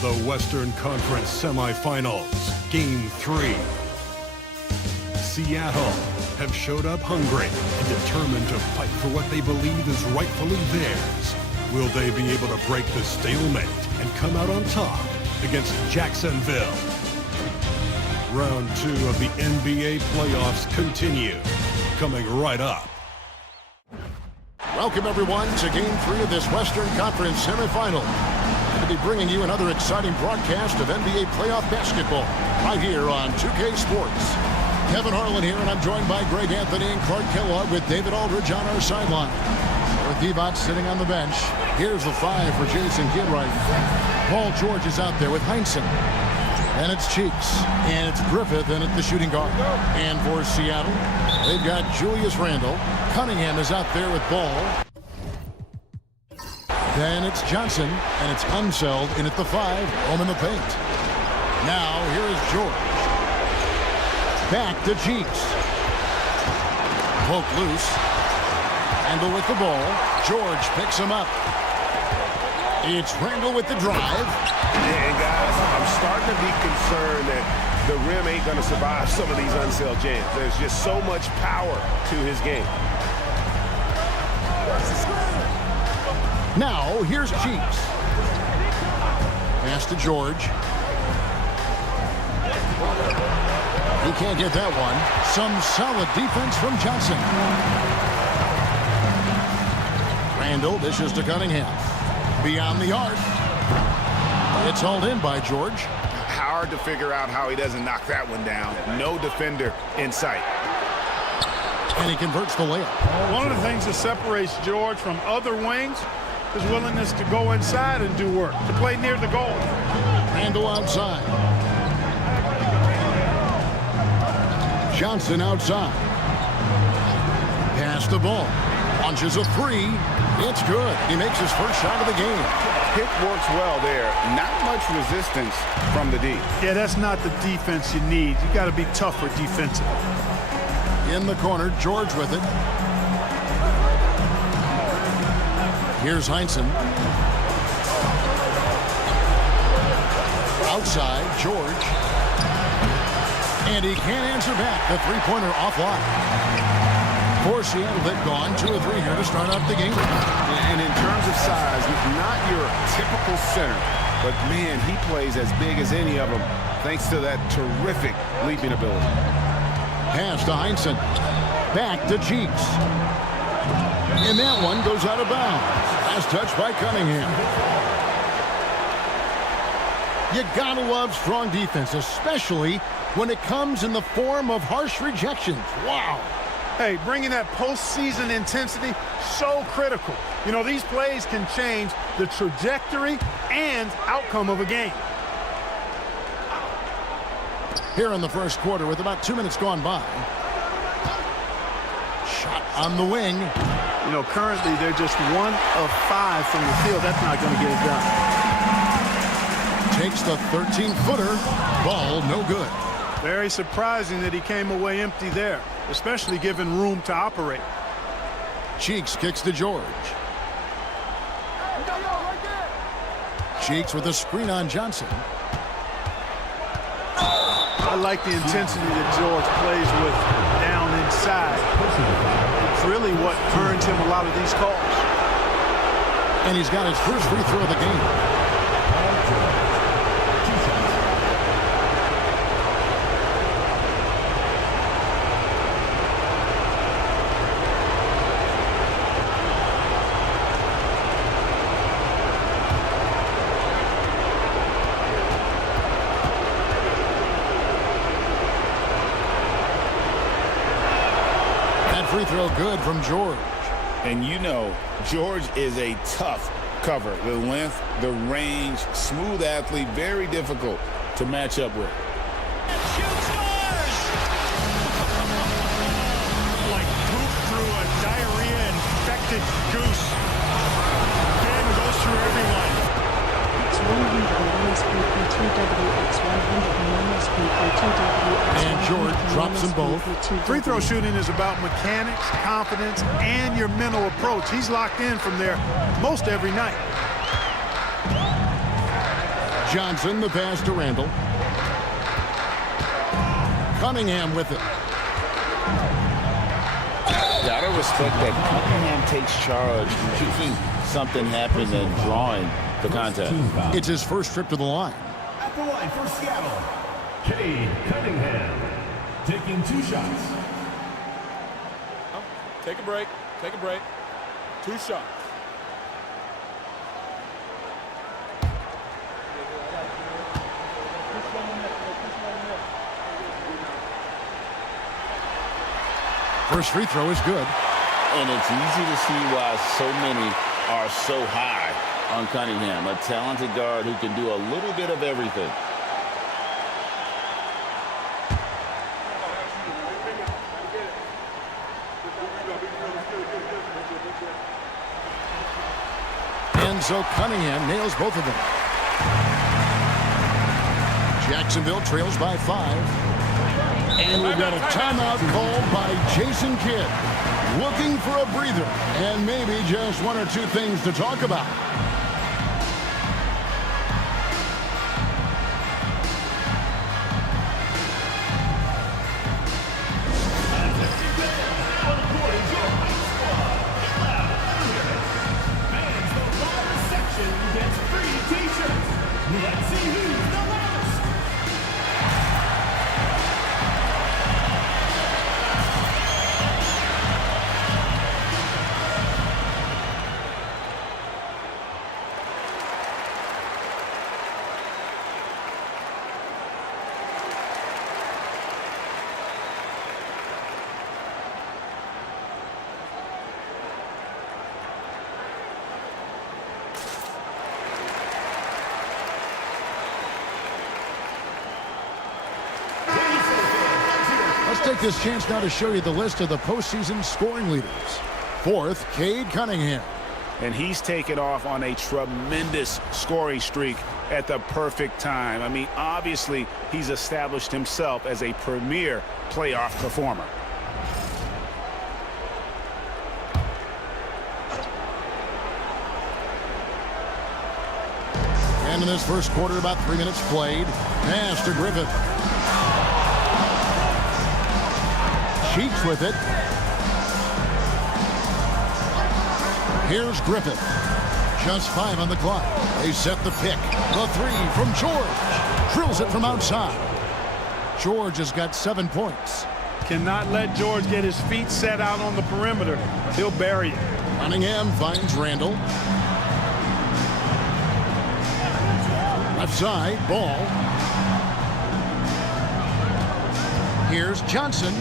The Western Conference Semifinals, Game 3. Seattle have showed up hungry and determined to fight for what they believe is rightfully theirs. Will they be able to break the stalemate and come out on top against Jacksonville? Round 2 of the NBA playoffs continue, coming right up. Welcome, everyone, to Game 3 of this Western Conference semifinal. We'll be bringing you another exciting broadcast of NBA playoff basketball right here on 2K Sports. Kevin Harlan here, and I'm joined by Greg Anthony and Clark Kellogg with David Aldridge on our sideline. With Divac sitting on the bench. Here's the 5 for Jason Gilwright. Paul George is out there with Heinsohn. And it's Cheeks. And it's Griffith in at the shooting guard. And for Seattle, they've got Julius Randle. Cunningham is out there with Ball. Then it's Johnson, and it's Unseld in at the 5, home in the paint. Now, here is George. Back to Cheeks. Poke loose. Randle with the ball. George picks him up. It's Randle with the drive. Yeah, and guys, I'm starting to be concerned that the rim ain't going to survive some of these Unseld jams. There's just so much power to his game. Now, here's Cheeks. Pass to George. He can't get that one. Some solid defense from Johnson. Randle dishes to Cunningham. Beyond the arc. It's hauled in by George. Hard to figure out how he doesn't knock that one down. No defender in sight. And he converts the layup. One of the things that separates George from other wings is willingness to go inside and do work, to play near the goal. Randle outside. Johnson outside. Pass the ball. Launches a 3. It's good. He makes his first shot of the game. Pick works well there. Not much resistance from the D. Yeah, that's not the defense you need. You got to be tougher defensively. In the corner, George with it. Here's Heinsohn. Outside, George. And he can't answer back. The three-pointer offline. For Seattle, they've gone 2 or 3 here to start out the game. And in terms of size, not your typical center, but man, he plays as big as any of them thanks to that terrific leaping ability. Pass to Heinsohn. Back to Cheeks. And that one goes out of bounds. Last touch by Cunningham. You gotta love strong defense, especially when it comes in the form of harsh rejections. Wow. Hey, bringing that postseason intensity, so critical. You know, these plays can change the trajectory and outcome of a game. Here in the first quarter with about 2 minutes gone by. Shot on the wing. You know, currently they're just 1 of 5 from the field. That's not going to get it done. Takes the 13-footer. Ball no good. Very surprising that he came away empty there, especially given room to operate. Cheeks kicks to George. Cheeks with a screen on Johnson. I like the intensity that George plays with down inside. It's really what earns him a lot of these calls. And he's got his first free throw of the game. Free throw good from George. And you know, George is a tough cover. The length, the range, smooth athlete, very difficult to match up with. Shoot scores! Like poop through a diarrhea-infected goose. Ben goes through everyone. It's 100-SPP2WX100-SPP2WX100. And George drops them both. Free throw shooting is about mechanics, confidence, and your mental approach. He's locked in from there most every night. Johnson, the pass to Randall. Cunningham with it. Gotta respect that Cunningham takes charge, making something happen and drawing the contact. It's his first trip to the line. At the line for Seattle, Cade Cunningham, taking 2 shots. Take a break. Take a break. 2 shots. First free throw is good. And it's easy to see why so many are so high on Cunningham, a talented guard who can do a little bit of everything. And so Cunningham nails both of them. Jacksonville trails by 5. And we've got a timeout called by Jason Kidd. Looking for a breather and maybe just 1 or 2 things to talk about. Let's see who's the loudest. Let's take this chance now to show you the list of the postseason scoring leaders. 4th, Cade Cunningham. And he's taken off on a tremendous scoring streak at the perfect time. I mean, obviously, he's established himself as a premier playoff performer. And in this first quarter, about 3 minutes played. Pass to Griffith. Cheeks with it. Here's Griffith. Just 5 on the clock. They set the pick. The 3 from George. Drills it from outside. George has got 7 points. Cannot let George get his feet set out on the perimeter. He'll bury it. Cunningham finds Randall. Left side, Ball. Here's Johnson.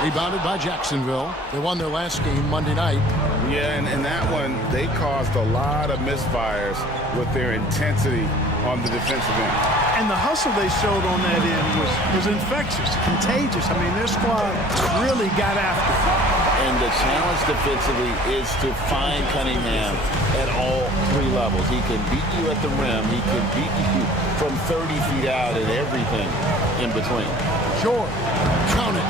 Rebounded by Jacksonville. They won their last game Monday night. Yeah, and that one, they caused a lot of misfires with their intensity on the defensive end. And the hustle they showed on that end was infectious, contagious. I mean, their squad really got after it. And the challenge defensively is to find Cunningham at all 3 levels. He can beat you at the rim. He can beat you from 30 feet out and everything in between. George, count it.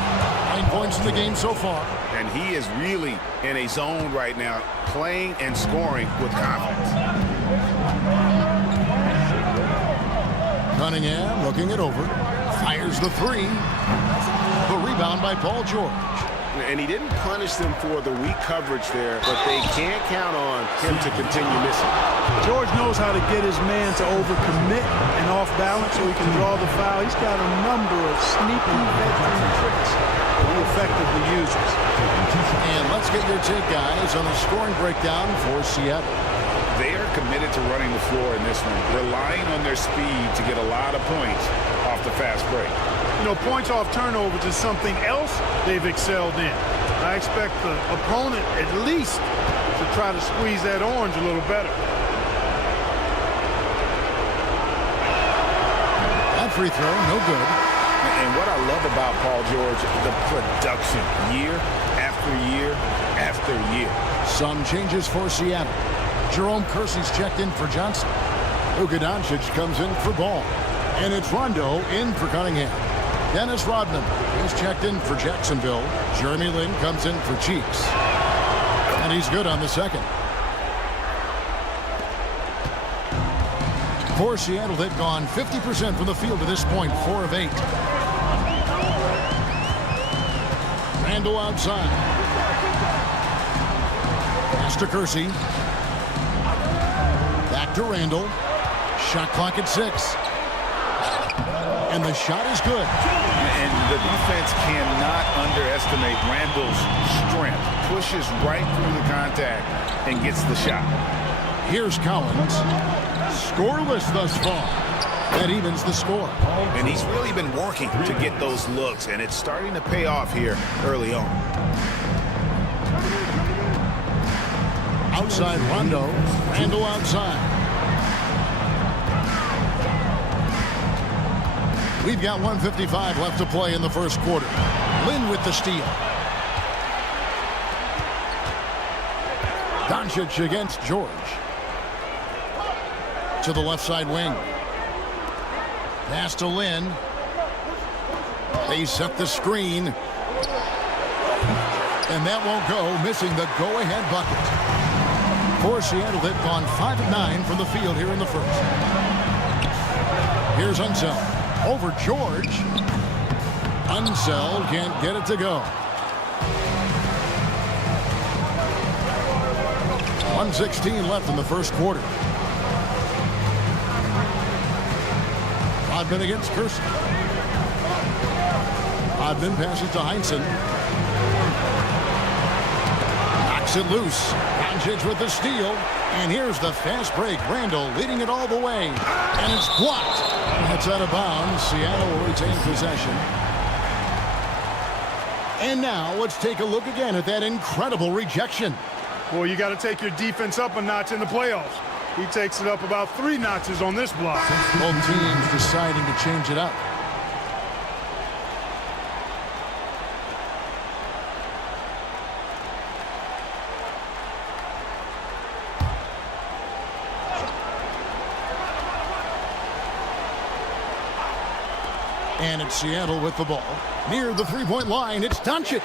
9 points in the game so far. And he is really in a zone right now, playing and scoring with confidence. Cunningham looking it over. Fires the 3. The rebound by Paul George. And he didn't punish them for the weak coverage there, but they can't count on him to continue missing. George knows how to get his man to overcommit and off balance so he can draw the foul. He's got a number of sneaky veteran tricks that he effectively uses. And let's get your take, guys, on the scoring breakdown for Seattle. They are committed to running the floor in this one, relying on their speed to get a lot of points off the fast break. You know, points off turnovers is something else they've excelled in. I expect the opponent at least to try to squeeze that orange a little better. That free throw, no good. And what I love about Paul George, the production, year after year after year. Some changes for Seattle. Jerome Kersey's checked in for Johnson. Luka Doncic comes in for Ball. And it's Rondo in for Cunningham. Dennis Rodman is checked in for Jacksonville. Jeremy Lin comes in for Cheeks. And he's good on the second. For Seattle, they've gone 50% from the field to this point, 4 of 8. Randall outside. Pass to Kersey. Back to Randall. Shot clock at 6. And the shot is good. And the defense cannot underestimate Randall's strength. Pushes right through the contact and gets the shot. Here's Collins. Scoreless thus far. That evens the score. And he's really been working to get those looks, and it's starting to pay off here early on. Outside Rondo. Randall outside. We've got 1:55 left to play in the first quarter. Lynn with the steal. Doncic against George. To the left side wing. Pass to Lynn. They set the screen. And that won't go, missing the go-ahead bucket. For Seattle, they've gone 5 of 9 from the field here in the first. Here's Unseld. Over George. Unseld can't get it to go. 1:16 left in the first quarter. Rodman against Kersey. Rodman passes to Heinsohn. Knocks it loose. Doncic with the steal. And here's the fast break. Randall leading it all the way. And it's blocked. That's out of bounds. Seattle will retain possession. And now let's take a look again at that incredible rejection. Well, you got to take your defense up a notch in the playoffs. He takes it up about 3 notches on this block. Both teams deciding to change it up. And it's Seattle with the ball. Near the three-point line, it's Doncic.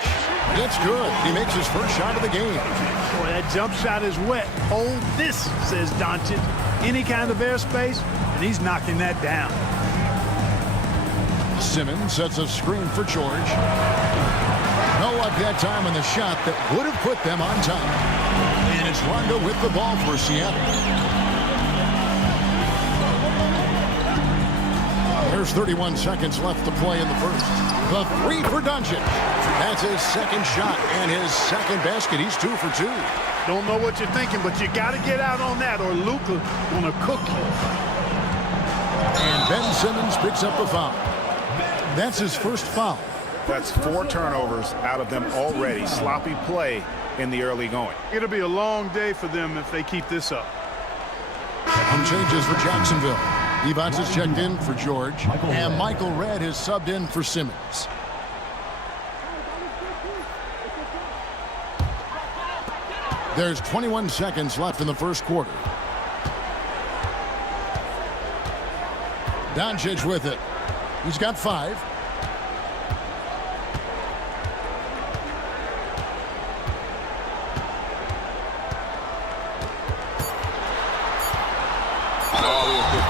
That's good. He makes his first shot of the game. Boy, that jump shot is wet. Hold this, says Doncic. Any kind of airspace, and he's knocking that down. Simmons sets a screen for George. No luck that time on the shot that would have put them on top. And it's Rondo with the ball for Seattle. There's 31 seconds left to play in the first. The three for Doncic. That's his second shot and his second basket. He's 2 for 2. Don't know what you're thinking, but you got to get out on that or Luka gonna cook you. And Ben Simmons picks up the foul. That's his first foul. That's 4 turnovers out of them already. Sloppy play in the early going. It'll be a long day for them if they keep this up. Some changes for Jacksonville. Evans is checked in for George, and Michael Redd is subbed in for Simmons. There's 21 seconds left in the first quarter. Doncic with it. He's got 5.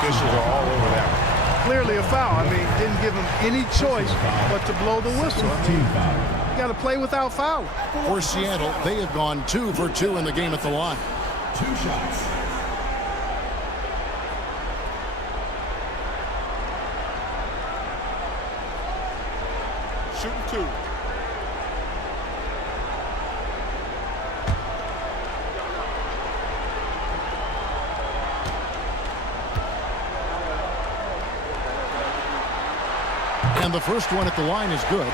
Officials are all over that. Clearly a foul. I mean, didn't give him any choice but to blow the whistle. You got to play without fouling. For Seattle, they have gone 2 for 2 in the game at the line. 2 shots. Shooting 2. And the first one at the line is good.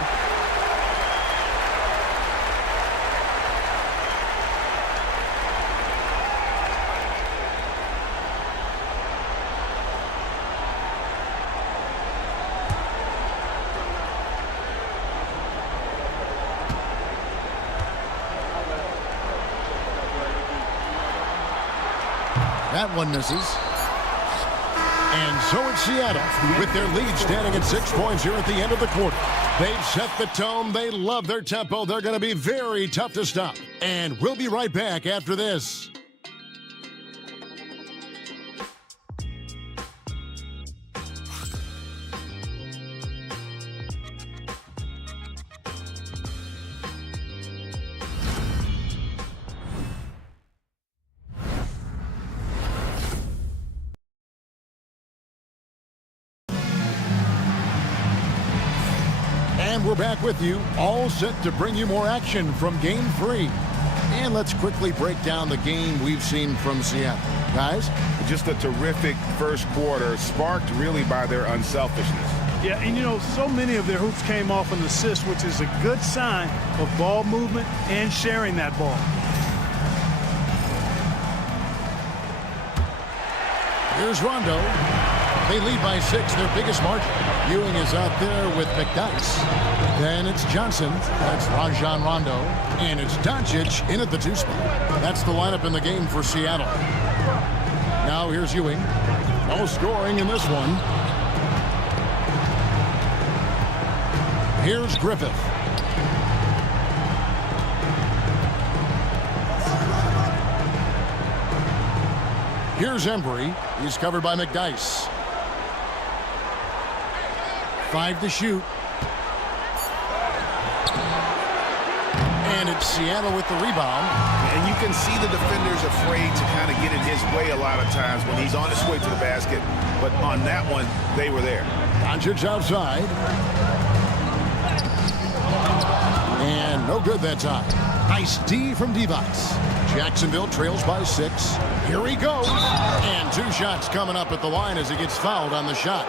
That one misses. And so it's Seattle with their lead standing at 6 points here at the end of the quarter. They've set the tone. They love their tempo. They're going to be very tough to stop. And we'll be right back after this. And we're back with you, all set to bring you more action from Game 3. And let's quickly break down the game we've seen from Seattle. Guys? Just a terrific first quarter, sparked really by their unselfishness. Yeah, and you know, so many of their hoops came off an assist, which is a good sign of ball movement and sharing that ball. Here's Rondo. They lead by 6, their biggest margin. Ewing is out there with McDyess. Then it's Johnson. That's Rajon Rondo. And it's Doncic in at the 2 spot. That's the lineup in the game for Seattle. Now here's Ewing. No scoring in this one. Here's Griffith. Here's Embry. He's covered by McDyess. 5 to shoot. And it's Seattle with the rebound. And you can see the defenders afraid to kind of get in his way a lot of times when he's on his way to the basket. But on that one, they were there. Doncic outside. And no good that time. Nice D from Divac. Jacksonville trails by 6. Here he goes. And 2 shots coming up at the line as he gets fouled on the shot.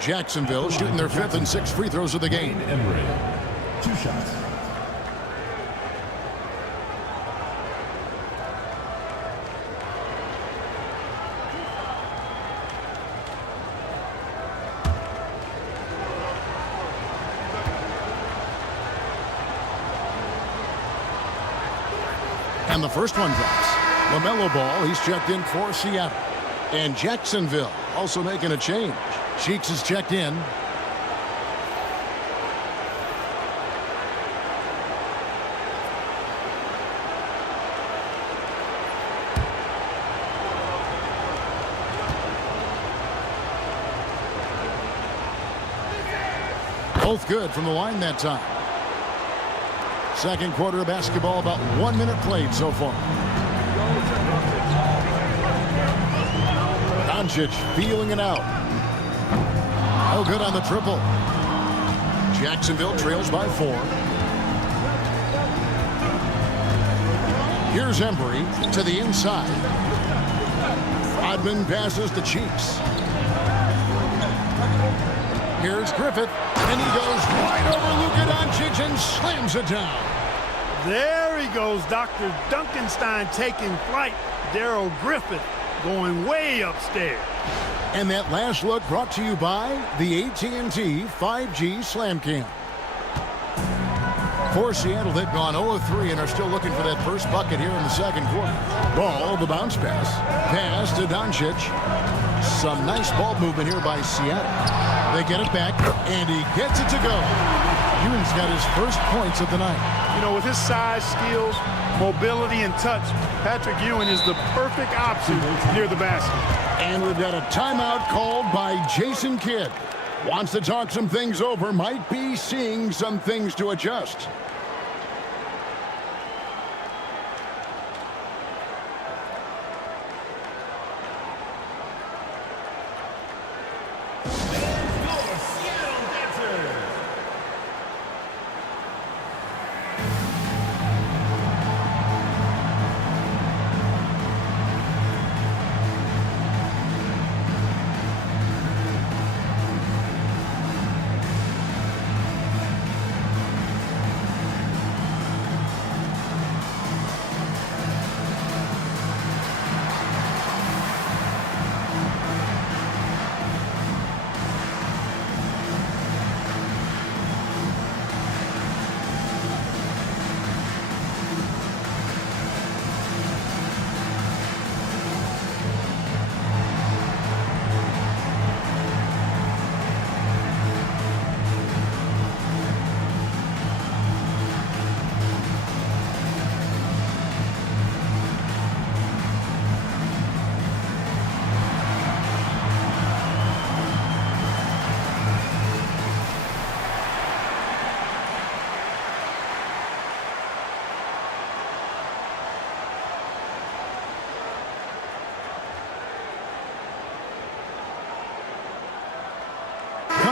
Jacksonville shooting their 5th and 6th free throws of the game. Embry, 2 shots. And the first one drops. LaMelo Ball, he's checked in for Seattle. And Jacksonville also making a change. Cheeks is checked in. Both good from the line that time. Second quarter of basketball, about 1 minute played so far. Doncic feeling it out. Oh, good on the triple. Jacksonville trails by 4. Here's Embry to the inside. Rodman passes to Cheeks. Here's Griffith, and he goes right over Luka Doncic and slams it down. There he goes, Dr. Duncanstein taking flight. Darrell Griffith going way upstairs. And that last look brought to you by the AT&T 5G Slam Cam. For Seattle, they've gone 0-3 and are still looking for that first bucket here in the second quarter. Ball, the bounce pass. Pass to Doncic. Some nice ball movement here by Seattle. They get it back, and he gets it to go. Ewing's got his first points of the night. You know, with his size, skills, mobility, and touch, Patrick Ewing is the perfect option near the basket. And we've got a timeout called by Jason Kidd. Wants to talk some things over, might be seeing some things to adjust.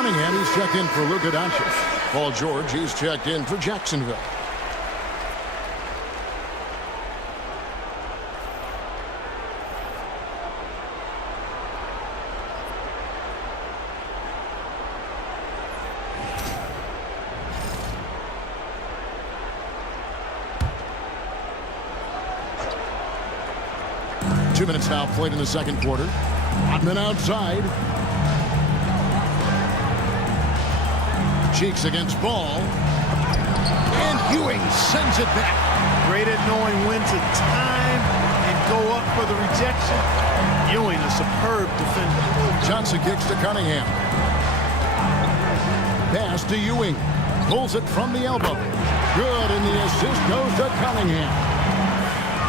Cunningham, he's checked in for Luka Doncic. Paul George, he's checked in for Jacksonville. Two minutes now played in the second quarter. Rodman outside. Cheeks against Ball. And Ewing sends it back. Great at knowing when to time and go up for the rejection. Ewing, a superb defender. Johnson kicks to Cunningham. Pass to Ewing. Pulls it from the elbow. Good, and the assist goes to Cunningham.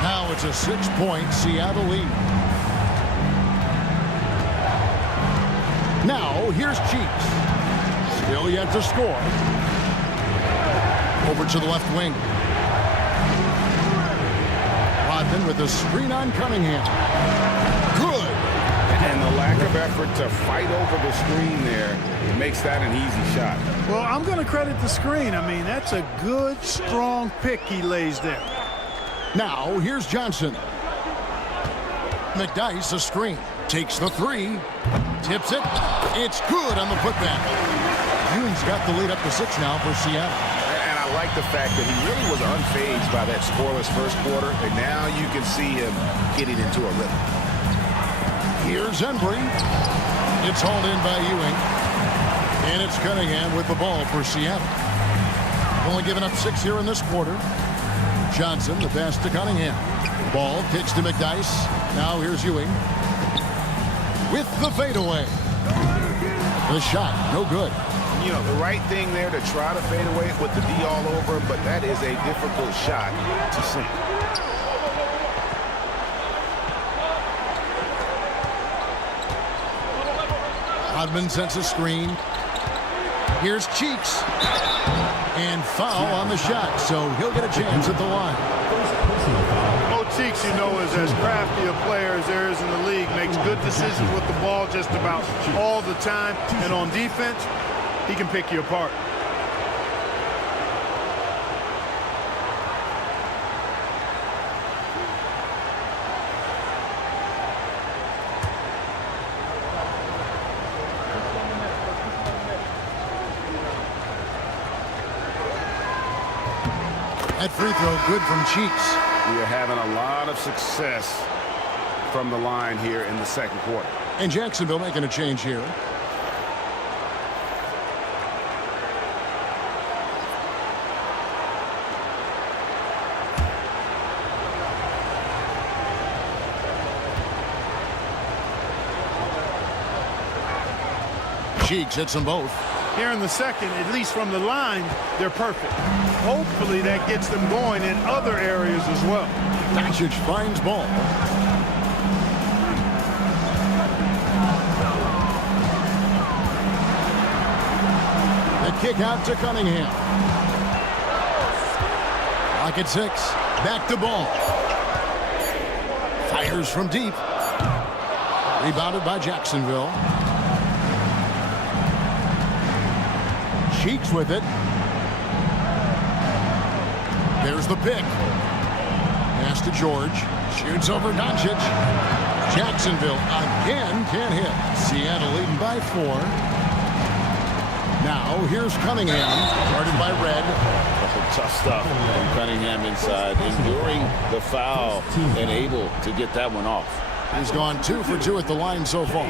Now it's a 6-point Seattle lead. Now here's Cheeks. Still yet to score. Over to the left wing. Rodman with a screen on Cunningham. Good. And the lack of effort to fight over the screen there makes that an easy shot. Well, I'm going to credit the screen. I mean, that's a good, strong pick he lays there. Now here's Johnson. McDyess a screen. Takes the three. Tips it. It's good on the putback. Ewing's got the lead up to 6 now for Seattle. And I like the fact that he really was unfazed by that scoreless first quarter. And now you can see him getting into a rhythm. Here's Embry. It's hauled in by Ewing. And it's Cunningham with the ball for Seattle. Only given up 6 here in this quarter. Johnson, the pass to Cunningham. Ball kicks to McDyess. Now here's Ewing. With the fadeaway. The shot, no good. You know, the right thing there to try to fade away with the D all over him, but that is a difficult shot to sink. Rodman sends a screen. Here's Cheeks. And foul on the shot, so he'll get a chance at the line. Mo Cheeks, you know, is as crafty a player as there is in the league. Makes good decisions with the ball just about all the time. And on defense, he can pick you apart. That free throw good from Cheeks. We are having a lot of success from the line here in the second quarter. And Jacksonville making a change here. Cheeks hits them both. Here in the second, at least from the line, they're perfect. Hopefully that gets them going in other areas as well. Doncic finds Ball. The kick out to Cunningham. Lock at 6. Back to Ball. Fires from deep. Rebounded by Jacksonville. Cheeks with it. There's the pick. Pass to George. Shoots over Doncic. Jacksonville again can't hit. Seattle leading by 4. Now here's Cunningham. Guarded by Red. Tough stuff from Cunningham inside. Enduring the foul and able to get that one off. He's gone 2 for 2 at the line so far.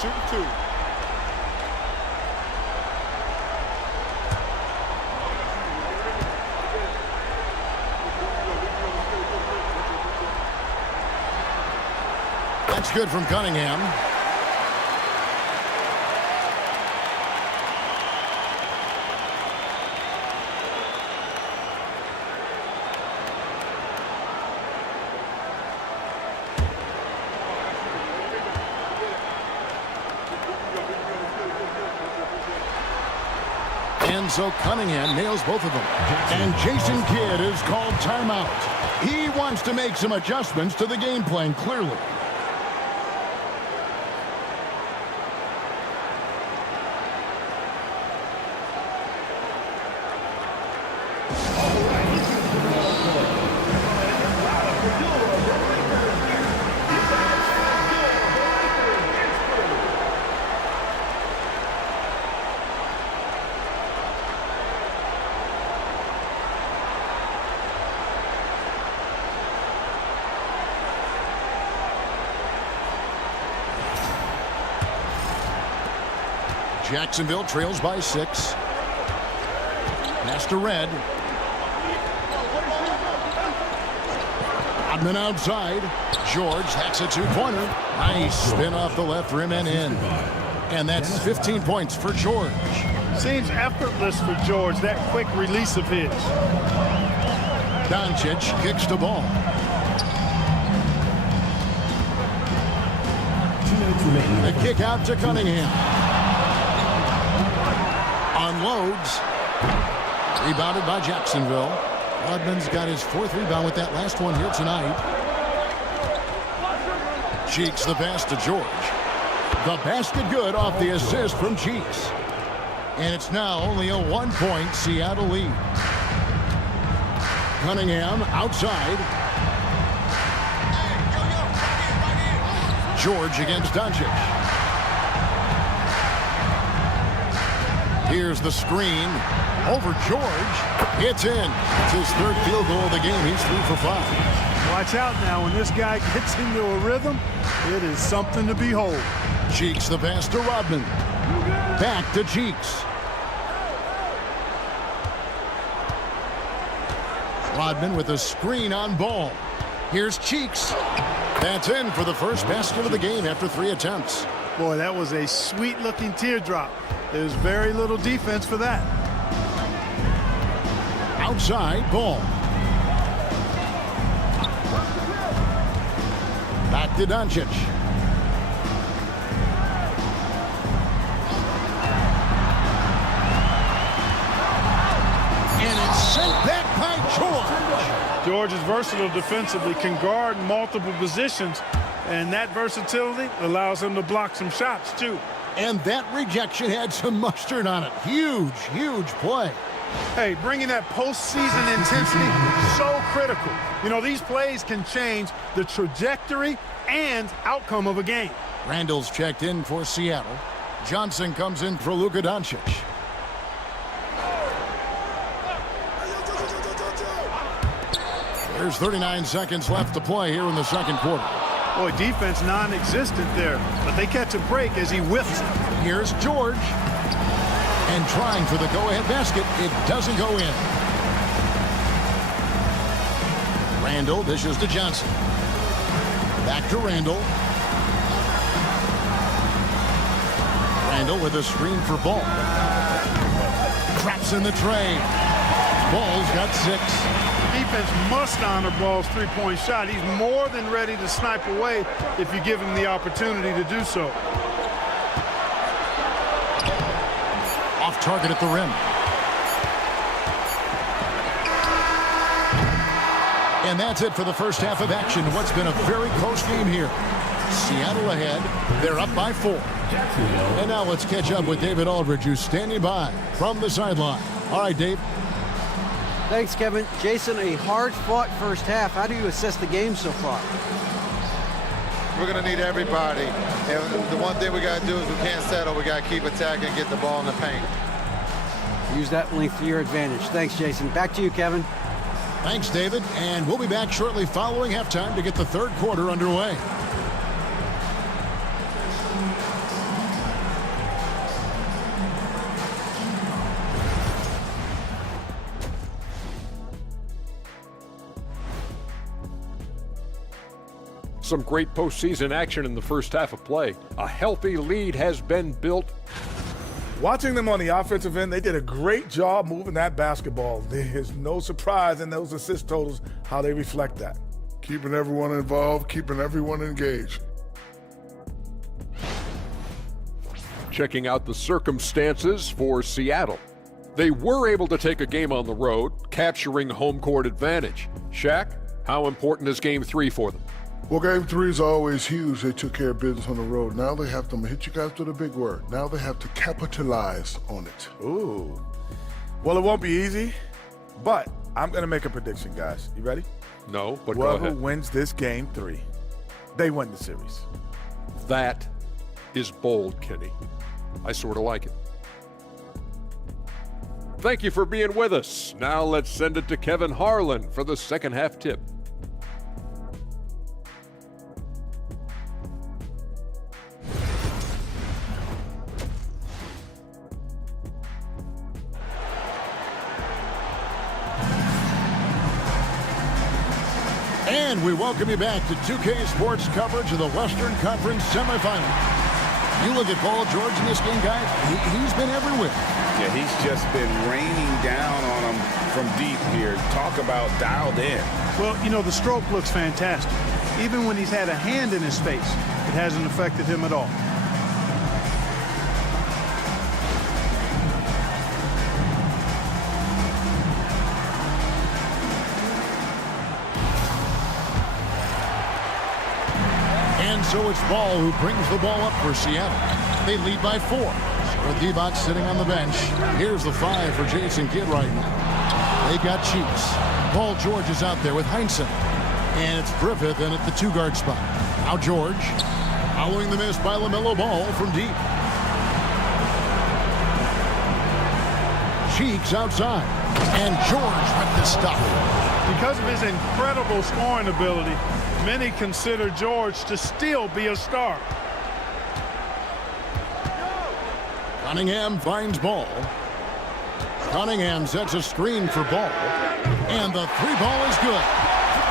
Shooting 2. That's good from Cunningham. And and so Cunningham nails both of them. And Jason Kidd is called timeout. He wants to make some adjustments to the game plan, clearly. Jacksonville trails by 6. Pass to Red. Rodman outside. George hacks a two-pointer. Nice spin off the left rim and in. And that's 15 points for George. Seems effortless for George, that quick release of his. Doncic kicks the ball. 2 minutes remaining. The kick out to Cunningham. Unloads. Rebounded by Jacksonville. Rodman's got his 4th rebound with that last one here tonight. Cheeks the pass to George. The basket good off the assist from Cheeks. And it's now only a 1-point Seattle lead. Cunningham outside. George against Doncic. Here's the screen over George. It's in. It's his 3rd field goal of the game. He's 3 for 5. Watch out now. When this guy gets into a rhythm, it is something to behold. Cheeks the pass to Rodman. Back to Cheeks. Rodman with a screen on ball. Here's Cheeks. That's in for the first basket of the game after 3 attempts. Boy, that was a sweet-looking teardrop. There's very little defense for that. Outside ball. Back to Doncic. And it's sent back by George. George is versatile defensively, can guard multiple positions, and that versatility allows him to block some shots, too. And that rejection had some mustard on it. Huge, huge play. Hey, bringing that postseason intensity, so critical. You know, these plays can change the trajectory and outcome of a game. Randall's checked in for Seattle. Johnson comes in for Luka Doncic. There's 39 seconds left to play here in the second quarter. Boy, defense non-existent there, but they catch a break as he whiffs it. Here's George. And trying for the go-ahead basket. It doesn't go in. Randall dishes to Johnson. Back to Randall. Randall with a screen for Ball. Traps in the tray. Ball's got 6. Defense must honor Ball's three-point shot. He's more than ready to snipe away if you give him the opportunity to do so. Off target at the rim. And that's it for the first half of action. What's been a very close game here. Seattle ahead. They're up by 4. And now let's catch up with David Aldridge, who's standing by from the sideline. All right, Dave. Thanks, Kevin. Jason, a hard-fought first half. How do you assess the game so far? We're going to need everybody. And the one thing we got to do is we can't settle. We got to keep attacking and get the ball in the paint. Use that length to your advantage. Thanks, Jason. Back to you, Kevin. Thanks, David. And we'll be back shortly following halftime to get the third quarter underway. Some great postseason action in the first half of play. A healthy lead has been built. Watching them on the offensive end, they did a great job moving that basketball. There's no surprise in those assist totals, how they reflect that. Keeping everyone involved, keeping everyone engaged. Checking out the circumstances for Seattle. They were able to take a game on the road, capturing home court advantage. Shaq, how important is Game 3 for them? Well, Game 3 is always huge. They took care of business on the road. Now they have to hit you guys with a big word. Now they have to capitalize on it. Ooh. Well, it won't be easy, but I'm going to make a prediction, guys. You ready? No, but Whoever go ahead. wins this Game 3, they win the series. That is bold, Kenny. I sort of like it. Thank you for being with us. Now let's send it to Kevin Harlan for the second half tip. And we welcome you back to 2K Sports coverage of the Western Conference semifinal. You look at Paul George in this game, guys, he's been everywhere. Yeah, he's just been raining down on them from deep here. Talk about dialed in. Well, you know, the stroke looks fantastic. Even when he's had a hand in his face, it hasn't affected him at all. And so it's Ball who brings the ball up for Seattle. They lead by 4. D-Box sitting on the bench. Here's the 5 for Jason Kidd right now. They got Cheeks. Paul George is out there with Heinsohn. And it's Griffith in at the 2-guard spot. Now George, following the miss by LaMelo Ball from deep. Cheeks outside. And George with the stop. Because of his incredible scoring ability, many consider George to still be a star. Cunningham finds Ball. Cunningham sets a screen for Ball. And the 3-ball is good.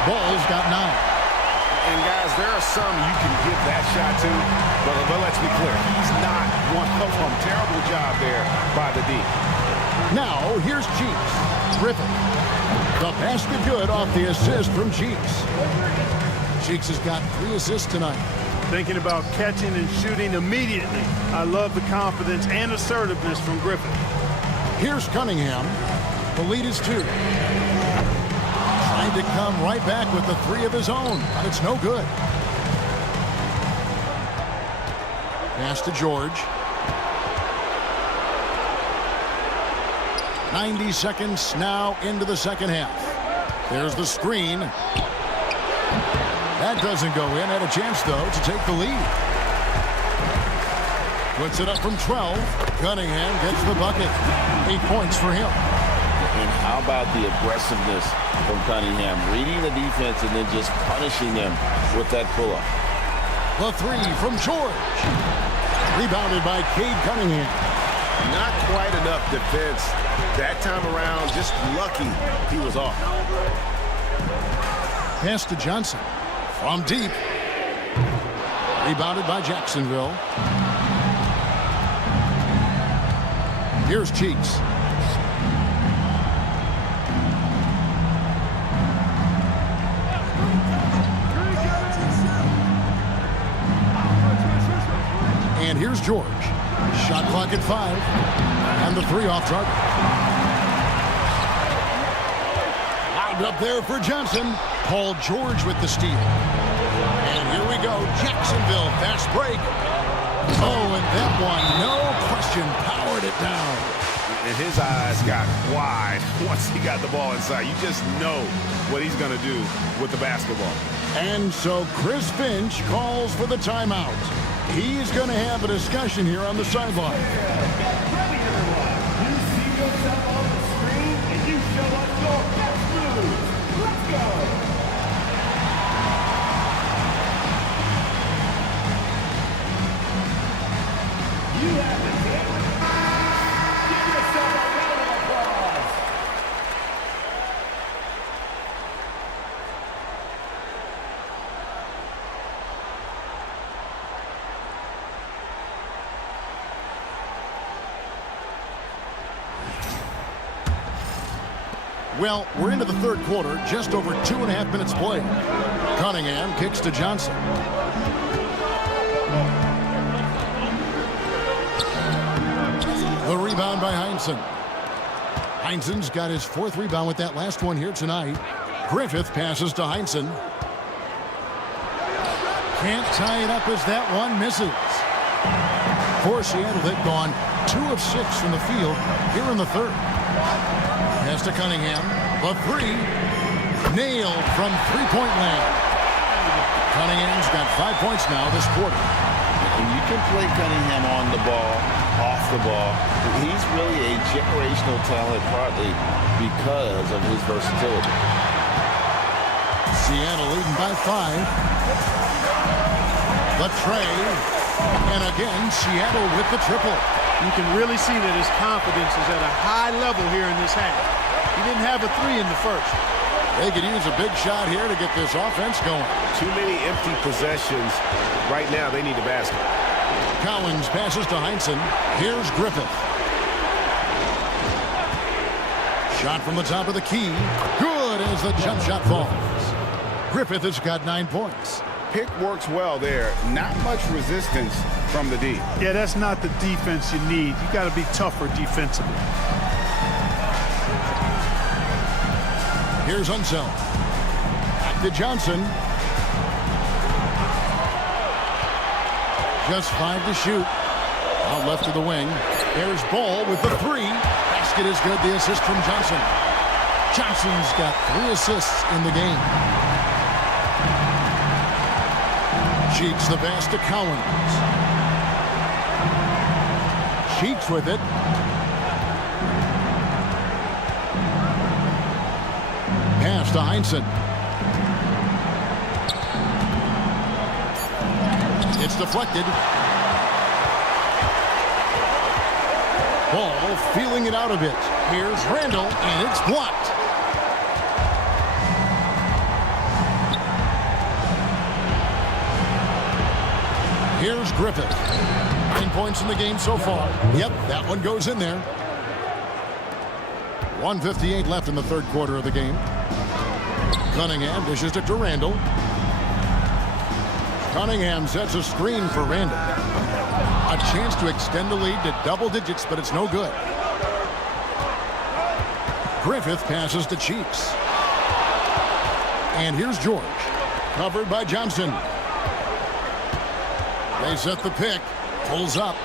Ball's got 9. And guys, there are some you can give that shot to, but let's be clear, he's not one of them. Terrible job there by the D. Now, here's Cheeks. Griffin. The basket good off the assist from Cheeks. Cheeks has got 3 assists tonight. Thinking about catching and shooting immediately. I love the confidence and assertiveness from Griffin. Here's Cunningham. The lead is 2. Trying to come right back with the 3 of his own, but it's no good. Pass to George. 90 seconds now into the second half. There's the screen. That doesn't go in. Had a chance, though, to take the lead. Puts it up from 12. Cunningham gets the bucket. 8 points for him. And how about the aggressiveness from Cunningham? Reading the defense and then just punishing them with that pull-up. The 3 from George. Rebounded by Cade Cunningham. Not quite enough defense that time around. Just lucky he was off. Pass to Johnson. From deep. Rebounded by Jacksonville. Here's Cheeks. And here's George. Shot clock at 5. And the 3 off target. Out up there for Johnson. Paul George with the steal. And here we go. Jacksonville, fast break. Oh, and that one, no question, powered it down. And his eyes got wide once he got the ball inside. You just know what he's going to do with the basketball. And so Chris Finch calls for the timeout. He's going to have a discussion here on the sideline. You see yourself on the screen and you show us your best moves. Let's go. You have the hit. Give yourself a round of applause. Well, we're into the third quarter, just over 2.5 minutes played. Cunningham kicks to Johnson. The rebound by Heinsohn. Heinzen's got his 4th rebound with that last one here tonight. Griffith passes to Heinzen. Can't tie it up as that one misses. For Seattle, they've gone 2 of 6 from the field here in the 3rd. Pass to Cunningham. The 3. Nailed from 3-point land. Cunningham's got 5 points now this quarter. And you can play Cunningham on the ball, off the ball. He's really a generational talent, partly because of his versatility. Seattle leading by 5. The tray. And again, Seattle with the triple. You can really see that his confidence is at a high level here in this half. He didn't have a 3 in the first. They could use a big shot here to get this offense going. Too many empty possessions. Right now, they need a basket. Collins passes to Heinzen. Here's Griffith. Shot from the top of the key. Good as the jump shot falls. Griffith has got 9 points. Pick works well there. Not much resistance from the D. Yeah, that's not the defense you need. You got to be tougher defensively. Here's Unseld. Back to Johnson. Just 5 to shoot. Out left to the wing. There's Ball with the 3. Basket is good. The assist from Johnson. Johnson's got 3 assists in the game. Cheeks the pass to Collins. Cheeks with it. Pass to Heinzen. It's deflected. Ball feeling it out a bit. Here's Randall, and it's blocked. Here's Griffith. 9 points in the game so far. Yep, that one goes in there. 1:58 left in the 3rd quarter of the game. Cunningham dishes it to Randall. Cunningham sets a screen for Randall. A chance to extend the lead to double digits, but it's no good. Griffith passes to Cheeks. And here's George. Covered by Johnson. They set the pick. Pulls up.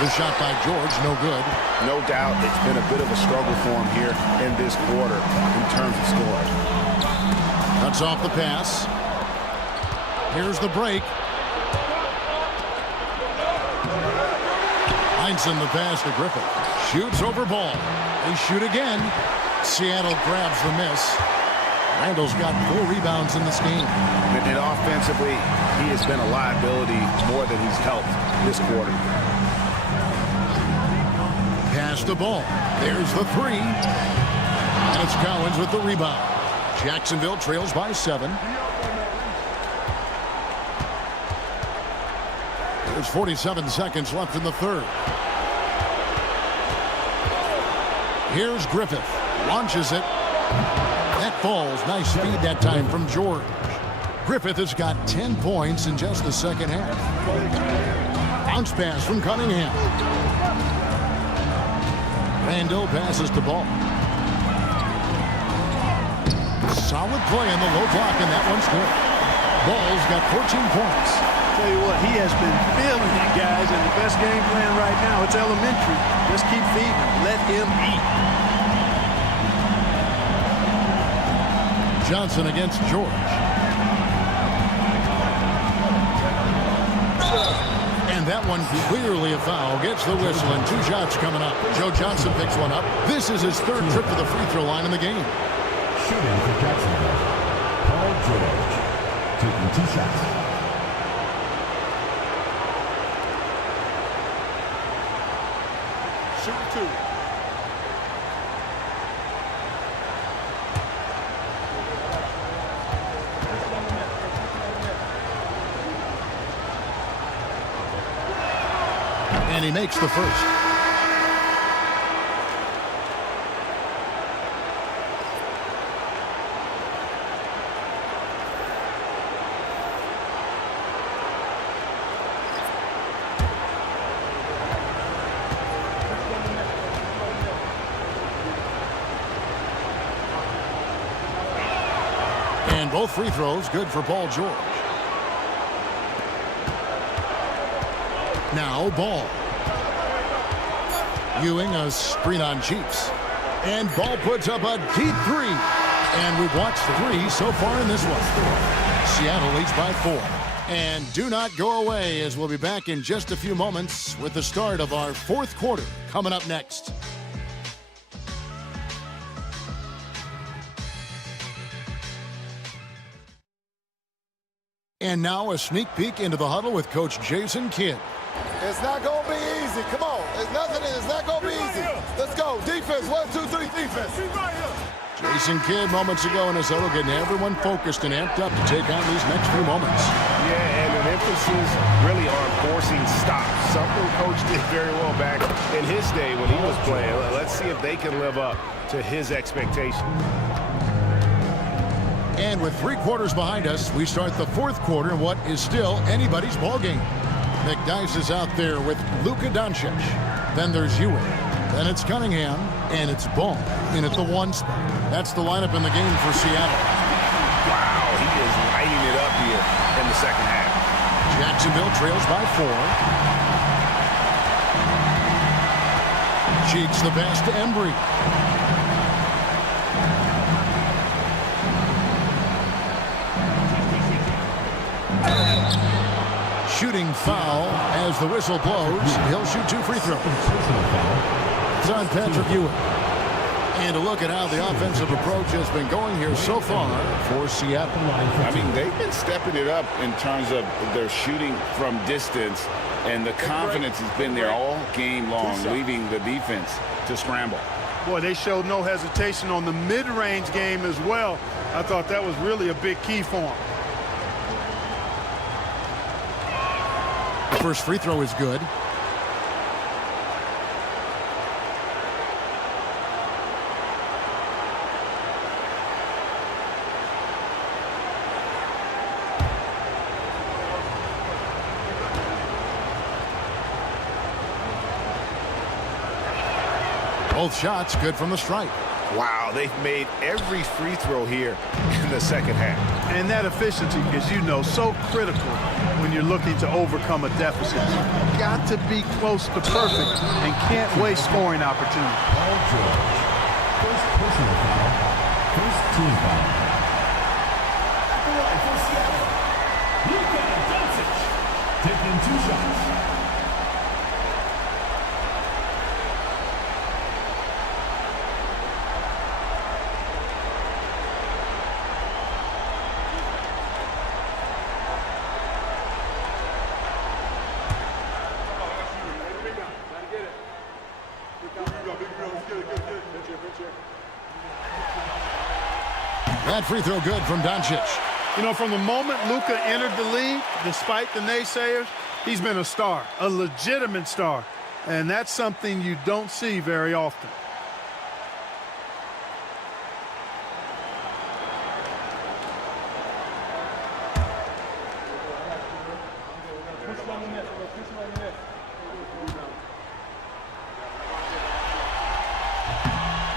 The shot by George, no good. No doubt it's been a bit of a struggle for him here in this quarter in terms of scoring. Cuts off the pass. Here's the break. Heinzen the pass to Griffith. Shoots over Ball. They shoot again. Seattle grabs the miss. Randall's got 4 rebounds in this game. And offensively, he has been a liability more than he's helped this quarter. Pass the ball. There's the 3. And it's Collins with the rebound. Jacksonville trails by 7. There's 47 seconds left in the 3rd. Here's Griffith. Launches it. That falls. Nice speed that time from George. Griffith has got 10 points in just the second half. Bounce pass from Cunningham. Randall passes the Ball. Solid play in the low block, and that one's good. Ball's got 14 points. Tell you what, he has been feeling it, guys, and the best game plan right now, it's elementary. Just keep feeding him. Let him eat. Johnson against George. And that one clearly a foul. Gets the whistle, and 2 shots coming up. Joe Johnson picks one up. This is his 3rd trip to the free throw line in the game. Shooting for Jacksonville, Paul George, taking 2 shots. Shooting 2. And he makes the first. Both free throws good for Paul George. Now Ball. Ewing a screen on Cheeks. And Ball puts up a deep three. And we've watched 3 so far in this one. Seattle leads by 4. And do not go away, as we'll be back in just a few moments with the start of our 4th quarter coming up next. And now a sneak peek into the huddle with Coach Jason Kidd. It's not going to be easy. Come on. It's not going to be easy. Let's go. Defense. 1, 2, 3. Defense. Jason Kidd moments ago in his huddle getting everyone focused and amped up to take on these next few moments. Yeah, and an emphasis really on forcing stops. Something Coach did very well back in his day when he was playing. Let's see if they can live up to his expectations. And with 3 quarters behind us, we start the 4th quarter in what is still anybody's ball game. McDyess is out there with Luka Doncic. Then there's Ewing. Then it's Cunningham, and it's Ball in at the 1 spot. That's the lineup in the game for Seattle. Wow, he is lighting it up here in the second half. Jacksonville trails by 4. Cheeks the pass to Embry. Shooting foul as the whistle blows. He'll shoot 2 free throws. It's on Patrick Ewing. And a look at how the offensive approach has been going here so far for Seattle. I mean, they've been stepping it up in terms of their shooting from distance, and the confidence has been there all game long, leaving the defense to scramble. Boy, they showed no hesitation on the mid-range game as well. I thought that was really a big key for them. First free throw is good. Both shots good from the stripe. Wow, they've made every free throw here in the second half. And that efficiency, as you know, so critical when you're looking to overcome a deficit. You've got to be close to perfect and can't waste scoring opportunities. Paul George. First personal foul. First team foul. For Seattle, Luka Doncic taking 2 shots. That free throw good from Doncic. You know, from the moment Luka entered the league, despite the naysayers, he's been a star, a legitimate star. And that's something you don't see very often.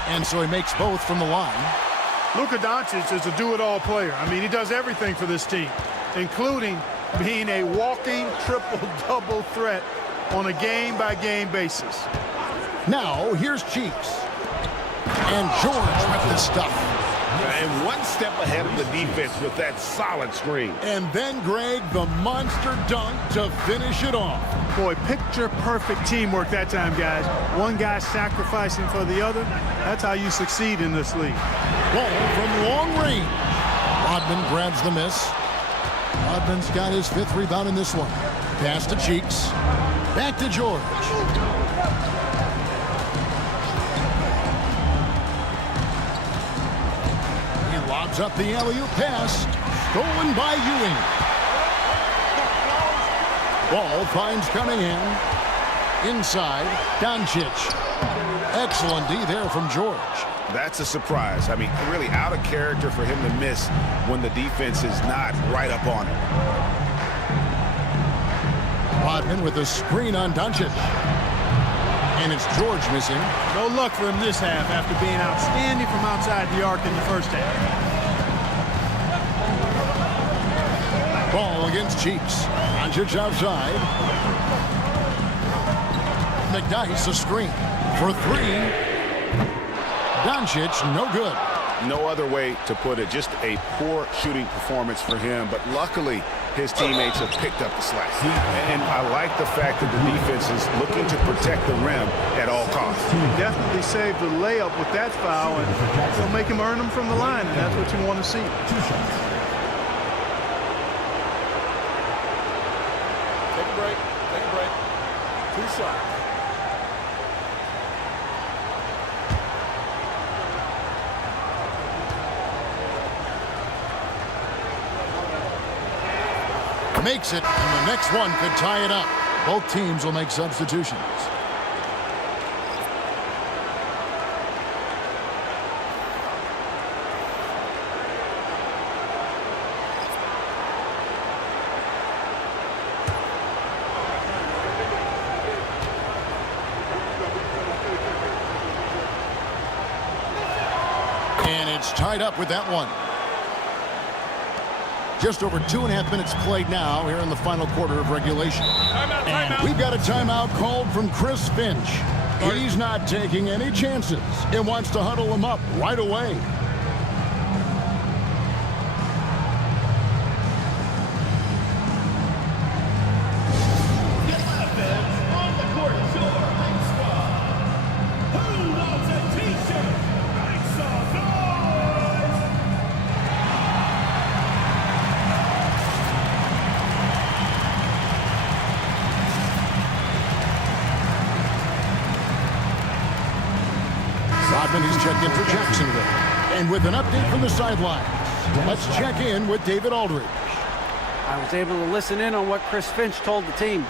And so he makes both from the line. Luka Doncic is a do-it-all player. I mean, he does everything for this team, including being a walking triple-double threat on a game-by-game basis. Now, here's Cheeks. And George with the stuff. And one step ahead of the defense with that solid screen. And then, Greg, the monster dunk to finish it off. Boy, picture-perfect teamwork that time, guys. One guy sacrificing for the other. That's how you succeed in this league. Ball from long range. Rodman grabs the miss. Rodman's got his 5th rebound in this one. Pass to Cheeks. Back to George. He lobs up the alley-oop pass. Stolen by Ewing. Ball finds Cunningham. Inside, Doncic. Excellent D there from George. That's a surprise. I mean, really out of character for him to miss when the defense is not right up on him. Rodman with a screen on Doncic. And it's George missing. No luck for him this half after being outstanding from outside the arc in the first half. Ball against Cheeks. Doncic outside. McDyess a screen for three. Doncic, no good. No other way to put it. Just a poor shooting performance for him. But luckily, his teammates have picked up the slack. And I like the fact that the defense is looking to protect the rim at all costs. He definitely saved the layup with that foul, and he'll make him earn them from the line, and that's what you want to see. Take a break. Take a break. 2 shots. Makes it, and the next one could tie it up. Both teams will make substitutions. And it's tied up with that one. Just over 2.5 minutes played now here in the final quarter of regulation. Timeout. We've got a timeout called from Chris Finch. He's not taking any chances and wants to huddle them up right away. He's checked in for Jacksonville. And with an update from the sidelines, let's check in with David Aldridge. I was able to listen in on what Chris Finch told the team.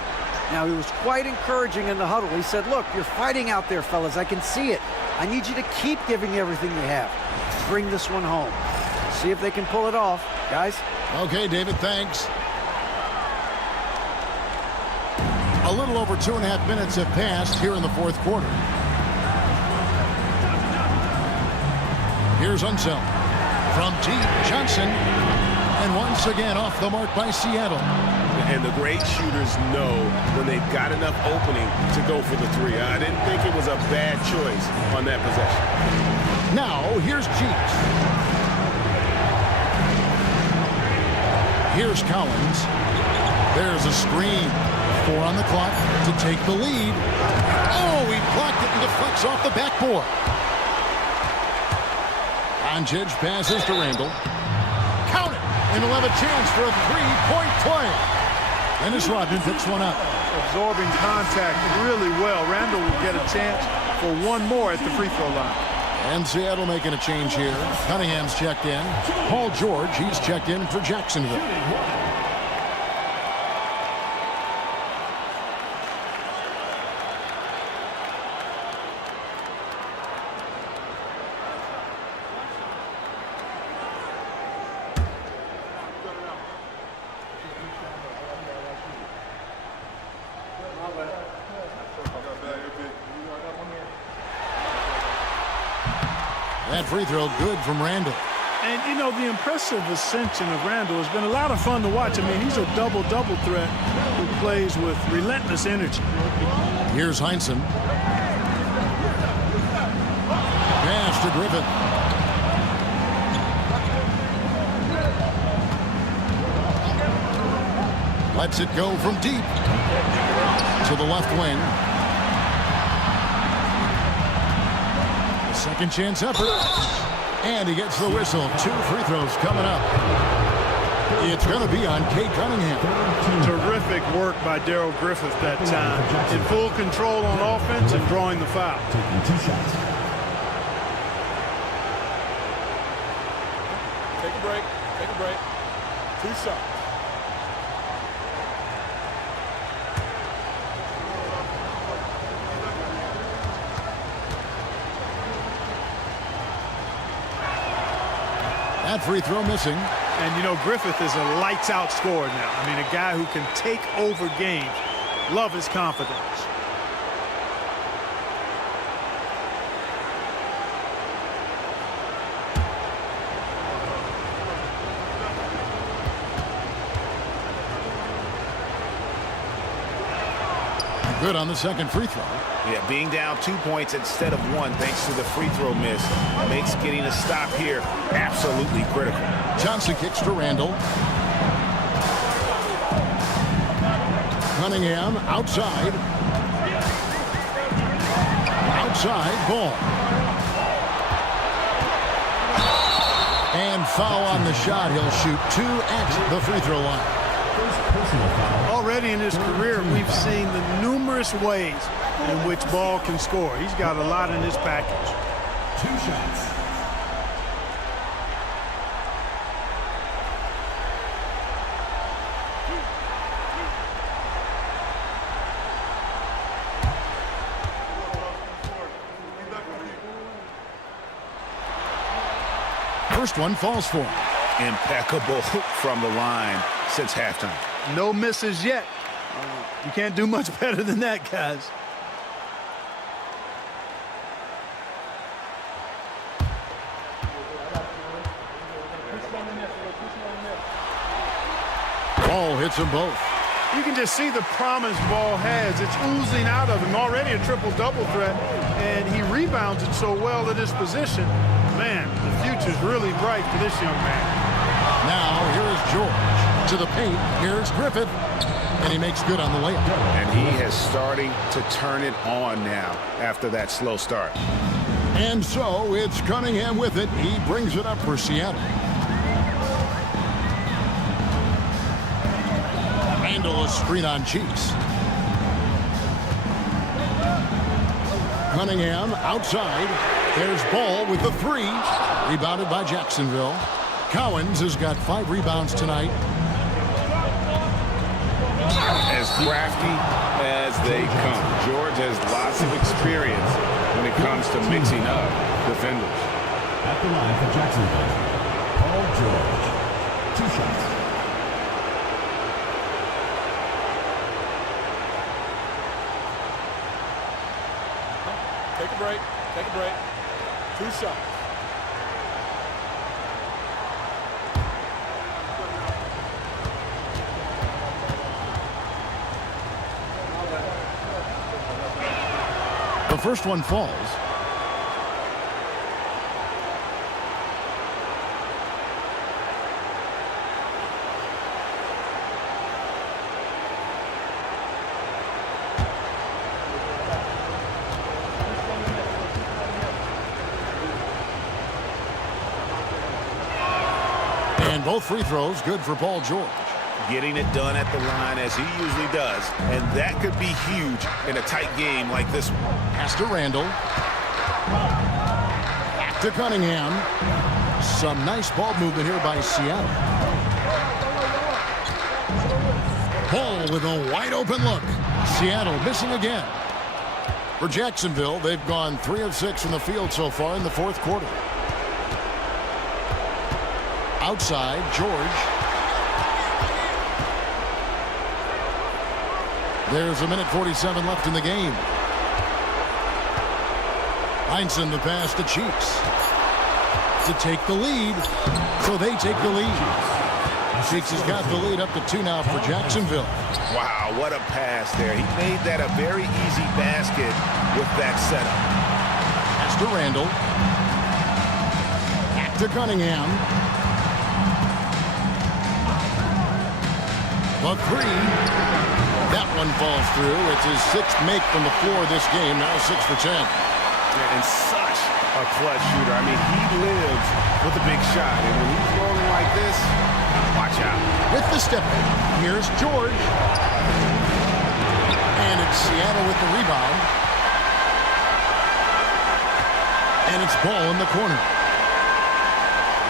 Now, he was quite encouraging in the huddle. He said, look, you're fighting out there, fellas. I can see it. I need you to keep giving everything you have. Bring this one home. See if they can pull it off. Guys? Okay, David, thanks. A little over 2.5 minutes have passed here in the fourth quarter. Here's Unseld. From deep, Johnson. And once again off the mark by Seattle. And the great shooters know when they've got enough opening to go for the three. I didn't think it was a bad choice on that possession. Now, here's Cheeks. Here's Collins. There's a screen. 4 on the clock to take the lead. Oh, he blocked it and deflects off the backboard. Doncic passes to Randall. Count it! And he'll have a chance for a three-point play. Dennis Rodman picks one up. Absorbing contact really well. Randall will get a chance for one more at the free throw line. And Seattle making a change here. Cunningham's checked in. Paul George, he's checked in for Jacksonville. That free throw good from Randall. And, you know, the impressive ascension of Randall has been a lot of fun to watch. I mean, he's a double-double threat who plays with relentless energy. Here's Heinsohn. Pass to Griffin. Lets it go from deep to the left wing. Second chance effort. And he gets the whistle. 2 free throws coming up. It's going to be on Kate Cunningham. Terrific work by Darrell Griffith that time. In full control on offense and drawing the foul. Taking 2 shots. Take a break. Take a break. 2 shots. That free throw missing. And, you know, Griffith is a lights-out scorer now. I mean, a guy who can take over games. Love his confidence. Good on the second free throw. Yeah, being down 2 points instead of 1 thanks to the free throw miss makes getting a stop here absolutely critical. Johnson kicks to Randall. Cunningham outside. Outside ball. And foul on the shot. He'll shoot 2 at the free throw line. Already in his career, we've seen the numerous ways in which Ball can score. He's got a lot in his package. 2 shots. First one falls for him. Impeccable from the line since halftime. No misses yet. You can't do much better than that, guys. Ball hits them both. You can just see the promise Ball has. It's oozing out of him. Already a triple-double threat, and he rebounds it so well at his position. Man, the future's really bright for this young man. Now, here is George to the paint. Here's Griffith, and he makes good on the layup. And he is starting to turn it on now after that slow start. And so it's Cunningham with it. He brings it up for Seattle. Randall a screen on Cheeks. Cunningham outside. There's Ball with the 3. Rebounded by Jacksonville. Cowens has got 5 rebounds tonight. As crafty as they come. George has lots of experience when it comes to mixing up defenders. At the line for Jacksonville, Paul George. 2 shots. Take a break. Take a break. 2 shots. The first one falls. And both free throws good for Paul George. Getting it done at the line as he usually does, and that could be huge in a tight game like this one. Pass to Randall. Back to Cunningham. Some nice ball movement here by Seattle. Ball with a wide open look. Seattle missing again. For Jacksonville, they've gone 3 of 6 from the field so far in the 4th quarter. Outside, George. There's 1:47 left in the game. Heinsohn the pass to Cheeks. To take the lead. So they take the lead. Cheeks has got the lead up to 2 now for Jacksonville. Wow, what a pass there. He made that a very easy basket with that setup. Pass to Randall. Back to Cunningham. The 3. That one falls through. It's his 6th make from the floor this game. Now 6 for 10. And such a clutch shooter. I mean, he lives with a big shot. And when he's rolling like this, watch out. With the step in, here's George. And it's Seattle with the rebound. And it's Ball in the corner.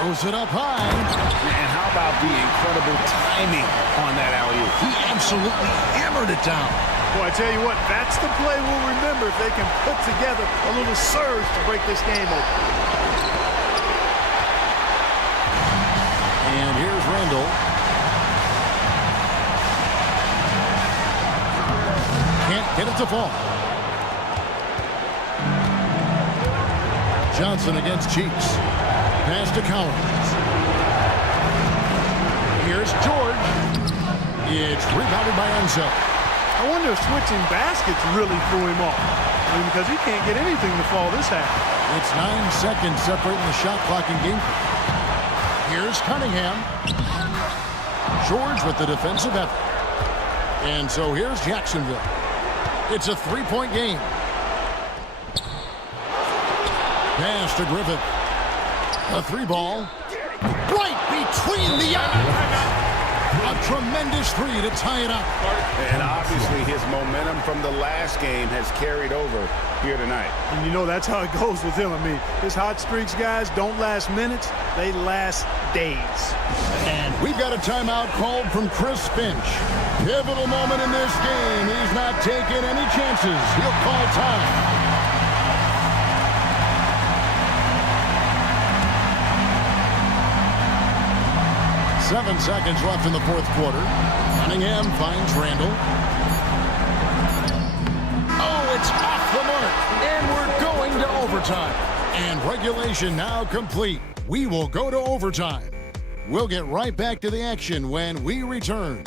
Throws it up high. And how about the incredible timing on that alley-oop? He absolutely hammered it down. Boy, I tell you what, that's the play we'll remember if they can put together a little surge to break this game open. And here's Randall. Can't get it to fall. Johnson against Cheeks. Pass to Cowens. Here's George. It's rebounded by Enzo. I wonder if switching baskets really threw him off. I mean, because he can't get anything to fall this half. It's 9 seconds separating the shot clock and game clock. Here's Cunningham. George with the defensive effort. And so here's Jacksonville. It's a three-point game. Pass to Griffith. A three ball. Right between the eyes. A tremendous three to tie it up. And obviously his momentum from the last game has carried over here tonight. And you know that's how it goes with him. I mean, his hot streaks, guys, don't last minutes. They last days. And we've got a timeout called from Chris Finch. Pivotal moment in this game. He's not taking any chances. He'll call time. 7 seconds left in the fourth quarter. Cunningham finds Randall. Oh, it's off the mark. And we're going to overtime. And regulation now complete. We will go to overtime. We'll get right back to the action when we return.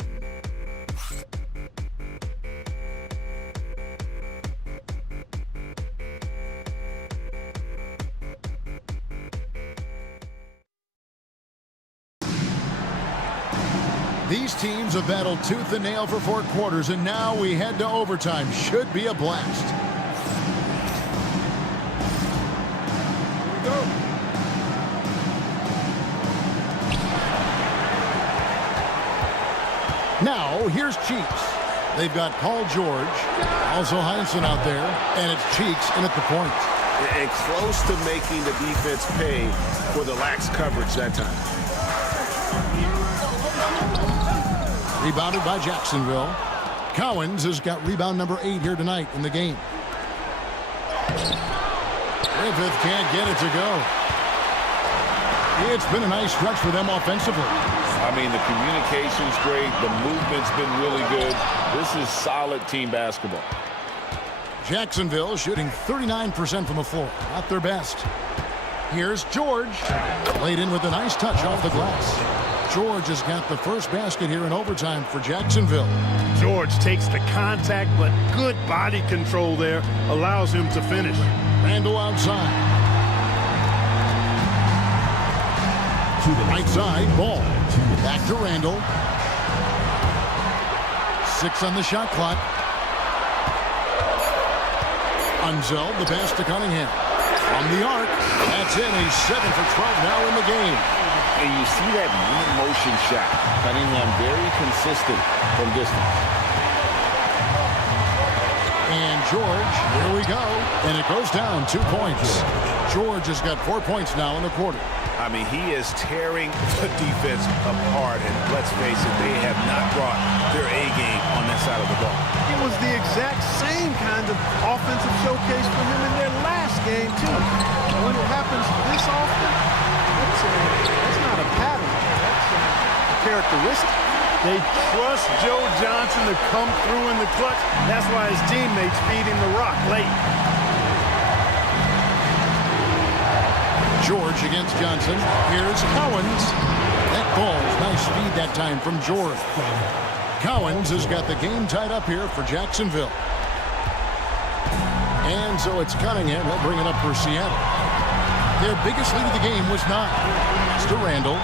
These teams have battled tooth and nail for 4 quarters, and now we head to overtime. Should be a blast. Here we go. Now, here's Cheeks. They've got Paul George, also Heinsohn out there, and it's Cheeks in at the point. And close to making the defense pay for the lax coverage that time. Rebounded by Jacksonville. Cowens has got rebound number 8 here tonight in the game. Griffith can't get it to go. It's been a nice stretch for them offensively. I mean, the communication's great. The movement's been really good. This is solid team basketball. Jacksonville shooting 39% from the floor. Not their best. Here's George. Laid in with a nice touch off the glass. George has got the first basket here in overtime for Jacksonville. George takes the contact, but good body control there allows him to finish. Randall outside. To the right side, ball. Back to Randall. 6 on the shot clock. Unzell, the pass to Cunningham. From the arc, that's in. He's 7 for 12 now in the game. And you see that motion shot. Cunningham very consistent from distance. And George, here we go. And it goes down 2 points. George has got 4 points now in the quarter. I mean, he is tearing the defense apart. And let's face it, they have not brought their A game on that side of the ball. It was the exact same kind of offensive showcase for him in their last game, too. When it happens this often, that's not a pattern. That's a characteristic. They trust Joe Johnson to come through in the clutch. That's why his teammates feed him the rock late. George against Johnson. Here's Cowens. That ball's nice speed that time from George. Cowens has got the game tied up here for Jacksonville. And so it's Cunningham. He'll bring it up for Seattle. Their biggest lead of the game was 9. It's to Randall.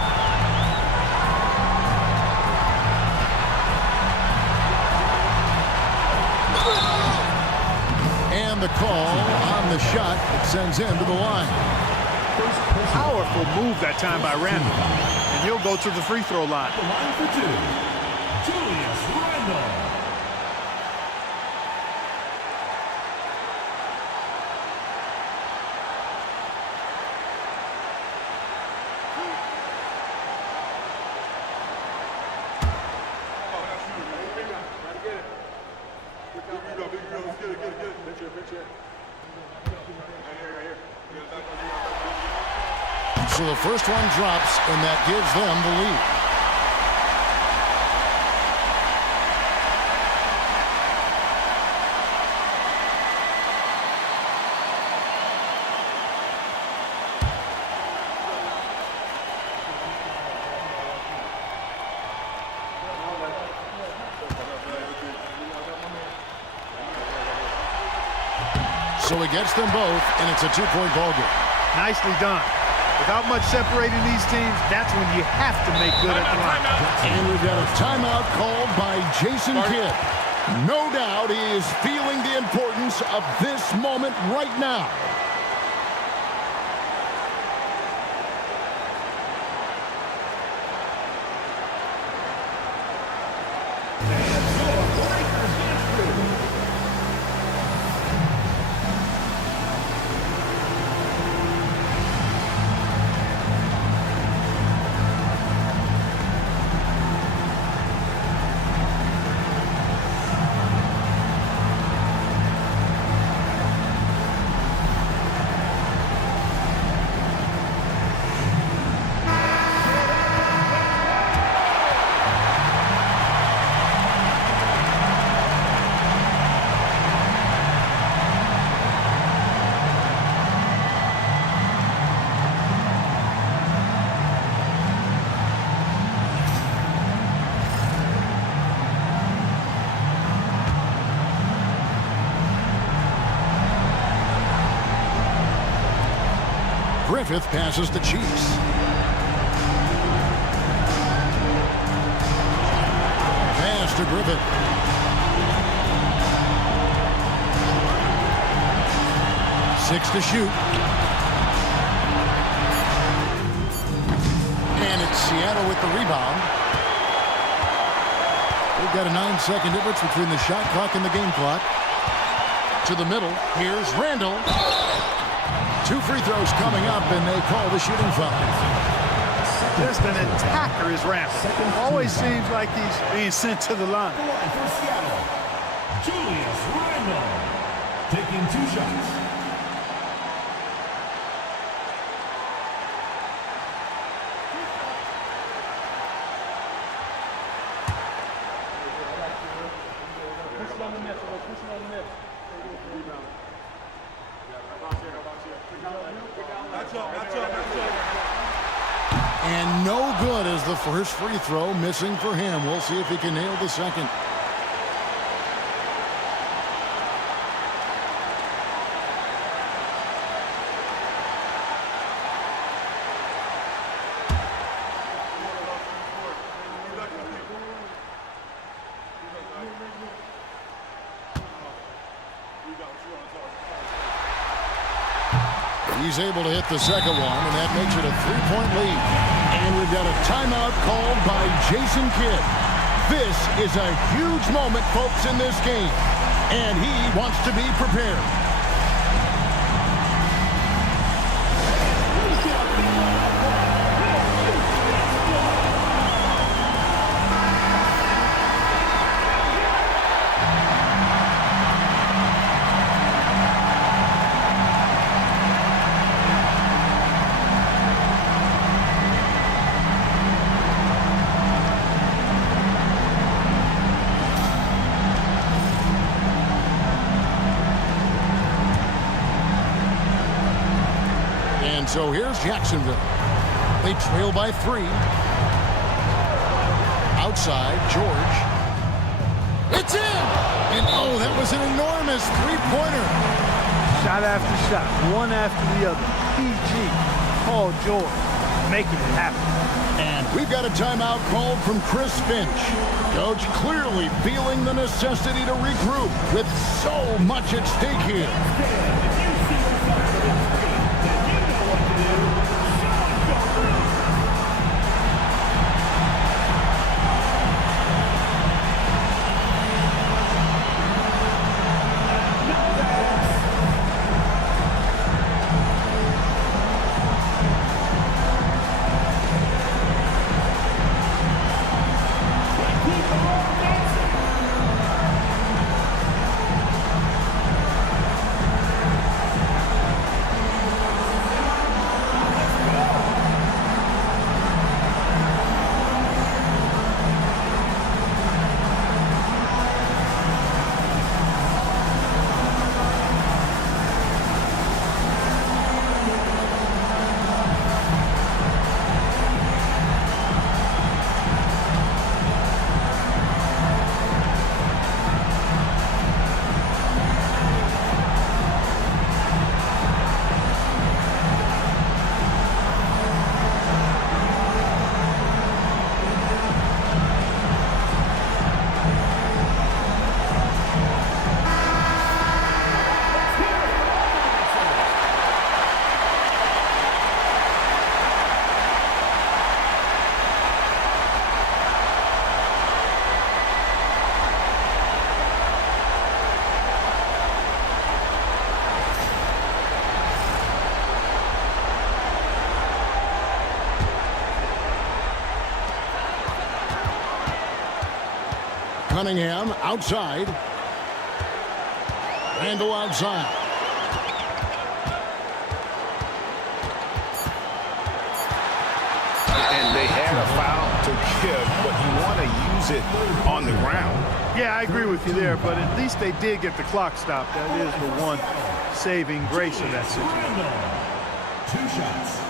And the call on the shot that sends him to the line. Powerful move that time by Randall. And he'll go to the free throw line. The line for 2, Julius Randall. So the first one drops, and that gives them the lead. So he gets them both, and it's a two-point ball game. Nicely done. Without much separating these teams, that's when you have to make good at the line. And we've got a timeout called by Jason Kidd. No doubt he is feeling the importance of this moment right now. Griffith passes the Chiefs. Pass to Griffith. Six to shoot. And it's Seattle with the rebound. We've got a 9-second difference between the shot clock and the game clock. To the middle. Here's Randall. 2 free throws coming up, and they call the shooting foul. Just an attacker is Randall. Always seems like he's being sent to the line. For Seattle, Julius Randle taking 2 shots. And no good as the first free throw missing for him. We'll see if he can nail the second. He's able to hit the second one, and that makes it a 3-point lead. And we've got a timeout called by Jason Kidd. This is a huge moment, folks, in this game, and he wants to be prepared. So here's Jacksonville. They trail by 3. Outside, George. It's in! And oh, that was an enormous three-pointer. Shot after shot, one after the other. PG, Paul George, making it happen. And we've got a timeout called from Chris Finch. Coach clearly feeling the necessity to regroup with so much at stake here. Cunningham outside. Randall outside. And they had a foul to give, but you want to use it on the ground. Yeah, I agree with you there, but at least they did get the clock stopped. That is the one saving grace of that situation. 2 shots.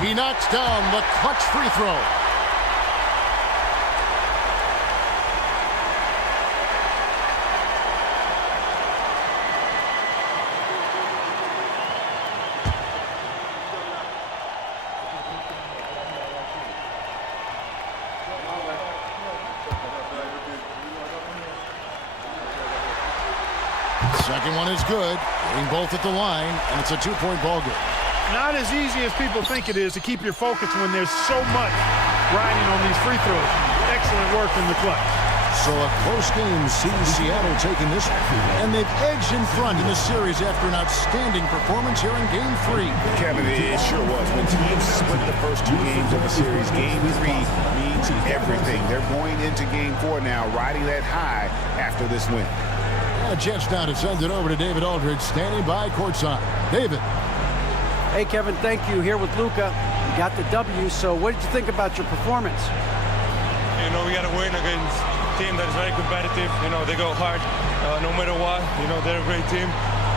He knocks down the clutch free throw. Second one is good. Getting both at the line, and it's a 2-point ball game. Not as easy as people think it is to keep your focus when there's so much riding on these free throws. Excellent work in the clutch. So a close game sees Seattle taking this one. And they've edged in front in the series after an outstanding performance here in Game 3. Kevin, it sure was. When teams split the first 2 games of the series, Game 3 means everything. They're going into Game 4 now, riding that high after this win. Jets now to send it over to David Aldridge, standing by courtside. David. Hey, Kevin, thank you. Here with Luka. You got the W, so what did you think about your performance? You know, we got to win against a team that is very competitive. You know, they go hard no matter what. You know, they're a great team.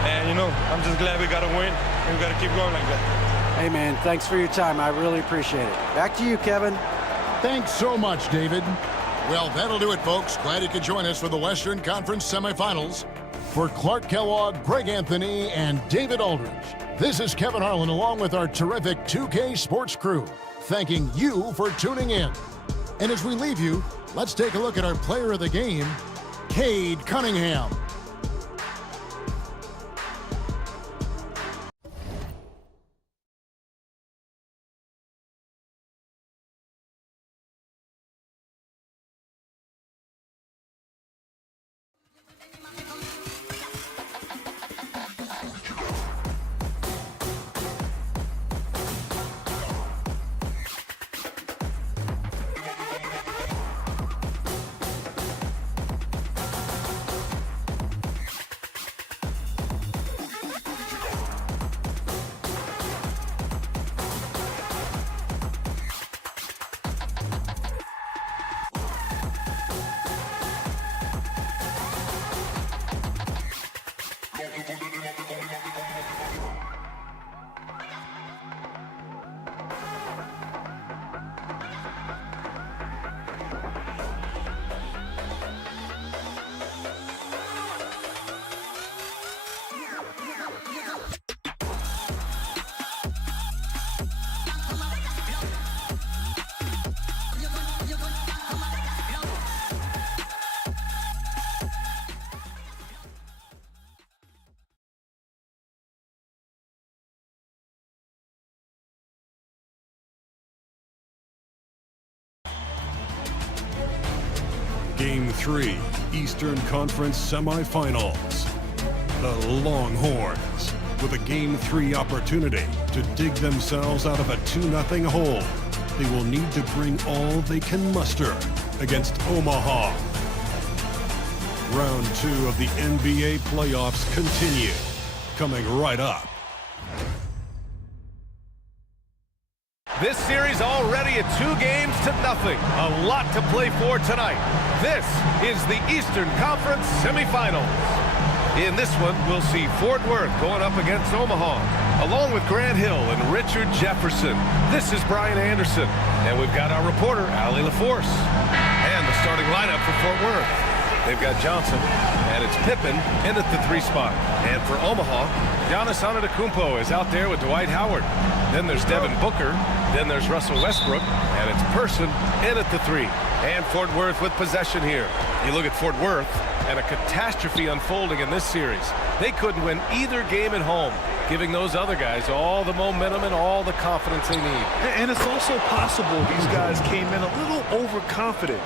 And, you know, I'm just glad we got to win, and we got to keep going like that. Hey, man, thanks for your time. I really appreciate it. Back to you, Kevin. Thanks so much, David. Well, that'll do it, folks. Glad you could join us for the Western Conference semifinals. For Clark Kellogg, Greg Anthony, and David Aldridge, this is Kevin Harlan along with our terrific 2K Sports crew, thanking you for tuning in. And as we leave you, let's take a look at our player of the game, Cade Cunningham. Game 3, Eastern Conference semifinals. The Longhorns, with a Game 3 opportunity to dig themselves out of a 2-0 hole. They will need to bring all they can muster against Omaha. Round 2 of the NBA playoffs continue, coming right up. This series already at 2 games to nothing. A lot to play for tonight. This is the Eastern Conference semifinals. In this one, we'll see Fort Worth going up against Omaha, along with Grant Hill and Richard Jefferson. This is Brian Anderson, and we've got our reporter, Allie LaForce. And the starting lineup for Fort Worth. They've got Johnson, and it's Pippen in at the 3 spot. And for Omaha, Giannis Antetokounmpo is out there with Dwight Howard. Then there's Devin Booker. Then there's Russell Westbrook. And it's Person in at the 3. And Fort Worth with possession here. You look at Fort Worth, and a catastrophe unfolding in this series. They couldn't win either game at home, giving those other guys all the momentum and all the confidence they need. And it's also possible these guys came in a little overconfident.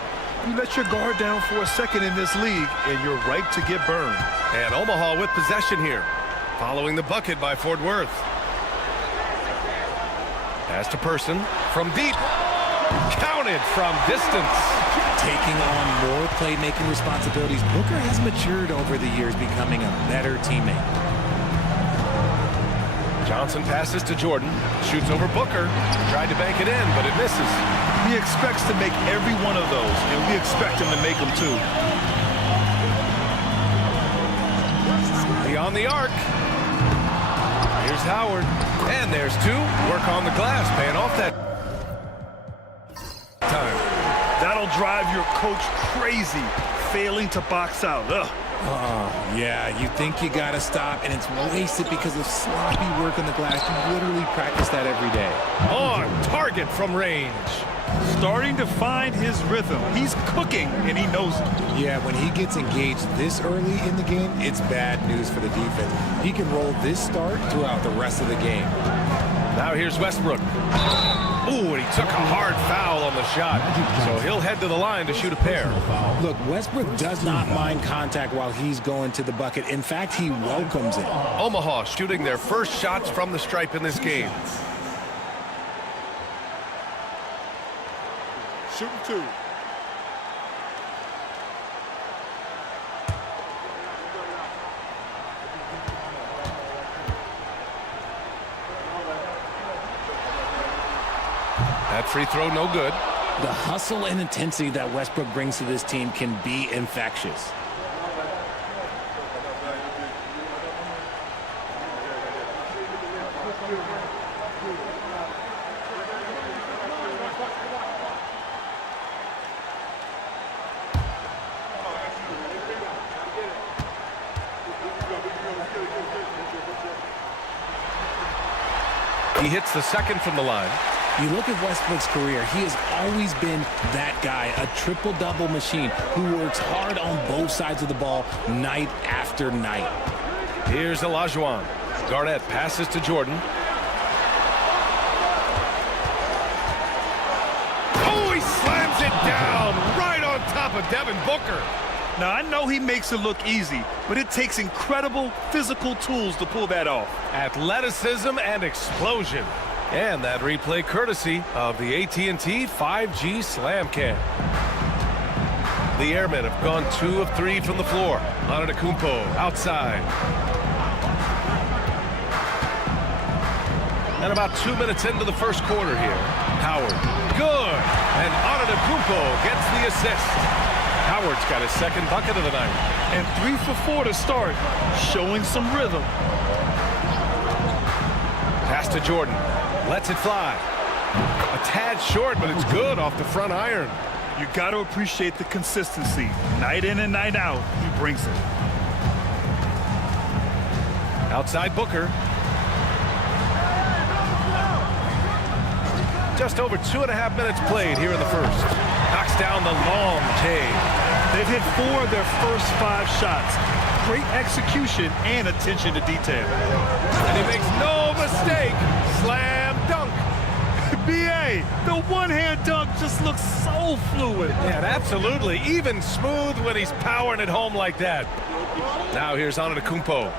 You let your guard down for a second in this league, and you're ripe to get burned. And Omaha with possession here, following the bucket by Fort Worth. Pass to Person from deep. Counted from distance. Taking on more playmaking responsibilities, Booker has matured over the years, becoming a better teammate. Johnson passes to Jordan, shoots over Booker, tried to bank it in, but it misses. He expects to make every one of those, and we expect him to make them too. Beyond the arc. Here's Howard, and there's 2. Work on the glass, paying off that time. That'll drive your coach crazy, failing to box out. Ugh. Oh, yeah, you think you got to stop, and it's wasted because of sloppy work on the glass. You literally practice that every day. On target from range. Starting to find his rhythm. He's cooking, and he knows it. Yeah, when he gets engaged this early in the game, it's bad news for the defense. He can roll this start throughout the rest of the game. Now here's Westbrook. Ooh, and he took a hard foul on the shot. So he'll head to the line to shoot a pair. Look, Westbrook does not mind contact while he's going to the bucket. In fact, he welcomes it. Omaha shooting their first shots from the stripe in this game. Shooting 2. That free throw no good. The hustle and intensity that Westbrook brings to this team can be infectious. He hits the second from the line. You look at Westbrook's career, he has always been that guy, a triple-double machine who works hard on both sides of the ball night after night. Here's Olajuwon. Garnett passes to Jordan. Oh, he slams it down right on top of Devin Booker. Now, I know he makes it look easy, but it takes incredible physical tools to pull that off. Athleticism and explosion. And that replay courtesy of the AT&T 5G Slam Cam. The Airmen have gone 2 of 3 from the floor. Antetokounmpo outside. And about 2 minutes into the first quarter here. Howard, good. And Antetokounmpo gets the assist. Howard's got his second bucket of the night. And 3 for 4 to start, showing some rhythm. Pass to Jordan. Lets it fly. A tad short, but it's good off the front iron. You got to appreciate the consistency. Night in and night out, he brings it. Outside Booker. Just over 2.5 minutes played here in the first. Knocks down the long K. They've hit 4 of their first 5 shots. Great execution and attention to detail. And he makes no mistake. Slam dunk. B.A., the one-hand dunk just looks so fluid. Yeah, absolutely. Even smooth when he's powering it home like that. Now here's Antetokounmpo.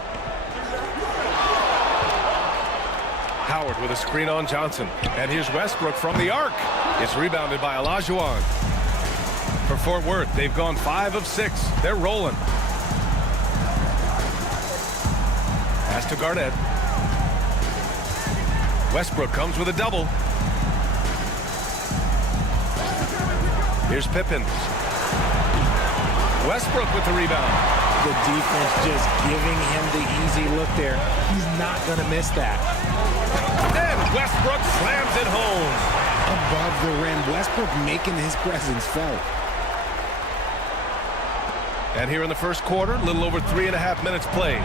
Howard with a screen on Johnson. And here's Westbrook from the arc. It's rebounded by Olajuwon. For Fort Worth, they've gone 5 of 6. They're rolling. Pass to Garnett. Westbrook comes with a double. Here's Pippen. Westbrook with the rebound. The defense just giving him the easy look there. He's not going to miss that. And Westbrook slams it home. Above the rim, Westbrook making his presence felt. And here in the first quarter, a little over 3.5 minutes played.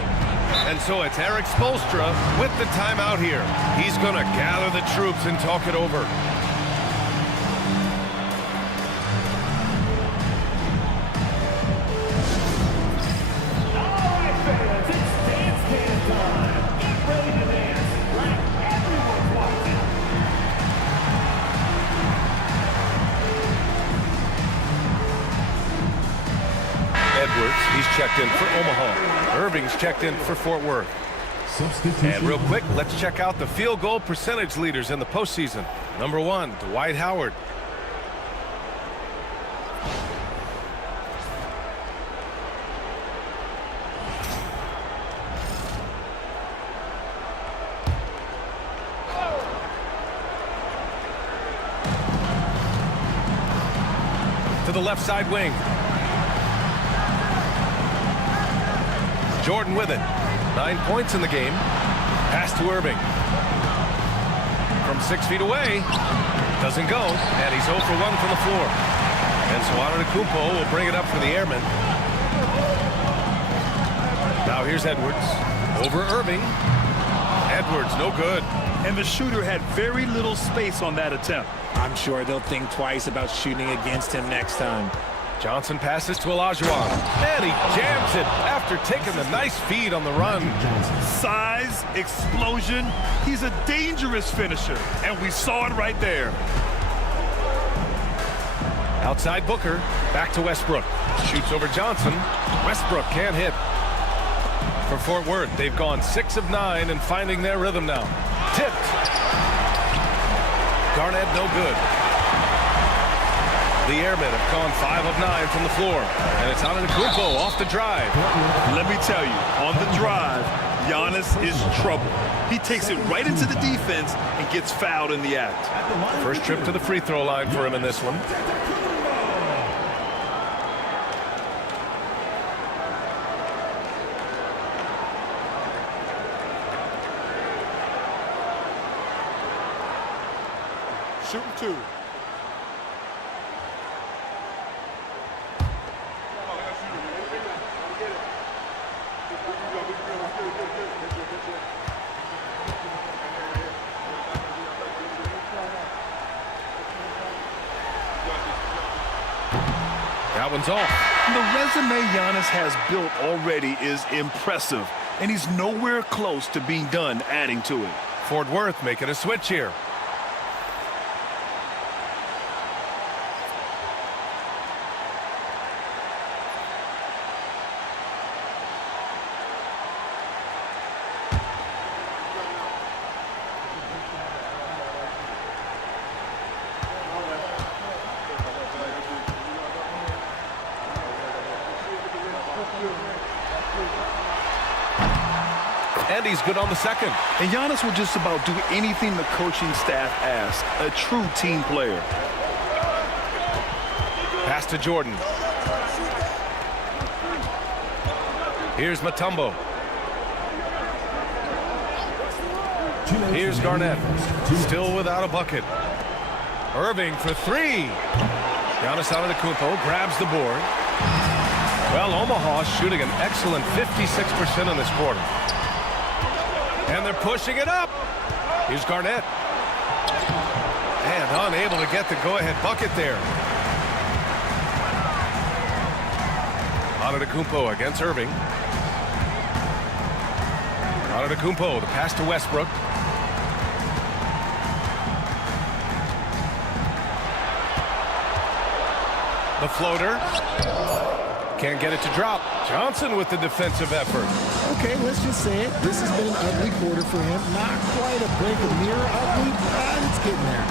And so it's Eric Spoelstra with the timeout here. He's going to gather the troops and talk it over. He's checked in for Omaha. Irving's checked in for Fort Worth. And real quick, let's check out the field goal percentage leaders in the postseason. Number 1, Dwight Howard. To the left side wing. Jordan with it. 9 points in the game. Pass to Irving. From 6 feet away. Doesn't go. And he's 0 for 1 from the floor. And so Antetokounmpo will bring it up for the Airmen. Now here's Edwards. Over Irving. Edwards, no good. And the shooter had very little space on that attempt. I'm sure they'll think twice about shooting against him next time. Johnson passes to Olajuwon, and he jams it after taking the nice feed on the run. Size, explosion, he's a dangerous finisher, and we saw it right there. Outside Booker, back to Westbrook. Shoots over Johnson. Westbrook can't hit. For Fort Worth, they've gone 6 of 9 and finding their rhythm now. Tipped. Garnett, no good. The Airmen have gone 5 of 9 from the floor. And it's Antetokounmpo off the drive. Let me tell you, on the drive, Giannis is trouble. He takes it right into the defense and gets fouled in the act. First trip to the free throw line for him in this one. Shooting 2. That one's off. The resume Giannis has built already is impressive, and he's nowhere close to being done adding to it. Fort Worth making a switch here. And he's good on the second. And Giannis will just about do anything the coaching staff asks. A true team player. Pass to Jordan. Here's Mutombo. Here's Garnett. Still without a bucket. Irving for 3. Giannis Antetokounmpo grabs the board. Well, Omaha shooting an excellent 56% in this quarter. And they're pushing it up. Here's Garnett. And unable to get the go-ahead bucket there. Antetokounmpo against Irving. Antetokounmpo, the pass to Westbrook. The floater. Can't get it to drop. Johnson with the defensive effort. Okay, let's just say it. This has been an ugly quarter for him. Not quite a break of mirror ugly, but it's getting there.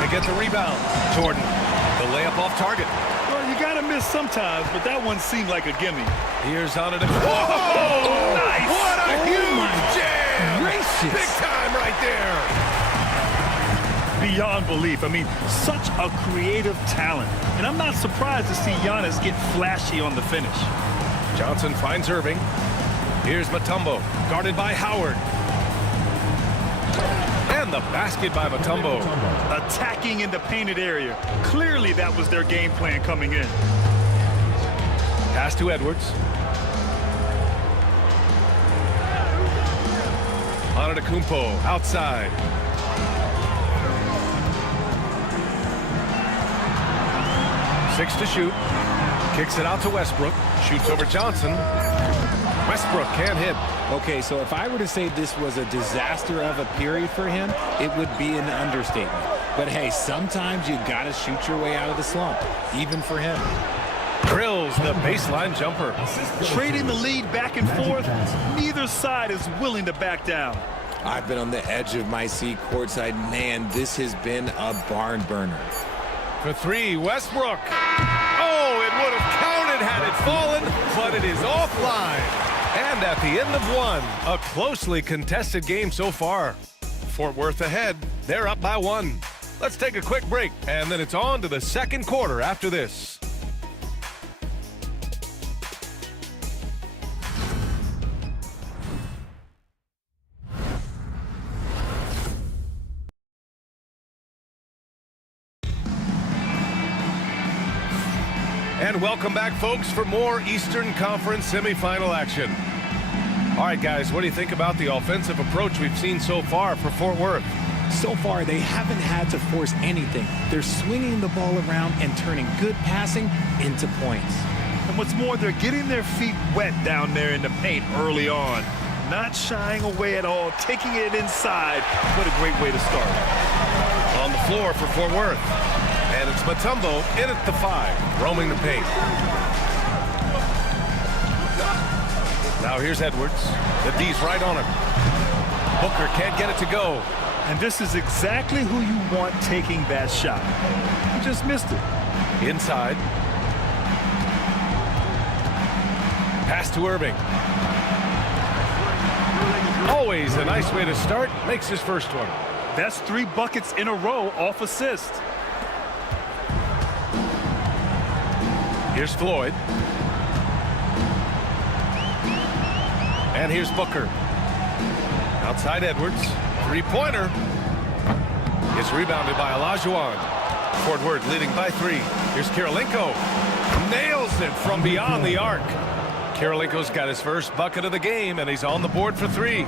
They get the rebound. Jordan, the layup off target. Well, you got to miss sometimes, but that one seemed like a gimme. Here's Antetokounmpo. Whoa! Nice! What a huge jam! Gracious. Big time right there. Beyond belief. I mean, such a creative talent. And I'm not surprised to see Giannis get flashy on the finish. Johnson finds Irving. Here's Mutombo, guarded by Howard. And the basket by Mutombo. Attacking in the painted area. Clearly that was their game plan coming in. Pass to Edwards. Antetokounmpo outside. Six to shoot. Kicks it out to Westbrook. Shoots over Johnson. Westbrook can't hit. Okay, so if I were to say this was a disaster of a period for him, it would be an understatement. But hey, sometimes you got to shoot your way out of the slump, even for him. Drills the baseline jumper. Trading the lead back and forth, neither side is willing to back down. I've been on the edge of my seat courtside. Man, this has been a barn burner. For three, Westbrook. Oh, it would have counted had it fallen, but it is offline. And at the end of one, a closely contested game so far. Fort Worth ahead. They're up by one. Let's take a quick break, and then it's on to the second quarter after this. And welcome back, folks, for more Eastern Conference semifinal action. All right, guys, what do you think about the offensive approach we've seen so far for Fort Worth? So far, they haven't had to force anything. They're swinging the ball around and turning good passing into points. And what's more, they're getting their feet wet down there in the paint early on. Not shying away at all, taking it inside. What a great way to start. On the floor for Fort Worth. And it's Mutombo in at the 5, roaming the paint. Now here's Edwards. The D's right on him. Booker can't get it to go. And this is exactly who you want taking that shot. He just missed it. Inside. Pass to Irving. Always a nice way to start. Makes his first one. That's 3 buckets in a row off assist. Here's Floyd. And here's Booker. Outside Edwards. Three-pointer. It's rebounded by Olajuwon. Fort Worth leading by 3. Here's Kirilenko. Nails it from beyond the arc. Kirilenko's got his first bucket of the game, and he's on the board for 3.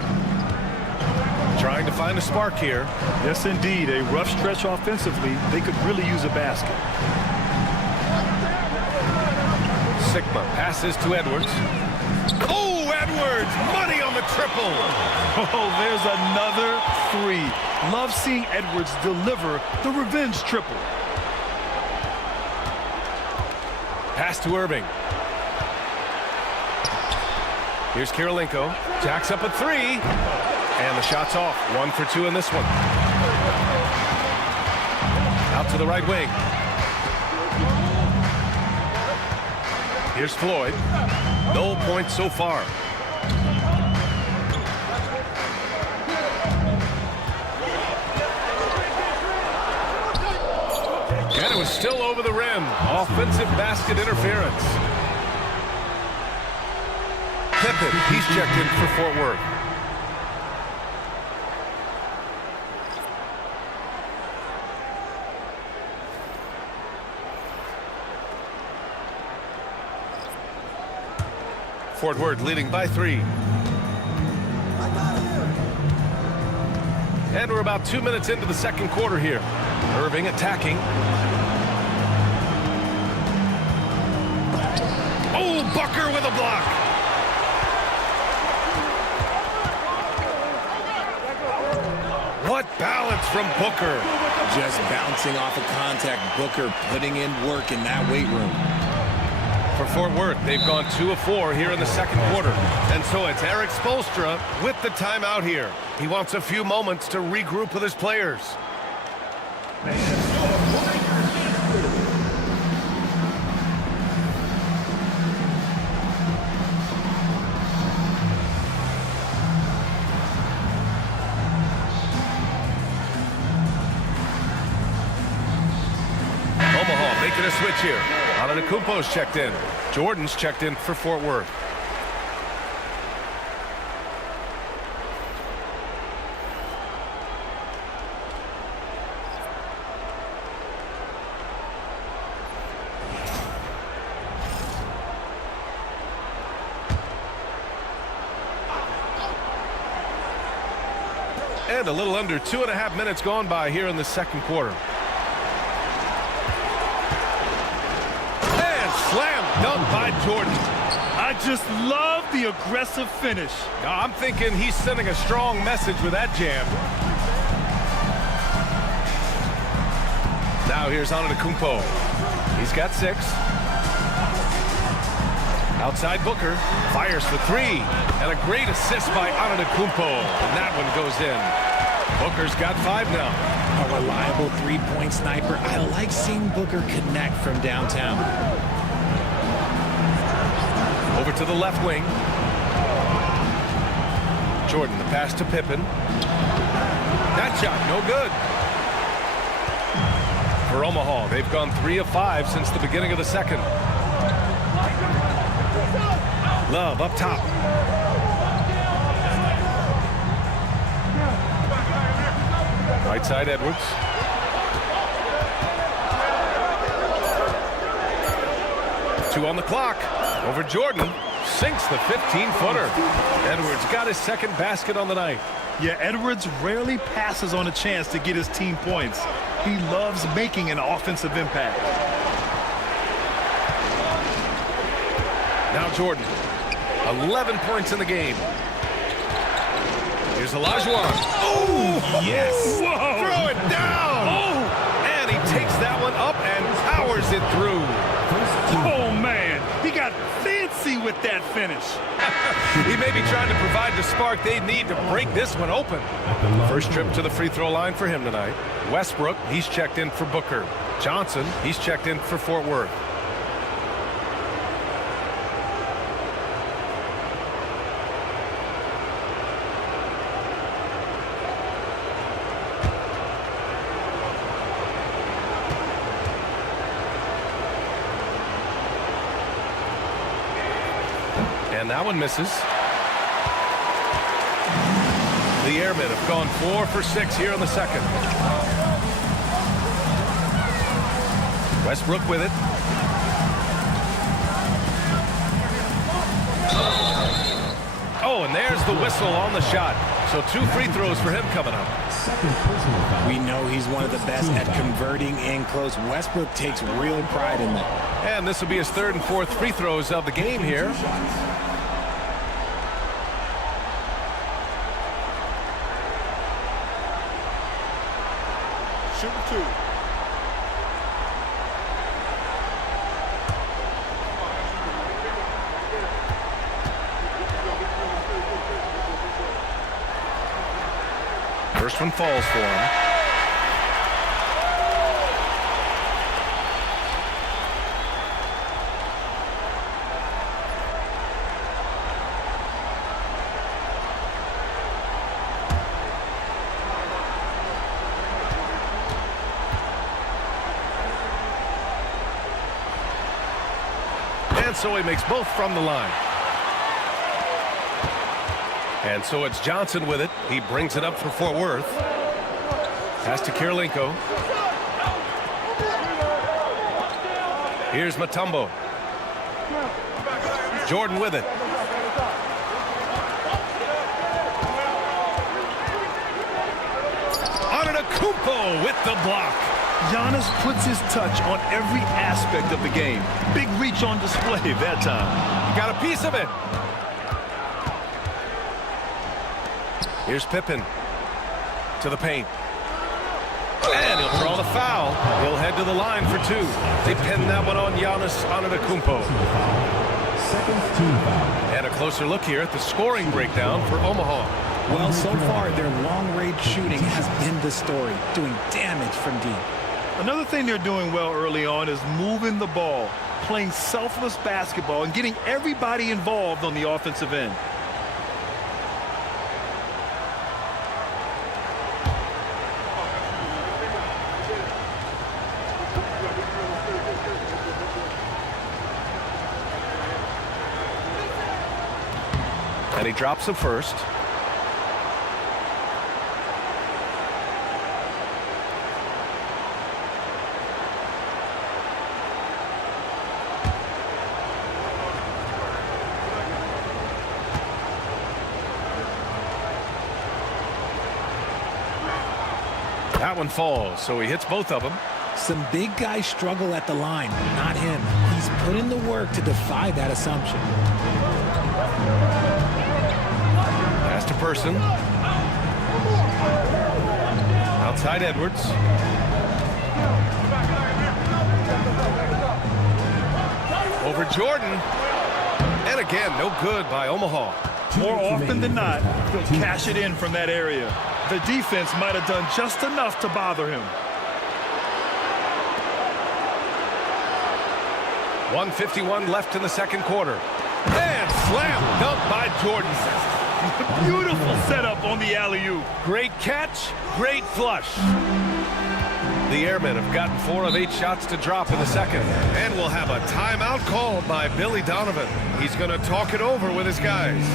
Trying to find a spark here. Yes, indeed. A rough stretch offensively. They could really use a basket. Sigma passes to Edwards. Oh, Edwards! Money on the triple! Oh, there's another 3. Love seeing Edwards deliver the revenge triple. Pass to Irving. Here's Kirilenko. Jacks up at 3. And the shot's off. 1 for 2 in this one. Out to the right wing. Here's Floyd. No points so far. And it was still over the rim. Offensive basket interference. Pippen, he's checked in for Fort Worth. Fort Worth leading by 3. And we're about 2 minutes into the second quarter here. Irving attacking. Oh, Booker with a block. What balance from Booker. Just bouncing off of contact. Booker putting in work in that weight room. For Fort Worth, they've gone 2 of 4 here in the second quarter. And so it's Eric Spoelstra with the timeout here. He wants a few moments to regroup with his players. Omaha making a switch here. Antetokounmpo's checked in. Jordan's checked in for Fort Worth. And a little under 2.5 minutes gone by here in the second quarter. And slam dunk by Jordan. I just love the aggressive finish. Now, I'm thinking he's sending a strong message with that jam. Now here's Antetokounmpo. He's got 6. Outside Booker, fires for 3, and a great assist by Antetokounmpo, and that one goes in. Booker's got 5 now. A reliable three-point sniper. I like seeing Booker connect from downtown. Over to the left wing. Jordan, the pass to Pippen. That shot, no good. For Omaha, they've gone 3 of 5 since the beginning of the second. Love up top. Right side, Edwards. Two on the clock. Over Jordan. Sinks the 15-footer. Edwards got his second basket on the night. Yeah, Edwards rarely passes on a chance to get his team points. He loves making an offensive impact. Now Jordan. 11 points in the game. Here's Olajuwon. Oh, yes. Whoa. Throw it down. Oh, and he takes that one up and powers it through. Oh, man. He got fancy with that finish. He may be trying to provide the spark they need to break this one open. First trip to the free throw line for him tonight. Westbrook, he's checked in for Booker. Johnson, he's checked in for Fort Worth. And that one misses. The Airmen have gone 4 for 6 here in the second. Westbrook with it. Oh, and there's the whistle on the shot. So 2 free throws for him coming up. We know he's one of the best at converting in close. Westbrook takes real pride in that. And this will be his 3rd and 4th free throws of the game here. Shooting 2. First one falls for him. And so he makes both from the line. And so it's Johnson with it. He brings it up for Fort Worth. Pass to Kirilenko. Here's Mutombo. Jordan with it. Antetokounmpo with the block. Giannis puts his touch on every aspect of the game. Big reach on display that time. He got a piece of it. Here's Pippen to the paint. And he'll draw the foul. He'll head to the line for 2. They pin that one on Giannis Antetokounmpo. And a closer look here at the scoring breakdown for Omaha. Well, so far, their long-range shooting has been the story, doing damage from deep. Another thing they're doing well early on is moving the ball, playing selfless basketball, and getting everybody involved on the offensive end. And he drops the first. That one falls, so he hits both of them. Some big guys struggle at the line, not him. He's put in the work to defy that assumption. Pass to Person. Outside Edwards. Over Jordan. And again, no good by Omaha. More often than not, he'll cash it in from that area. The defense might have done just enough to bother him. 1:51 left in the second quarter. And slam dunk by Jordan. Beautiful setup on the alley-oop. Great catch, great flush. The Airmen have gotten 4 of 8 shots to drop in the second. And we'll have a timeout called by Billy Donovan. He's going to talk it over with his guys.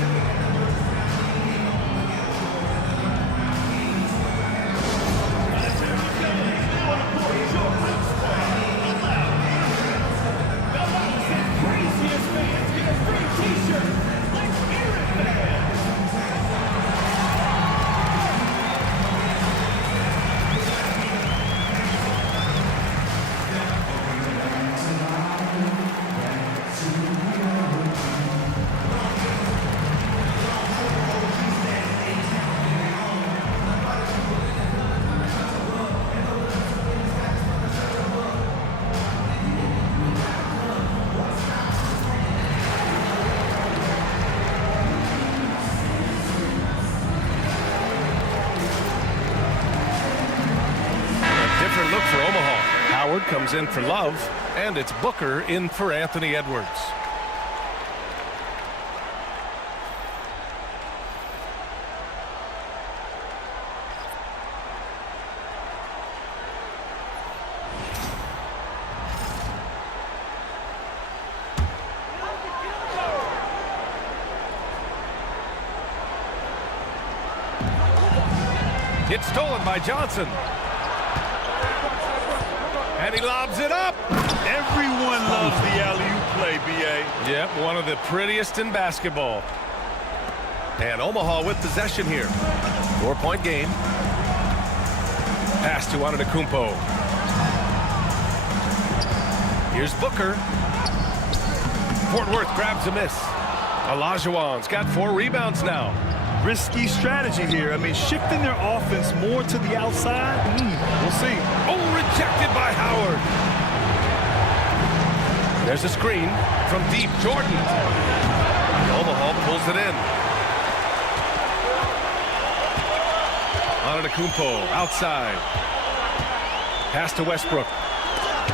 Look for Omaha. Howard comes in for Love, and it's Booker in for Anthony Edwards. It's stolen by Johnson. And he lobs it up. Everyone loves the alley-oop play, B.A. Yep, one of the prettiest in basketball. And Omaha with possession here. 4-point game. Pass to Antetokounmpo. Here's Booker. Fort Worth grabs a miss. Olajuwon's got 4 rebounds now. Risky strategy here. I mean, shifting their offense more to the outside. We'll see. Oh, rejected by Howard. There's a screen from deep. Jordan. Omaha pulls it in. Antetokounmpo outside. Pass to Westbrook.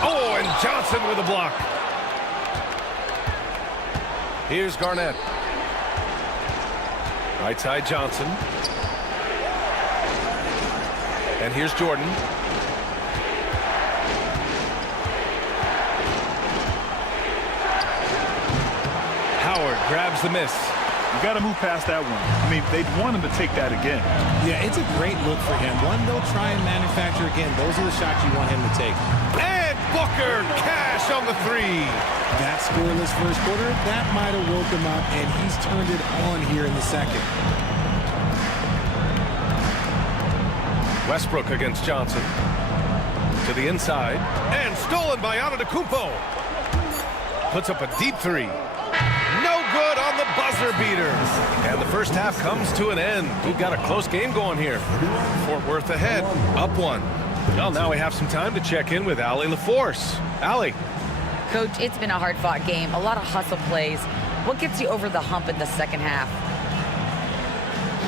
Oh, and Johnson with a block. Here's Garnett. Right side Johnson. And here's Jordan. Howard grabs the miss. You got to move past that one. I mean, they'd want him to take that again. Yeah, it's a great look for him. One they'll try and manufacture again. Those are the shots you want him to take. And Booker cash on the 3. That scoreless first quarter, that might have woke him up, and he's turned it on here in the second. Westbrook against Johnson. To the inside. And stolen by Antetokounmpo. Puts up a deep 3. No good on the buzzer beater. And the first half comes to an end. We've got a close game going here. Fort Worth ahead, up 1. Well, now we have some time to check in with Allie LaForce. Allie. Coach, it's been a hard-fought game. A lot of hustle plays. What gets you over the hump in the second half?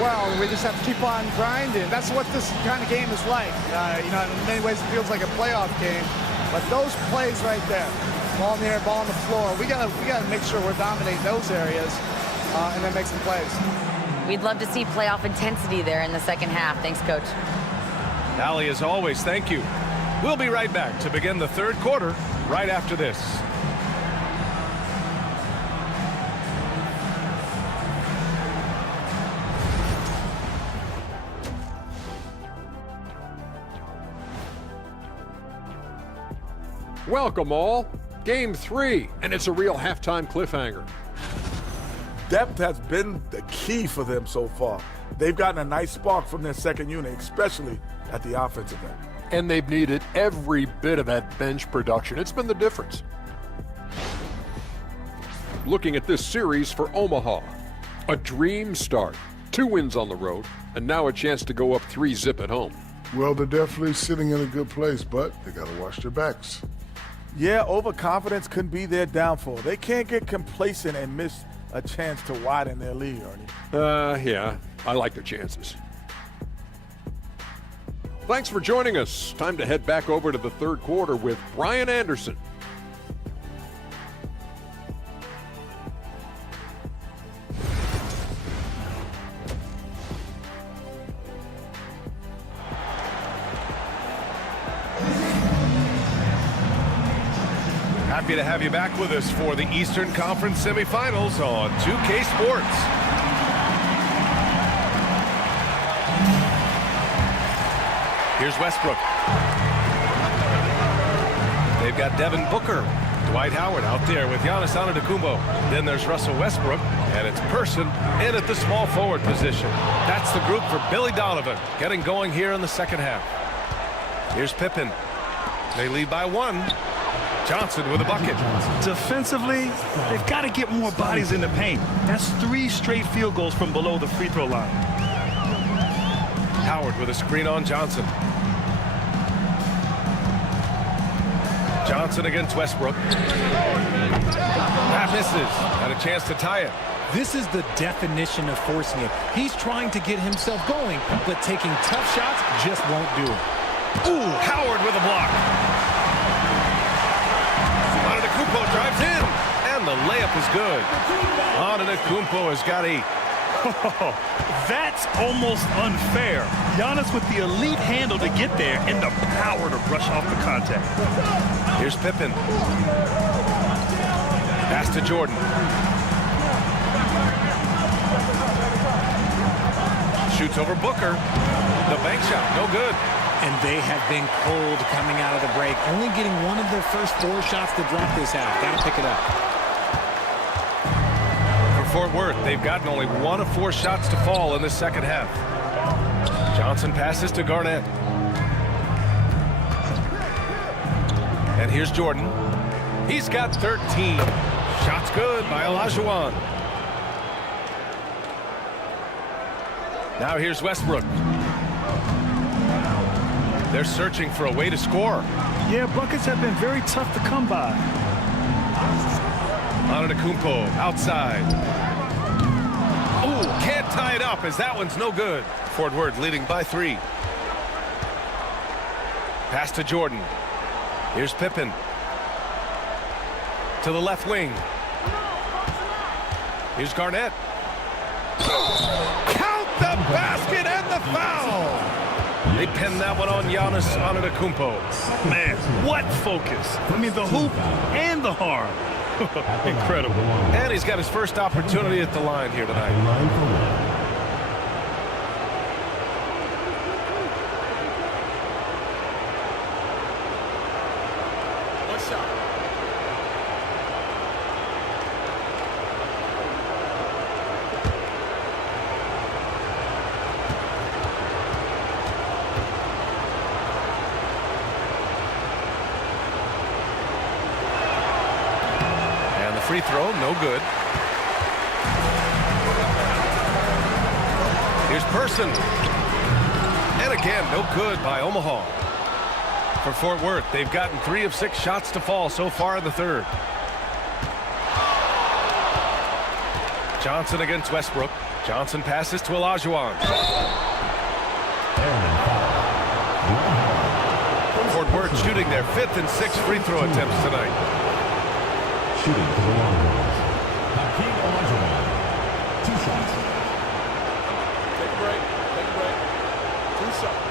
Well, we just have to keep on grinding. That's what this kind of game is like. You know, in many ways it feels like a playoff game. But those plays right there, ball in the air, ball on the floor, we gotta make sure we're dominating those areas and then make some plays. We'd love to see playoff intensity there in the second half. Thanks, Coach. Allie, as always, thank you. We'll be right back to begin the third quarter right after this. Welcome all. Game 3, and it's a real halftime cliffhanger. depth has been the key for them so far. They've gotten a nice spark from their second unit, especially at the offensive end. And they've needed every bit of that bench production. It's been the difference. Looking at this series for Omaha, a dream start. 2 wins on the road, and now a chance to go up 3-0 at home. Well, they're definitely sitting in a good place, but they got to watch their backs. Yeah, overconfidence could be their downfall. They can't get complacent and miss a chance to widen their lead, Ernie. Yeah, I like their chances. Thanks for joining us. Time to head back over to the third quarter with Brian Anderson. Happy to have you back with us for the Eastern Conference semifinals on 2K Sports. Here's Westbrook. They've got Devin Booker, Dwight Howard out there with Giannis Antetokounmpo. Then there's Russell Westbrook, and it's Person in at the small forward position. That's the group for Billy Donovan, getting going here in the second half. Here's Pippen. They lead by 1. Johnson with a bucket. Defensively, they've got to get more bodies in the paint. That's 3 straight field goals from below the free throw line. Howard with a screen on Johnson. Johnson against Westbrook. That misses. Had a chance to tie it. This is the definition of forcing it. He's trying to get himself going, but taking tough shots just won't do it. Ooh, Howard with a block. Antetokounmpo drives in, and the layup is good. Antetokounmpo has got a... That's almost unfair. Giannis with the elite handle to get there and the power to brush off the contact. Here's Pippen. Pass to Jordan. Shoots over Booker. The bank shot, no good. And they have been cold coming out of the break. Only getting one of their first 4 shots to drop this half. Got to pick it up. For Fort Worth, they've gotten only 1 of 4 shots to fall in the second half. Johnson passes to Garnett. And here's Jordan. He's got 13. Shots good by Olajuwon. Now here's Westbrook. They're searching for a way to score. Yeah, buckets have been very tough to come by. Antetokounmpo outside. Ooh, can't tie it up as that one's no good. Fort Worth leading by 3. Pass to Jordan. Here's Pippen. To the left wing. Here's Garnett. Count the basket and the foul. They pinned that one on Giannis Antetokounmpo. Man, what focus. I mean, the hoop and the harm. Incredible. And he's got his first opportunity at the line here tonight. Free throw, no good. Here's Person. And again, no good by Omaha. For Fort Worth, they've gotten 3 of 6 shots to fall so far in the third. Johnson against Westbrook. Johnson passes to Olajuwon. Fort Worth shooting their 5th and 6th free throw attempts tonight. Shooting for the Longhorns, Hakeem Olajuwon, 2 shots. Take a break. 2 shots.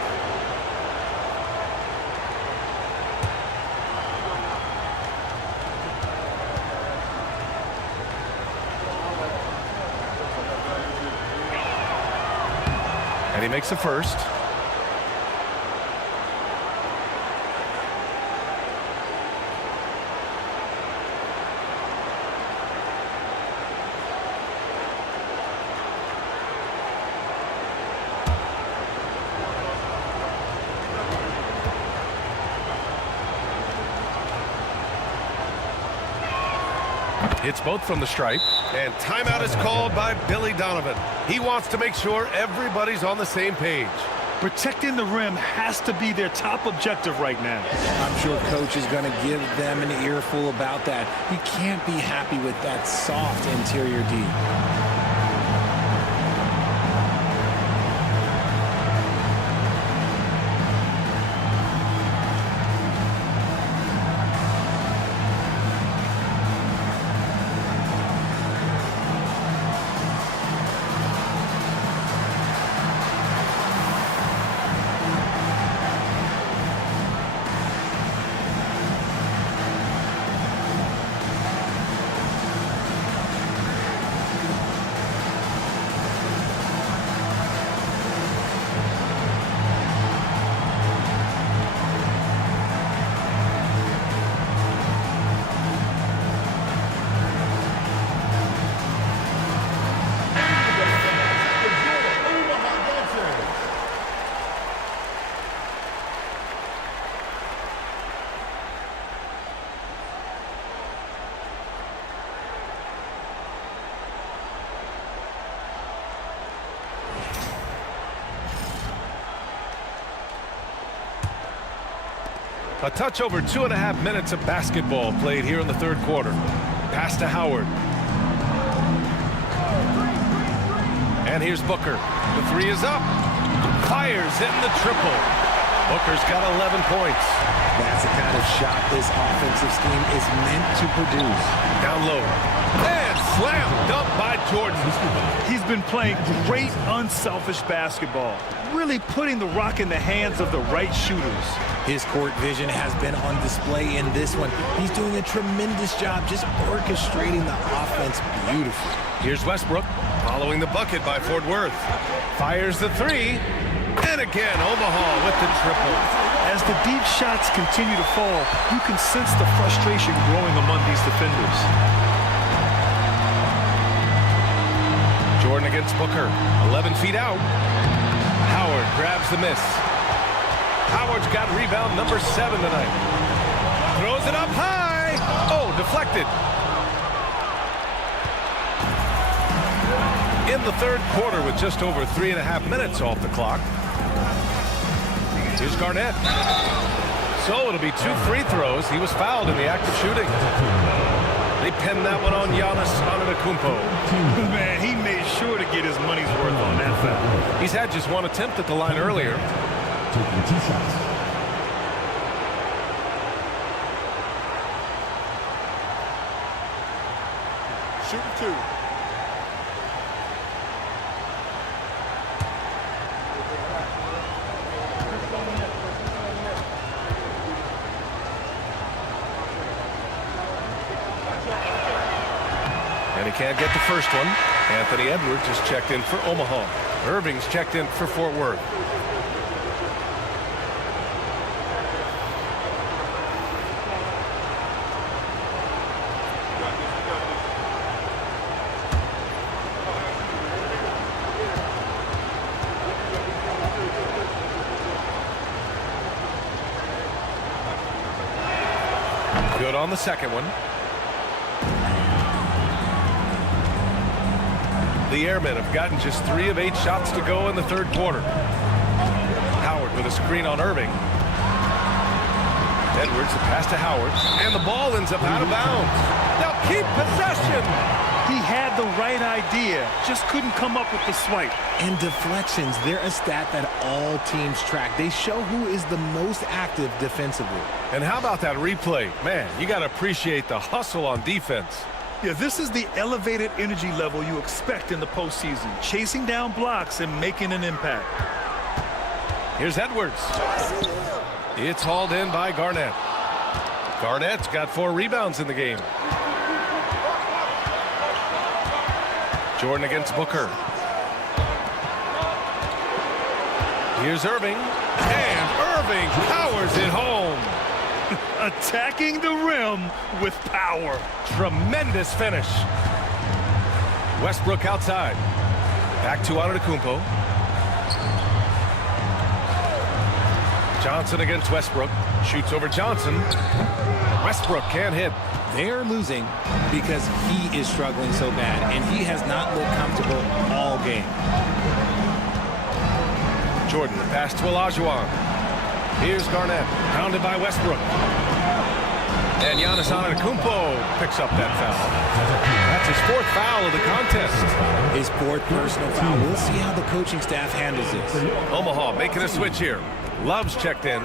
And he makes the first. Hits both from the stripe. And timeout is called by Billy Donovan. He wants to make sure everybody's on the same page. Protecting the rim has to be their top objective right now. I'm sure coach is going to give them an earful about that. You can't be happy with that soft interior D. A touch over 2.5 minutes of basketball played here in the third quarter. Pass to Howard. And here's Booker. The three is up. Fires in the triple. Booker's got 11 points. That's the kind of shot this offensive scheme is meant to produce. Down low. And slam dunk by Jordan. He's been playing great unselfish basketball. Really putting the rock in the hands of the right shooters. His court vision has been on display in this one. He's doing a tremendous job just orchestrating the offense beautifully. Here's Westbrook following the bucket by Fort Worth. Fires the three. And again, Omaha with the triple. As the deep shots continue to fall, you can sense the frustration growing among these defenders. Jordan against Booker. 11 feet out. Howard grabs the miss. Howard's got rebound number 7 tonight. Throws it up high. Oh, deflected. In the third quarter with just over 3.5 minutes off the clock. Here's Garnett. So it'll be 2 free throws. He was fouled in the act of shooting. They pinned that one on Giannis Antetokounmpo. Man, he made sure to get his money's worth on that foul. He's had just one attempt at the line earlier. Taking 2 shots. Shooting 2. And he can't get the first one. Anthony Edwards just checked in for Omaha. Irving's checked in for Fort Worth. Good on the second one. The Airmen have gotten just 3 of 8 shots to go in the third quarter. Howard with a screen on Irving. Edwards, the pass to Howard. And the ball ends up out of bounds. They'll keep possession. He had the right idea, just couldn't come up with the swipe. And deflections, they're a stat that all teams track. They show who is the most active defensively. And how about that replay? Man, you got to appreciate the hustle on defense. Yeah, this is the elevated energy level you expect in the postseason. Chasing down blocks and making an impact. Here's Edwards. It's hauled in by Garnett. Garnett's got 4 rebounds in the game. Jordan against Booker. Here's Irving. And Irving powers it home. Attacking the rim with power. Tremendous finish. Westbrook outside. Back to Antetokounmpo. Johnson against Westbrook. Shoots over Johnson. Westbrook can't hit. They're losing because he is struggling so bad, and he has not looked comfortable all game. Jordan, the pass to Olajuwon. Here's Garnett, pounded by Westbrook. And Giannis Antetokounmpo picks up that foul. That's his 4th foul of the contest. His 4th personal foul. We'll see how the coaching staff handles this. Omaha making a switch here. Love's checked in.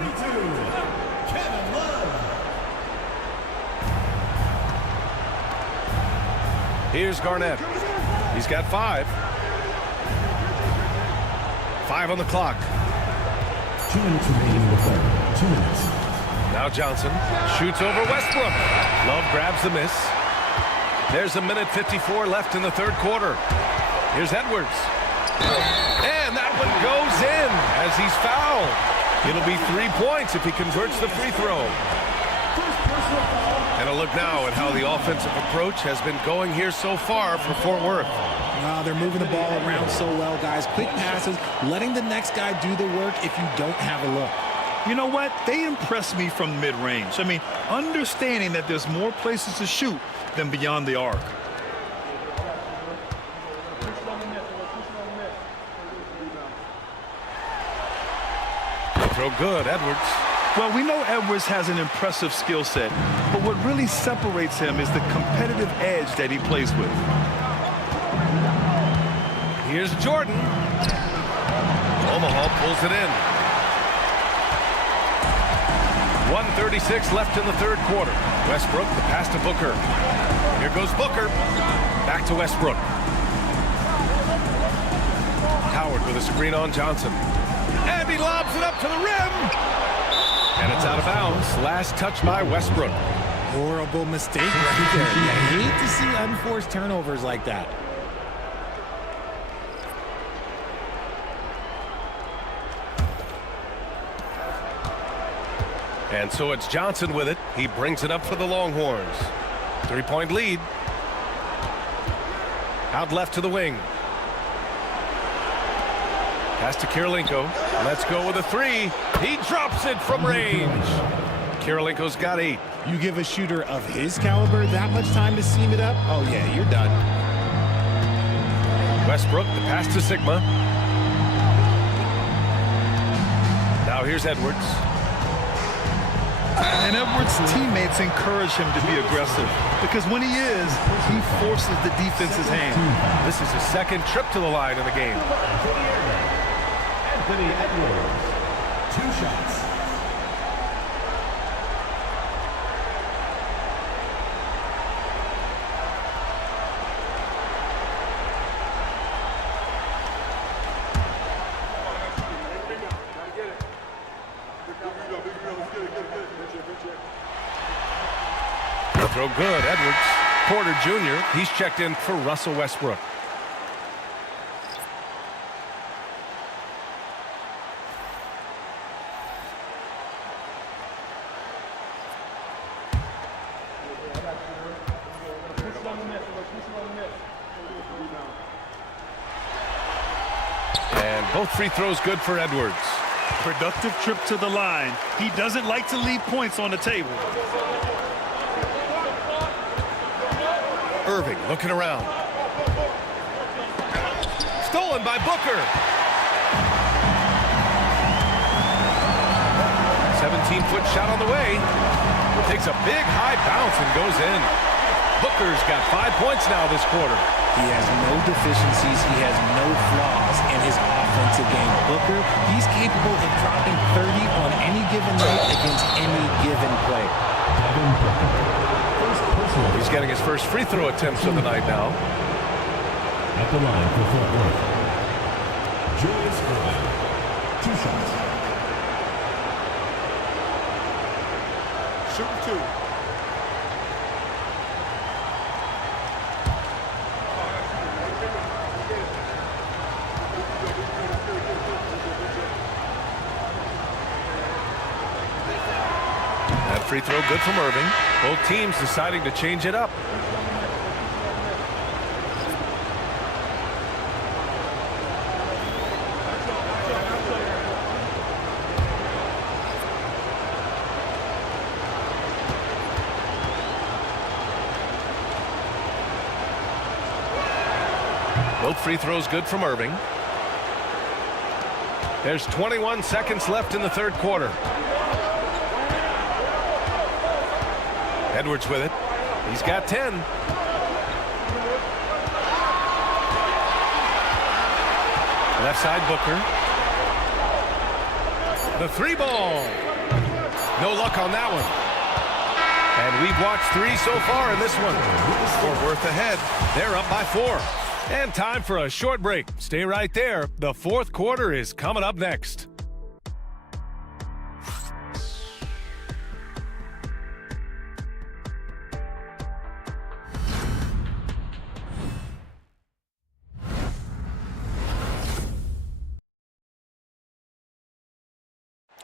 Here's Garnett. He's got 5. 5 on the clock. 2 minutes remaining in the third. 2 minutes. Now Johnson shoots over Westbrook. Love grabs the miss. There's a minute 54 left in the 3rd quarter. Here's Edwards. And that one goes in as he's fouled. It'll be 3 points if he converts the free throw. And a look now at how the offensive approach has been going here so far for Fort Worth. They're moving the ball around so well, guys. Quick passes, letting the next guy do the work if you don't have a look. You know what? They impress me from mid-range. I mean, understanding that there's more places to shoot than beyond the arc. Throw good, Edwards. Well, we know Edwards has an impressive skill set, but what really separates him is the competitive edge that he plays with. Here's Jordan. Omaha pulls it in. 1:36 left in the 3rd quarter. Westbrook, the pass to Booker. Here goes Booker. Back to Westbrook. Howard with a screen on Johnson. And he lobs it up to the rim. And it's out of bounds. Last touch by Westbrook. Horrible mistake right there. You hate to see unforced turnovers like that. And so it's Johnson with it. He brings it up for the Longhorns. 3-point lead. Out left to the wing. Pass to Kirilenko. Let's go with a 3. He drops it from range. Kirilenko's got 8. You give a shooter of his caliber that much time to seam it up? Oh, yeah, you're done. Westbrook, the pass to Sigma. Now here's Edwards. And Edwards' teammates encourage him to be aggressive because when he is, he forces the defense's hand. This is his 2nd trip to the line in the game. Anthony Edwards, 2 shots. Throw good, Edwards. Porter Jr., he's checked in for Russell Westbrook. And both free throws good for Edwards. Productive trip to the line. He doesn't like to leave points on the table. Irving looking around. Stolen by Booker. 17-foot shot on the way. Takes a big high bounce and goes in. Booker's got 5 points now this quarter. He has no deficiencies. He has no flaws in his offensive game. Booker, he's capable of dropping 30 on any given night against any given player. He's getting his first free throw attempts of the night now. At the line for Fort Worth, Julius Irving, 2 shots. Shooting 2. That free throw good from Irving. Both teams deciding to change it up. Both free throws good from Irving. There's 21 seconds left in the third quarter. Edwards with it. He's got 10. Left side, Booker. The three ball. No luck on that one. And we've watched 3 so far in this one. Fort Worth ahead. They're up by 4. And time for a short break. Stay right there. The fourth quarter is coming up next.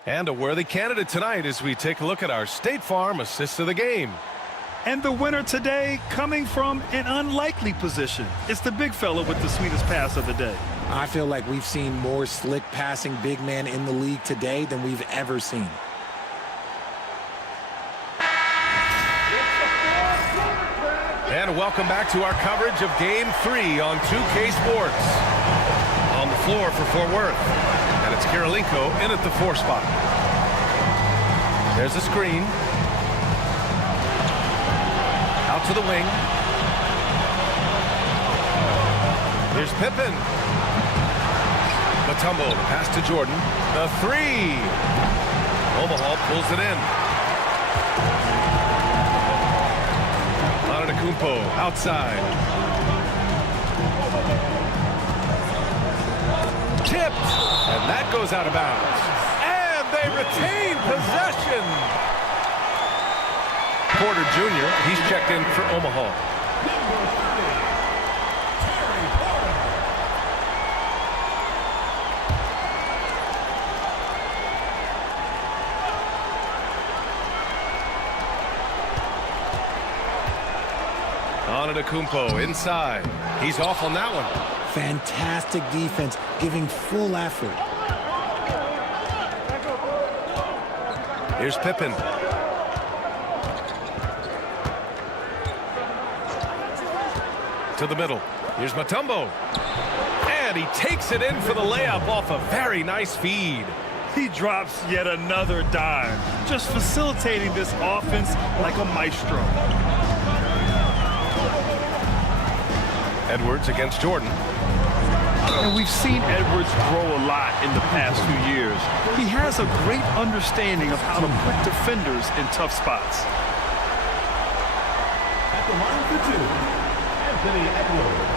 And a worthy candidate tonight as we take a look at our State Farm assist of the game. And the winner today coming from an unlikely position. It's the big fella with the sweetest pass of the day. I feel like we've seen more slick passing big men in the league today than we've ever seen. And welcome back to our coverage of Game 3 on 2K Sports. On the floor for Fort Worth. And it's Kirilenko in at the 4 spot. There's a screen. Out to the wing. Here's Pippen. Mutombo, the pass to Jordan. The 3. Omaha pulls it in. Antetokounmpo outside. Tipped. And that goes out of bounds. And they retain possession. Porter Jr., he's checked in for Omaha. Antetokounmpo inside. He's off on that one. Fantastic defense, giving full effort. Here's Pippen. To the middle. Here's Mutombo. And he takes it in for the layup off a very nice feed. He drops yet another dime, just facilitating this offense like a maestro. Edwards against Jordan. And we've seen Edwards grow a lot in the past few years. He has a great understanding of how to put defenders in tough spots. At the line for 2, Anthony Edwards.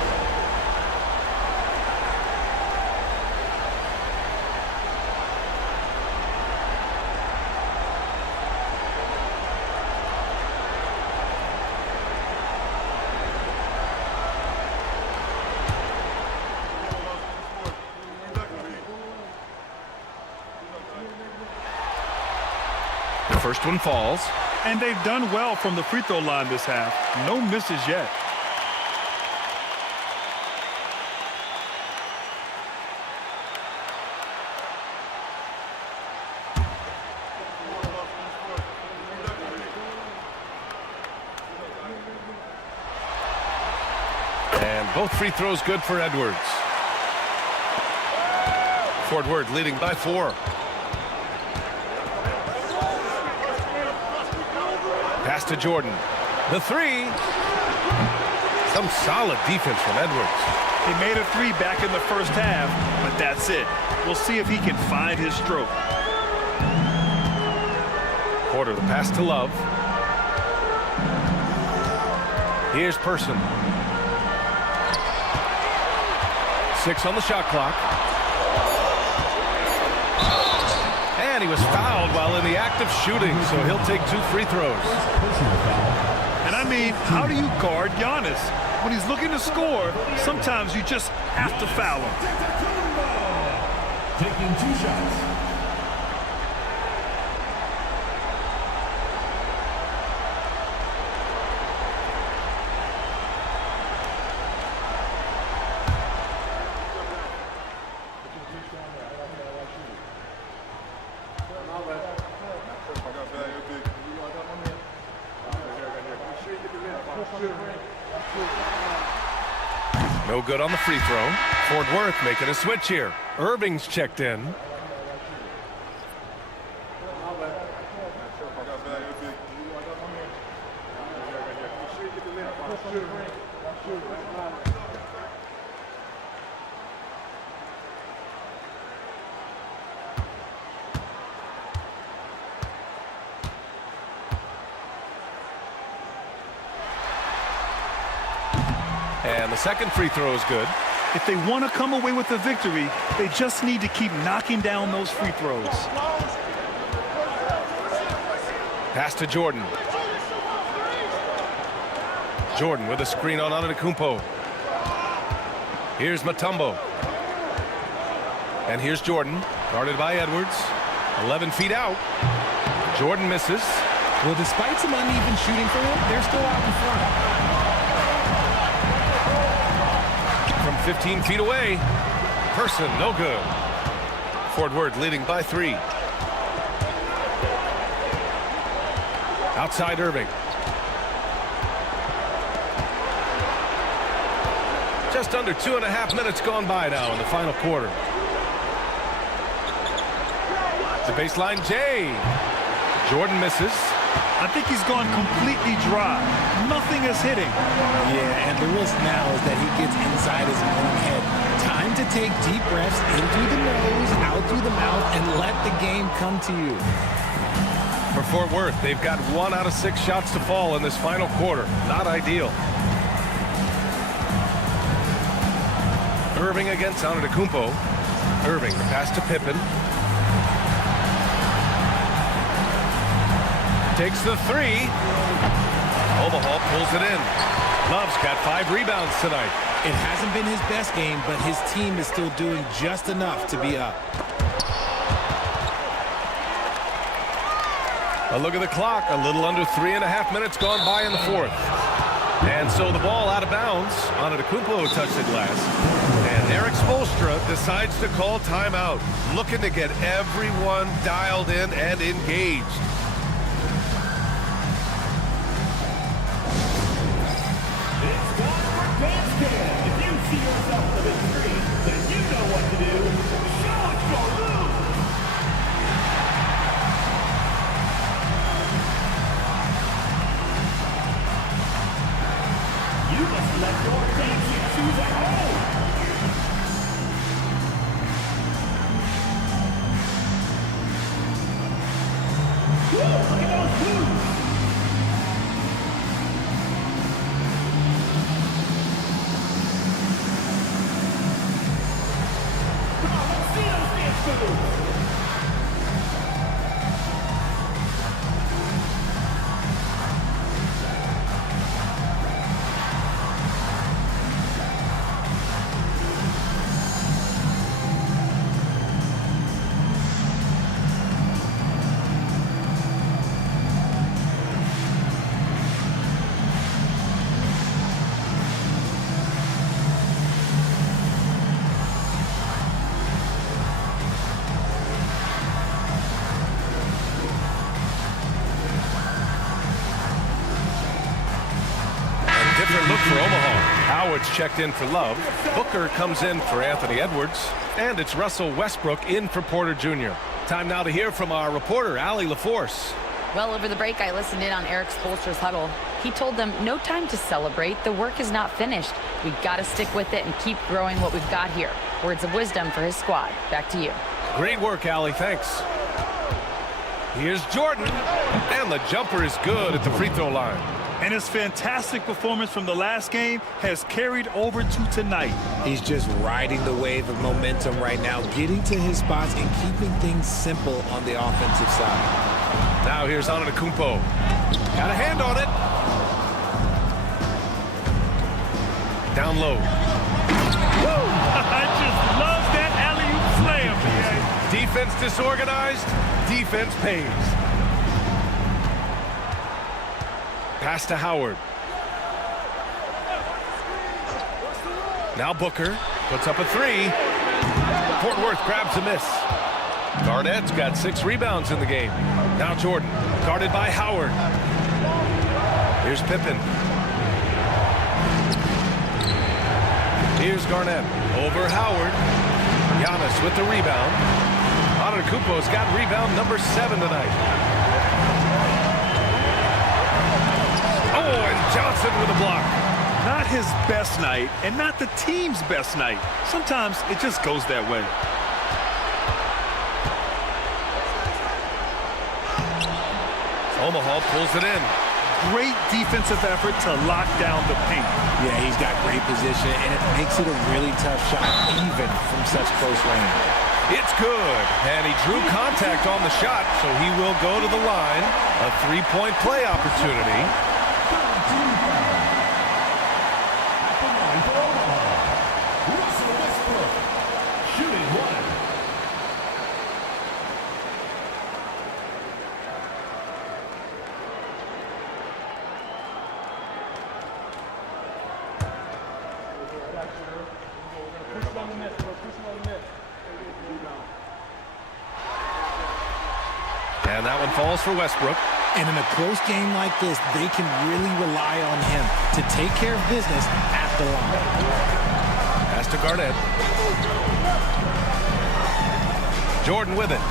First one falls. And they've done well from the free throw line this half. No misses yet. And both free throws good for Edwards. Fort Worth leading by 4. Pass to Jordan. The 3. Some solid defense from Edwards. He made a 3 back in the first half, but that's it. We'll see if he can find his stroke. Porter, the pass to Love. Here's Person. 6 on the shot clock. And he was fouled while in the act of shooting, so he'll take 2 free throws. And I mean, how do you guard Giannis? When he's looking to score, sometimes you just have to foul him. Taking 2 shots. No good on the free throw. Fort Worth making a switch here. Irving's checked in. And the second free throw is good. If they want to come away with the victory, they just need to keep knocking down those free throws. Pass to Jordan. Jordan with a screen on Antetokounmpo. Here's Mutombo. And here's Jordan, guarded by Edwards. 11 feet out. Jordan misses. Well, despite some uneven shooting for him, they're still out in front. From 15 feet away. Person, no good. Fort Worth leading by 3. Outside Irving. Just under 2.5 minutes gone by now in the final quarter. The baseline, Jay. Jordan misses. I think he's gone completely dry. Nothing is hitting. Yeah, and the risk now is that he gets inside his own head. Time to take deep breaths in through the nose, out through the mouth, and let the game come to you. For Fort Worth, they've got 1 out of 6 shots to fall in this final quarter. Not ideal. Irving against Antetokounmpo. Irving, the pass to Pippen. Takes the 3. Omaha pulls it in. Love's got 5 rebounds tonight. It hasn't been his best game, but his team is still doing just enough to be up. A look at the clock. A little under 3.5 minutes gone by in the fourth. And so the ball out of bounds. Antetokounmpo touched it last. And Eric Spoelstra decides to call timeout, looking to get everyone dialed in and engaged. If you see yourself on the big screen, then you know what to do. Show us your move! You must let your fancy shoes at home! Woo, look at those moves! Look for Omaha. Howard's checked in for Love. Booker comes in for Anthony Edwards. And it's Russell Westbrook in for Porter Jr. Time now to hear from our reporter, Allie LaForce. Well, over the break, I listened in on Eric Spoelstra's huddle. He told them, no time to celebrate. The work is not finished. We've got to stick with it and keep growing what we've got here. Words of wisdom for his squad. Back to you. Great work, Allie. Thanks. Here's Jordan. And the jumper is good at the free throw line. And his fantastic performance from the last game has carried over to tonight. He's just riding the wave of momentum right now, getting to his spots and keeping things simple on the offensive side. Now here's Antetokounmpo. Got a hand on it. Down low. Whoa! I just love that alley-oop slam, man. Defense disorganized. Defense pays. Pass to Howard. Now Booker puts up a 3. Fort Worth grabs a miss. Garnett's got 6 rebounds in the game. Now Jordan, guarded by Howard. Here's Pippen. Here's Garnett over Howard. Giannis with the rebound. Antetokounmpo's got rebound number 7 tonight. Oh, and Johnson with a block. Not his best night, and not the team's best night. Sometimes it just goes that way. Omaha pulls it in. Great defensive effort to lock down the paint. Yeah, he's got great position, and it makes it a really tough shot, even from such close range. It's good, and he drew contact on the shot, so he will go to the line. A 3-point play opportunity. Shooting 1. And that one falls for Westbrook. And in a close game like this, they can really rely on him to take care of business at the line. Pass to Garnett. Jordan with it.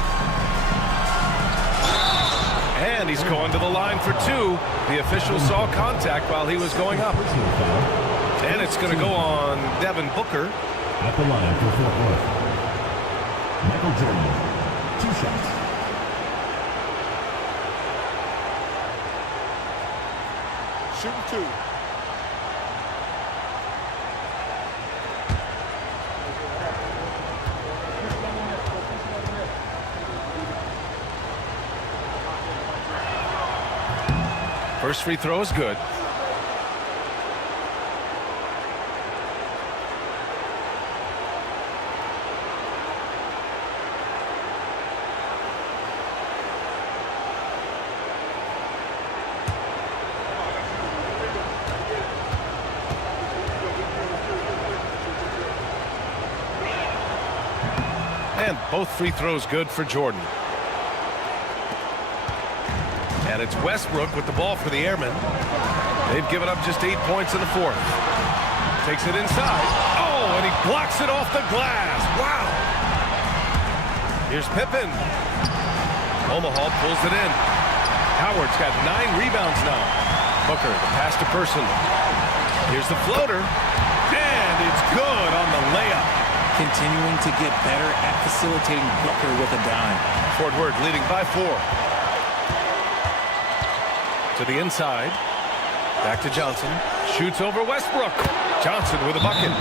And he's going to the line for 2. The official saw contact while he was going up. And it's going to go on Devin Booker. At the line for Fort Worth. Michael Jordan, 2 shots. Shooting 2. First free throw is good. And both free throws good for Jordan. And it's Westbrook with the ball for the Airmen. They've given up just 8 points in the 4th. Takes it inside. Oh, and he blocks it off the glass. Wow. Here's Pippen. Omaha pulls it in. Howard's got 9 rebounds now. Booker, the pass to Person. Here's the floater. And it's good on the layup. Continuing to get better at facilitating Booker with a dime. Fort Worth leading by 4. To the inside. Back to Johnson. Shoots over Westbrook. Johnson with a bucket.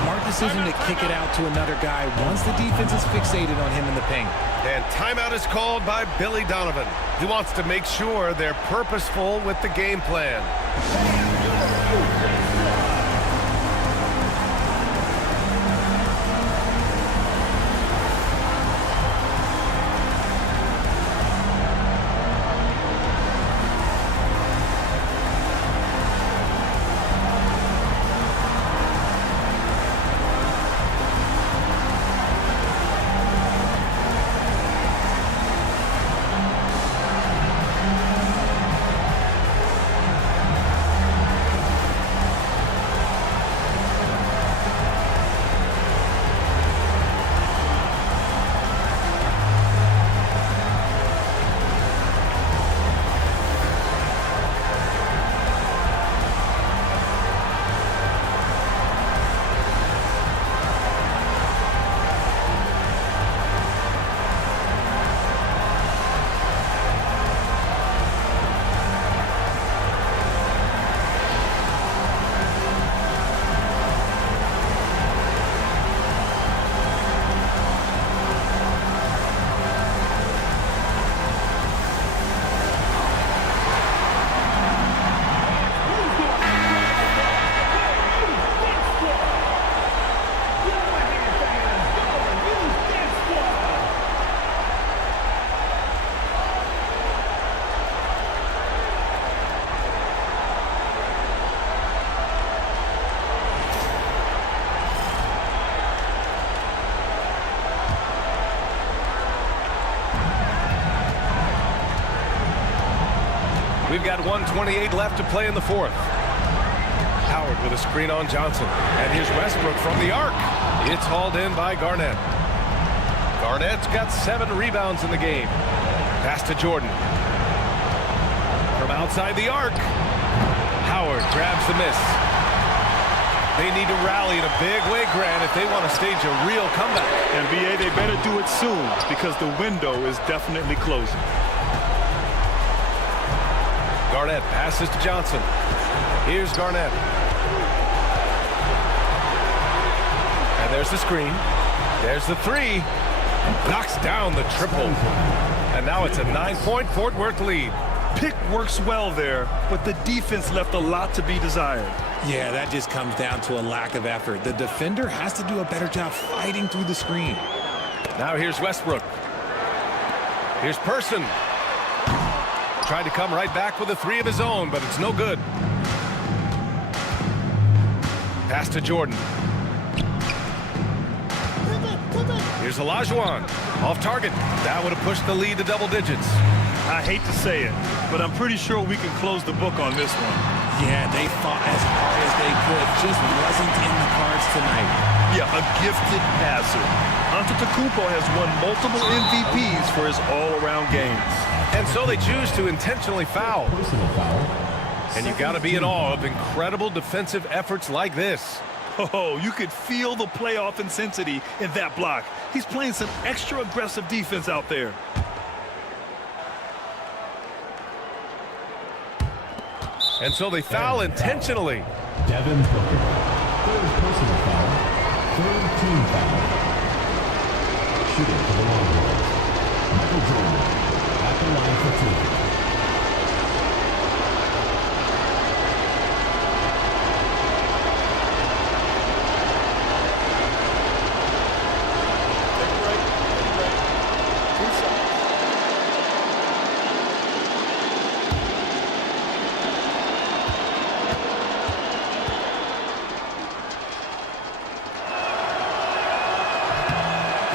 Smart decision to kick it out to another guy once the defense is fixated on him in the paint. And timeout is called by Billy Donovan. He wants to make sure they're purposeful with the game plan. We've got 1:28 left to play in the 4th. Howard with a screen on Johnson. And here's Westbrook from the arc. It's hauled in by Garnett. Garnett's got 7 rebounds in the game. Pass to Jordan. From outside the arc. Howard grabs the miss. They need to rally in a big way, Grant, if they want to stage a real comeback. NBA, they better do it soon because the window is definitely closing. Garnett passes to Johnson. Here's Garnett. And there's the screen. There's the 3. Knocks down the triple. And now it's a 9-point Fort Worth lead. Pick works well there, but the defense left a lot to be desired. Yeah, that just comes down to a lack of effort. The defender has to do a better job fighting through the screen. Now here's Westbrook. Here's Person. Tried to come right back with a 3 of his own, but it's no good. Pass to Jordan. Here's Olajuwon. Off target. That would have pushed the lead to double digits. I hate to say it, but I'm pretty sure we can close the book on this one. Yeah, they fought as hard as they could. Just wasn't in the cards tonight. Yeah, a gifted passer. Antetokounmpo has won multiple MVPs for his all-around games. And so they choose to intentionally foul. And you've got to be in awe of incredible defensive efforts like this. Oh, you could feel the playoff intensity in that block. He's playing some extra aggressive defense out there. And so they foul intentionally. Devin Booker. 3rd personal foul. 3rd team foul. Shooting for the Longhorns. Michael Jordan at the line for 2.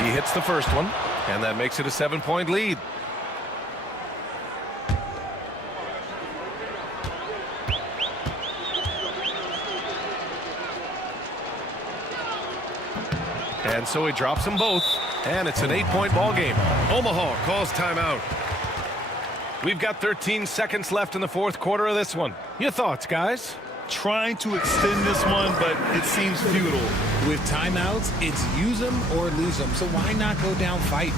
He hits the first one, and that makes it a 7-point lead. And so he drops them both, and it's an 8-point ball game. Omaha calls timeout. We've got 13 seconds left in the 4th quarter of this one. Your thoughts, guys? Trying to extend this one, but it seems futile. With timeouts, it's use them or lose them. So why not go down fighting?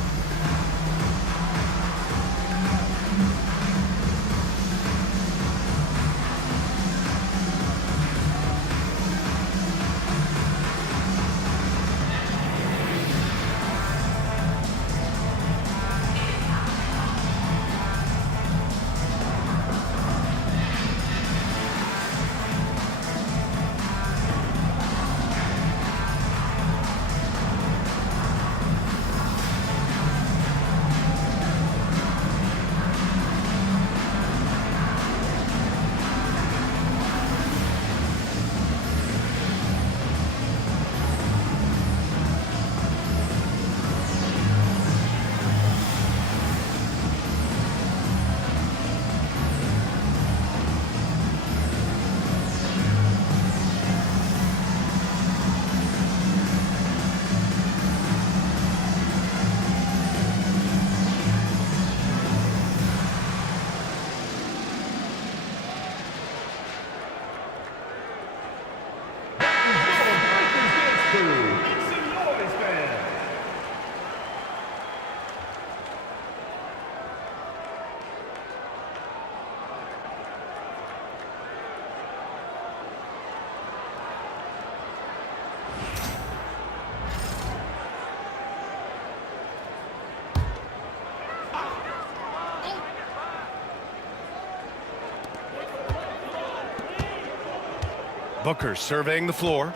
Booker surveying the floor.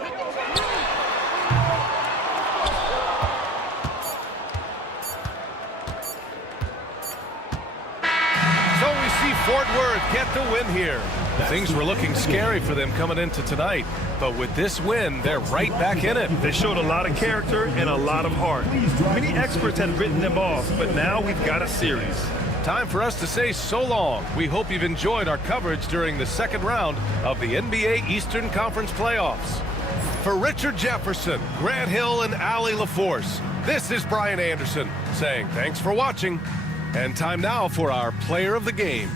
So we see Fort Worth get the win here. Things were looking scary for them coming into tonight, but with this win, they're right back in it. They showed a lot of character and a lot of heart. Many experts had written them off, but now we've got a series. time for us to say so long. We hope you've enjoyed our coverage during the second round of the NBA Eastern Conference playoffs. For Richard Jefferson, Grant Hill, and Allie LaForce, this is Brian Anderson saying thanks for watching. And time now for our player of the game.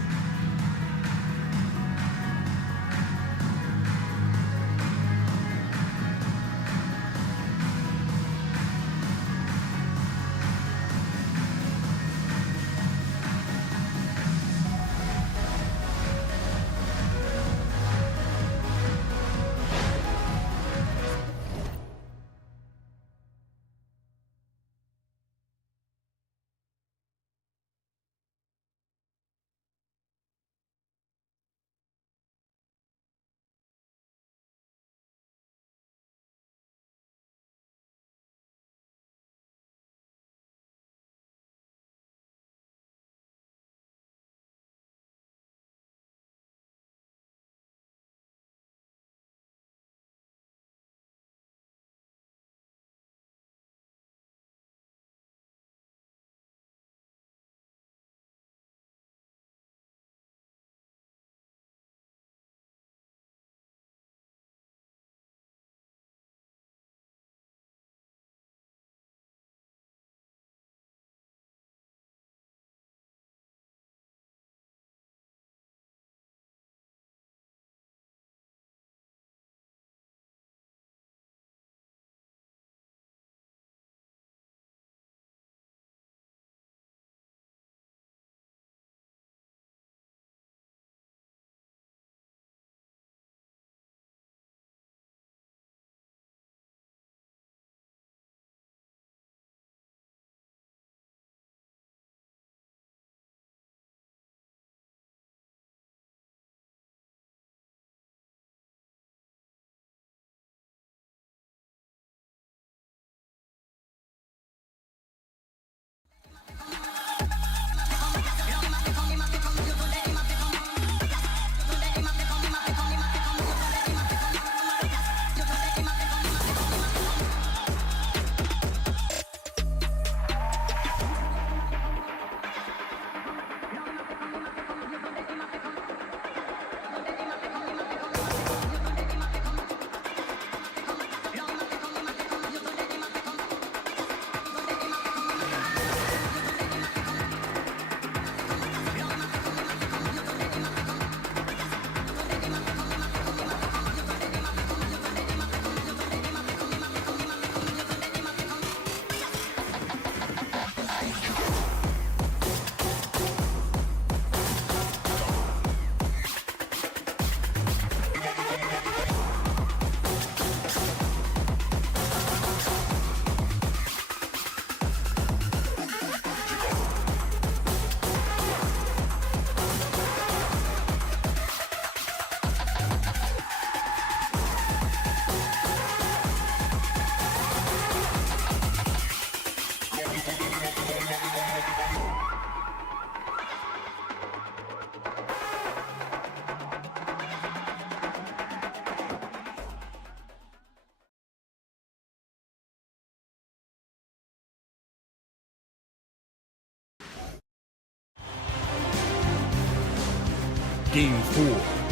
Game 4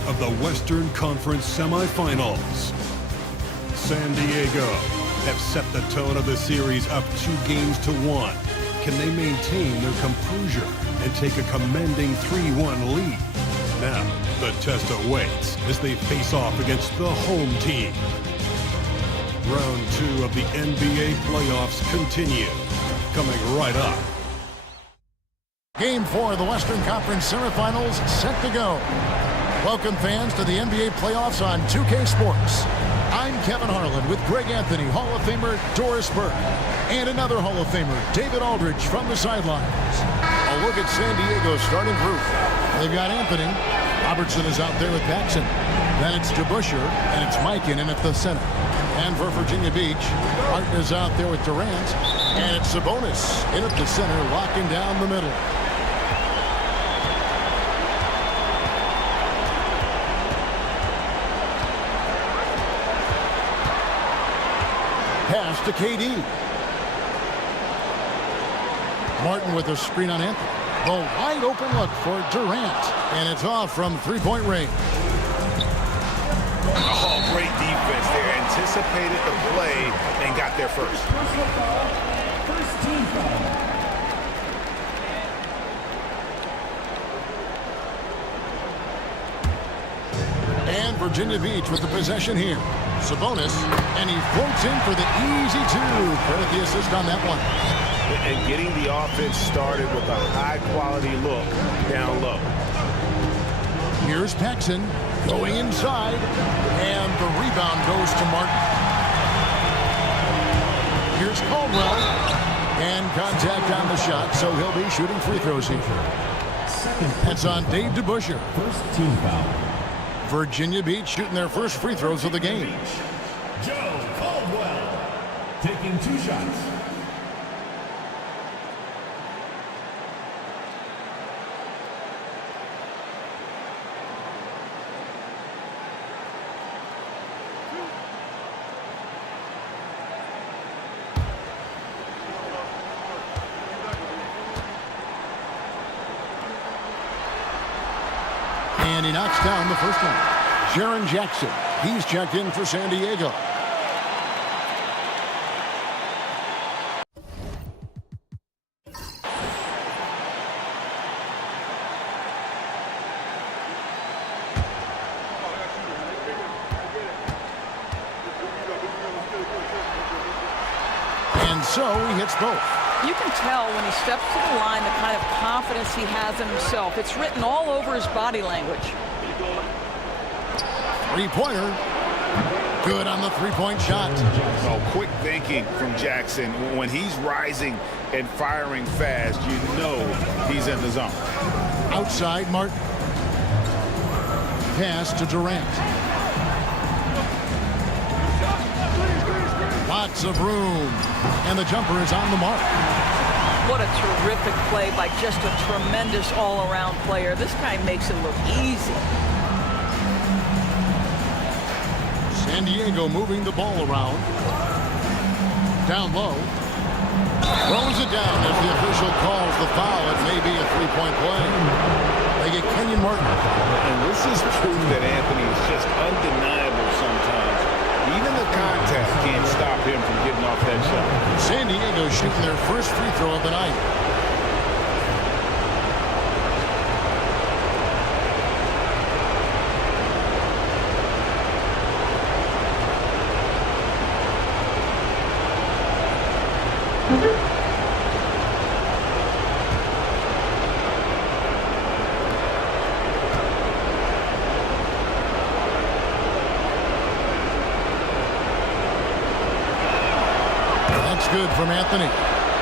of the Western Conference semifinals. San Diego have set the tone of the series up 2-1. Can they maintain their composure and take a commanding 3-1 lead? Now, the test awaits as they face off against the home team. Round 2 of the NBA playoffs continue. Coming right up. Game 4 of the Western Conference semifinals set to go. Welcome fans to the NBA playoffs on 2K Sports. I'm Kevin Harlan with Greg Anthony, Hall of Famer Doris Burke, and another Hall of Famer, David Aldridge, from the sidelines. A look at San Diego's starting group. They've got Anthony. Robertson is out there with Paxson. Then it's DeBusschere, and it's Mikan in at the center. And for Virginia Beach, Martin is out there with Durant, and it's Sabonis in at the center, locking down the middle. Pass to KD. Martin with a screen on Anthony. The wide open look for Durant. And it's off from three-point range. Oh, great defense there. Anticipated the play and got there first. First team foul. And Virginia Beach with the possession here. Sabonis, and he floats in for the easy two. Credit the assist on that one. And getting the offense started with a high-quality look down low. Here's Paxson going inside, and the rebound goes to Martin. Here's Caldwell, and contact on the shot, so he'll be shooting free throws here. That's on Dave DeBusschere. First team foul. Virginia Beach shooting their first free throws of the game. Joe Caldwell taking 2 shots. And he knocks down the first one. Jaren Jackson, he's checked in for San Diego. And so he hits both. You can tell when he steps to the line the kind of confidence he has in himself. It's written all over his body language. Three-pointer. Good on the three-point shot. Oh, quick thinking from Jackson. When he's rising and firing fast, you know he's in the zone. Outside, Martin. Pass to Durant. Lots of room. And the jumper is on the mark. What a terrific play by just a tremendous all-around player. This guy makes it look easy. San Diego moving the ball around. Down low. Throws it down as the official calls the foul. It may be a three-point play. They get Kenyon Martin. And this is proof that Anthony is just undeniable sometimes. Even the contact can't stop him from getting off that shot. San Diego shooting their first free throw of the night. Good from Anthony.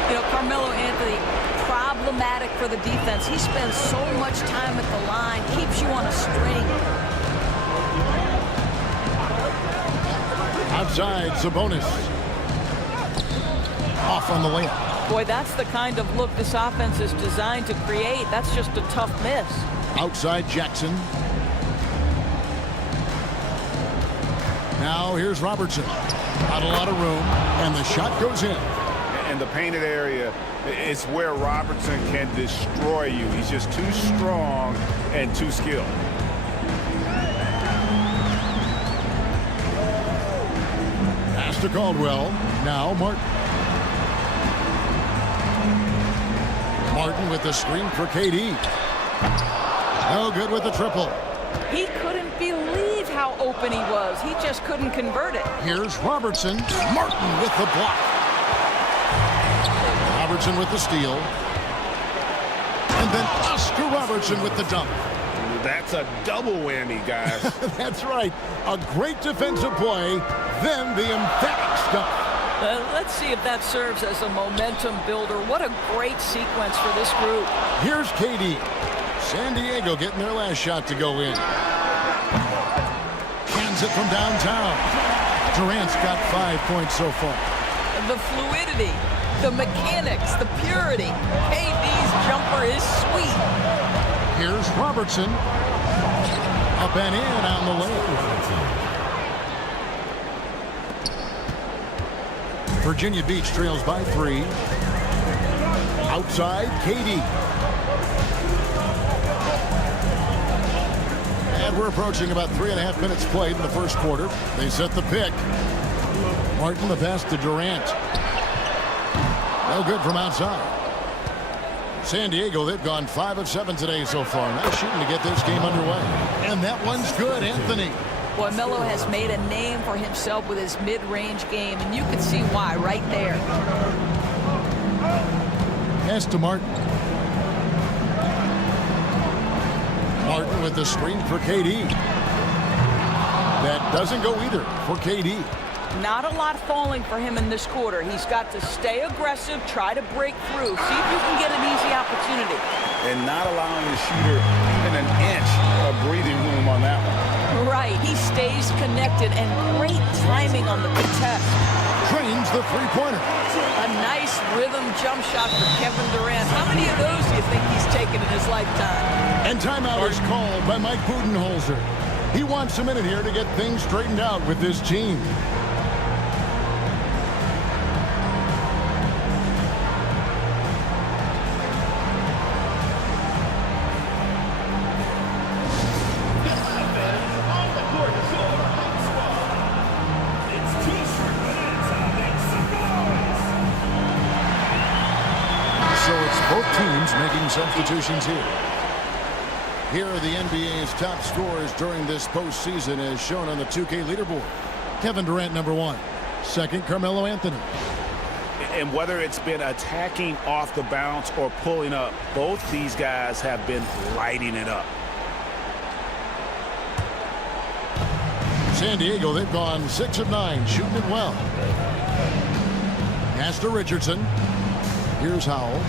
You know, Carmelo Anthony, problematic for the defense. He spends so much time at the line, keeps you on a string. Outside, Sabonis. Off on the layup. Boy, that's the kind of look this offense is designed to create. That's just a tough miss. Outside, Jackson. Now here's Robertson. Not a lot of room, and the shot goes in. And the painted area is where Robertson can destroy you. He's just too strong and too skilled. Pass to Caldwell. Now Martin. Martin with the screen for KD. No good with the triple. He couldn't believe how open he was. He just couldn't convert it. Here's Robertson. Martin with the block. Robertson with the steal. And then Oscar Robertson with the dunk. That's a double whammy, guys. That's right. A great defensive play, then the emphatic stuff. Let's see if that serves as a momentum builder. What a great sequence for this group. Here's KD. San Diego getting their last shot to go in. Cans it from downtown. Durant's got 5 points so far. The fluidity, the mechanics, the purity. KD's jumper is sweet. Here's Robertson. Up and in on the layup. Virginia Beach trails by 3. Outside, KD. And we're approaching about 3.5 minutes played in the first quarter. They set the pick. Martin, the pass to Durant. No good from outside. San Diego, they've gone 5 of 7 today so far. Now shooting to get this game underway. And that one's good, Anthony. Boy, Melo has made a name for himself with his mid-range game, and you can see why right there. Pass to Martin. Martin with the screen for KD. That doesn't go either for KD. Not a lot falling for him in this quarter. He's got to stay aggressive, try to break through, see if you can get an easy opportunity. And not allowing the shooter even an inch of breathing room on that one. Right, he stays connected, and great timing on the contest. Drains the three-pointer. A nice rhythm jump shot for Kevin Durant. How many of those do you think he's taken in his lifetime? And timeout is called by Mike Budenholzer. He wants a minute here to get things straightened out with this team. Substitutions here. Here are the NBA's top scorers during this postseason as shown on the 2K leaderboard. Kevin Durant, number 1. Second, Carmelo Anthony. And whether it's been attacking off the bounce or pulling up, both these guys have been lighting it up. San Diego, they've gone 6 of 9, shooting it well. Pass to Richardson. Here's Howell.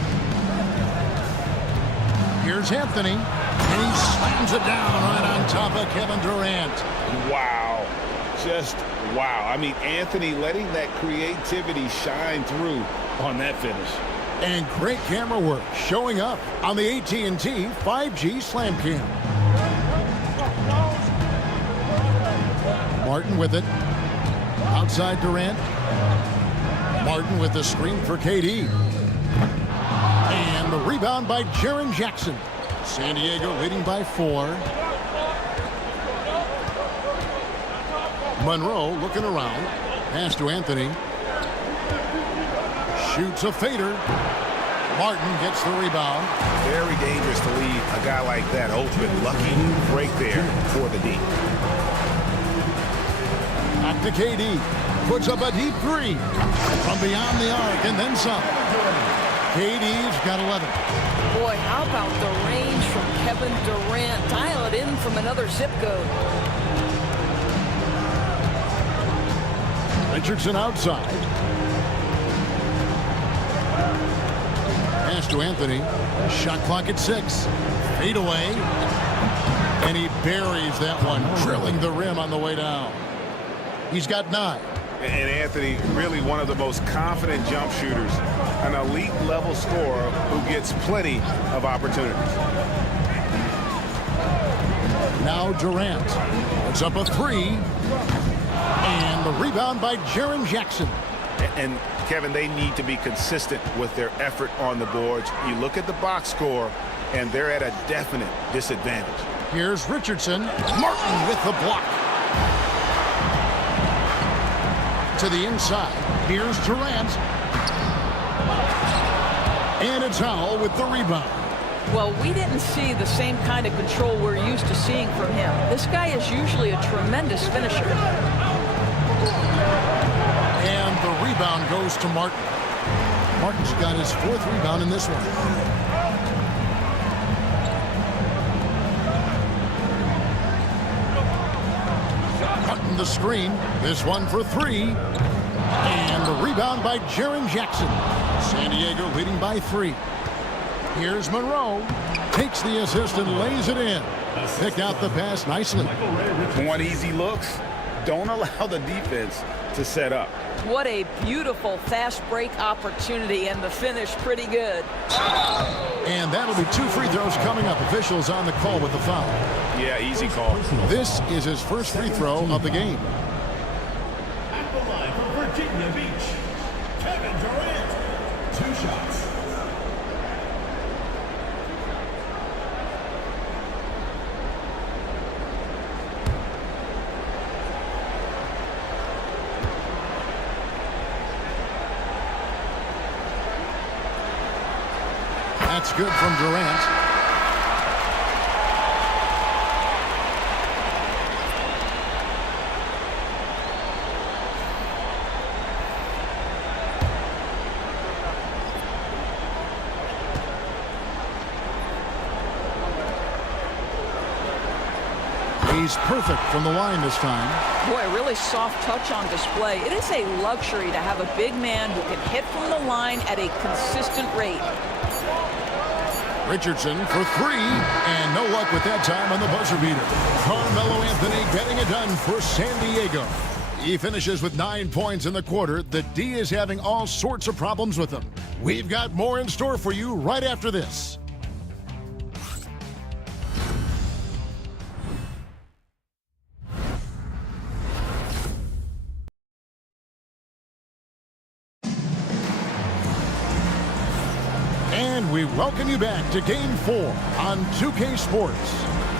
Here's Anthony, and he slams it down right on top of Kevin Durant. Wow. Just wow. I mean, Anthony letting that creativity shine through on that finish. And great camera work showing up on the AT&T 5G Slam Cam. Martin with it. Outside Durant. Martin with the screen for KD. And the rebound by Jaren Jackson. San Diego leading by 4. Monroe looking around. Pass to Anthony. Shoots a fader. Martin gets the rebound. Very dangerous to leave a guy like that open. Lucky break there for the D. Back to KD. Puts up a deep 3 from beyond the arc and then some. KD's got 11. Boy, how about the range from Kevin Durant? Dial it in from another zip code. Richardson outside. Pass to Anthony. Shot clock at 6. Fade away. And he buries that one, drilling the rim on the way down. He's got 9. And Anthony, really one of the most confident jump shooters, an elite level scorer who gets plenty of opportunities. Now Durant puts up a 3. And the rebound by Jaren Jackson. And Kevin, they need to be consistent with their effort on the boards. You look at the box score, and they're at a definite disadvantage. Here's Richardson. Martin with the block. To the inside. Here's Durant. And it's Howell with the rebound. Well, we didn't see the same kind of control we're used to seeing from him. This guy is usually a tremendous finisher. And the rebound goes to Martin. Martin's got his 4th rebound in this one. Martin the screen. This one for 3. And the rebound by Jaren Jackson. San Diego leading by 3. Here's Monroe. Takes the assist and lays it in. Picked out the pass nicely. Want easy looks? Don't allow the defense to set up. What a beautiful fast break opportunity, and the finish pretty good. And that'll be 2 free throws coming up. Officials on the call with the foul. Yeah, easy call. This is his first free throw of the game. At the line for Virginia Beach, Kevin Durant. 2 shots. That's good from Durant. He's perfect from the line this time. Boy, really soft touch on display. It is a luxury to have a big man who can hit from the line at a consistent rate. Richardson for three, and no luck with that time on the buzzer beater. Carmelo Anthony getting it done for San Diego. He finishes with 9 points in the quarter. The D is having all sorts of problems with him. We've got more in store for you right after this. And we welcome you back to Game 4 on 2K Sports.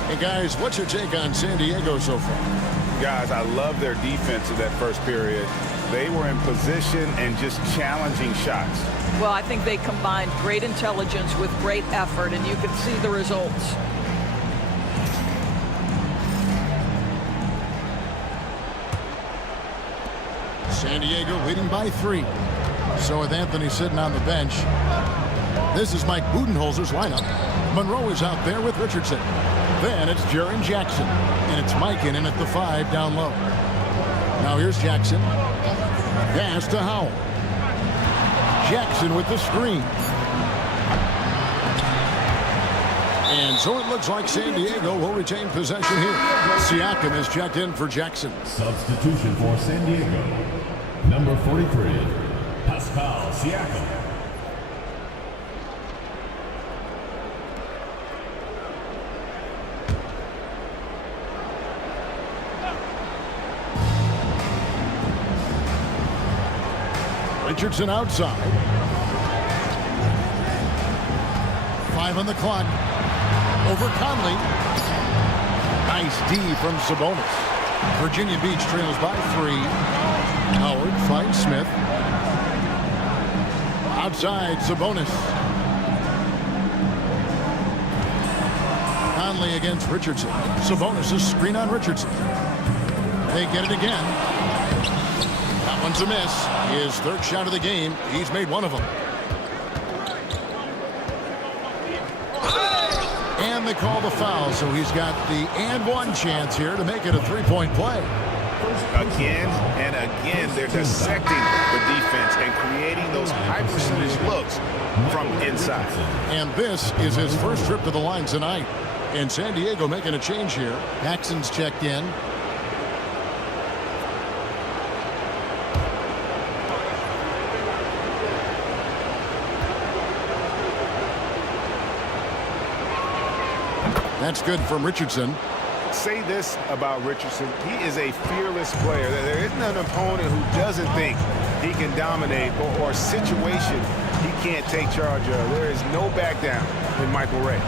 Hey guys, what's your take on San Diego so far? Guys, I love their defense in that first period. They were in position and just challenging shots. Well, I think they combined great intelligence with great effort, and you can see the results. San Diego leading by 3. So with Anthony sitting on the bench, this is Mike Budenholzer's lineup. Monroe is out there with Richardson. Then it's Jaren Jackson. And it's Mike in at the 5 down low. Now here's Jackson. Pass to Howell. Jackson with the screen. And so it looks like San Diego will retain possession here. Siakam is checked in for Jackson. Substitution for San Diego. Number 43, Pascal Siakam. Richardson outside. 5 on the clock. Over Conley. Nice D from Sabonis. Virginia Beach trails by 3. Howard finds Smith. Outside, Sabonis. Conley against Richardson. Sabonis' screen on Richardson. They get it again. That one's a miss. His third shot of the game. He's made one of them. And they call the foul, so he's got the and one chance here to make it a three-point play. Again and again, they're dissecting the defense and creating those high-percentage looks from inside. And this is his first trip to the line tonight. And San Diego making a change here. Paxson's checked in. That's good from Richardson. Say this about Richardson. He is a fearless player. There isn't an opponent who doesn't think he can dominate or a situation he can't take charge of. There is no back down in Michael Ray.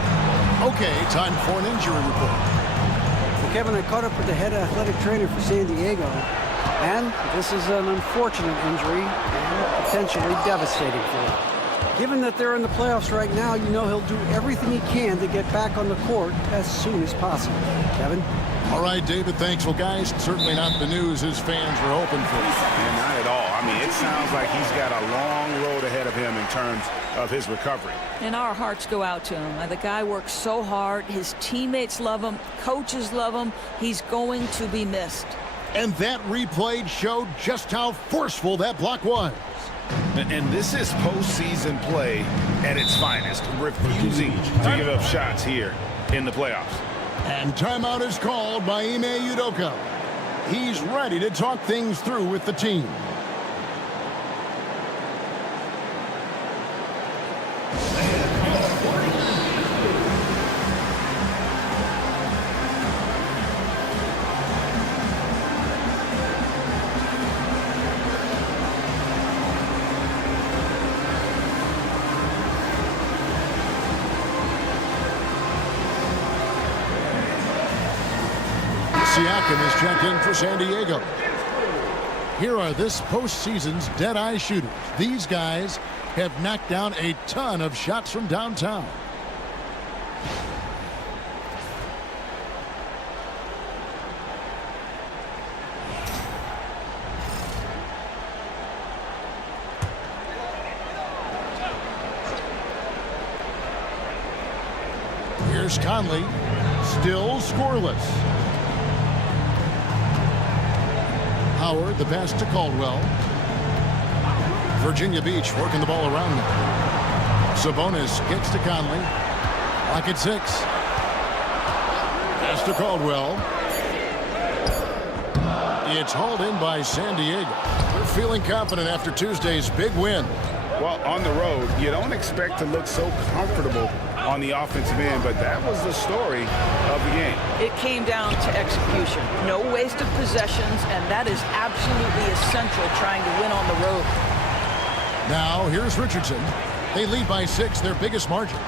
Okay, time for an injury report. Well, Kevin, I caught up with the head athletic trainer for San Diego, and this is an unfortunate injury and potentially devastating for him. Given that they're in the playoffs right now, you know he'll do everything he can to get back on the court as soon as possible. Kevin? All right, David, thanks. Well, guys, certainly not the news his fans were hoping for. And not at all. I mean, it sounds like he's got a long road ahead of him in terms of his recovery. And our hearts go out to him. The guy works so hard. His teammates love him. Coaches love him. He's going to be missed. And that replay showed just how forceful that block was. And this is postseason play at its finest, refusing to give up shots here in the playoffs. And timeout is called by Ime Udoka. He's ready to talk things through with the team. Siakam is checked in for San Diego. Here are this postseason's dead-eye shooters. These guys have knocked down a ton of shots from downtown. Here's Conley, still scoreless. Howard, the pass to Caldwell. Virginia Beach working the ball around them. Sabonis gets to Conley. Lock at 6. Pass to Caldwell. It's hauled in by San Diego. They're feeling confident after Tuesday's big win. Well, on the road, you don't expect to look so comfortable on the offensive end, but that was the story of the game. It came down to execution. No wasted possessions, and that is absolutely essential trying to win on the road. Now, here's Richardson. They lead by 6, their biggest margin.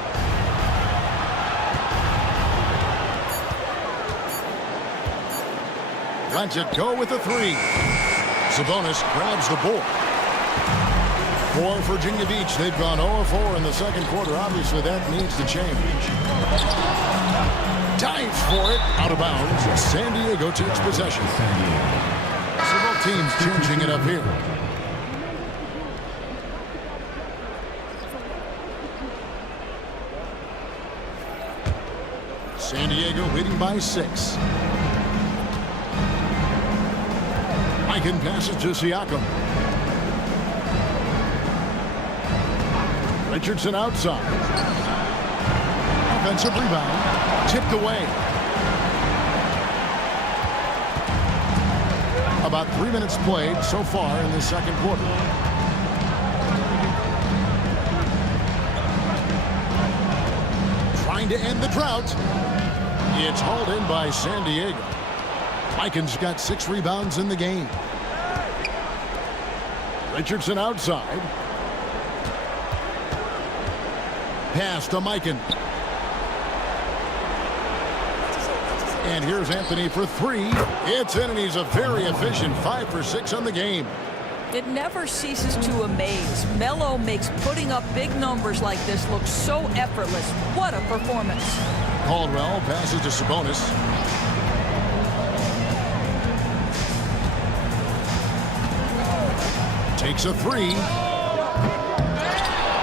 Lets it go with a 3. Sabonis grabs the board. For Virginia Beach, they've gone 0-4 in the second quarter. Obviously, that needs to change. Dives for it. Out of bounds. San Diego takes possession. So both teams changing it up here. San Diego leading by 6. Mikan passes to Siakam. Richardson outside. Offensive rebound. Tipped away. About 3 minutes played so far in the second quarter. Trying to end the drought. It's hauled in by San Diego. Mikan's got 6 rebounds in the game. Richardson outside. Pass to Mikan. And here's Anthony for 3. It's in, and he's a very efficient 5 for 6 on the game. It never ceases to amaze. Melo makes putting up big numbers like this look so effortless. What a performance. Caldwell passes to Sabonis. Takes a 3.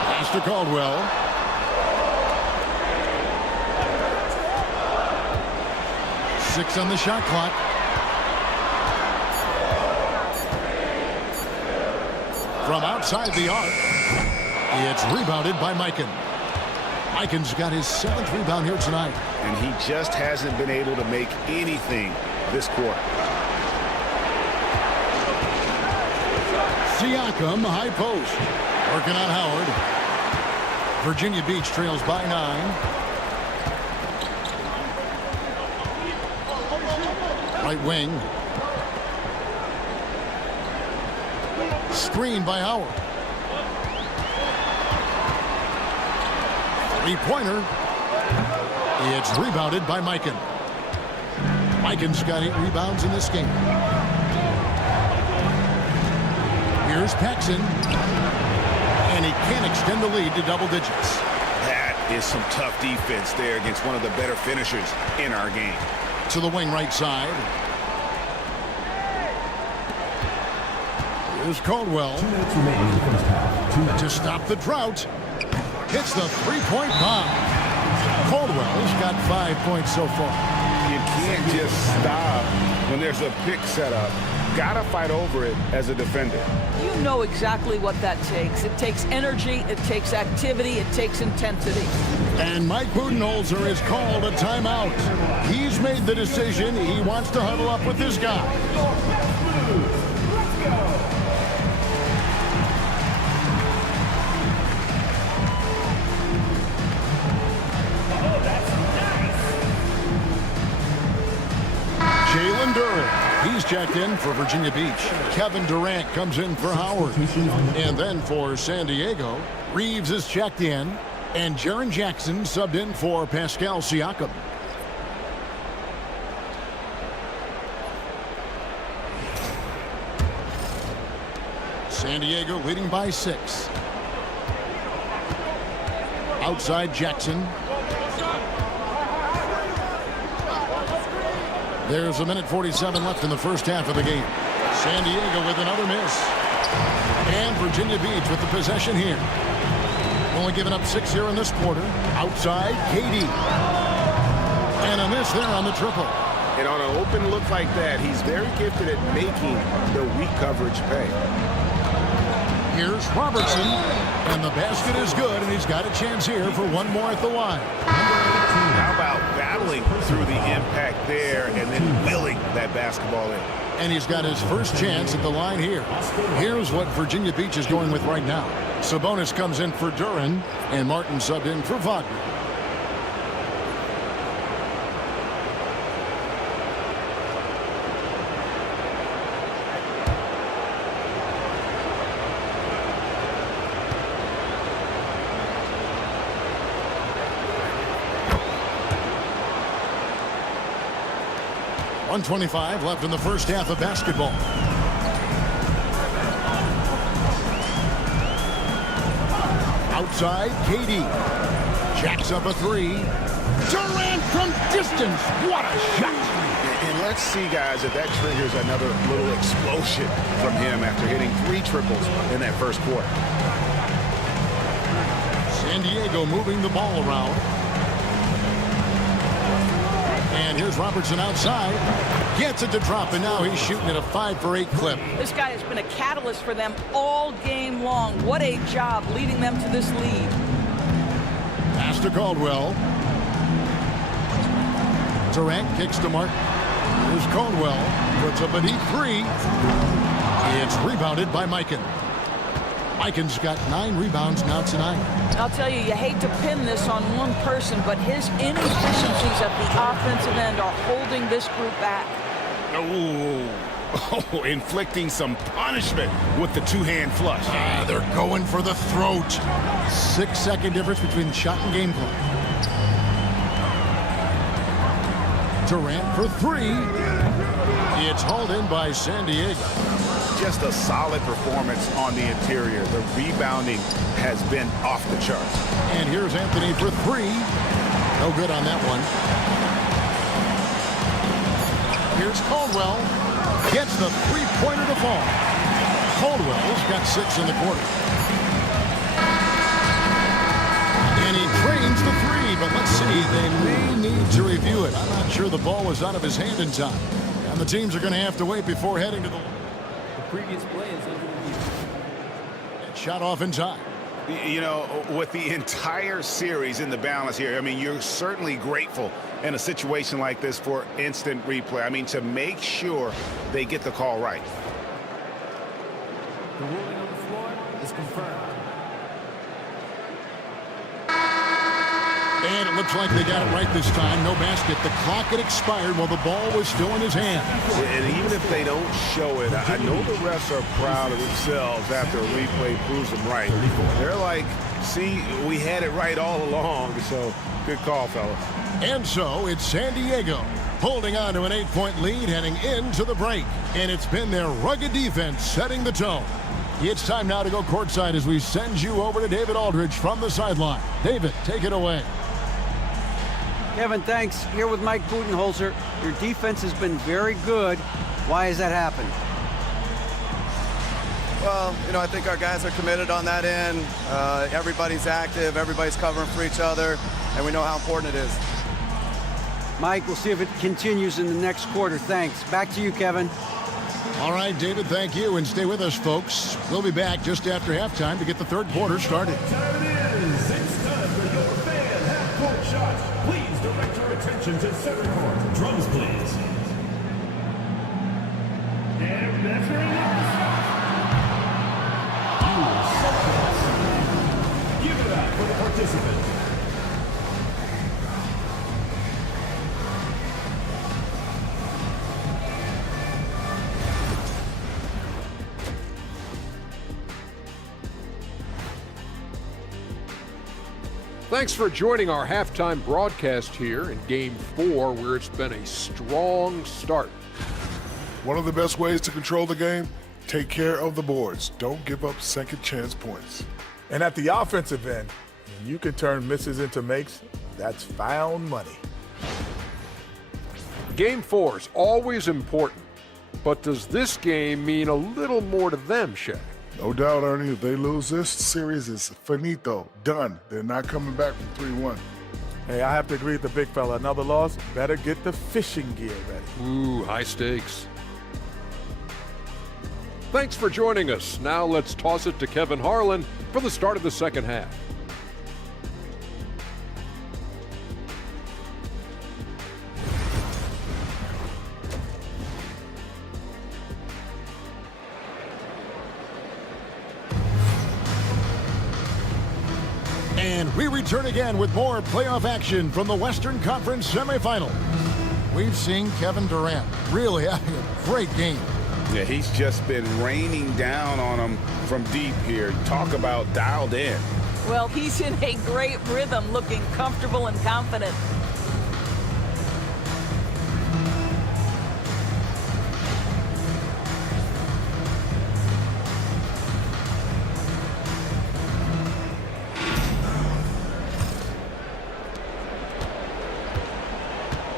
Pass to Caldwell. Six on the shot clock. From outside the arc, it's rebounded by Mikan. Mikan's got his 7th rebound here tonight. And he just hasn't been able to make anything this quarter. Siakam, high post. Working on Howard. Virginia Beach trails by 9. Right wing. Screen by Howard. 3-pointer. It's rebounded by Mikan. Mikan's got 8 rebounds in this game. Here's Paxson. And he can't extend the lead to double digits. That is some tough defense there against one of the better finishers in our game. To the wing right side. Here's Caldwell. 2 minutes remaining in the first half. 2 minutes. To stop the drought. Hits the 3-point bomb. Caldwell's got 5 points so far. You can't just stop when there's a pick set up. Gotta fight over it as a defender. You know exactly what that takes. It takes energy, it takes activity, it takes intensity. And Mike Budenholzer has called a timeout. He's made the decision. He wants to huddle up with this guy. Let's go. Jalen Duren. He's checked in for Virginia Beach. Kevin Durant comes in for Howard. And then for San Diego, Reeves is checked in. And Jaren Jackson subbed in for Pascal Siakam. San Diego leading by 6. Outside Jackson. There's 1:47 left in the first half of the game. San Diego with another miss. And Virginia Beach with the possession here. Only giving up 6 here in this quarter. Outside, KD. And a miss there on the triple. And on an open look like that, he's very gifted at making the weak coverage pay. Here's Robertson. And the basket is good, and he's got a chance here for one more at the line. How about battling through the impact there and then willing that basketball in? And he's got his first chance at the line here. Here's what Virginia Beach is going with right now. Sabonis comes in for Duran, and Martin subbed in for Wagner. .125 left in the first half of basketball. Outside, KD. Jacks up a three. Durant from distance. What a shot. And let's see, guys, if that triggers another little explosion from him after hitting 3 triples in that first quarter. San Diego moving the ball around. And here's Robertson outside. Gets it to drop, and now he's shooting at a 5-for-8 clip. This guy has been a catalyst for them all game long. What a job leading them to this lead. Pass to Caldwell. Durant kicks to Martin. Here's Caldwell. Puts up a deep three. It's rebounded by Mikan. Mikan's got 9 rebounds now tonight. I'll tell you, you hate to pin this on one person, but his inefficiencies at the offensive end are holding this group back. Oh, inflicting some punishment with the two-hand flush. They're going for the throat. 6-second difference between shot and game clock. Durant for 3. It's hauled in by San Diego. Just a solid performance on the interior. The rebounding has been off the charts. And here's Anthony for 3. No good on that one. Here's Caldwell. Gets the three-pointer to fall. Caldwell's got 6 in the quarter. And he drains the 3, but let's see. They may need to review it. I'm not sure the ball was out of his hand in time. And the teams are going to have to wait before heading to the previous play is under review. Shot off in time. You know, with the entire series in the balance here, I mean, you're certainly grateful in a situation like this for instant replay. I mean, to make sure they get the call right. The ruling on the floor is confirmed. And it looks like they got it right this time. No basket. The clock had expired while the ball was still in his hand. And even if they don't show it, I know the refs are proud of themselves after a replay proves them right. They're like, see, we had it right all along. So, good call, fellas. And so, it's San Diego holding on to an 8-point lead heading into the break. And it's been their rugged defense setting the tone. It's time now to go courtside as we send you over to David Aldridge from the sideline. David, take it away. Kevin, thanks. Here with Mike Budenholzer. Your defense has been very good. Why has that happened? Well, you know, I think our guys are committed on that end. Everybody's active. Everybody's covering for each other. And we know how important it is. Mike, we'll see if it continues in the next quarter. Thanks. Back to you, Kevin. All right, David, thank you. And stay with us, folks. We'll be back just after halftime to get the third quarter started. Time it is. It's time for your fan half-court shots. Please direct your attention to center court. Drums, please. And measuring up. Give it up for the participants. Thanks for joining our halftime broadcast here in Game 4, where it's been a strong start. One of the best ways to control the game, take care of the boards. Don't give up second chance points. And at the offensive end, When you can turn misses into makes, that's found money. Game 4 is always important, but does this game mean a little more to them, Shaq? No doubt, Ernie. If they lose this series, is finito, done. They're not coming back from 3-1. Hey, I have to agree with the big fella. Another loss, better get the fishing gear ready. Ooh, high stakes. Thanks for joining us. Now let's toss it to Kevin Harlan for the start of the second half. And we return again with more playoff action from the Western Conference semifinals. We've seen Kevin Durant really having a great game. Yeah, he's just been raining down on them from deep here. Talk about dialed in. Well, he's in a great rhythm, looking comfortable and confident.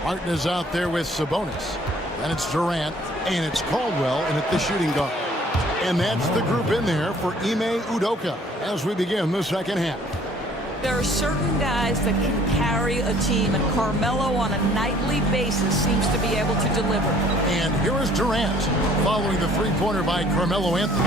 Martin is out there with Sabonis. Then it's Durant, and it's Caldwell, and at the shooting guard. And that's the group in there for Ime Udoka as we begin the second half. There are certain guys that can carry a team, and Carmelo on a nightly basis seems to be able to deliver. And here is Durant following the three-pointer by Carmelo Anthony.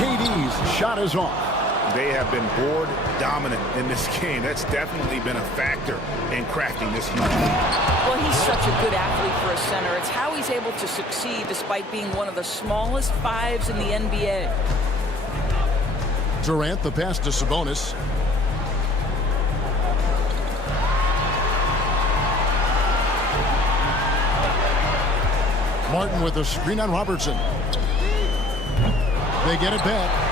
KD's shot is off. They have been board dominant in this game. That's definitely been a factor in crafting this huge lead. Well, he's such a good athlete for a center. It's how he's able to succeed despite being one of the smallest fives in the NBA. Durant, the pass to Sabonis. Martin with a screen on Robertson. They get it back.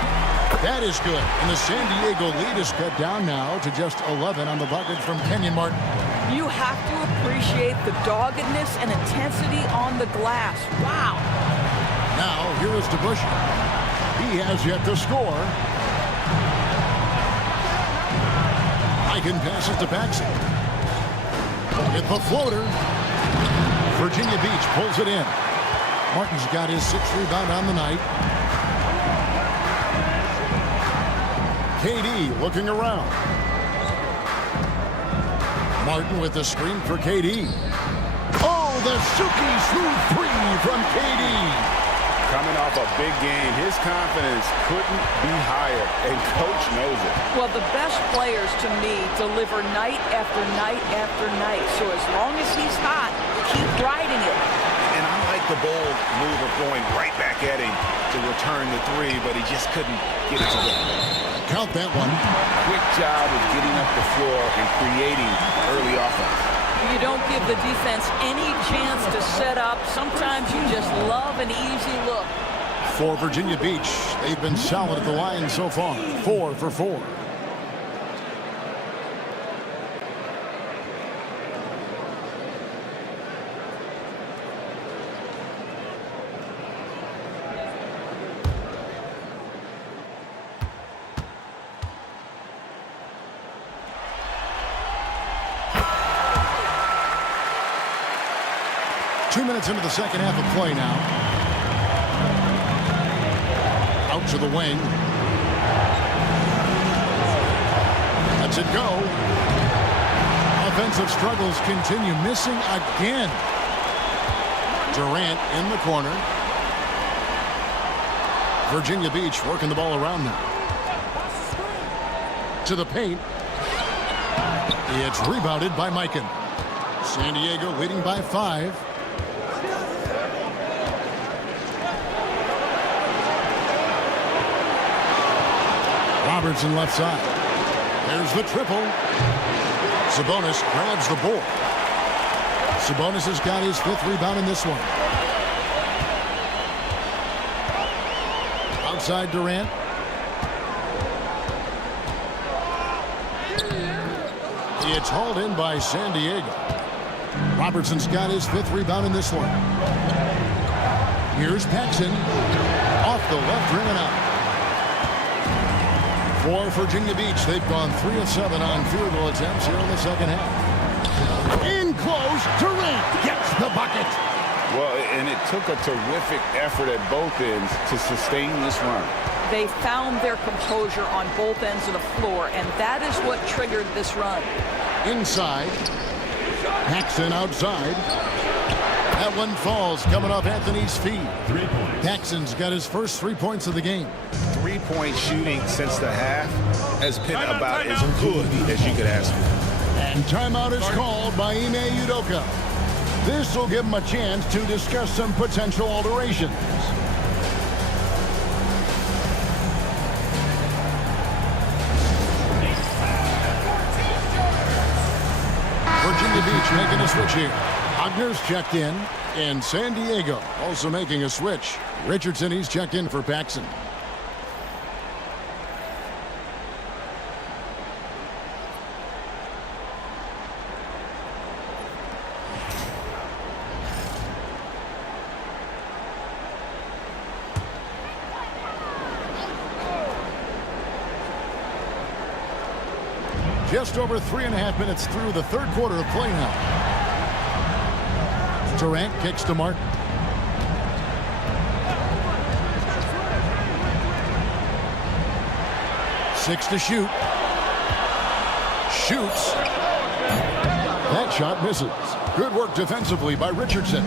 That is good. And the San Diego lead is cut down now to just 11 on the bucket from Kenyon Martin. You have to appreciate the doggedness and intensity on the glass. Wow. Now, here is DeBusschere. He has yet to score. Eichen passes to Paxson. With the floater. Virginia Beach pulls it in. Martin's got his 6th rebound on the night. KD looking around. Martin with the screen for KD. Oh, the Suki smooth three from KD. Coming off a big game, his confidence couldn't be higher, and coach knows it. Well, the best players to me deliver night after night after night. So as long as he's hot, keep riding it. And I like the bold move of going right back at him to return the three, but he just couldn't get it together. Count that one. Quick job of getting up the floor and creating early offense. You don't give the defense any chance to set up. Sometimes you just love an easy look. For Virginia Beach, they've been solid at the line so far. 4 for 4. Minutes into the second half of play now. Out to the wing. Lets it go. Offensive struggles continue. Missing again. Durant in the corner. Virginia Beach working the ball around now. To the paint. It's rebounded by Mikan. San Diego leading by 5. Robertson left side. There's the triple. Sabonis grabs the board. Sabonis has got his 5th rebound in this one. Outside Durant. It's hauled in by San Diego. Robertson's got his 5th rebound in this one. Here's Paxson. Off the left rim and out. For Virginia Beach, they've gone 3 of 7 on field goal attempts here in the second half. In close, Durant gets the bucket. Well, and it took a terrific effort at both ends to sustain this run. They found their composure on both ends of the floor, and that is what triggered this run. Inside. Paxson outside. That one falls coming off Anthony's feet. Paxson's got his first 3 points of the game. 3-point shooting since the half has been about as good as you could ask for. And timeout is called by Ime Udoka. This will give him a chance to discuss some potential alterations. Virginia Beach making a switch here. Wagner's checked in, and San Diego also making a switch. Richardson, he's checked in for Paxson. Just over 3.5 minutes through the third quarter of play now. Durant kicks to Martin. Six to shoot. Shoots. That shot misses. Good work defensively by Richardson.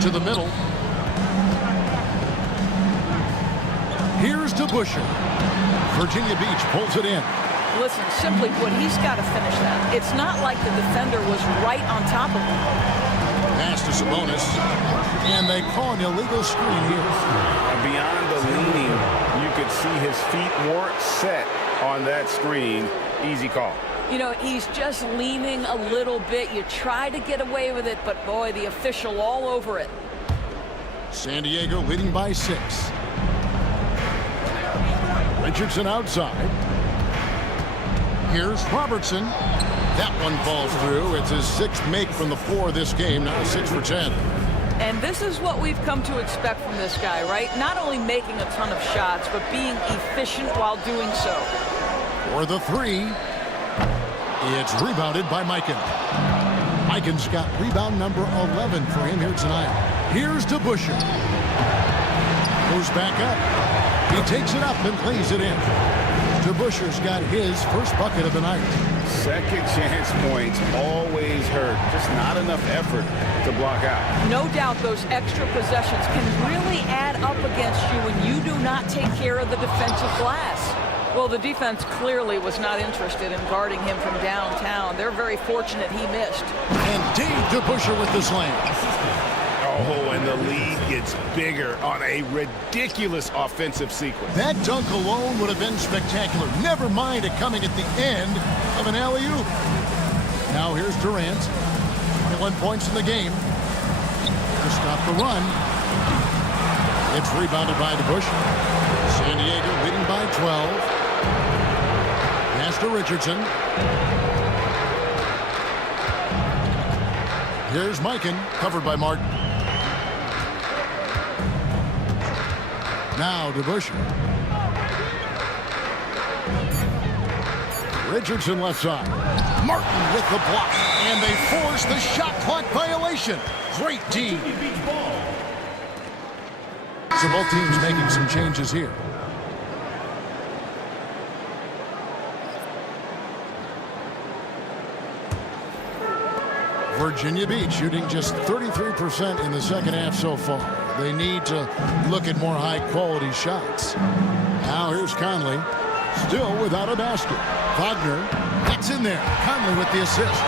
To the middle. Here's to Busher. Virginia Beach pulls it in. Listen, simply put, he's got to finish that. It's not like the defender was right on top of him. Pass to Sabonis. And they call an illegal screen here. Beyond the leaning, you could see his feet weren't set on that screen. Easy call. You know, he's just leaning a little bit. You try to get away with it, but boy, the official all over it. San Diego leading by 6. Richardson outside. Here's Robertson. That one falls through. It's his 6th make from the floor this game, now 6 for 10. And this is what we've come to expect from this guy, right? Not only making a ton of shots, but being efficient while doing so. For the 3, it's rebounded by Mikan. Mikan's got rebound number 11 for him here tonight. Here's to Busher. Goes back up. He takes it up and lays it in. DeBuscher's got his first bucket of the night. Second chance points always hurt. Just not enough effort to block out. No doubt those extra possessions can really add up against you when you do not take care of the defensive glass. Well, the defense clearly was not interested in guarding him from downtown. They're very fortunate he missed. And Dave DeBuscher with the slam. Oh, and the lead gets bigger on a ridiculous offensive sequence. That dunk alone would have been spectacular. Never mind it coming at the end of an alley-oop. Now here's Durant. 21 points in the game. To stop the run. It's rebounded by DeBuscher. San Diego leading by 12. Pass to Richardson. Here's Mikan, covered by Martin. Now DeBuscher. Richardson left side. Martin with the block. And they force the shot clock violation. Great D. So both teams making some changes here. Virginia Beach shooting just 33% in the second half so far. They need to look at more high-quality shots. Now here's Conley, still without a basket. Wagner gets in there. Conley with the assist.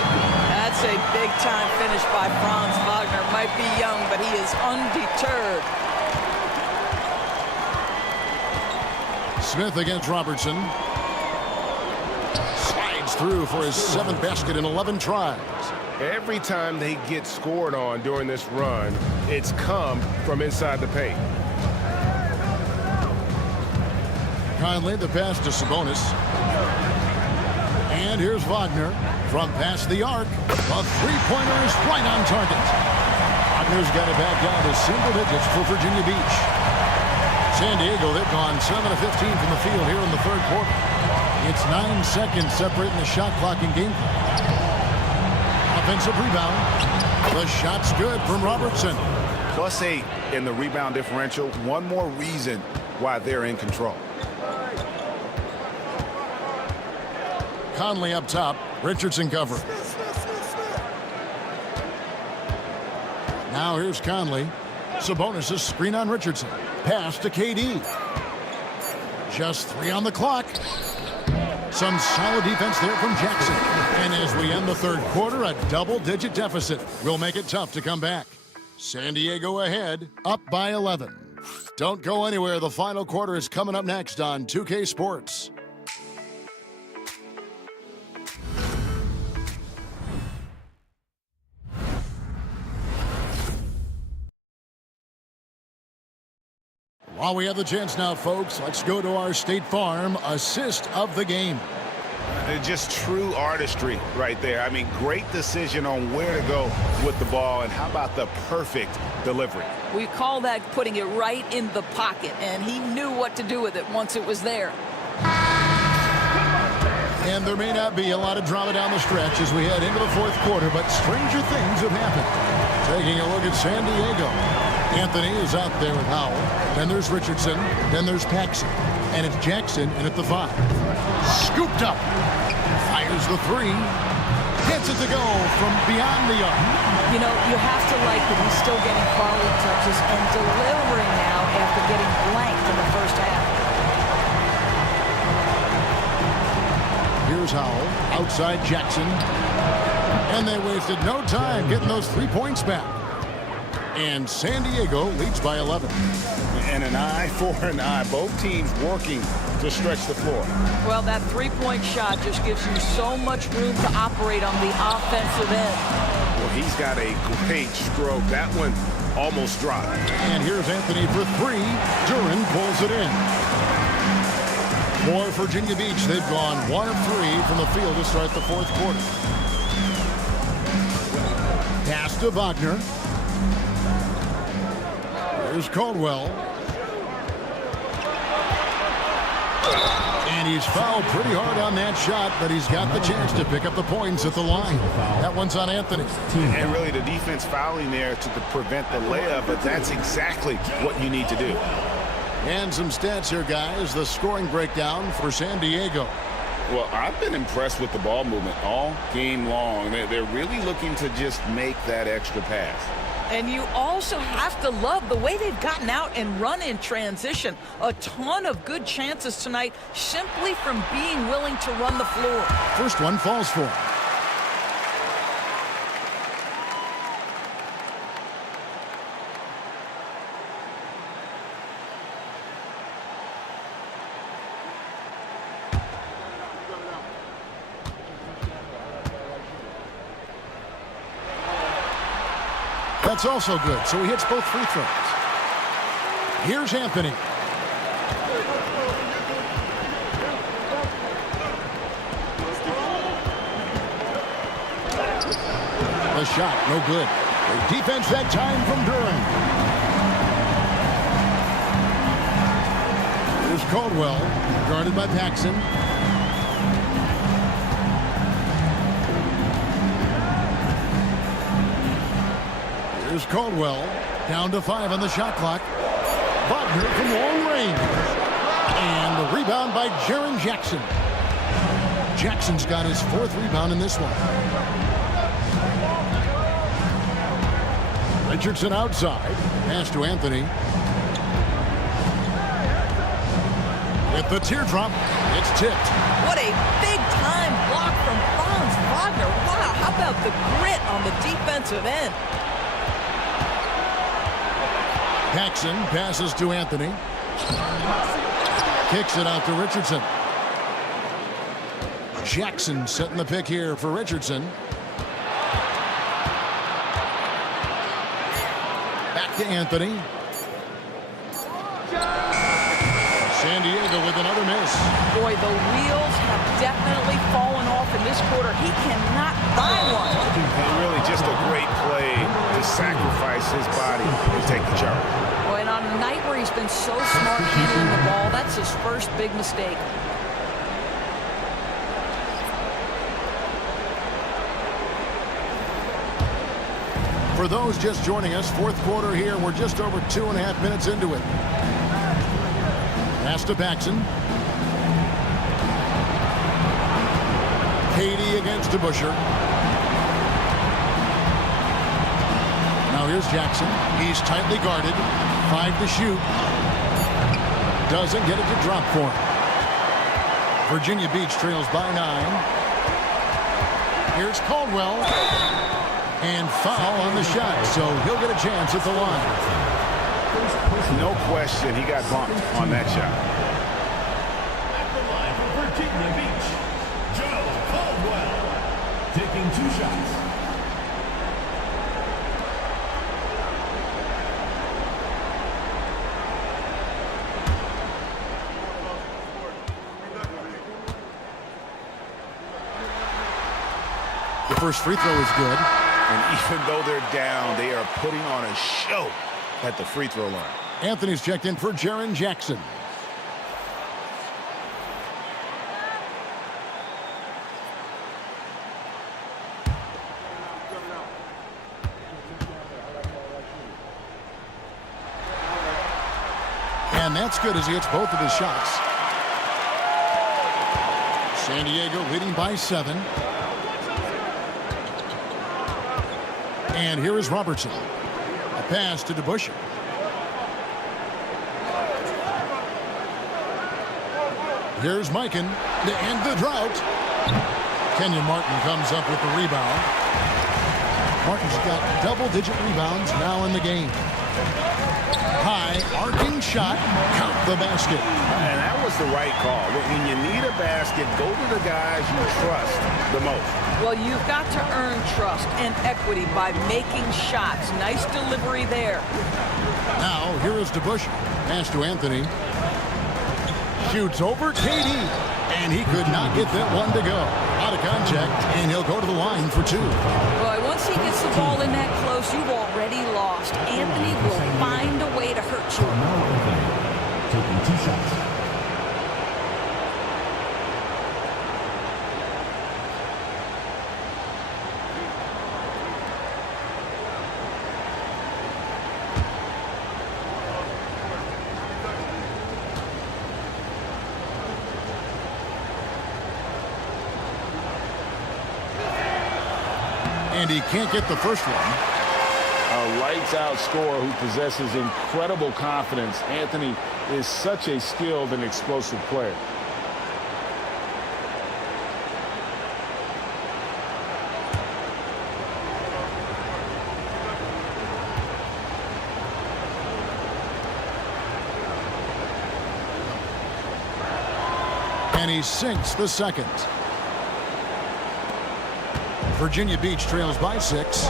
That's a big-time finish by Franz Wagner. Might be young, but he is undeterred. Smith against Robertson. Slides through for his 7th basket in 11 tries. Every time they get scored on during this run, it's come from inside the paint. Conley, the pass to Sabonis. And here's Wagner from past the arc. A three-pointer is right on target. Wagner's got it back down to single digits for Virginia Beach. San Diego, they've gone 7 of 15 from the field here in the third quarter. It's 9 seconds separating the shot clock and game clock. Offensive rebound. The shot's good from Robertson. +8 in the rebound differential. One more reason why they're in control. Conley up top. Richardson covering. Now here's Conley. Sabonis' screen on Richardson. Pass to KD. Just 3 on the clock. Some solid defense there from Jackson. And as we end the third quarter, a double-digit deficit will make it tough to come back. San Diego ahead, up by 11. Don't go anywhere. The final quarter is coming up next on 2K Sports. While we have the chance now, folks, let's go to our State Farm assist of the game. Just true artistry right there. I mean, great decision on where to go with the ball, and how about the perfect delivery? We call that putting it right in the pocket, and he knew what to do with it once it was there. And there may not be a lot of drama down the stretch as we head into the fourth quarter, but stranger things have happened. Taking a look at San Diego. Anthony is out there with Howell. Then there's Richardson. Then there's Paxson. And it's Jackson in at the 5. Scooped up. Fires the 3. Gets it to go from beyond the arc. You know, you have to like that he's still getting quality touches and delivering now after getting blanked in the first half. Here's Howell. Outside Jackson. And they wasted no time getting those 3 points back. And San Diego leads by 11. And an eye for an eye. Both teams working to stretch the floor. Well, that three-point shot just gives you so much room to operate on the offensive end. Well, he's got a great stroke. That one almost dropped. And here's Anthony for 3. Duran pulls it in. For Virginia Beach, they've gone 1 of 3 from the field to start the fourth quarter. Pass to Wagner. Here's Caldwell. And he's fouled pretty hard on that shot, but he's got the chance to pick up the points at the line. That one's on Anthony. And really the defense fouling there to prevent the layup, but that's exactly what you need to do. And some stats here, guys. The scoring breakdown for San Diego. Well, I've been impressed with the ball movement all game long. They're really looking to just make that extra pass. And you also have to love the way they've gotten out and run in transition. A ton of good chances tonight simply from being willing to run the floor. First one falls for him. That's also good, so he hits both free throws. Here's Anthony. The shot, no good. The defense that time from Duran. Here's Caldwell, guarded by Paxson. Here's Caldwell, down to 5 on the shot clock. Wagner from long range. And the rebound by Jaren Jackson. Jackson's got his 4th rebound in this one. Richardson outside. Pass to Anthony. With the teardrop, it's tipped. What a big-time block from Franz Wagner. Wow, how about the grit on the defensive end? Paxson passes to Anthony. Kicks it out to Richardson. Jackson setting the pick here for Richardson. Back to Anthony. San Diego with another miss. Boy, the wheels have definitely fallen off in this quarter. He cannot buy one. And really just a great play to sacrifice his body to take the charge. Well, and on a night where he's been so smart handling the ball, that's his first big mistake. For those just joining us, fourth quarter here. We're just over 2.5 minutes into it. Pass to Paxson. Katie against DeBuscher. Now here's Jackson. He's tightly guarded. 5 to shoot. Doesn't get it to drop for him. Virginia Beach trails by 9. Here's Caldwell. And foul on the shot, so he'll get a chance at the line. No question, he got bumped on that shot. At the line for Virginia Beach, Joe Caldwell, taking 2 shots. The first free throw is good. And even though they're down, they are putting on a show at the free throw line. Anthony's checked in for Jaren Jackson. And that's good as he hits both of his shots. San Diego leading by 7. And here is Robertson. A pass to DeBuscher. Here's Mikan to end the drought. Kenyon Martin comes up with the rebound. Martin's got double-digit rebounds now in the game. High, arcing shot, count the basket. And that was the right call. When you need a basket, go to the guys you trust the most. Well, you've got to earn trust and equity by making shots. Nice delivery there. Now, here is DeBuscher. Pass to Anthony. Shoots over Katie. And he could not get that one to go. Out of contact, and he'll go to the line for 2. Well, once he gets the ball in that close, you've already lost. Anthony will find a way to hurt you. Taking 2 shots. And he can't get the first one. A lights-out scorer who possesses incredible confidence. Anthony is such a skilled and explosive player. And he sinks the second. Virginia Beach trails by 6.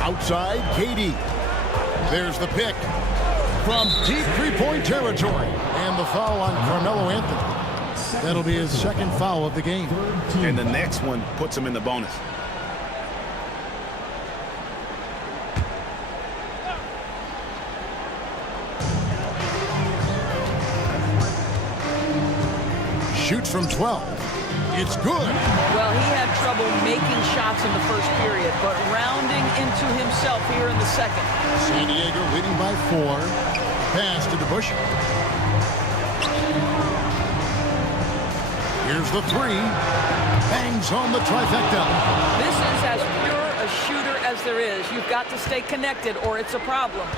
Outside, Katie. There's the pick from deep three-point territory. And the foul on Carmelo Anthony. That'll be his second foul of the game. And the next one puts him in the bonus. Shoots from 12. It's good. Well, he had trouble making shots in the first period, but rounding into himself here in the second. San Diego leading by 4. Pass to DeBuscher. Here's the 3. Bangs on the trifecta. This is as pure a shooter as there is. You've got to stay connected or it's a problem.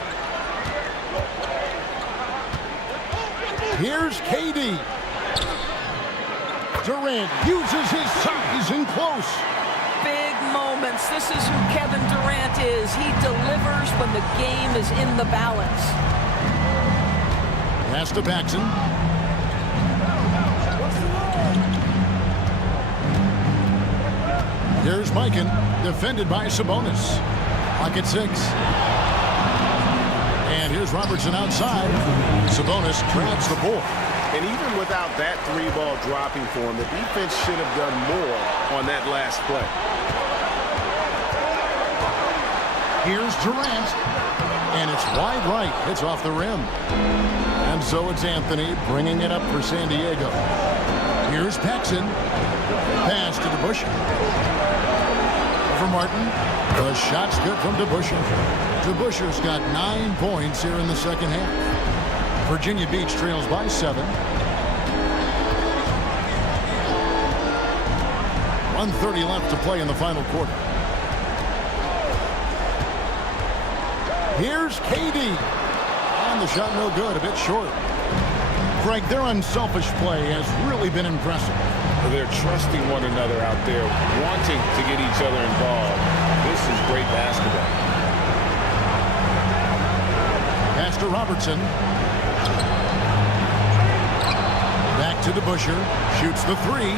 Here's Katie. Durant uses his size in close. Big moments. This is who Kevin Durant is. He delivers when the game is in the balance. Pass to Paxson. Here's Mikan, defended by Sabonis. Clock at 6. And here's Robertson outside. Sabonis grabs the board. And even without that 3-ball dropping for him, the defense should have done more on that last play. Here's Durant. And it's wide right. It's off the rim. And so it's Anthony bringing it up for San Diego. Here's Paxson. Pass to DeBusschere. For Martin. The shot's good from DeBusschere. DeBusschere's got 9 points here in the second half. Virginia Beach trails by 7. 1:30 left to play in the final quarter. Here's KD. And the shot no good, a bit short. Greg, their unselfish play has really been impressive. They're trusting one another out there, wanting to get each other involved. This is great basketball. Pass to Robertson. Back to DeBusschere. Shoots the 3.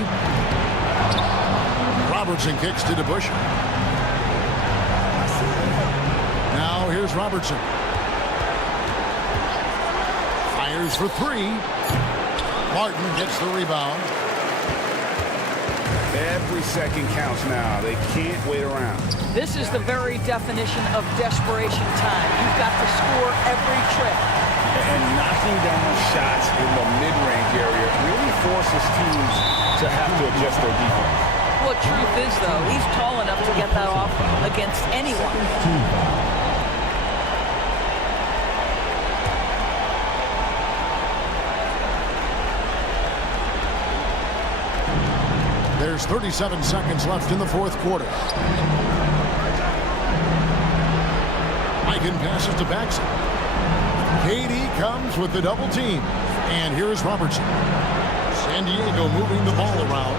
Robertson kicks to DeBusschere. Now here's Robertson. Fires for 3. Martin gets the rebound. Every second counts now. They can't wait around. This is the very definition of desperation time. You've got to score every trip. And knocking down shots in the mid-range area really forces teams to have to adjust their defense. Well, truth is, though, he's tall enough to get that off against anyone. There's 37 seconds left in the fourth quarter. Eichen passes to Paxson. KD comes with the double team. And here's Robertson. San Diego moving the ball around.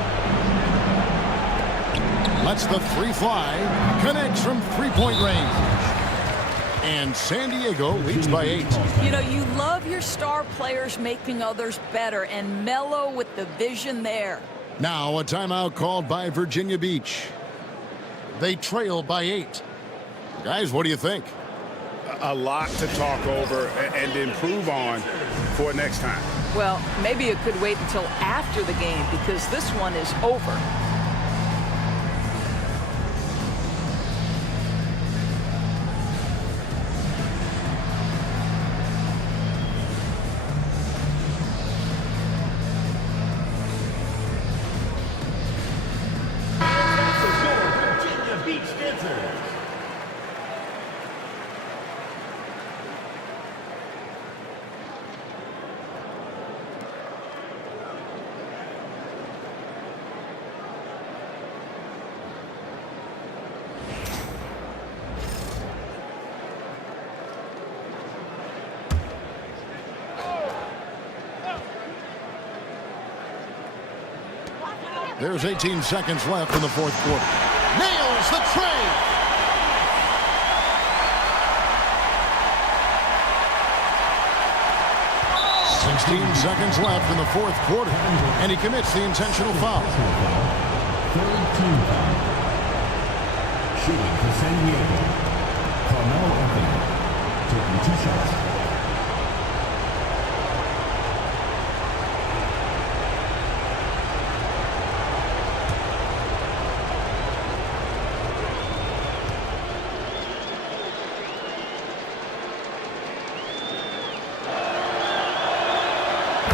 Lets the 3 fly. Connects from three-point range. And San Diego leads by 8. You know, you love your star players making others better, and Melo with the vision there. Now a timeout called by Virginia Beach. They trail by 8. Guys, what do you think? A lot to talk over and improve on for next time. Well, maybe it could wait until after the game because this one is over. There's 18 seconds left in the fourth quarter. Nails the tray. Seconds left in the fourth quarter, and he commits the intentional foul. Third team foul. Shooting for San Diego. Carmelo Anthony taking 2 shots.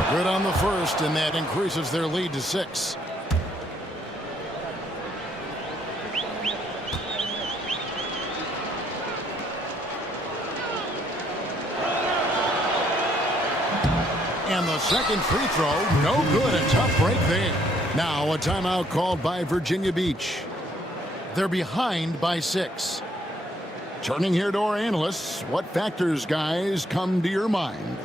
Good on the first, and that increases their lead to 6. And the second free throw, no good. A tough break there. Now a timeout called by Virginia Beach. They're behind by 6. Turning here to our analysts, what factors, guys, come to your mind?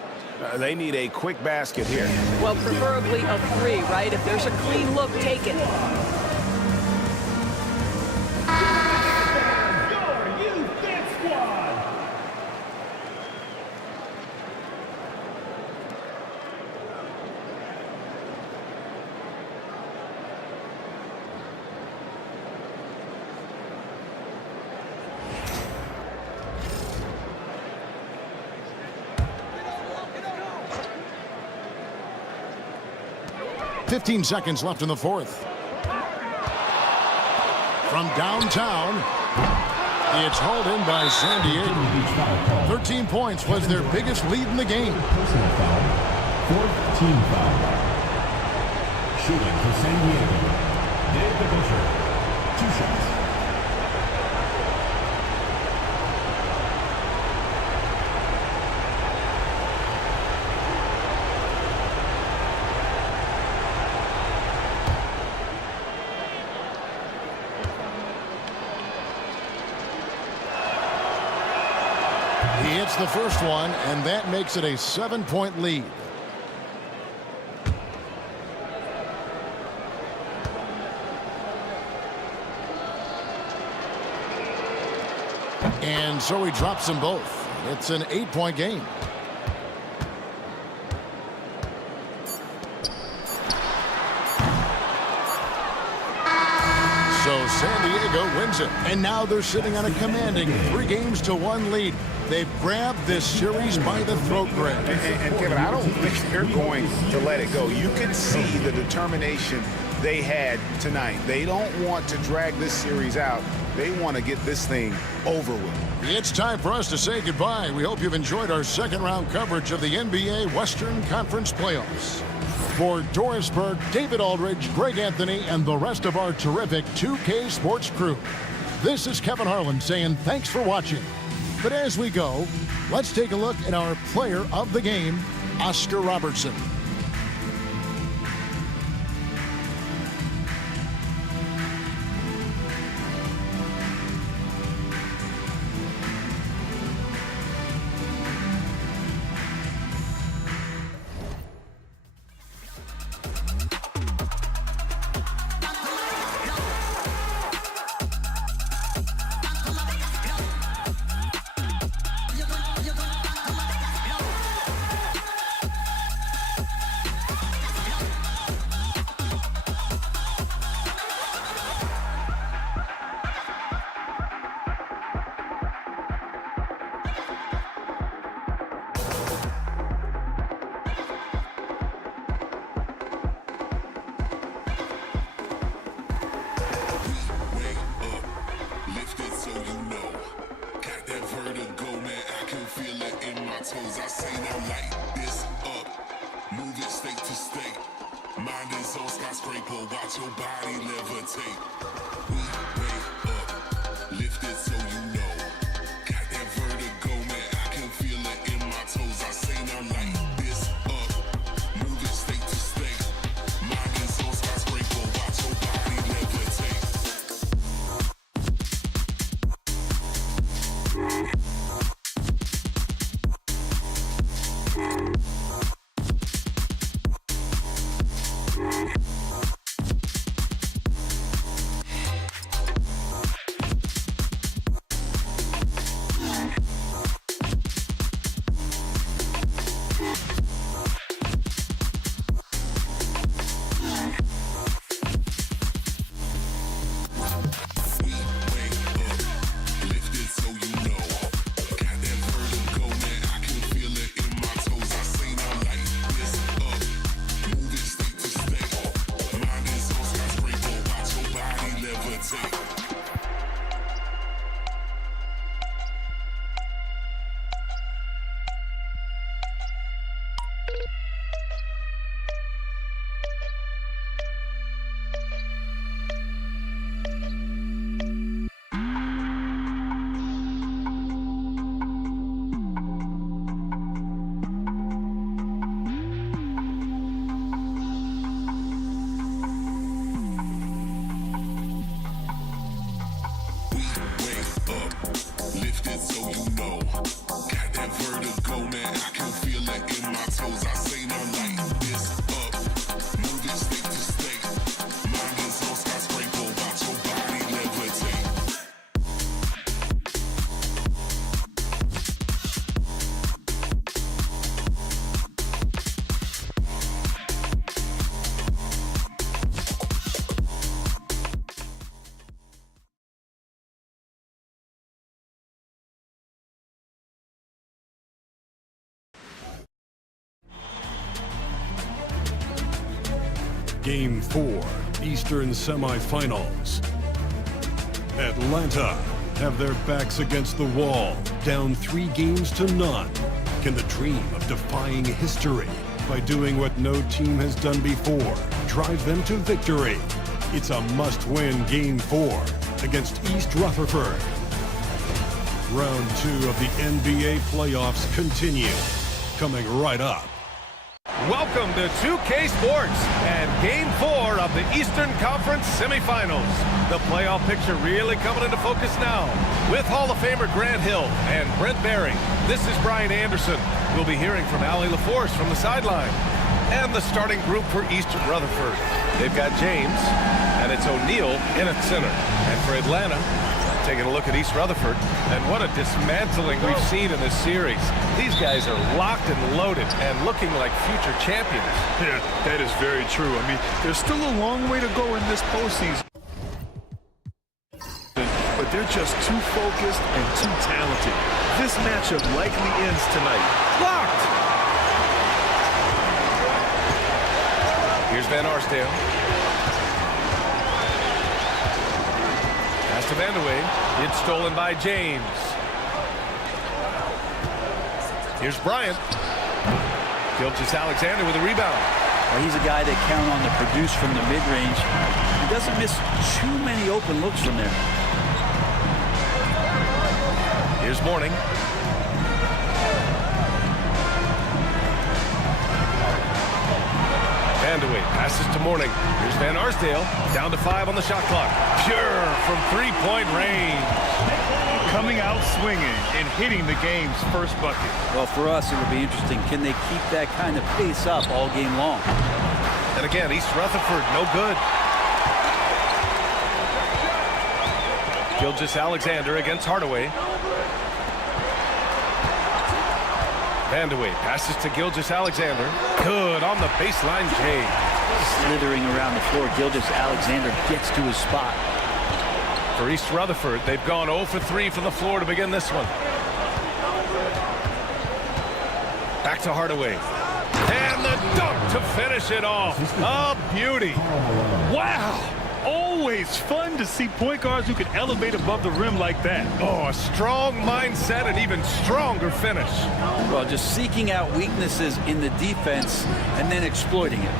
They need a quick basket here. Well, preferably a 3, right? If there's a clean look, take it. .15 seconds left in the fourth. From downtown, It's hauled in by San Diego. 13 points was their biggest lead in the game. Personal foul. Fourth team foul. Shooting for San Diego. Dave the Butcher. 2 shots. He hits the first one, and that makes it a 7-point lead. And so he drops them both. It's an 8-point game. So San Diego wins it. And now they're sitting on a commanding 3-1 lead. They've grabbed this series by the throat, Greg. And Kevin, I don't think they're going to let it go. You can see the determination they had tonight. They don't want to drag this series out. They want to get this thing over with. It's time for us to say goodbye. We hope you've enjoyed our second-round coverage of the NBA Western Conference Playoffs. For Doris Burke, David Aldridge, Greg Anthony, and the rest of our terrific 2K Sports crew, this is Kevin Harlan saying thanks for watching. But as we go, let's take a look at our player of the game, Oscar Robertson. I say now light this up, move it state to state. Mind is on skyscraper, watch your body levitate. We way up, lift it so you know. Got that vertigo, man, I can feel it in my toes. I say now light this up, move it state to state. Mind is on skyscraper, watch your body levitate. Game 4, Eastern Semifinals. Atlanta have their backs against the wall, down 3 games to none. Can the dream of defying history by doing what no team has done before drive them to victory? It's a must-win Game 4 against East Rutherford. Round 2 of the NBA playoffs continue. Coming right up. Welcome to 2K Sports and Game 4 of the Eastern Conference semifinals. The playoff picture really coming into focus now with Hall of Famer Grant Hill and Brent Barry. This is Brian Anderson. We'll be hearing from Allie LaForce from the sideline. And the starting group for East Rutherford. They've got James, and it's O'Neal in at center. And for Atlanta, taking a look at East Rutherford, and what a dismantling we've seen in this series. These guys are locked and loaded and looking like future champions. Yeah, that is very true. I mean, there's still a long way to go in this postseason. But they're just too focused and too talented. This matchup likely ends tonight. Blocked! Here's Van Arsdale. Pass to Vandeweghe. It's stolen by James. Here's Bryant. Gilgeous-Alexander with a rebound. Well, he's a guy that count on to produce from the mid-range. He doesn't miss too many open looks from there. Here's Mourning. Vandeweghe passes to Mourning. Here's Van Arsdale. Down to 5 on the shot clock. Pure from 3-point range. Coming out swinging and hitting the game's first bucket. Well, for us, it'll be interesting. Can they keep that kind of pace up all game long? And again, East Rutherford, no good. Gilgeous-Alexander against Hardaway. Vandeweghe passes to Gilgeous-Alexander. Good on the baseline, Jay. Slithering around the floor, Gilgeous-Alexander gets to his spot. For East Rutherford, they've gone 0 for 3 from the floor to begin this one. Back to Hardaway. And the dunk to finish it off. A beauty. Wow. Always fun to see point guards who can elevate above the rim like that. Oh, a strong mindset and even stronger finish. Well, just seeking out weaknesses in the defense and then exploiting it.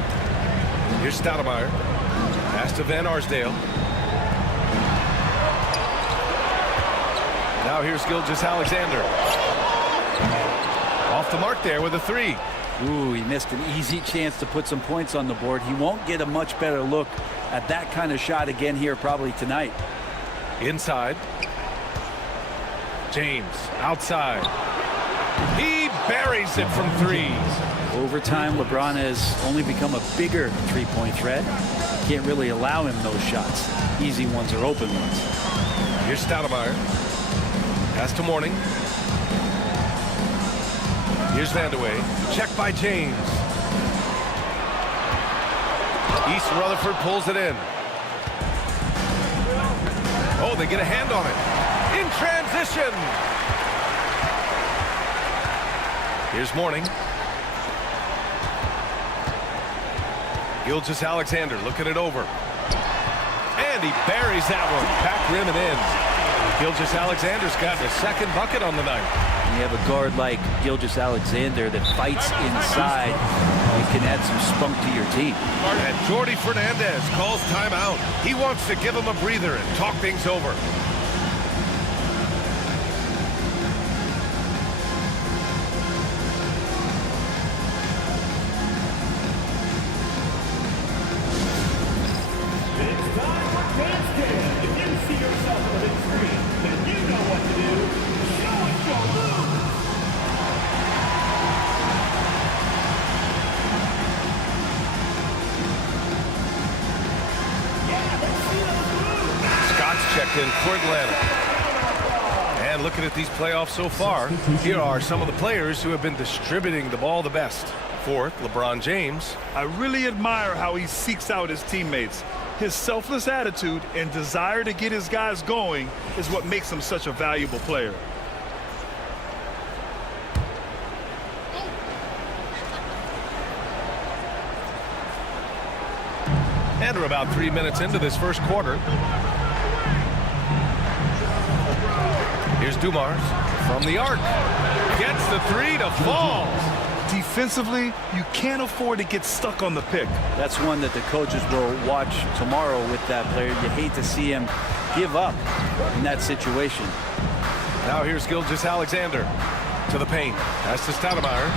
Here's Stoudemire. Pass to Van Arsdale. Now here's Gilgeous-Alexander. Off the mark there with a 3. Ooh, he missed an easy chance to put some points on the board. He won't get a much better look at that kind of shot again here probably tonight. Inside. James outside. He buries it from 3. Over time, LeBron has only become a bigger three-point threat. Can't really allow him those shots. Easy ones or open ones. Here's Stoudemire. Pass to Mourning. Here's Vandeweghe. Check by James. East Rutherford pulls it in. Oh, they get a hand on it. In transition. Here's Mourning. Gilgeous-Alexander looking it over. And he buries that one. Back rim and in. Gilgeous-Alexander's gotten a second bucket on the night. And you have a guard like Gilgeous-Alexander that fights inside. You can add some spunk to your team. And Jordi Fernandez calls timeout. He wants to give him a breather and talk things over. In for Atlanta. And looking at these playoffs so far, here are some of the players who have been distributing the ball the best. Fourth, LeBron James. I really admire how he seeks out his teammates. His selfless attitude and desire to get his guys going is what makes him such a valuable player. And we're about 3 minutes into this first quarter. Here's Dumars from the arc. Gets the three to fall. Defensively, you can't afford to get stuck on the pick. That's one that the coaches will watch tomorrow with that player. You hate to see him give up in that situation. Now here's Gilgeous-Alexander to the paint. Pass to Stoudemire.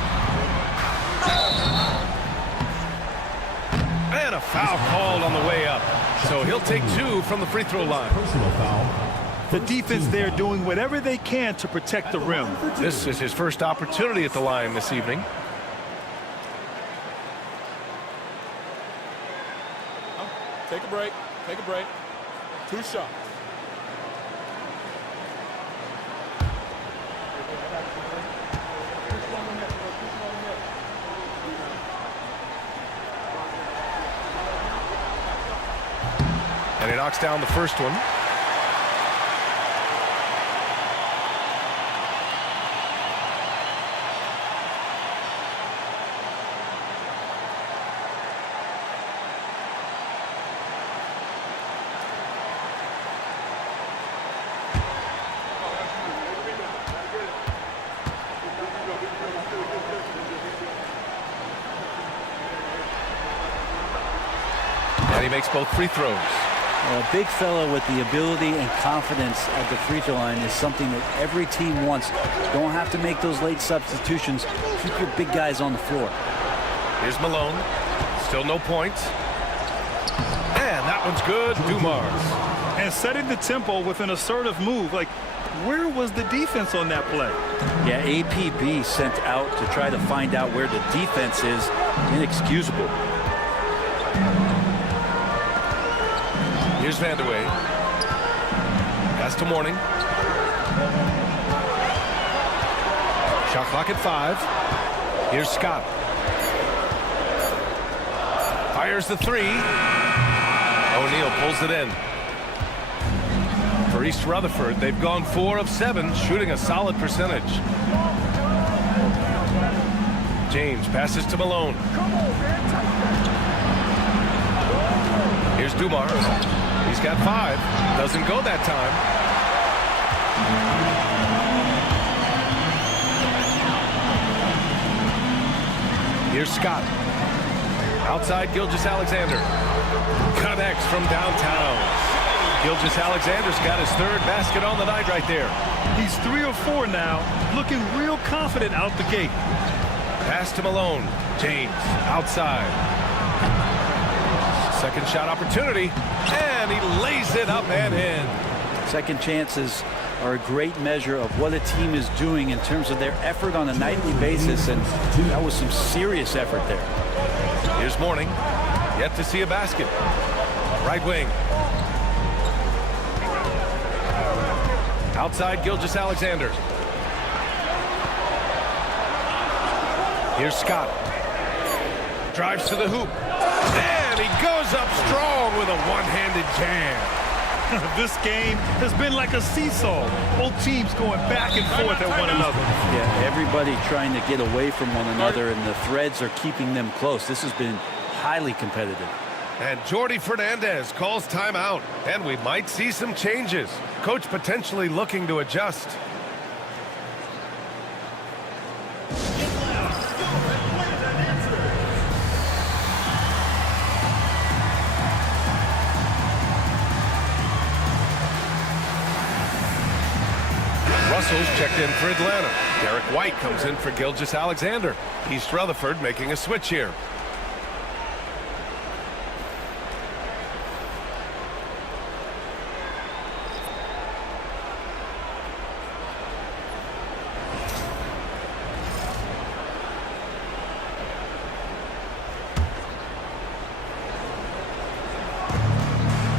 And a foul called on the way up. So he'll take 2 from the free throw line. Personal foul. The defense there doing whatever they can to protect the rim. This is his first opportunity at the line this evening. Take a break. Take a break. 2 shots. And he knocks down the first one. And he makes both free throws. A big fella with the ability and confidence at the free throw line is something that every team wants. Don't have to make those late substitutions. Keep your big guys on the floor. Here's Malone. Still no points. And that one's good. Dumars. And setting the tempo with an assertive move. Like, where was the defense on that play? Yeah, APB sent out to try to find out where the defense is. Inexcusable. Here's Vanderway. Pass to Mourning. Shot clock at 5. Here's Scott. Fires the 3. O'Neal pulls it in. For East Rutherford, they've gone 4 of 7, shooting a solid percentage. James passes to Malone. Here's Dumars. He's got 5. Doesn't go that time. Here's Scott. Outside Gilgeous-Alexander. Connects from downtown. Gilgeous-Alexander's got his 3rd basket on the night right there. He's 3 of 4 now, looking real confident out the gate. Pass to Malone. James outside. Second shot opportunity, and he lays it up and in. Second chances are a great measure of what a team is doing in terms of their effort on a nightly basis, and that was some serious effort there. Here's Mourning. Yet to see a basket. Right wing. Outside Gilgeous-Alexander. Here's Scott. Drives to the hoop. And he goes up strong with a one-handed jam. This game has been like a seesaw. Both teams going back and forth at one another. Yeah, everybody trying to get away from one another, and the threads are keeping them close. This has been highly competitive. And Jordi Fernandez calls timeout, and we might see some changes. Coach potentially looking to adjust. Russell's checked in for Atlanta. Derek White comes in for Gilgeous-Alexander. East Rutherford making a switch here.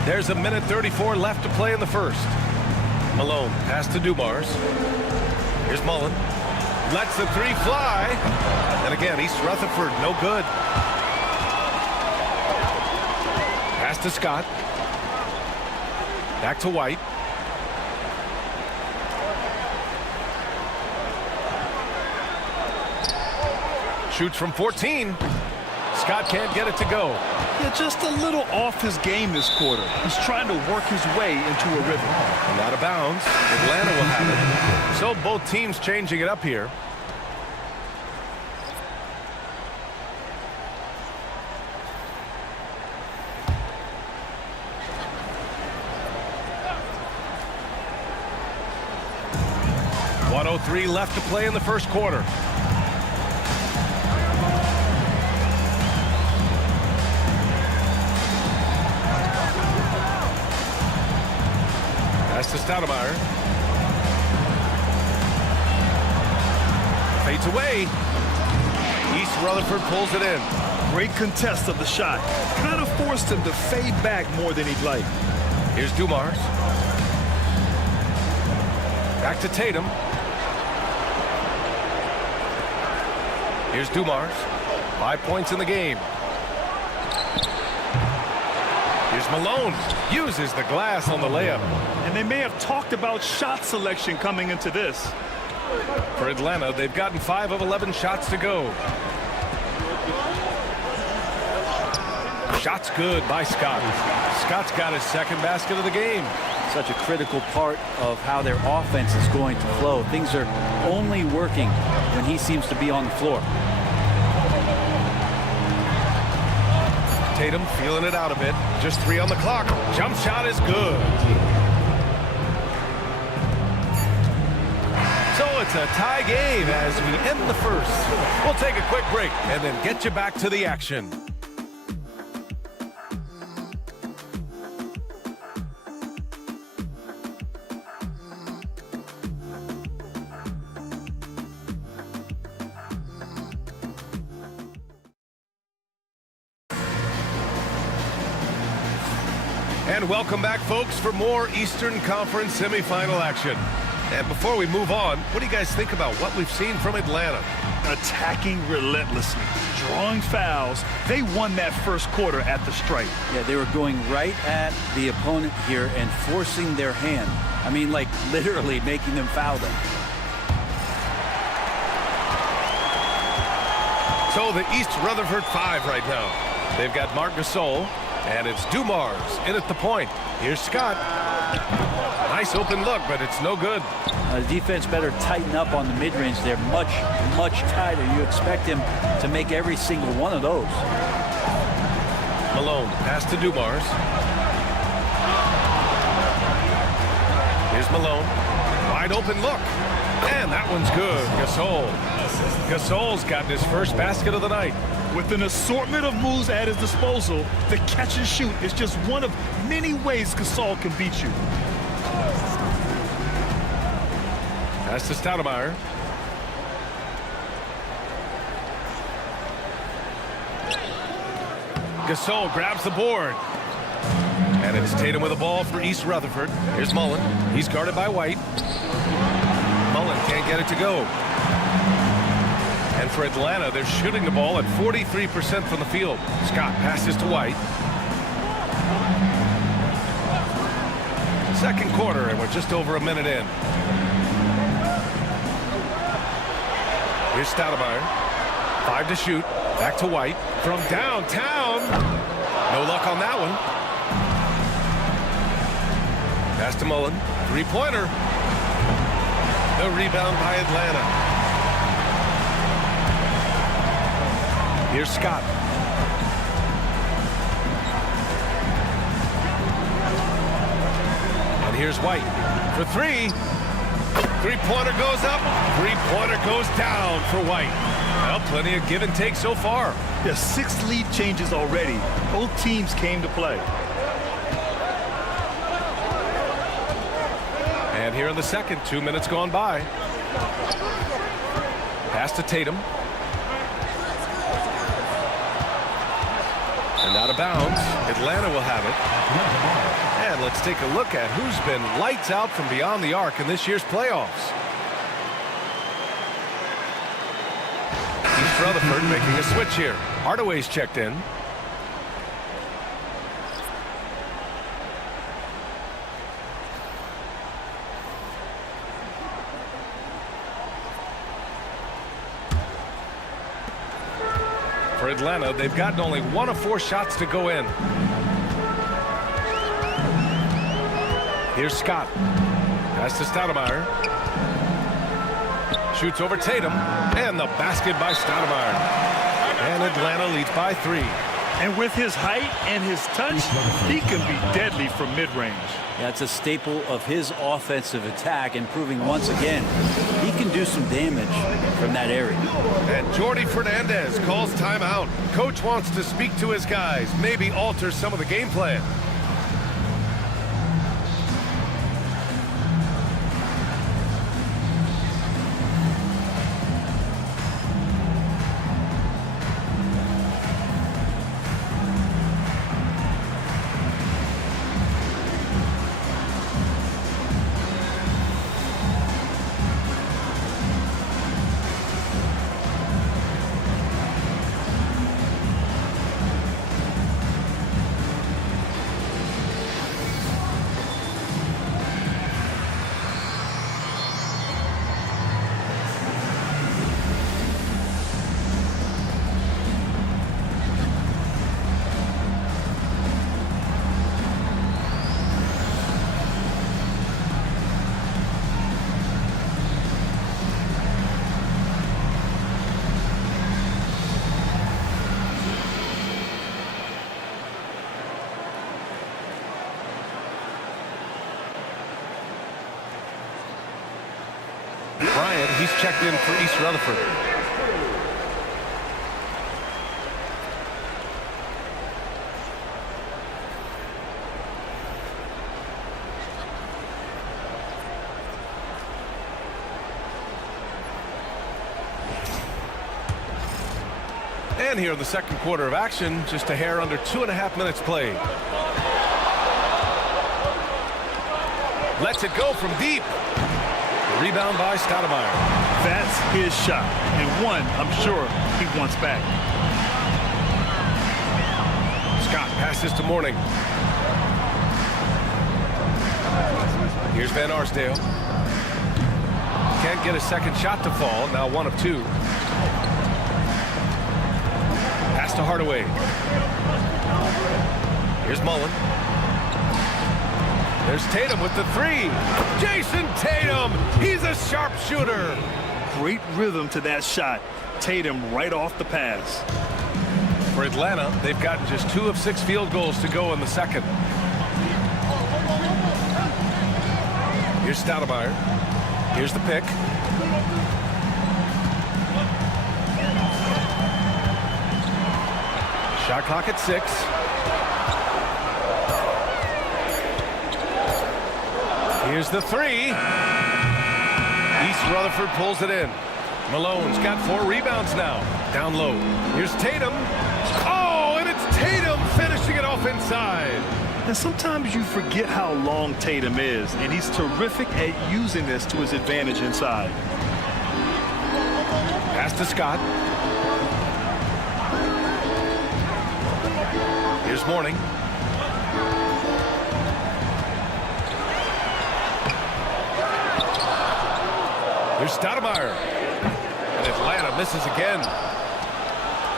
There's 1:34 left to play in the first. Malone, pass to Dumars. Here's Mullen. Lets the 3 fly. And again, East Rutherford, no good. Pass to Scott. Back to White. Shoots from 14. Scott can't get it to go. Yeah, just a little off his game this quarter. He's trying to work his way into a rhythm. And out of bounds. Atlanta will have it. So both teams changing it up here. .103 left to play in the first quarter. Pass to Stoudemire. Fades away. East Rutherford pulls it in. Great contest of the shot. Kind of forced him to fade back more than he'd like. Here's Dumars. Back to Tatum. Here's Dumars. 5 points in the game. Here's Malone. Uses the glass on the layup. And they may have talked about shot selection coming into this. For Atlanta, they've gotten 5 of 11 shots to go. Shot's good by Scott. Scott's got his second basket of the game. Such a critical part of how their offense is going to flow. Things are only working when he seems to be on the floor. Tatum feeling it out a bit. Just 3 on the clock. Jump shot is good. So it's a tie game as we end the first. We'll take a quick break and then get you back to the action. And welcome back, folks, for more Eastern Conference semifinal action. And before we move on, what do you guys think about what we've seen from Atlanta? Attacking relentlessly, drawing fouls. They won that first quarter at the stripe. Yeah, they were going right at the opponent here and forcing their hand. I mean, like literally making them foul them. So the East Rutherford 5 right now. They've got Marc Gasol. And it's Dumars in at the point. Here's Scott. Nice open look, but it's no good. The defense better tighten up on the mid-range. They're much, much tighter. You expect him to make every single one of those. Malone, pass to Dumars. Here's Malone. Wide open look. And that one's good. Gasol. Gasol's gotten his first basket of the night. With an assortment of moves at his disposal, the catch and shoot is just one of many ways Gasol can beat you. Pass to Stoudemire. Gasol grabs the board. And it's Tatum with a ball for East Rutherford. Here's Mullen. He's guarded by White. Mullen can't get it to go. And for Atlanta, they're shooting the ball at 43% from the field. Scott passes to White. Second quarter, and we're just over a minute in. Here's Stoudemire. 5 to shoot. Back to White. From downtown. No luck on that one. Pass to Mullen. Three-pointer. The rebound by Atlanta. Here's Scott. And here's White for 3. Three-pointer goes up. Three-pointer goes down for White. Well, plenty of give and take so far. There's 6 lead changes already. Both teams came to play. And here in the second, 2 minutes gone by. Pass to Tatum. And out of bounds. Atlanta will have it. And let's take a look at who's been lights out from beyond the arc in this year's playoffs. East Rutherford making a switch here. Hardaway's checked in. For For Atlanta, they've gotten only 1 of 4 shots to go in. Here's Scott. Pass to Stoudemire. Shoots over Tatum. And the basket by Stoudemire. And Atlanta leads by 3. And with his height and his touch, he can be deadly from mid-range. That's a staple of his offensive attack, and proving once again he can do some damage from that area. And Jordi Fernandez calls timeout. Coach wants to speak to his guys, maybe alter some of the game plan. Bryant, he's checked in for East Rutherford. And here in the second quarter of action, just a hair under 2.5 minutes played. Lets it go from deep. Rebound by Stoudemire. That's his shot, and one I'm sure he wants back. Scott passes to Mourning. Here's Van Arsdale. Can't get a second shot to fall, now 1 of 2. Pass to Hardaway. Here's Mullen. There's Tatum with the 3. Jason Tatum, he's a sharpshooter. Great rhythm to that shot. Tatum right off the pass. For Atlanta, they've gotten just 2 of 6 field goals to go in the second. Here's Stoudemire. Here's the pick. Shot clock at 6. Here's the 3. East Rutherford pulls it in. Malone's got 4 rebounds now. Down low. Here's Tatum. Oh, and it's Tatum finishing it off inside. And sometimes you forget how long Tatum is, and he's terrific at using this to his advantage inside. Pass to Scott. Here's Mourning. Here's Stoudemire. And Atlanta misses again.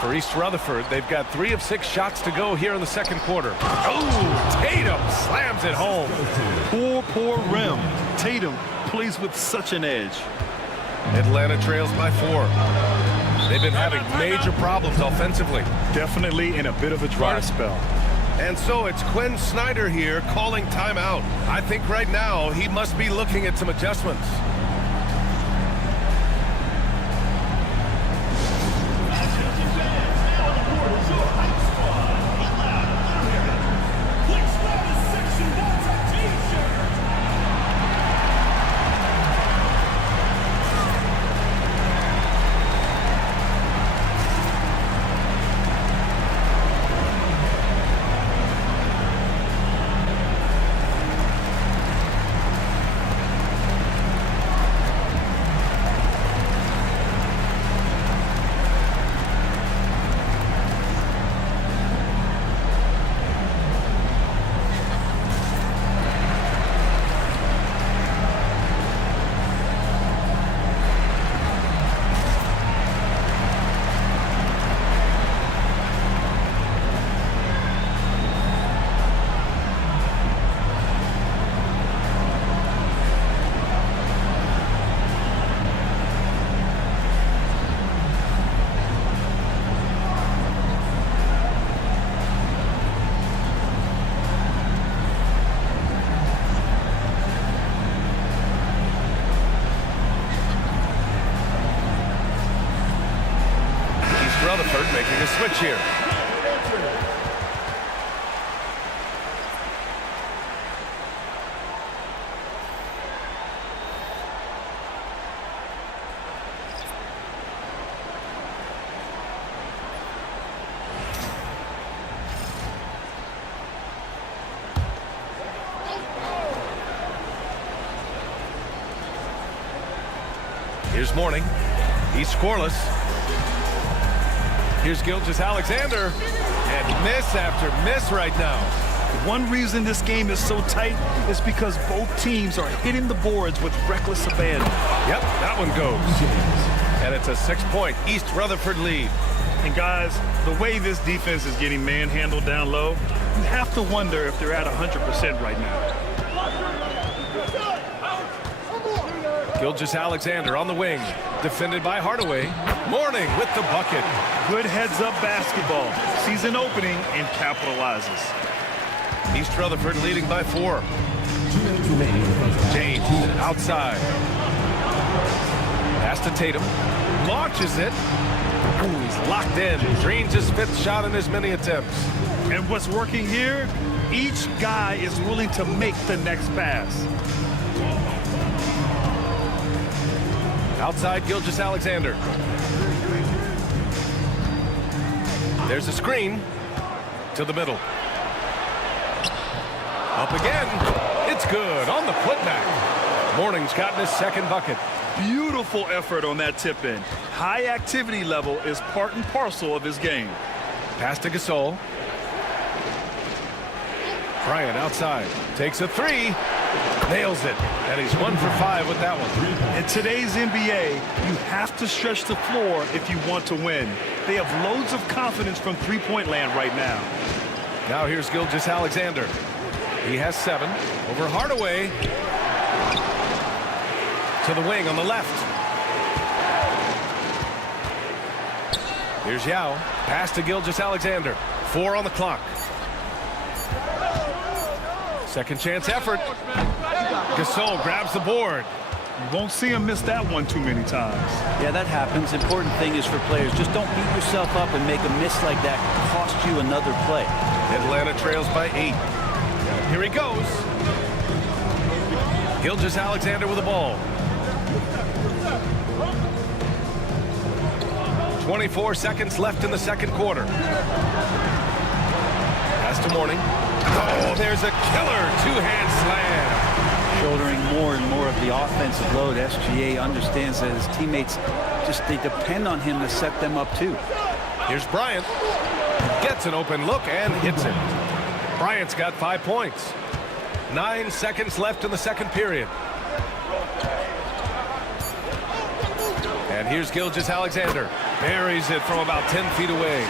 For East Rutherford, they've got 3 of 6 shots to go here in the second quarter. Oh, Tatum slams it home. Poor rim. Tatum plays with such an edge. Atlanta trails by 4. They've been having major problems offensively. Definitely in a bit of a dry spell. And so it's Quinn Snyder here calling timeout. I think right now he must be looking at some adjustments. Here's Mourning. He's scoreless. Here's Gilgeous-Alexander. And miss after miss right now. One reason this game is so tight is because both teams are hitting the boards with reckless abandon. Yep, that one goes. And it's a 6-point East Rutherford lead. And guys, the way this defense is getting manhandled down low, you have to wonder if they're at 100% right now. Gilgeous-Alexander on the wing, defended by Hardaway. Mourning with the bucket. Good heads-up basketball. Sees an opening and capitalizes. East Rutherford leading by 4. James outside. Pass to Tatum. Launches it. Ooh, he's locked in. Drains his 5th shot in as many attempts. And what's working here, each guy is willing to make the next pass. Outside Gilgeous-Alexander. There's a screen to the middle. Up again. It's good on the putback. Mourning's gotten his 2nd bucket. Beautiful effort on that tip-in. High activity level is part and parcel of his game. Pass to Gasol. Bryant outside. Takes a 3. Nails it. And he's 1 for 5 with that one. In today's NBA, you have to stretch the floor if you want to win. They have loads of confidence from three-point land right now. Now here's Gilgeous-Alexander. He has 7 over Hardaway. To the wing on the left. Here's Yao. Pass to Gilgeous-Alexander. 4 on the clock. Second chance effort. Gasol grabs the board. You won't see him miss that one too many times. Yeah, that happens. Important thing is for players, just don't beat yourself up and make a miss like that cost you another play. Atlanta trails by 8. Here he goes. Gilgeous-Alexander with the ball. 24 seconds left in the 2nd quarter. Pass to Mourning. Oh, there's a killer 2-hand slam. Shouldering more and more of the offensive load. SGA understands that his teammates they depend on him to set them up too. Here's Bryant. Gets an open look and hits it. Bryant's got 5 points. 9 seconds left in the 2nd period. And here's Gilgeous-Alexander. Buries it from about 10 feet away.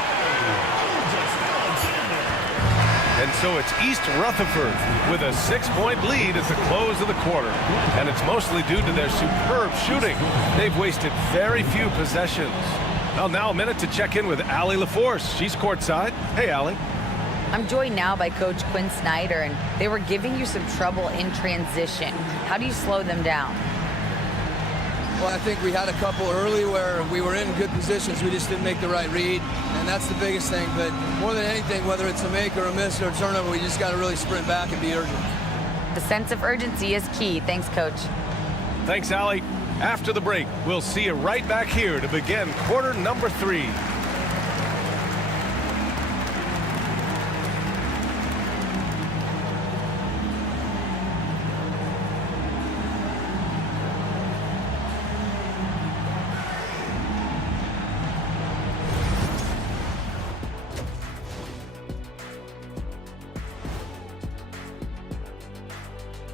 And so it's East Rutherford with a 6-point lead at the close of the quarter. And it's mostly due to their superb shooting. They've wasted very few possessions. Well, now a minute to check in with Allie LaForce. She's courtside. Hey, Allie. I'm joined now by Coach Quinn Snyder, and they were giving you some trouble in transition. How do you slow them down? Well, I think we had a couple early where we were in good positions. We just didn't make the right read, and that's the biggest thing. But more than anything, whether it's a make or a miss or a turnover, we just got to really sprint back and be urgent. The sense of urgency is key. Thanks, Coach. Thanks, Allie. After the break, we'll see you right back here to begin quarter number 3.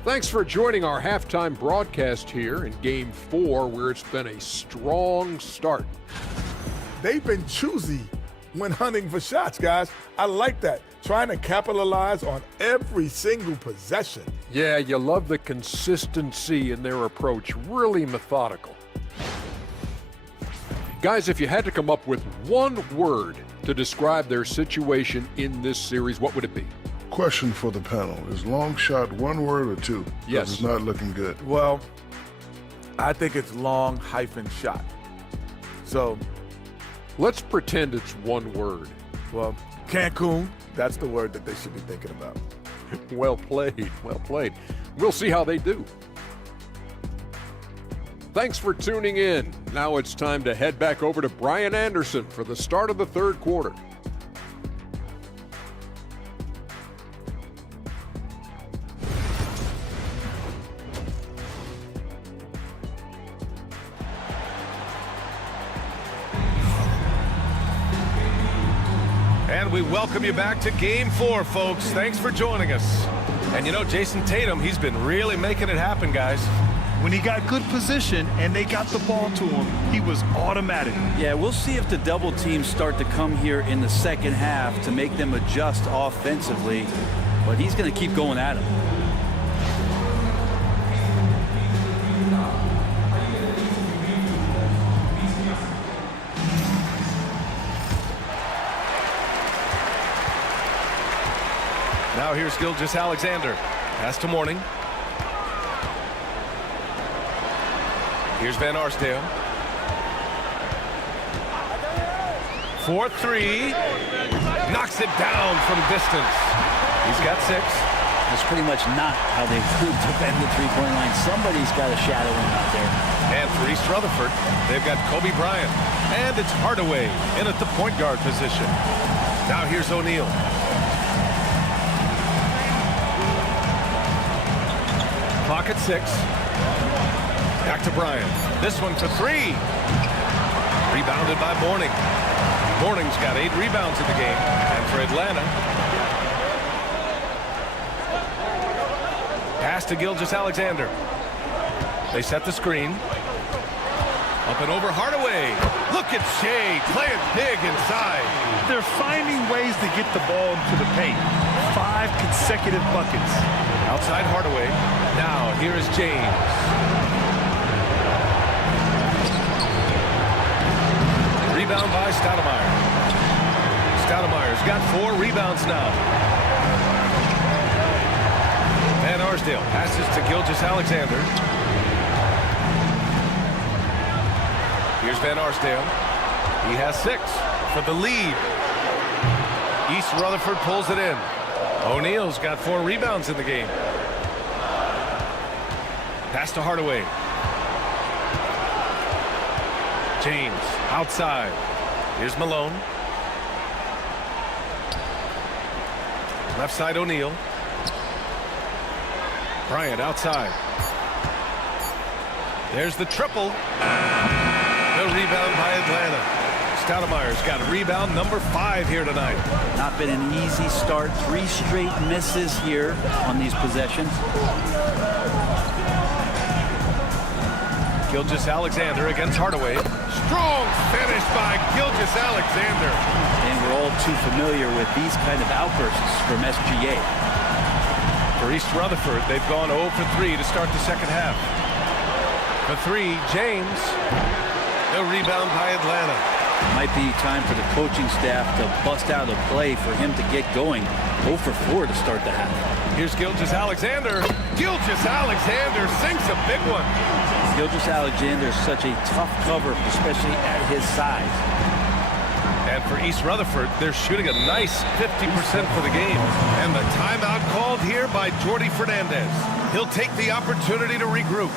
Thanks for joining our halftime broadcast here in Game 4, where it's been a strong start. They've been choosy when hunting for shots, guys. I like that. Trying to capitalize on every single possession. Yeah, you love the consistency in their approach. Really methodical. Guys, if you had to come up with one word to describe their situation in this series, what would it be? Question for the panel. Is long shot one word or two? Yes. It's not looking good. Well, I think it's long hyphen shot. So let's pretend it's one word. Well, Cancun, that's the word that they should be thinking about. Well played, well played. We'll see how they do. Thanks for tuning in. Now it's time to head back over to Brian Anderson for the start of the 3rd quarter. we welcome you back to Game 4, folks. Thanks for joining us. And you know, Jason Tatum, he's been really making it happen, guys. When he got good position and they got the ball to him, he was automatic. Yeah, we'll see if the double teams start to come here in the second half to make them adjust offensively. But he's going to keep going at him. Now here's Gilgeous-Alexander. Pass to Mourning. Here's Van Arsdale. 4-3. Knocks it down from distance. He's got 6. That's pretty much not how they defend the three-point line. Somebody's got to shadow him out there. And for East Rutherford, they've got Kobe Bryant. And it's Hardaway in at the point guard position. Now here's O'Neal. Clock at 6. Back to Bryant. This one for 3. Rebounded by Mourning. Mourning's got 8 rebounds in the game. And for Atlanta, pass to Gilgeous-Alexander. They set the screen. Up and over Hardaway. Look at Shea playing big inside. They're finding ways to get the ball into the paint. 5 consecutive buckets. Outside Hardaway. Now here is James. Rebound by Stoudemire. Stoudemire's got 4 rebounds now. Van Arsdale passes to Gilgeous-Alexander. Here's Van Arsdale. He has 6 for the lead. East Rutherford pulls it in. O'Neal's got 4 rebounds in the game. Pass to Hardaway. James outside. Here's Malone. Left side O'Neal. Bryant outside. There's the triple. The rebound by Atlanta. Stoudemire's got rebound number 5 here tonight. Not been an easy start. 3 straight misses here on these possessions. Gilgeous-Alexander against Hardaway. Strong finish by Gilgeous-Alexander. And we're all too familiar with these kind of outbursts from SGA. For East Rutherford, they've gone 0 for 3 to start the second half. For 3, James. The rebound by Atlanta. Might be time for the coaching staff to bust out a play for him to get going. 0 for 4 to start the half. Here's Gilgeous-Alexander. Gilgeous-Alexander sinks a big one. Gilgeous-Alexander is such a tough cover, especially at his size. And for East Rutherford, they're shooting a nice 50% for the game. And the timeout called here by Jordi Fernandez. He'll take the opportunity to regroup.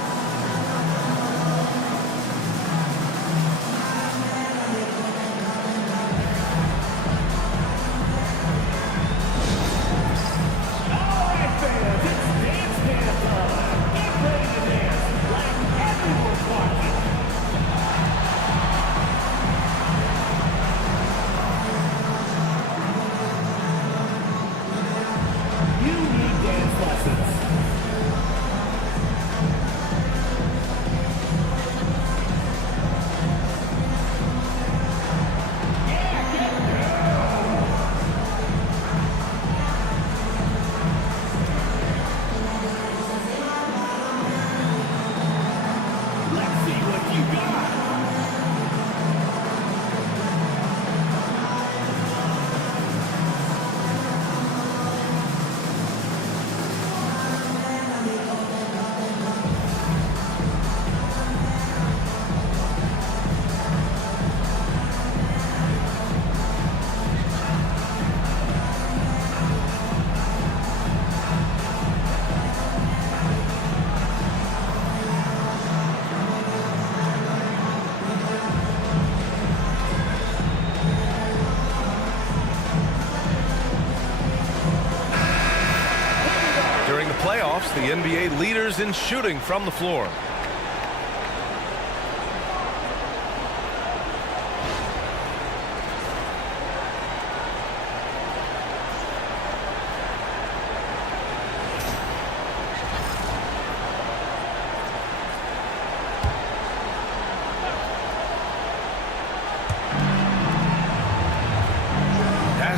Playoffs, the NBA leaders in shooting from the floor.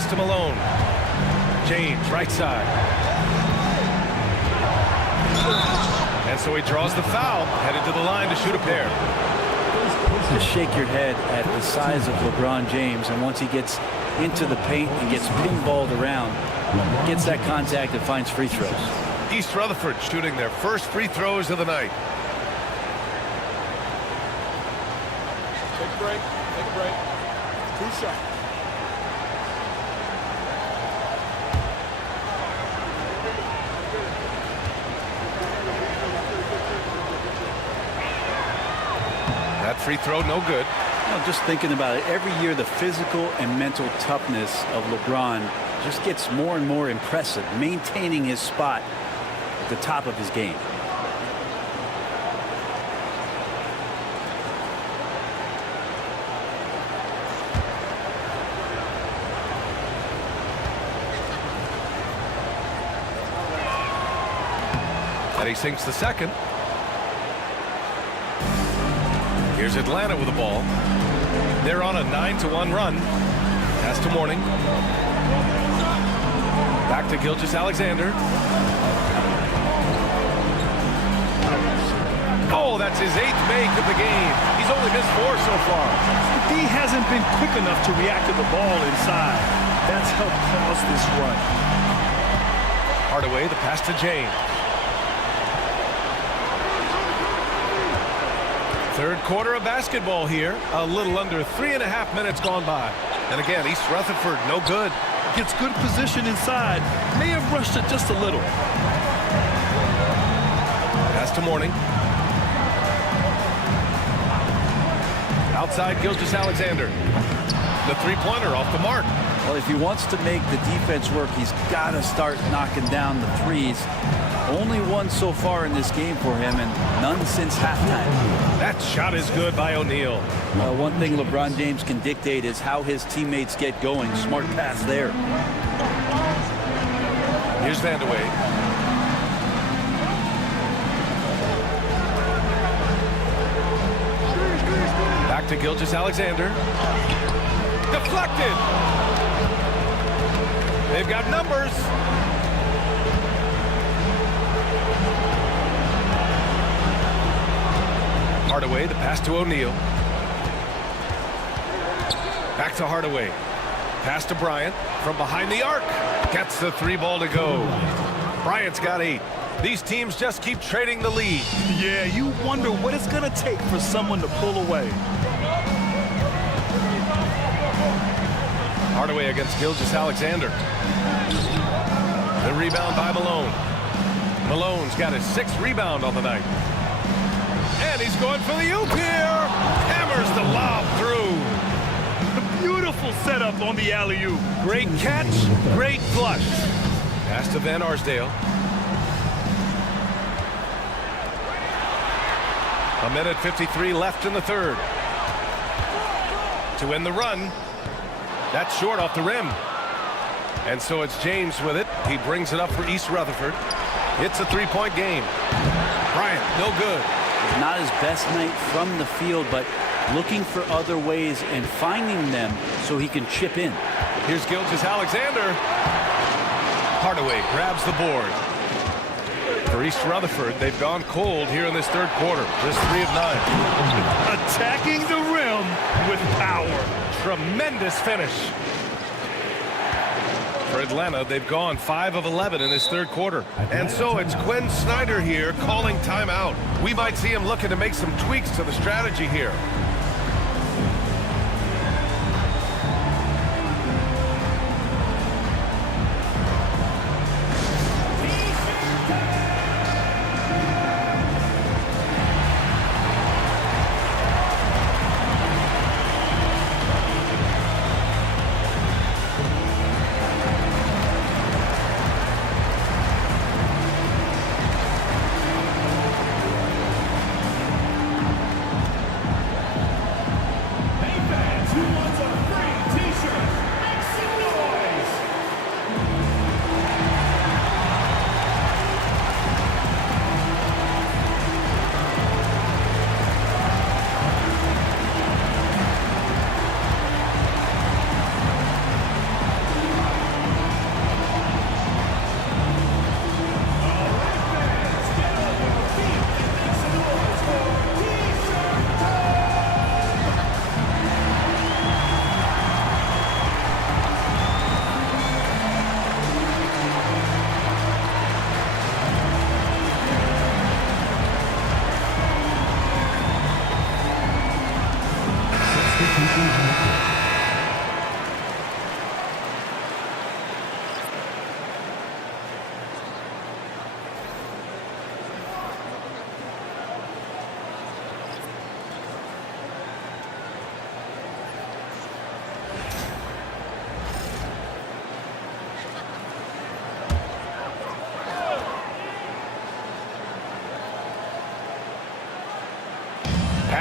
to Malone. James, right side. And so he draws the foul, headed to the line to shoot a pair. Just shake your head at the size of LeBron James, and once he gets into the paint and gets pinballed around, gets that contact and finds free throws. East Rutherford shooting their first free throws of the night. Take a break. Take a break. 2 shots. That free throw, no good. You know, just thinking about it, every year the physical and mental toughness of LeBron just gets more and more impressive, maintaining his spot at the top of his game. And he sinks the second. Here's Atlanta with the ball. They're on a 9-1 run. Pass to Mourning. Back to Gilgeous-Alexander. Oh, that's his 8th make of the game. He's only missed 4 so far. D hasn't been quick enough to react to the ball inside. That's helped cause this run. Hardaway, the pass to James. Third quarter of basketball here. A little under 3.5 minutes gone by. And again, East Rutherford, no good. Gets good position inside. May have rushed it just a little. Pass to Mourning. Outside Gilgeous-Alexander. The three-pointer off the mark. Well, if he wants to make the defense work, he's got to start knocking down the threes. Only one so far in this game for him, and none since halftime. That shot is good by O'Neal. One thing LeBron James can dictate is how his teammates get going. Smart pass there. Here's Vandeweghe. Back to Gilgeous-Alexander. Deflected. They've got numbers. Hardaway, the pass to O'Neal. Back to Hardaway. Pass to Bryant from behind the arc. Gets the 3-ball to go. Bryant's got 8. These teams just keep trading the lead. Yeah, you wonder what it's going to take for someone to pull away. Hardaway against Gilgeous-Alexander. The rebound by Malone. Malone's got his 6th rebound on the night. And he's going for the oop here. Hammers the lob through. A beautiful setup on the alley-oop. Great catch, great flush. Pass to Van Arsdale. A minute 53 left in the third. To end the run. That's short off the rim. And so it's James with it. He brings it up for East Rutherford. It's a 3-point game. Bryant, no good. Not his best night from the field, but looking for other ways and finding them so he can chip in. Here's Gilgeous-Alexander. Hardaway grabs the board. For East Rutherford, they've gone cold here in this third quarter. Just 3 of 9. Attacking the rim with power. Tremendous finish. For Atlanta, they've gone 5 of 11 in this third quarter. And so it's Quinn Snyder here calling timeout. We might see him looking to make some tweaks to the strategy here.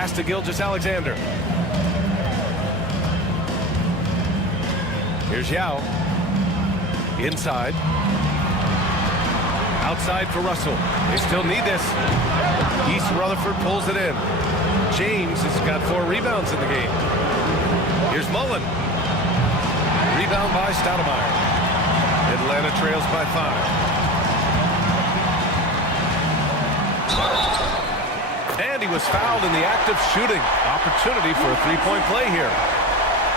Pass to Gilgeous-Alexander. Here's Yao. Inside. Outside for Russell. They still need this. East Rutherford pulls it in. James has got 4 rebounds in the game. Here's Mullen. Rebound by Stoudemire. Atlanta trails by 5. And he was fouled in the act of shooting. Opportunity for a three-point play here.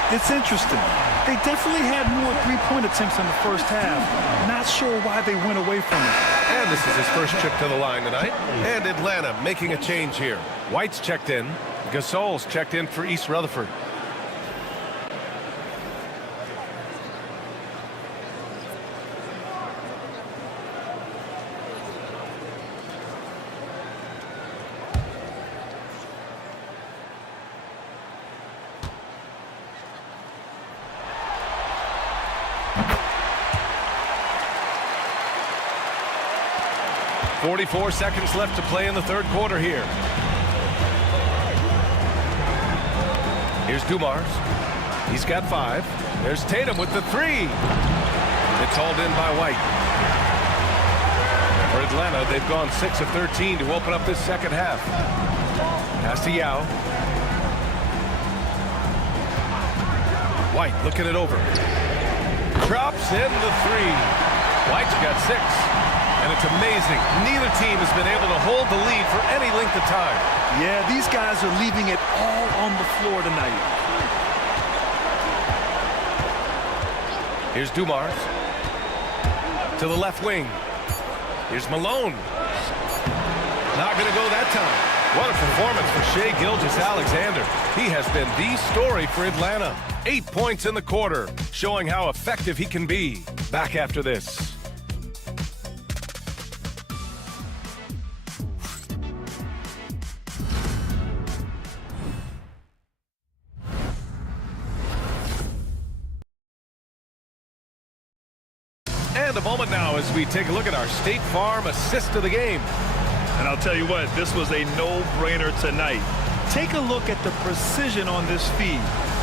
It's interesting. They definitely had more three-point attempts in the first half. Not sure why they went away from it. And this is his first trip to the line tonight. And Atlanta making a change here. White's checked in. Gasol's checked in for East Rutherford. .44 seconds left to play in the third quarter here. Here's Dumars. He's got 5. There's Tatum with the 3. It's hauled in by White. For Atlanta, they've gone 6 of 13 to open up this second half. Pass to Yao. White looking it over. Drops in the 3. White's got 6. And it's amazing. Neither team has been able to hold the lead for any length of time. Yeah, these guys are leaving it all on the floor tonight. Here's Dumars. To the left wing. Here's Malone. Not going to go that time. What a performance for Shai Gilgeous-Alexander. He has been the story for Atlanta. 8 points in the quarter, showing how effective he can be. Back after this. And a moment now as we take a look at our State Farm assist of the game. And I'll tell you what, this was a no-brainer tonight. Take a look at the precision on this feed.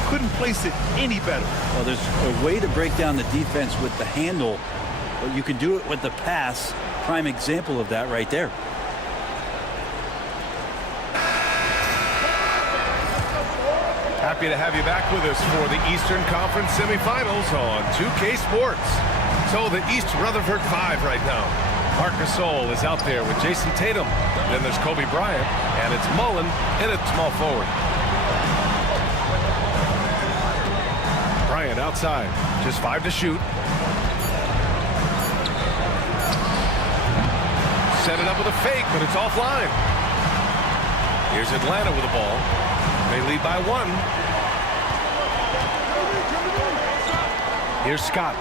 Couldn't place it any better. Well, there's a way to break down the defense with the handle, but you can do it with the pass. Prime example of that right there. Happy to have you back with us for the Eastern Conference semifinals on 2K Sports. So the East Rutherford 5 right now. Marc Gasol is out there with Jason Tatum. Then there's Kobe Bryant, and it's Mullen in at small forward. Bryant outside, just 5 to shoot. Set it up with a fake, but it's offline. Here's Atlanta with the ball. They lead by 1. Here's Scott.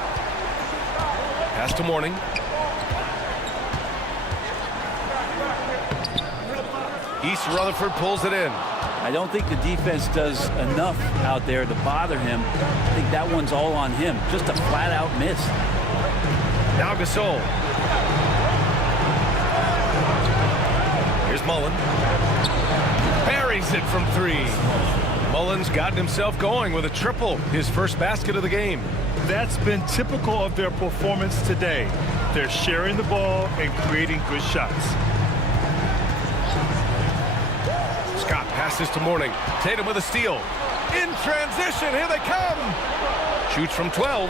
Pass to Mourning. East Rutherford pulls it in. I don't think the defense does enough out there to bother him. I think that one's all on him. Just a flat-out miss. Now Gasol. Here's Mullen. Buries it from 3. Mullen's gotten himself going with a triple. His first basket of the game. That's been typical of their performance today. They're sharing the ball and creating good shots. Scott passes to Mourning. Tatum with a steal. In transition, here they come. Shoots from 12.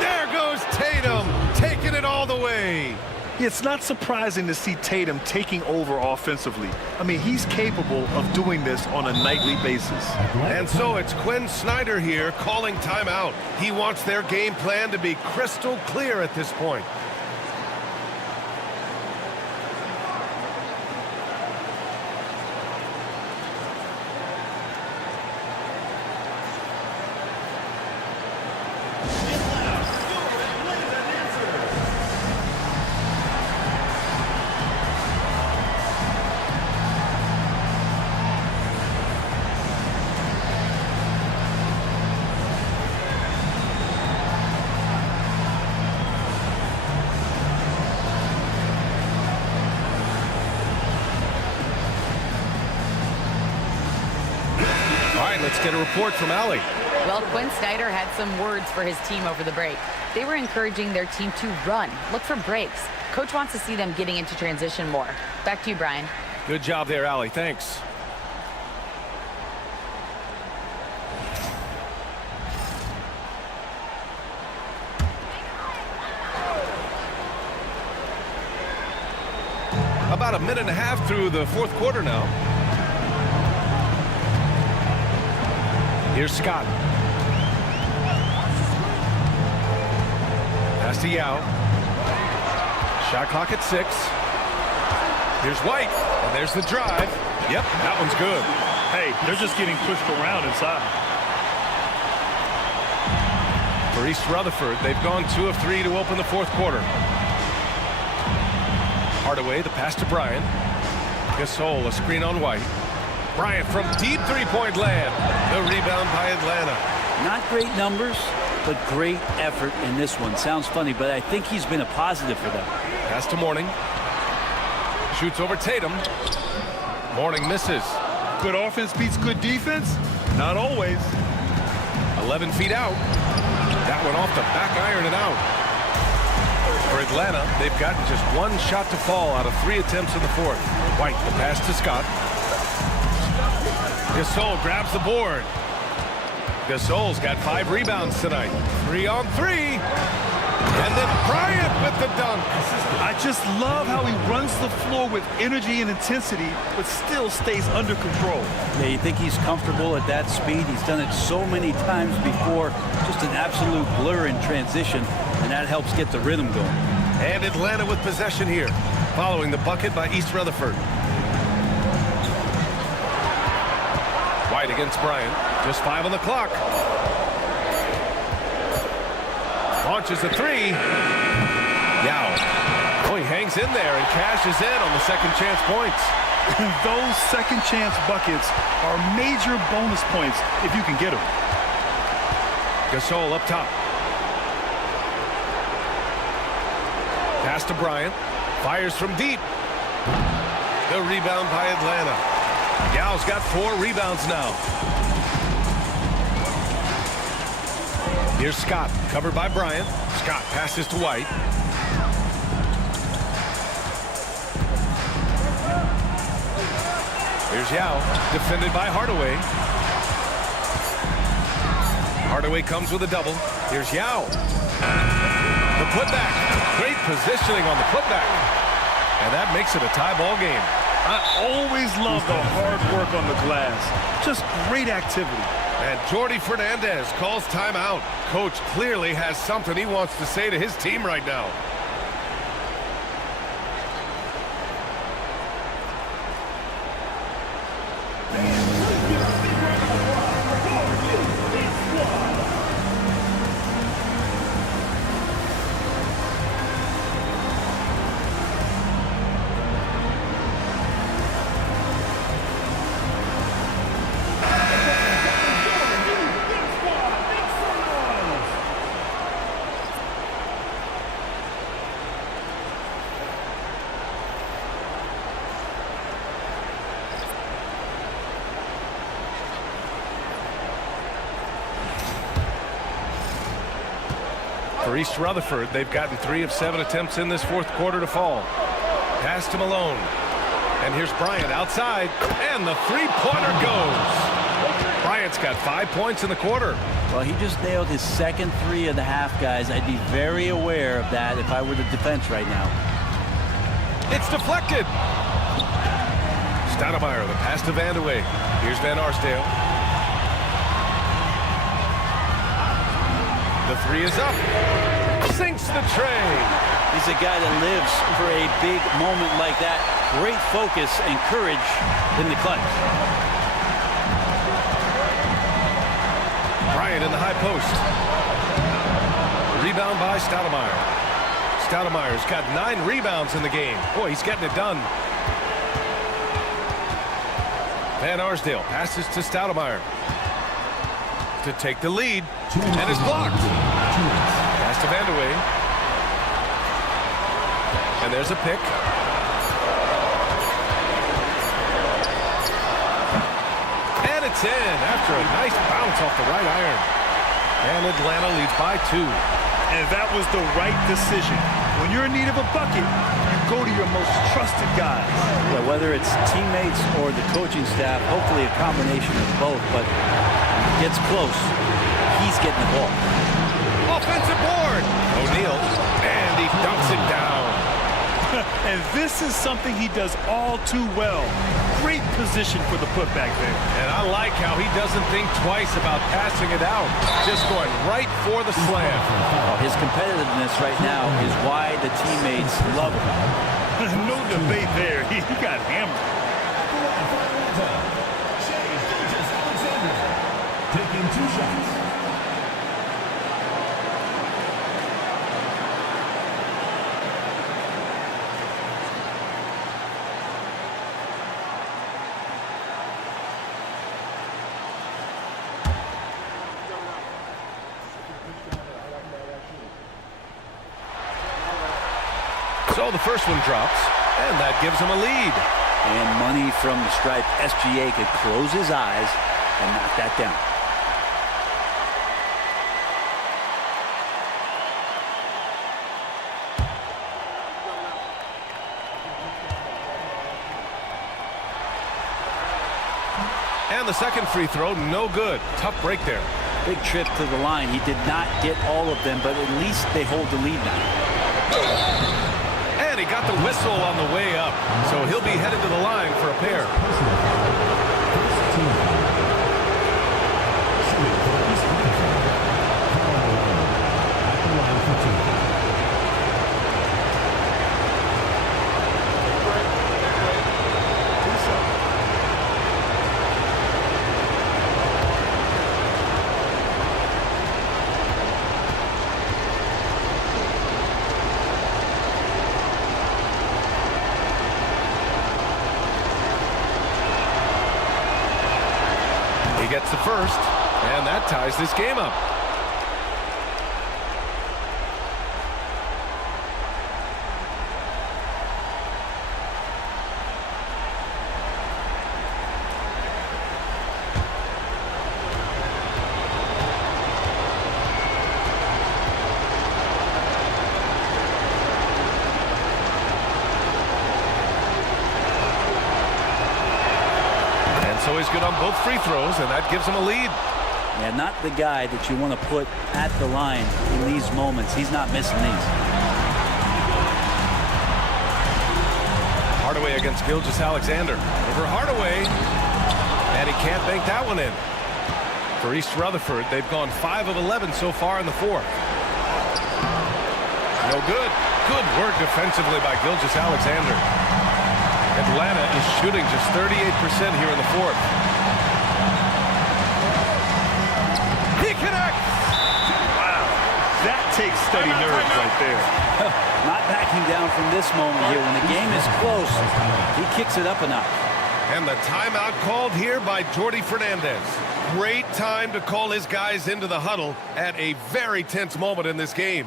There goes Tatum, taking it all the way. It's not surprising to see Tatum taking over offensively. I mean, he's capable of doing this on a nightly basis. And so it's Quinn Snyder here calling timeout. He wants their game plan to be crystal clear at this point. Let's get a report from Allie. Well, Quinn Snyder had some words for his team over the break. They were encouraging their team to run, look for breaks. Coach wants to see them getting into transition more. Back to you, Brian. Good job there, Allie. Thanks. About a minute and a half through the fourth quarter now. Here's Scott. Pass to Yao. Shot clock at 6. Here's White, and there's the drive. Yep, that one's good. Hey, they're just getting pushed around inside. For East Rutherford, they've gone 2 of 3 to open the fourth quarter. Hardaway, the pass to Bryant. Gasol, a screen on White. Bryant from deep three-point land. The rebound by Atlanta. Not great numbers, but great effort in this one. Sounds funny, but I think he's been a positive for them. Pass to Mourning. Shoots over Tatum. Mourning misses. Good offense beats good defense? Not always. 11 feet out. That one off the back iron and out. For Atlanta, they've gotten just 1 shot to fall out of 3 attempts in the fourth. White, the pass to Scott. Gasol grabs the board. Gasol's got 5 rebounds tonight. 3 on 3. And then Bryant with the dunk. I just love how he runs the floor with energy and intensity, but still stays under control. Yeah, you think he's comfortable at that speed? He's done it so many times before. Just an absolute blur in transition, and that helps get the rhythm going. And Atlanta with possession here, following the bucket by East Rutherford. White against Bryant. Just 5 on the clock. Launches a 3. Yao. Oh, he hangs in there and cashes in on the second chance points. Those second chance buckets are major bonus points if you can get them. Gasol up top. Pass to Bryant. Fires from deep. The rebound by Atlanta. Yao's got 4 rebounds now. Here's Scott, covered by Bryant. Scott passes to White. Here's Yao, defended by Hardaway. Hardaway comes with a double. Here's Yao. The putback. Great positioning on the putback. And that makes it a tie ball game. I always love the hard work on the glass. Just great activity. And Jordi Fernandez calls timeout. Coach clearly has something he wants to say to his team right now. For East Rutherford, they've gotten 3 of 7 attempts in this fourth quarter to fall. Pass to Malone. And here's Bryant outside. And the three-pointer goes. Bryant's got 5 points in the quarter. Well, he just nailed his second 3 of the half, guys. I'd be very aware of that if I were the defense right now. It's deflected. Stoudemire, the pass to Vandeweghe. Here's Van Arsdale. The 3 is up. Sinks the tray. He's a guy that lives for a big moment like that. Great focus and courage in the clutch. Bryant in the high post. Rebound by Stoudemire. Stoudemire's got 9 rebounds in the game. Boy, he's getting it done. Van Arsdale passes to Stoudemire to take the lead, and is blocked. Pass to Vandeweghe. And there's a pick. And it's It's in after a nice bounce off the right iron. And Atlanta leads by 2. And that was the right decision. When you're in need of a bucket, you go to your most trusted guys. Yeah, whether it's teammates or the coaching staff, hopefully a combination of both, but gets close, he's getting the ball. Offensive board. O'Neal, and he dumps it down. And this is something he does all too well. Great position for the putback there. And I like how he doesn't think twice about passing it out. Just going right for the slam. Oh, his competitiveness right now is why the teammates love him. No debate there. He got hammered. Taking 2 shots. So the first one drops, and that gives him a lead. And money from the stripe. SGA could close his eyes and knock that down. And the second free throw, no good. Tough break there. Big trip to the line. He did not get all of them, but at least they hold the lead now. And he got the whistle on the way up, so he'll be headed to the line for a pair. He gets the first, and that ties this game up. So he's good on both free throws, and that gives him a lead. Yeah, not the guy that you want to put at the line in these moments. He's not missing these. Hardaway against Gilgeous-Alexander. Over Hardaway, and he can't bank that one in. For East Rutherford, they've gone 5 of 11 so far in the fourth. No good. Good work defensively by Gilgeous-Alexander. Atlanta is shooting just 38% here in the fourth. He connects! Wow, that takes steady nerves right there. Not backing down from this moment here. When the game is close, he kicks it up a notch. And the timeout called here by Jordi Fernandez. Great time to call his guys into the huddle at a very tense moment in this game.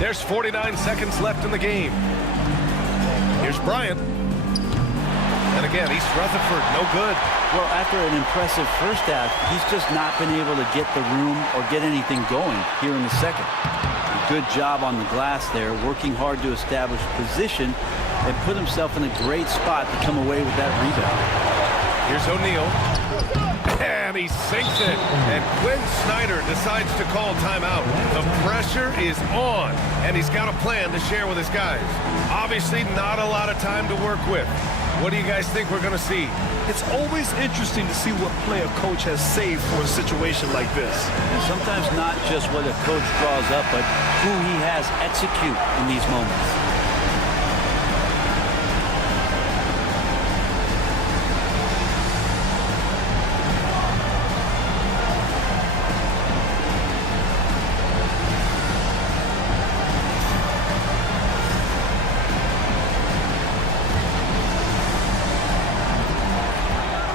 There's 49 seconds left in the game. Here's Bryant. And again, East Rutherford, no good. Well, after an impressive first half, he's just not been able to get the room or get anything going here in the second. Good job on the glass there, working hard to establish position and put himself in a great spot to come away with that rebound. Here's O'Neal. And he sinks it. And Quinn Snyder decides to call timeout. The pressure is on, and he's got a plan to share with his guys. Obviously, not a lot of time to work with. What do you guys think we're going to see? It's always interesting to see what play a coach has saved for a situation like this. And sometimes not just what a coach draws up, but who he has execute in these moments.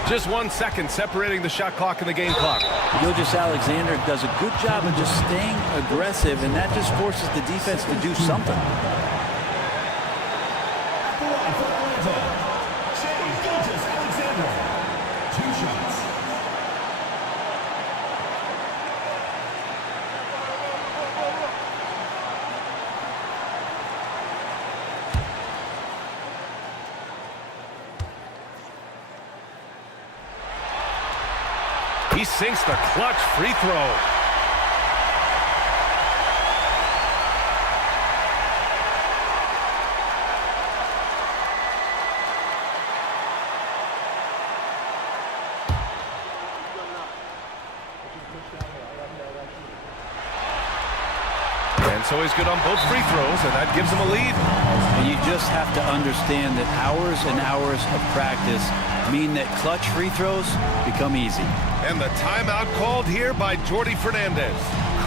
Just 1 second separating the shot clock and the game clock. Gilgeous-Alexander does a good job of just staying aggressive, and that just forces the defense to do something. He sinks the clutch free throw. And so he's good on both free throws, and that gives him a lead. And you just have to understand that hours and hours of practice mean that clutch free throws become easy. And the timeout called here by Jordi Fernandez.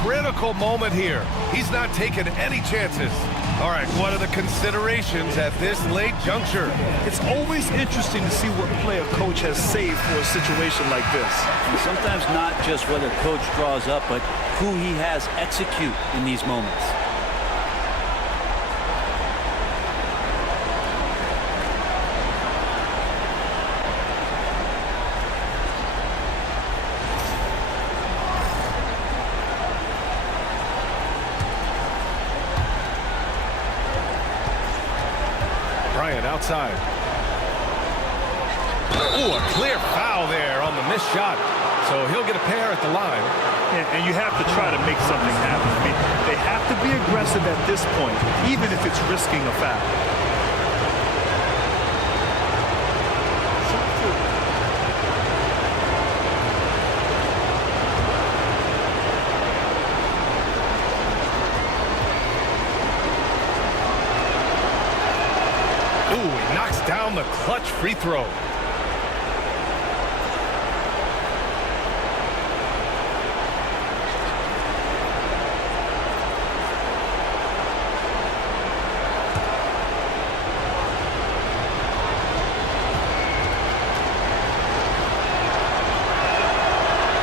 Critical moment here. He's not taking any chances. All right, what are the considerations at this late juncture? It's always interesting to see what play a coach has saved for a situation like this. And sometimes not just whether coach draws up, but who he has execute in these moments. Outside. Ooh, a clear foul there on the missed shot. So he'll get a pair at the line. And you have to try to make something happen. I mean, they have to be aggressive at this point, even if it's risking a foul. Down the clutch free throw.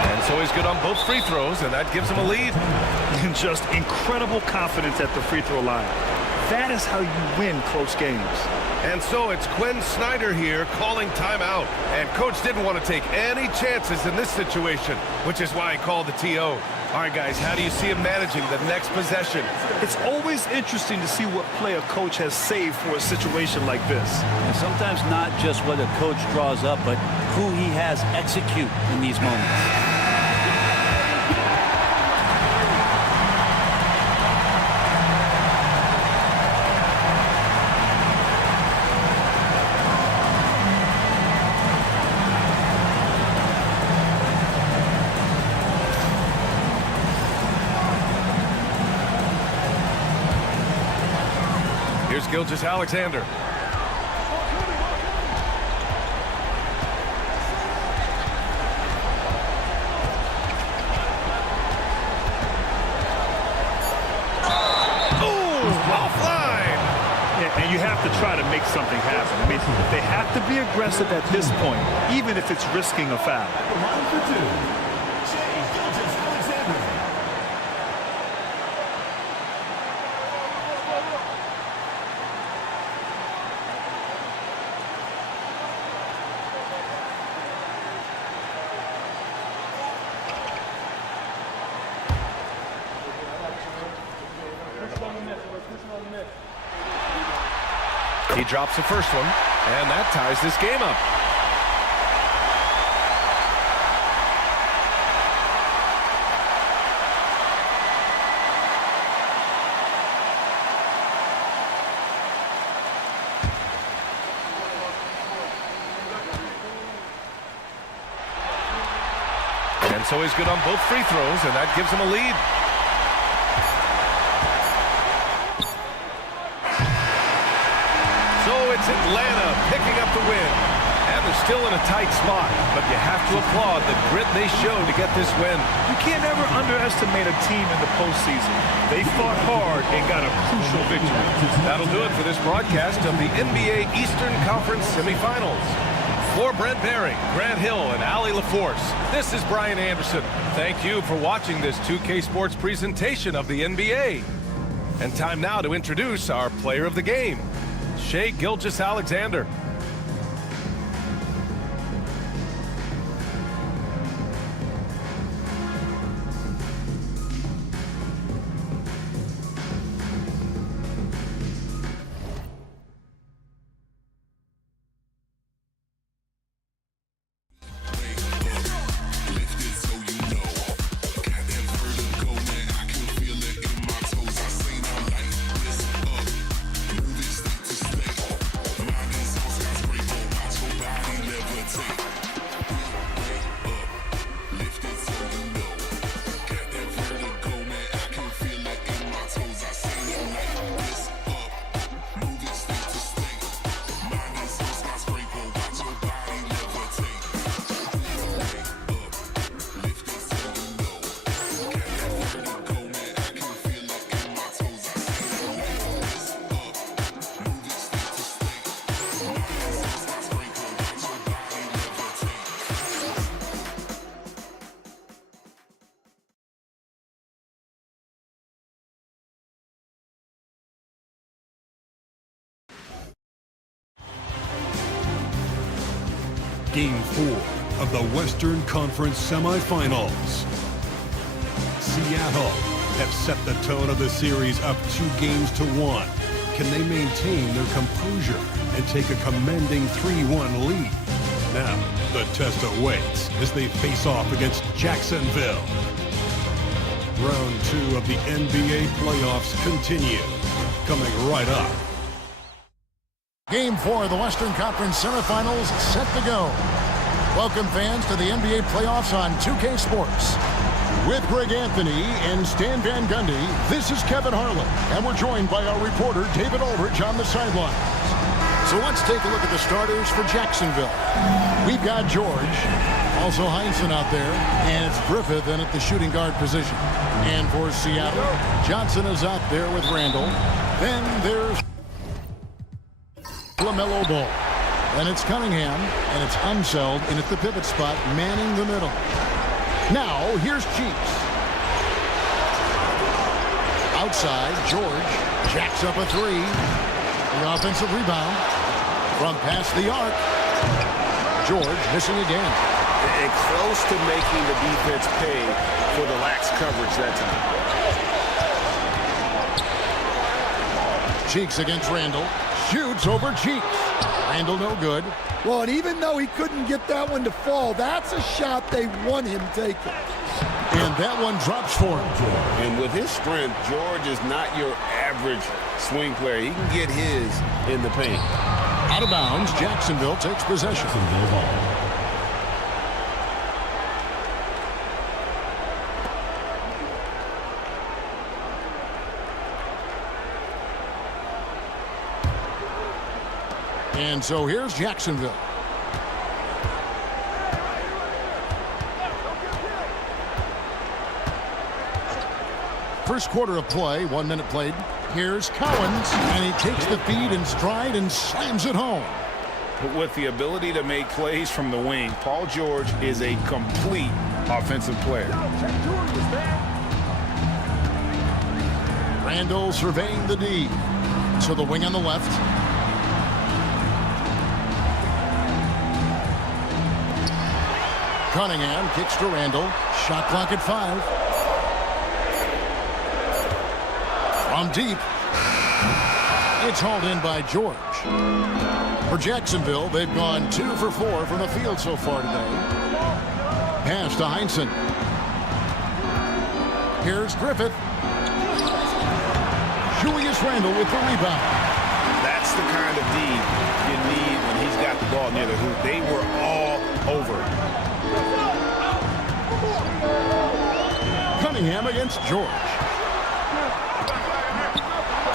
And so he's good on both free throws, and that gives him a lead. And just incredible confidence at the free throw line. That is how you win close games. And so it's Quinn Snyder here calling timeout. And coach didn't want to take any chances in this situation, which is why he called the TO. All right, guys, how do you see him managing the next possession? It's always interesting to see what play a coach has saved for a situation like this. And sometimes not just whether coach draws up, but who he has execute in these moments. Here's Gilgeous-Alexander. And you have to try to make something happen. I mean, they have to be aggressive at this point, even if it's risking a foul. Line for two, Gilgeous-Alexander. He drops the first one, and that ties this game up. And so he's good on both free throws, and that gives him a lead. It's Atlanta picking up the win. And they're still in a tight spot, but you have to applaud the grit they showed to get this win. You can't ever underestimate a team in the postseason. They fought hard and got a crucial victory. That'll do it for this broadcast of the NBA Eastern Conference semifinals. For Brent Berry, Grant Hill, and Allie LaForce, this is Brian Anderson. Thank you for watching this 2K Sports presentation of the NBA. And time now to introduce our player of the game, Shai Gilgeous-Alexander. Game 4 of the Western Conference semifinals. Seattle have set the tone of the series up 2-1. Can they maintain their composure and take a commanding 3-1 lead? Now, the test awaits as they face off against Jacksonville. Round 2 of the NBA playoffs continue. Coming right up. Game 4 of the Western Conference semifinals set to go. Welcome fans to the NBA playoffs on 2K Sports. With Greg Anthony and Stan Van Gundy, this is Kevin Harlan, and we're joined by our reporter David Aldridge on the sidelines. So let's take a look at the starters for Jacksonville. We've got George, also Heinsohn out there, and it's Griffith in at the shooting guard position. And for Seattle, Johnson is out there with Randall. Then there's LaMelo Ball. And it's Cunningham, and it's Unseld in at the pivot spot, manning the middle. Now, here's Cheeks. Outside, George jacks up a three. The offensive rebound from past the arc. George missing again. And close to making the defense pay for the lax coverage that time. Cheeks against Randall. Shoots over Cheeks. Randall no good. Well, and even though he couldn't get that one to fall, that's a shot they want him taking. And that one drops for him. And with his strength, George is not your average swing player. He can get his in the paint. Out of bounds, Jacksonville takes possession. And so here's Jacksonville. First quarter of play, 1 minute played. Here's Cowens, and he takes the feed in stride and slams it home. But with the ability to make plays from the wing, Paul George is a complete offensive player. Randall surveying the D. So the wing on the left. Cunningham kicks to Randall. Shot clock at 5. From deep. It's hauled in by George. For Jacksonville, they've gone 2 for 4 from the field so far today. Pass to Heinsohn. Here's Griffith. Julius Randle with the rebound. That's the kind of D you need when he's got the ball near the hoop. They were all over it. Cunningham against George.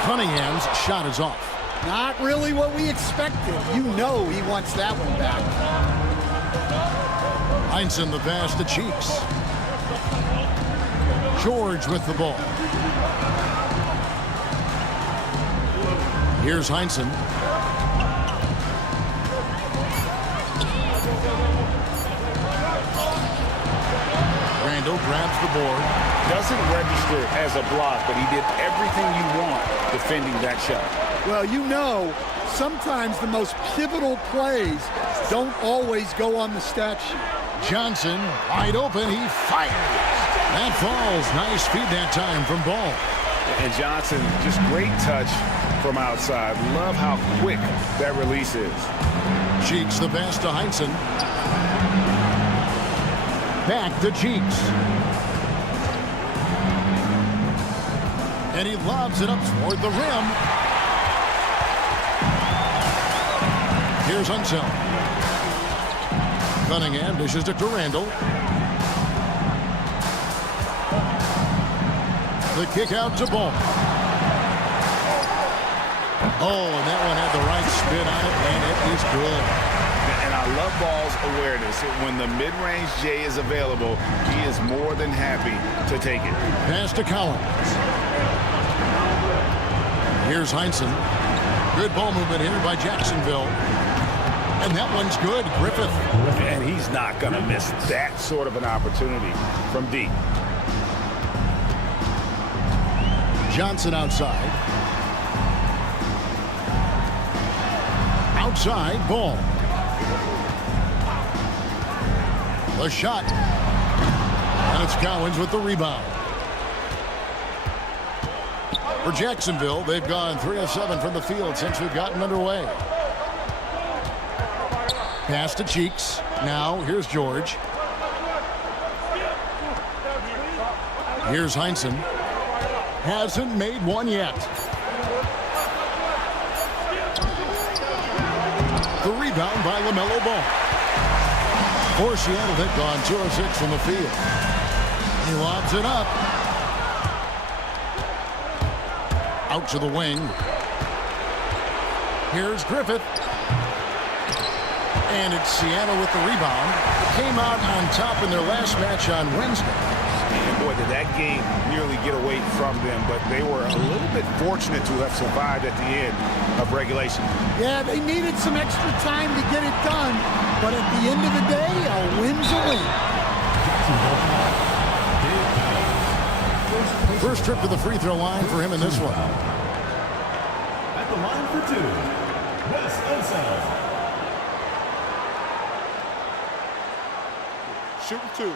Cunningham's shot is off. Not really what we expected. You know he wants that one back. Heinsohn the pass to Cheeks. George with the ball. Here's Heinsohn. Randall grabs the board. Doesn't register as a block, but he did everything you want defending that shot. Well, you know, sometimes the most pivotal plays don't always go on the stat sheet. Johnson, wide open, he fires. That falls. Nice feed that time from Ball. And Johnson, just great touch from outside. Love how quick that release is. Cheeks the pass to Heinsohn. Back to Cheeks. And he lobs it up toward the rim. Here's Unseld. Cunningham dishes it to Randall. The kick out to Ball. Oh, and that one had the right spin on it, and it is good. And I love Ball's awareness. When the mid-range J is available, he is more than happy to take it. Pass to Collins. Here's Heinsohn. Good ball movement here by Jacksonville. And that one's good. Griffith. And he's not going to miss that sort of an opportunity from deep. Johnson outside. Outside, Ball. The shot. And it's Cowens with the rebound. For Jacksonville, they've gone 3 of 7 from the field since we've gotten underway. Pass to Cheeks. Now, here's George. Here's Heinsohn. Hasn't made one yet. The rebound by LaMelo Ball. For Seattle, they've gone 2 of 6 from the field. He lobs it up. Out to the wing. Here's Griffith. And it's Seattle with the rebound. It came out on top in their last match on Wednesday. And boy, did that game nearly get away from them, but they were a little bit fortunate to have survived at the end of regulation. Yeah, they needed some extra time to get it done, but at the end of the day, a win's a win. First trip to the free throw line for him in this one. At the line for 2, Wes Unseld. Shooting 2.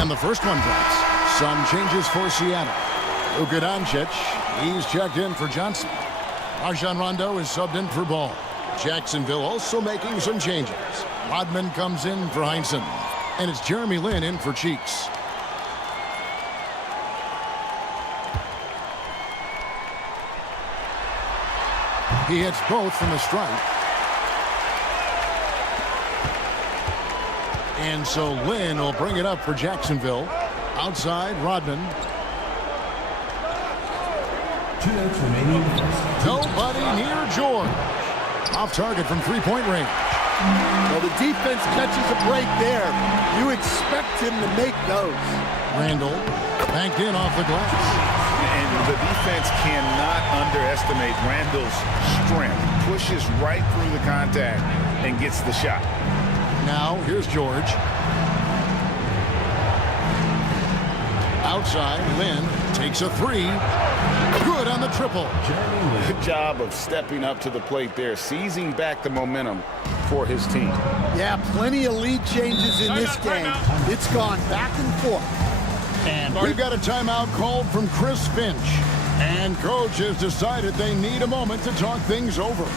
And the first one drops. Some changes for Seattle. Luka Doncic, he's checked in for Johnson. Rajon Rondo is subbed in for Ball. Jacksonville also making some changes. Rodman comes in for Heinsohn. And it's Jeremy Lin in for Cheeks. He hits both from the stripe. And so Lin will bring it up for Jacksonville. Outside, Rodman. 2 minutes remaining. Nobody near George. Off target from three-point range. Well, the defense catches a break there. You expect him to make those. Randall banked in off the glass. And the defense cannot underestimate Randall's strength. Pushes right through the contact and gets the shot. Now, here's George. Outside, Lin takes a 3. Good on the triple. Good job of stepping up to the plate there, seizing back the momentum for his team. Yeah, plenty of lead changes in this game. It's gone back and forth. And we've got a timeout called from Chris Finch. And coach has decided they need a moment to talk things over.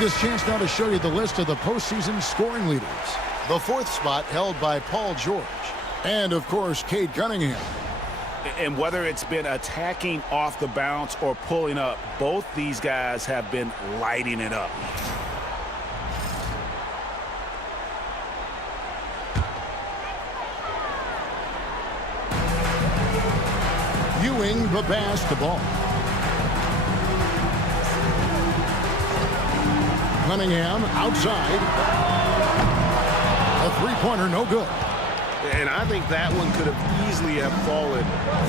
This chance now to show you the list of the postseason scoring leaders. The 4th spot held by Paul George. And, of course, Cade Cunningham. And whether it's been attacking off the bounce or pulling up, both these guys have been lighting it up. Ewing the basketball. Cunningham outside. A three-pointer, no good. And I think that one could have easily have fallen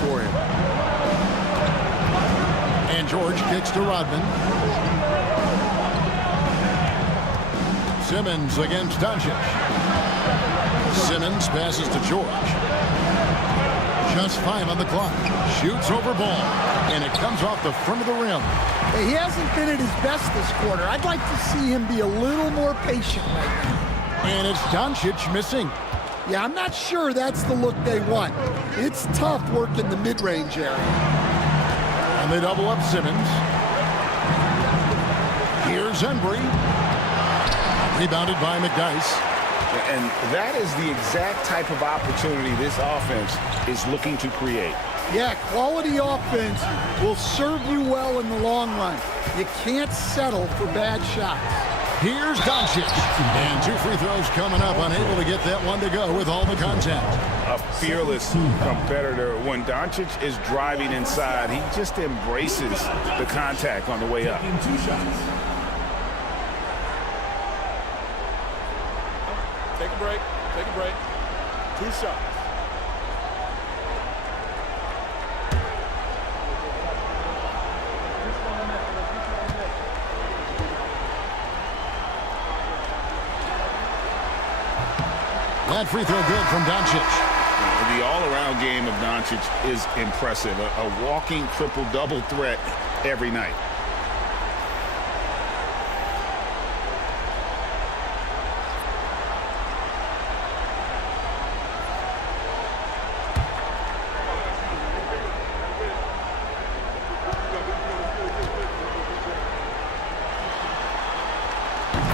for him. And George kicks to Rodman. Simmons against Doncic. Simmons passes to George. Just 5 on the clock. Shoots over ball. And it comes off the front of the rim. Hey, he hasn't been at his best this quarter. I'd like to see him be a little more patient right now. And it's Doncic missing. Yeah, I'm not sure that's the look they want. It's tough working the mid-range area. And they double up Simmons. Here's Embry. Rebounded by McDyess. And that is the exact type of opportunity this offense is looking to create. Yeah, quality offense will serve you well in the long run. You can't settle for bad shots. Here's Doncic. And 2 free throws coming up, unable to get that one to go with all the contact. A fearless competitor. When Doncic is driving inside, he just embraces the contact on the way up. 2 shots. Take a break. Take a break. 2 shots. That free throw good from Doncic. The all-around game of Doncic is impressive. A walking triple-double threat every night.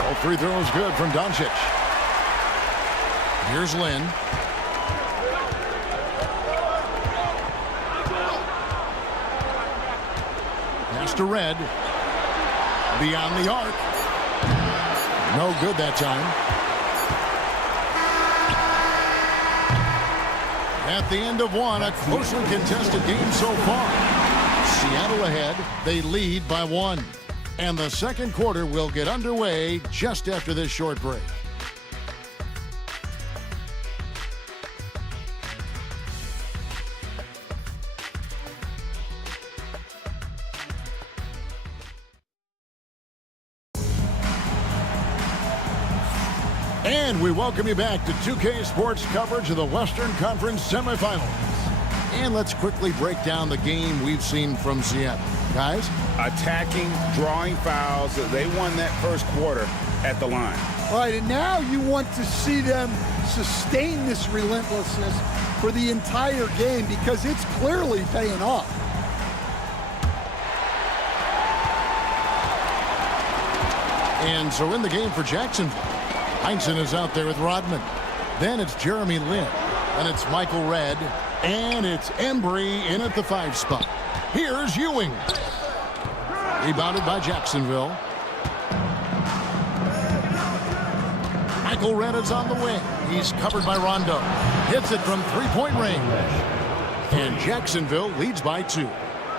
All free throws good from Doncic. Here's Lynn. Pass to Red. Beyond the arc. No good that time. At the end of one, a closely contested game so far. Seattle ahead. They lead by 1. And the second quarter will get underway just after this short break. And we welcome you back to 2K Sports coverage of the Western Conference semifinals. And let's quickly break down the game we've seen from Seattle. Guys? Attacking, drawing fouls. They won that first quarter at the line. All right, and now you want to see them sustain this relentlessness for the entire game because it's clearly paying off. And so in the game for Jacksonville, Heinsohn is out there with Rodman. Then it's Jeremy Lin. And it's Michael Red. And it's Embry in at the 5 spot. Here's Ewing. Rebounded by Jacksonville. Michael Red is on the wing. He's covered by Rondo. Hits it from 3-point range. And Jacksonville leads by 2.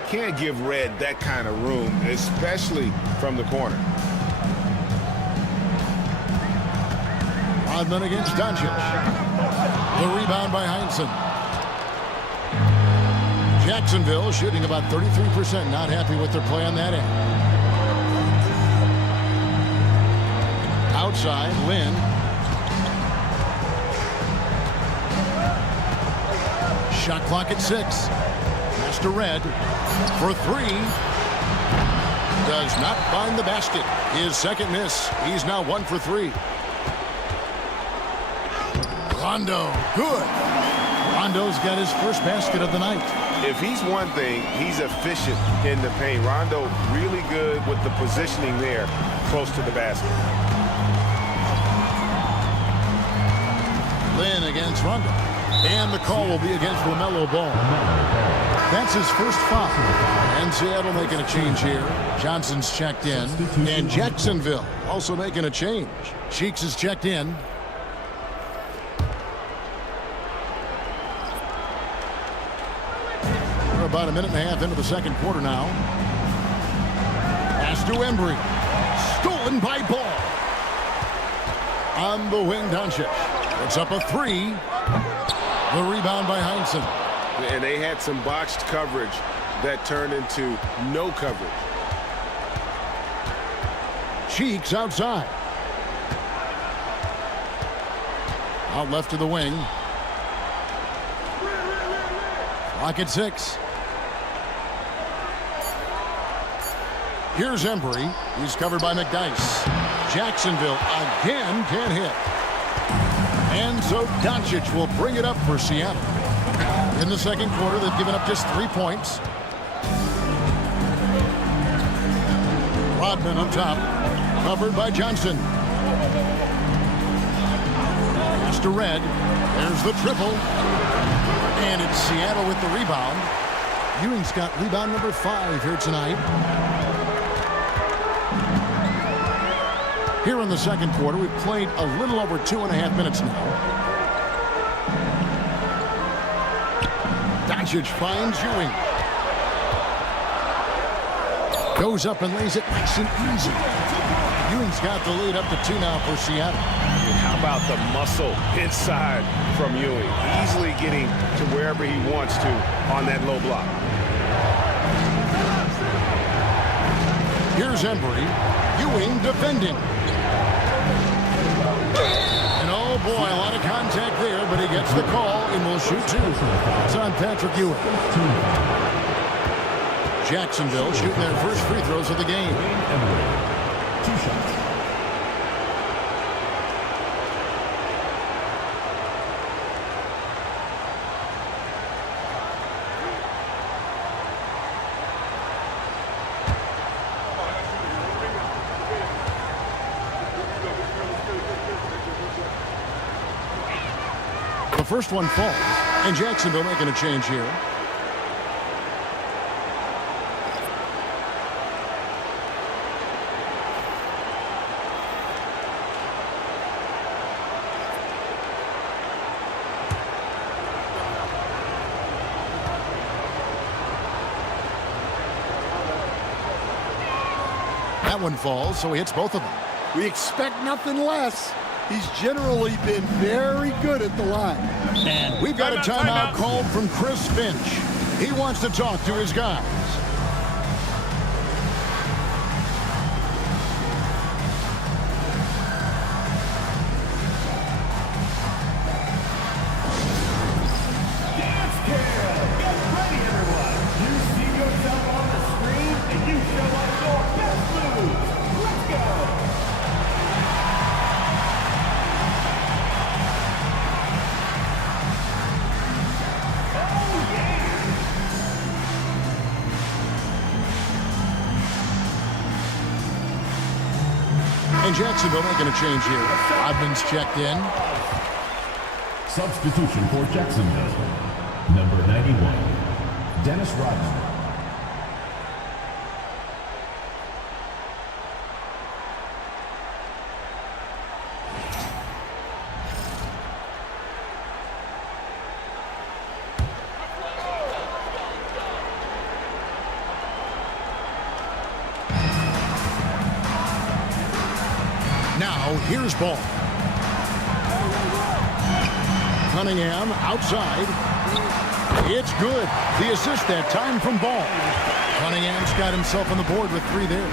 Can't give Red that kind of room, especially from the corner. Rodman against Doncic. The rebound by Heinsohn. Jacksonville shooting about 33%. Not happy with their play on that end. Outside, Lynn. Shot clock at 6. Master Red for 3. Does not find the basket. His second miss. He's now 1 for 3. Rondo, good. Rondo's got his first basket of the night. If he's one thing, he's efficient in the paint. Rondo really good with the positioning there close to the basket. Lynn against Rondo. And the call will be against LaMelo Ball. That's his first foul. And Seattle making a change here. Johnson's checked in. And Jacksonville also making a change. Cheeks is checked in. We're about a minute and a half into the second quarter now. Pass to Embry. Stolen by Ball. On the wing, Doncic. It's up a three. The rebound by Heinsohn. And they had some botched coverage that turned into no coverage. Cheeks outside. Out left to the wing. Clock at 6. Here's Embry. He's covered by McDyess. Jacksonville again can't hit. And so Doncic will bring it up for Seattle. In the second quarter, they've given up just 3 points. Rodman on top. Covered by Johnson. Pass to Red. There's the triple. And it's Seattle with the rebound. Ewing's got rebound number 5 here tonight. Here in the second quarter, we've played a little over 2.5 minutes now. Doncic finds Ewing. Goes up and lays it nice and easy. Ewing's got the lead up to 2 now for Seattle. How about the muscle inside from Ewing? Easily getting to wherever he wants to on that low block. Here's Embry. Ewing defending. And oh boy, a lot of contact there, but he gets the call and will shoot 2. It's on Patrick Ewing. Jacksonville shooting their first free throws of the game. 2 shots. The first one falls, and Jacksonville making a change here. That one falls, so he hits both of them. We expect nothing less. He's generally been very good at the line. And we've got a timeout called from Chris Finch. He wants to talk to his guys. Dance Care! Get ready, everyone! You see yourself on the screen, and you show us your best moves. Let's go! And Jacksonville making a change here. Rodman's checked in. Substitution for Jacksonville. Number 91, Dennis Rodman. Now, here's Ball. Cunningham outside. It's good. The assist that time from Ball. Cunningham's got himself on the board with 3 there.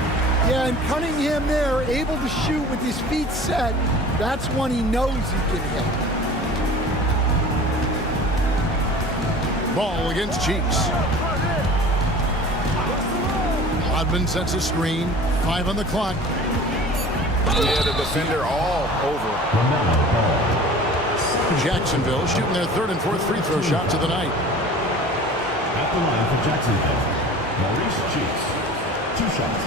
Yeah, and Cunningham there, able to shoot with his feet set. That's when he knows he can hit. Ball against Cheeks. Rodman sets a screen. 5 on the clock. Yeah, the defender all over. Jacksonville shooting their 3rd and 4th free throw shots of the night. At the line for Jacksonville, Maurice Cheeks. 2 shots.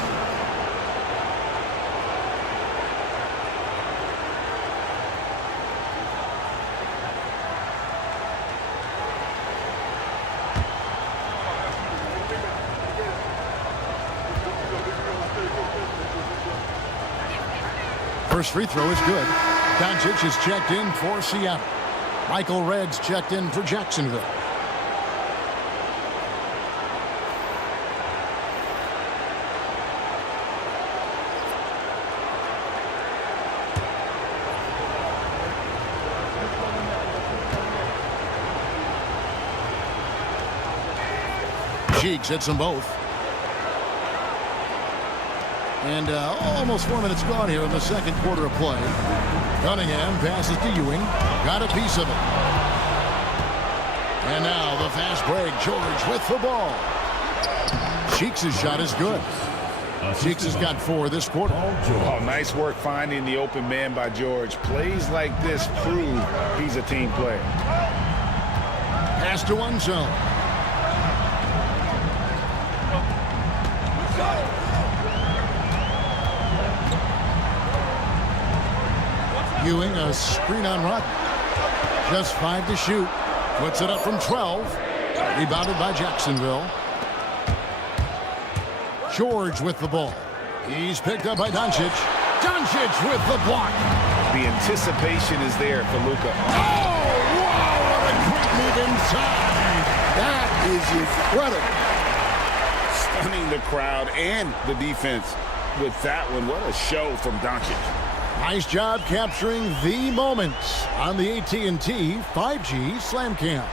First free throw is good. Doncic is checked in for Seattle. Michael Redd's checked in for Jacksonville. Cheeks hits them both. And almost 4 minutes gone here in the second quarter of play. Cunningham passes to Ewing. Got a piece of it. And now the fast break. George with the ball. Cheeks' shot is good. Cheeks has got 4 this quarter. Oh, nice work finding the open man by George. Plays like this prove he's a team player. Pass to one zone. Ewing, a screen on Rodman. Just 5 to shoot. Puts it up from 12. Rebounded by Jacksonville. George with the ball. He's picked up by Doncic. Doncic with the block. The anticipation is there for Luka. Oh, wow, what a quick move inside. That is incredible. Stunning the crowd and the defense with that one. What a show from Doncic. Nice job capturing the moments on the AT&T 5G Slam Cam.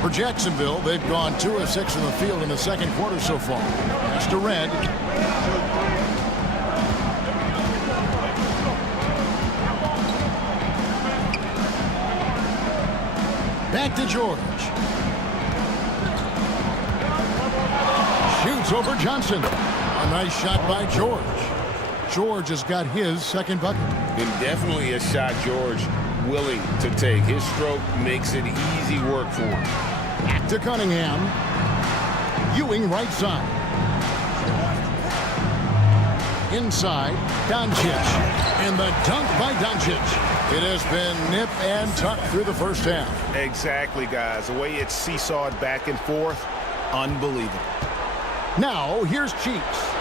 For Jacksonville, they've gone 2 of 6 in the field in the second quarter so far. Pass to Red. Back to George. Shoots over Johnson. A nice shot by George. George has got his second bucket. And definitely a shot George willing to take. His stroke makes it easy work for him. Back to Cunningham. Ewing right side. Inside, Doncic. And the dunk by Doncic. It has been nip and tuck through the first half. Exactly, guys. The way it's seesawed back and forth, unbelievable. Now, here's Cheeks.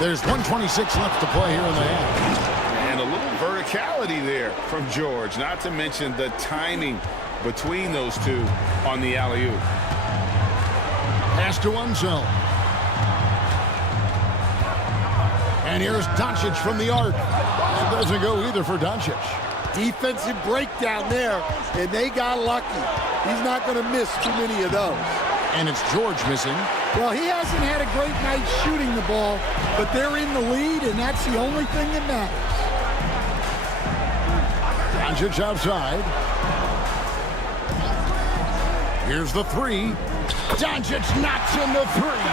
There's 1:26 left to play here in the half. And a little verticality there from George, not to mention the timing between those two on the alley-oop. Pass to one zone. And here's Doncic from the arc. That doesn't go either for Doncic. Defensive breakdown there, and they got lucky. He's not going to miss too many of those. And it's George missing. Well, he hasn't had a great night shooting the ball, but they're in the lead, and that's the only thing that matters. Doncic outside. Here's the three. Doncic knocks in the three.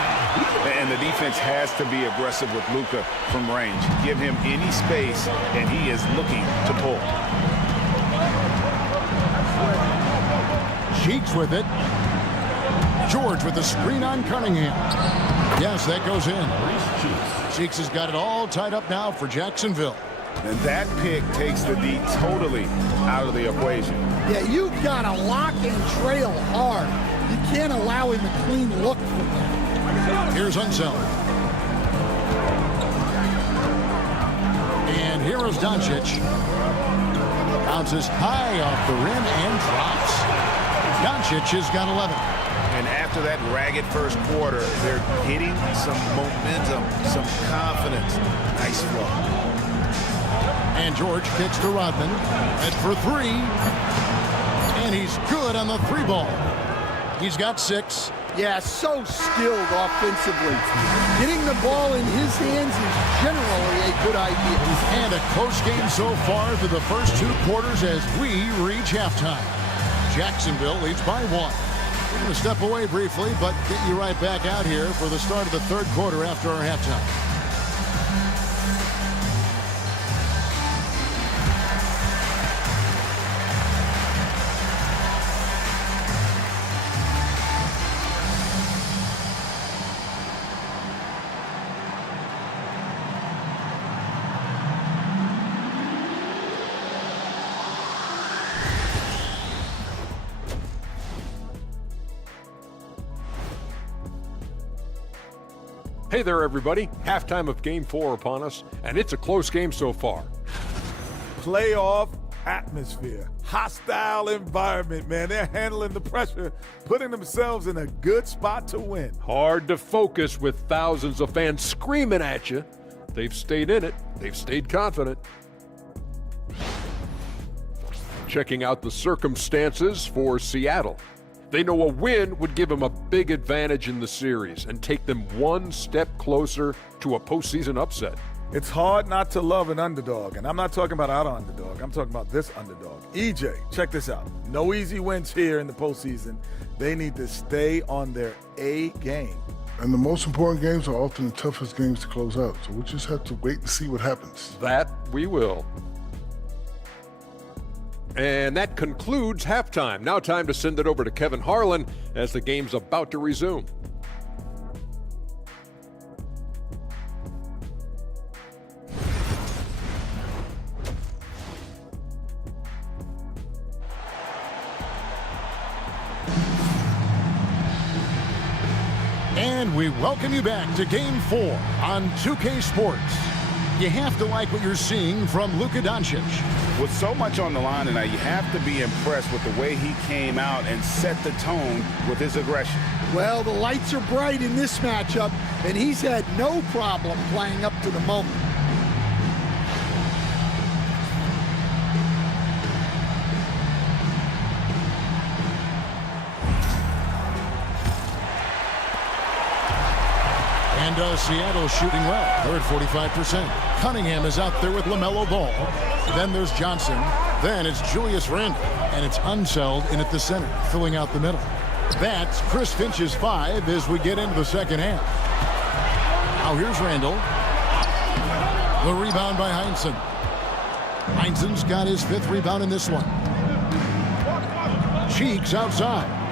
And the defense has to be aggressive with Luka from range. Give him any space, and he is looking to pull. Cheeks with it. George with the screen on Cunningham. Yes, that goes in. Cheeks has got it all tied up now for Jacksonville. And that pick takes the D totally out of the equation. Yeah, you've got to lock and trail hard. You can't allow him a clean look from that. Here's Unseld. And here is Doncic. Bounces high off the rim and drops. Doncic has got 11. And after that ragged first quarter, they're getting some momentum, some confidence. Nice flow. And George kicks to Rodman. And for three. And he's good on the three ball. He's got 6. Yeah, so skilled offensively. Getting the ball in his hands is generally a good idea. And a close game so far for the first 2 quarters as we reach halftime. Jacksonville leads by 1. We're going to step away briefly, but get you right back out here for the start of the third quarter after our halftime. Hey there, everybody. Halftime of Game 4 upon us, and it's a close game so far. Playoff atmosphere, hostile environment, man. They're handling the pressure, putting themselves in a good spot to win. Hard to focus with thousands of fans screaming at you. They've stayed in it. They've stayed confident. Checking out the circumstances for Seattle. They know a win would give them a big advantage in the series and take them one step closer to a postseason upset. It's hard not to love an underdog, and I'm not talking about our underdog. I'm talking about this underdog. EJ, check this out. No easy wins here in the postseason. They need to stay on their A game. And the most important games are often the toughest games to close out, so we'll just have to wait and see what happens. That we will. And that concludes halftime. Now time to send it over to Kevin Harlan as the game's about to resume. And we welcome you back to Game 4 on 2K Sports. You have to like what you're seeing from Luka Doncic. With so much on the line tonight, you have to be impressed with the way he came out and set the tone with his aggression. Well, the lights are bright in this matchup, and he's had no problem playing up to the moment. And Seattle shooting well. They're at 45%. Cunningham is out there with LaMelo Ball. Then there's Johnson. Then it's Julius Randle. And it's Unseld in at the center, filling out the middle. That's Chris Finch's 5 as we get into the second half. Now here's Randle. The rebound by Heinsohn. Heinsohn's got his 5th rebound in this one. Cheeks outside.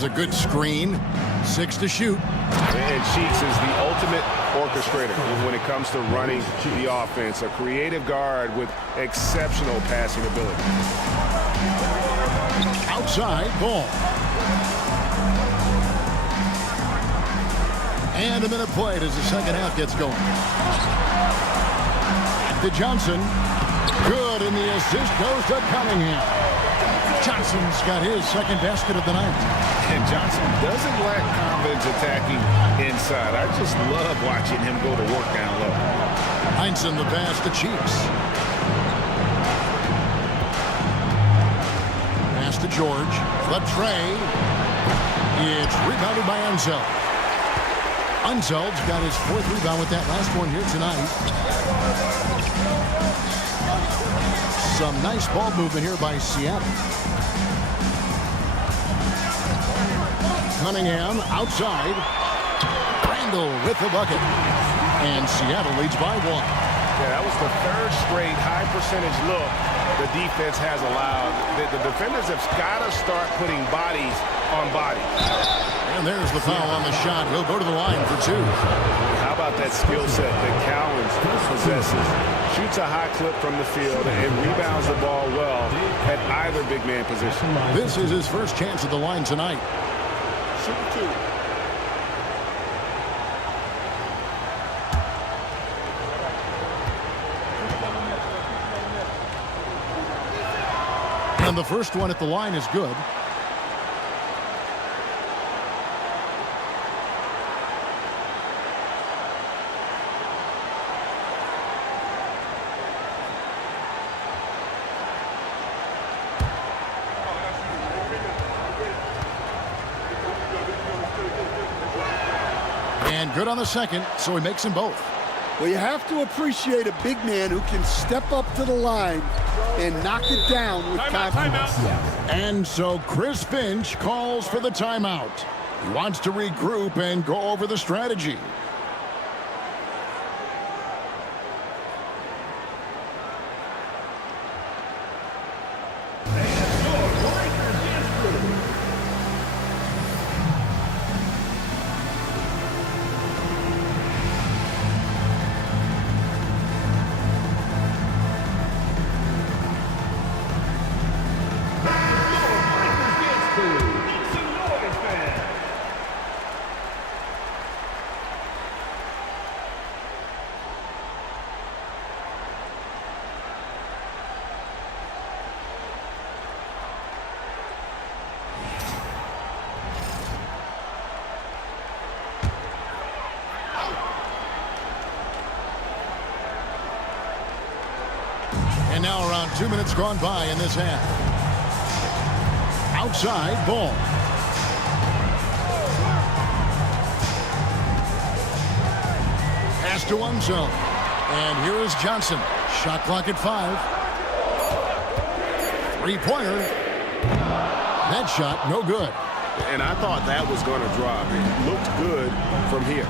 There's a good screen. 6 to shoot. And Cheeks is the ultimate orchestrator when it comes to running the offense. A creative guard with exceptional passing ability. Outside Ball. And a minute played as the second half gets going. To Johnson. Good, and the assist goes to Cunningham. Johnson's got his second basket of the night. And Johnson doesn't lack confidence attacking inside. I just love watching him go to work down low. Heinsohn the pass to Cheeks. Pass to George. Flip Trey. It's rebounded by Unseld. Unseld's got his 4th rebound with that last one here tonight. Some nice ball movement here by Seattle. Cunningham outside. Randle with the bucket. And Seattle leads by 1. Yeah, that was the 3rd straight high percentage look the defense has allowed. The defenders have got to start putting bodies on bodies. And there's the foul on the shot. He'll go to the line for 2. How about that skill set that Cowens possesses? Shoots a high clip from the field and rebounds the ball well at either big man position. This is his first chance at the line tonight. Shoot 2. And the first one at the line is good. And good on the second, so he makes them both. Well, you have to appreciate a big man who can step up to the line and knock it down with confidence. And so Chris Finch calls for the timeout. He wants to regroup and go over the strategy. And now around 2 minutes gone by in this half. Outside ball. Pass to Unzel. And here is Johnson. Shot clock at 5. Three-pointer. That shot, no good. And I thought that was going to drop. It looked good from here.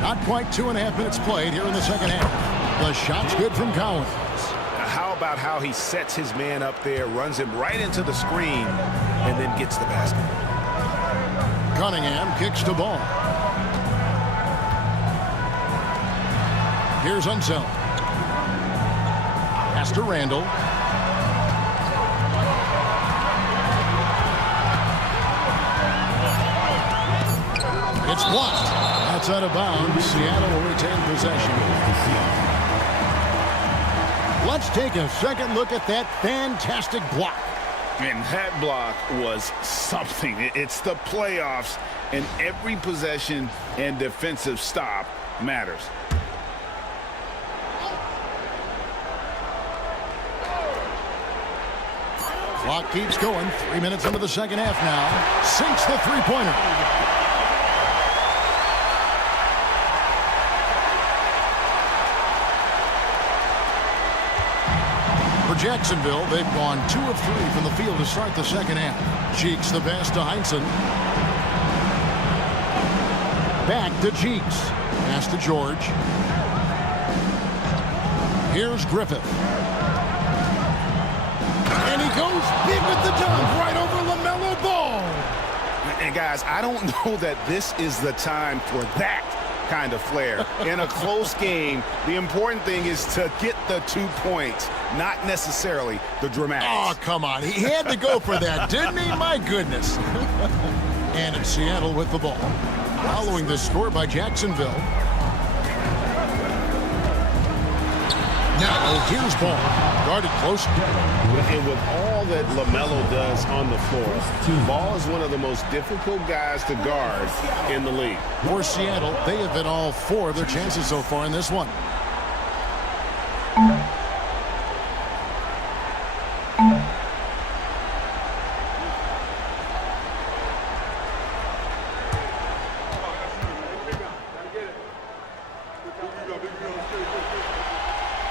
Not quite 2.5 minutes played here in the second half. The shot's good from Collins. How about how he sets his man up there, runs him right into the screen, and then gets the basket. Cunningham kicks the ball. Here's Unzel. Pass to Randall. It's blocked. That's out of bounds. Seattle will retain possession. Let's take a second look at that fantastic block. And that block was something. It's the playoffs, and every possession and defensive stop matters. Clock keeps going. 3 minutes into the second half now. Sinks the three-pointer. For Jacksonville, they've gone 2 of 3 from the field to start the second half. Cheeks the pass to Heinsohn. Back to Cheeks. Pass to George. Here's Griffith. And he goes big with the dunk right over LaMelo Ball. And guys, I don't know that this is the time for that kind of flair. In a close game, the important thing is to get the 2 points, not necessarily the dramatics. Oh, come on. He had to go for that, didn't he? My goodness. And it's Seattle with the ball. Following the score by Jacksonville. Now, here's Ball. Guarded close. And with all that LaMelo does on the floor, Ball is one of the most difficult guys to guard in the league. For Seattle, they have been all 4 of their chances so far in this one.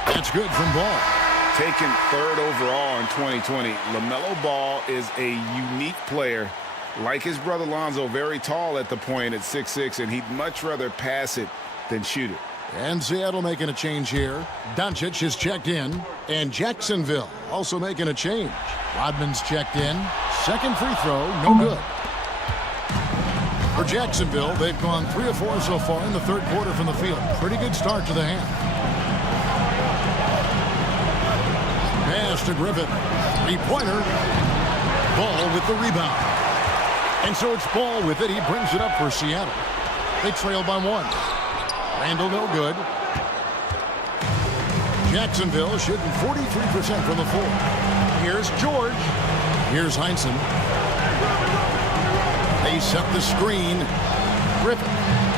That's good from Ball. Taken 3rd overall in 2020, LaMelo Ball is a unique player. Like his brother Lonzo, very tall at the point at 6'6", and he'd much rather pass it than shoot it. And Seattle making a change here. Doncic is checked in. And Jacksonville also making a change. Rodman's checked in. Second free throw, no good. For Jacksonville, they've gone 3 of 4 so far in the third quarter from the field. Pretty good start to the half. Pass to Griffith. Three-pointer. Ball with the rebound. And so it's Ball with it. He brings it up for Seattle. They trail by 1. Randall no good. Jacksonville shooting 43% from the floor. Here's George. Here's Heinsohn. They set the screen. Griffith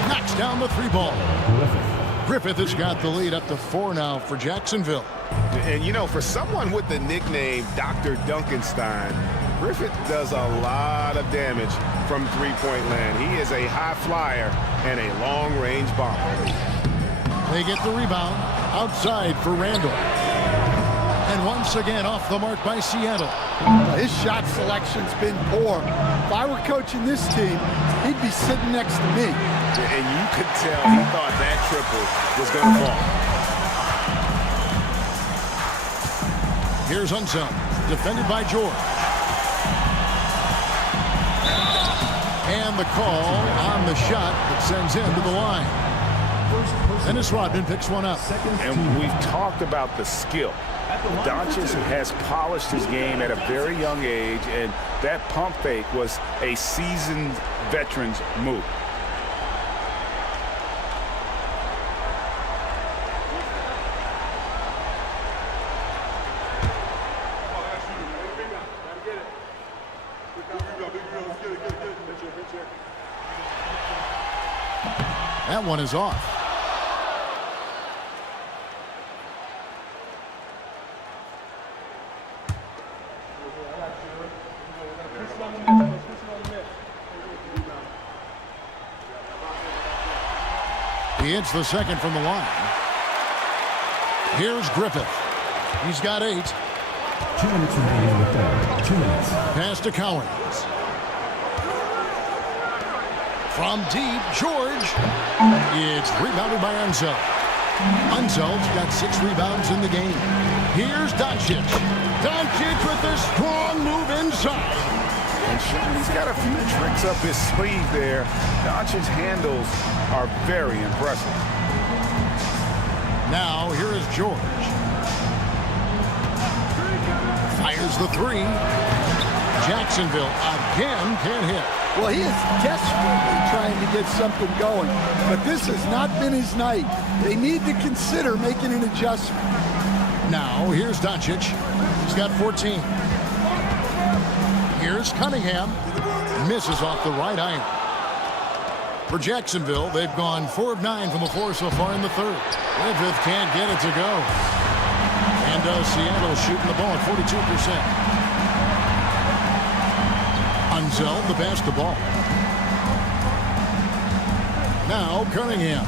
knocks down the 3-ball. Griffith has got the lead up to 4 now for Jacksonville. And, you know, for someone with the nickname Dr. Duncanstein, Griffith does a lot of damage from three-point land. He is a high flyer and a long-range bomber. They get the rebound outside for Randall. And once again off the mark by Seattle. His shot selection's been poor. If I were coaching this team, he'd be sitting next to me. And you could tell he thought that triple was going to fall. Here's Unzel, defended by George. And the call on the shot that sends him to the line. Dennis Rodman picks one up. And we've talked about the skill. Doncic has polished his game at a very young age, and that pump fake was a seasoned veteran's move. That one is off. He hits the second from the line. Here's Griffith. He's got 8. 2 minutes remaining in the third. 2 minutes. Pass to Cowens. From deep, George. It's rebounded by Unzelt. Unzelt's got 6 rebounds in the game. Here's Doncic. Doncic with a strong move inside. And he's got a few tricks up his sleeve there. Doncic's handles are very impressive. Now, here is George. Fires the 3. Jacksonville again can't hit. Well, he is desperately trying to get something going, but this has not been his night. They need to consider making an adjustment. Now, here's Doncic. He's got 14. Here's Cunningham. Misses off the right iron. For Jacksonville, they've gone 4 of 9 from the floor so far in the third. Griffith can't get it to go. And Seattle shooting the ball at 42%. Unzelt, the pass to ball. Now Cunningham.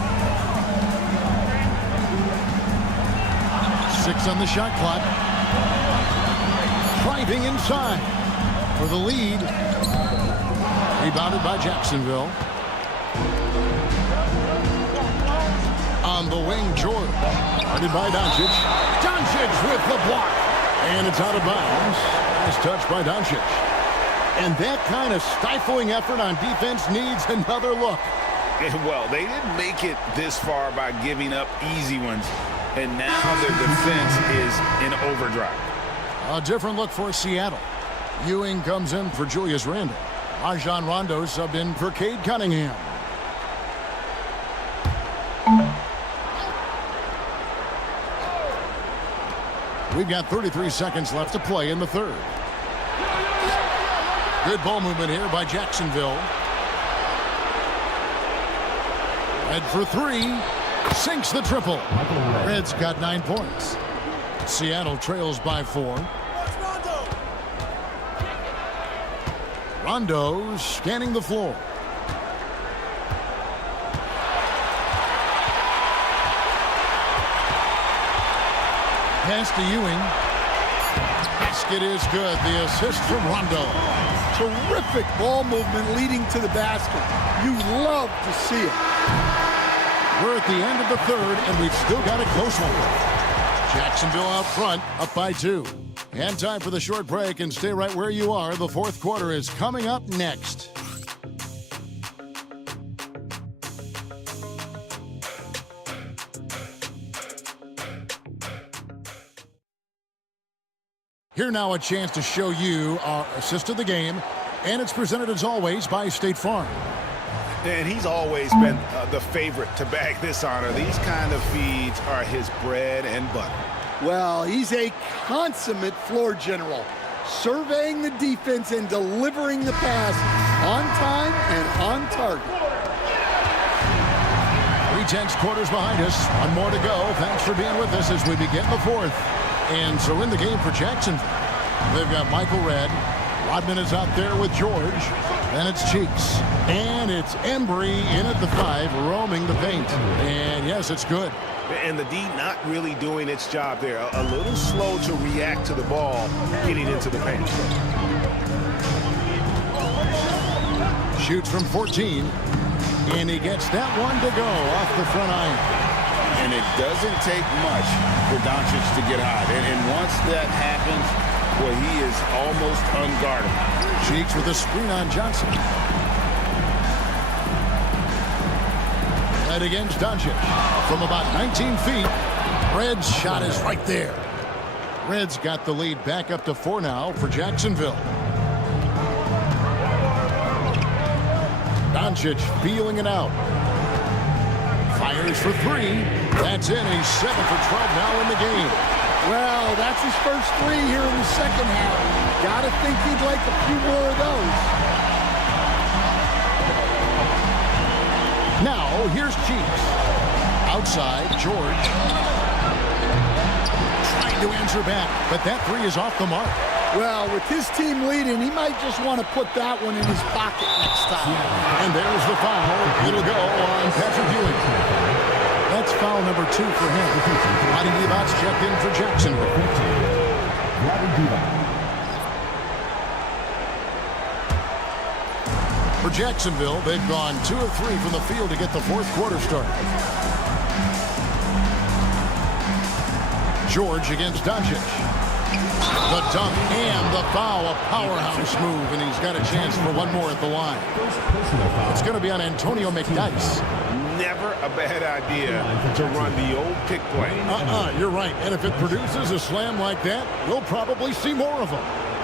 6 on the shot clock. Driving inside for the lead. Rebounded by Jacksonville. On the wing, George. Guarded by Doncic. Doncic with the block. And it's out of bounds. Nice touch by Doncic. And that kind of stifling effort on defense needs another look. Well, they didn't make it this far by giving up easy ones. And now their defense is in overdrive. A different look for Seattle. Ewing comes in for Julius Randle. Rajon Rondo subbed in for Cade Cunningham. We've got 33 seconds left to play in the third. Good ball movement here by Jacksonville. Red for 3. Sinks the triple. Red's got 9 points. Seattle trails by 4. Rondo scanning the floor. Pass to Ewing. Basket is good. The assist from Rondo. Terrific ball movement leading to the basket. You love to see it. We're at the end of the third, and we've still got a close one. Jacksonville out front, up by 2. And time for the short break, and stay right where you are. The fourth quarter is coming up next. Here now a chance to show you our assist of the game, and it's presented as always by State Farm. And he's always been the favorite to bag this honor. These kind of feeds are his bread and butter. Well, he's a consummate floor general, surveying the defense and delivering the pass on time and on target. 3/10 quarters behind us. One more to go. Thanks for being with us as we begin the fourth. And so in the game for Jacksonville, they've got Michael Redd. Rodman is out there with George. Then it's Cheeks. And it's Embry in at the 5, roaming the paint. And yes, it's good. And the D not really doing its job there. A little slow to react to the ball getting into the paint. Shoots from 14. And he gets that one to go off the front iron. And it doesn't take much for Doncic to get hot. And once that happens, well, he is almost unguardable. Cheeks with a screen on Johnson. And against Doncic from about 19 feet. Red's shot is right there. Red's got the lead back up to 4 now for Jacksonville. Doncic feeling it out. Fires for 3. That's in. He's 7 for 12 now in the game. Well, that's his first 3 here in the second half. Gotta think he'd like a few more of those. Now, here's Cheeks. Outside, George. Trying to answer back, but that 3 is off the mark. Well, with his team leading, he might just want to put that one in his pocket next time. And there's the foul. It'll go on Patrick Ewing. foul number 2 for him. Vlade Divac checked in for Jacksonville. For Jacksonville, they've gone 2 of 3 from the field to get the fourth quarter started. George against Doncic. The dunk and the foul, a powerhouse move, and he's got a chance for one more at the line. It's going to be on Antonio McDyess. Never a bad idea to run the old pick play. You're right. And if it produces a slam like that, we'll probably see more of them.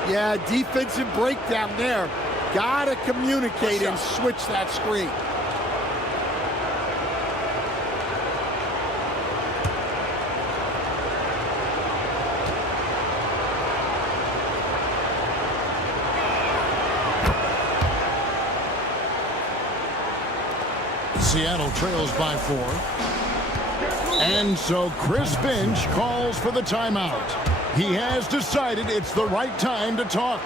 Yeah, defensive breakdown there. Got to communicate and switch that screen. Seattle trails by 4. And so Chris Finch calls for the timeout. He has decided it's the right time to talk.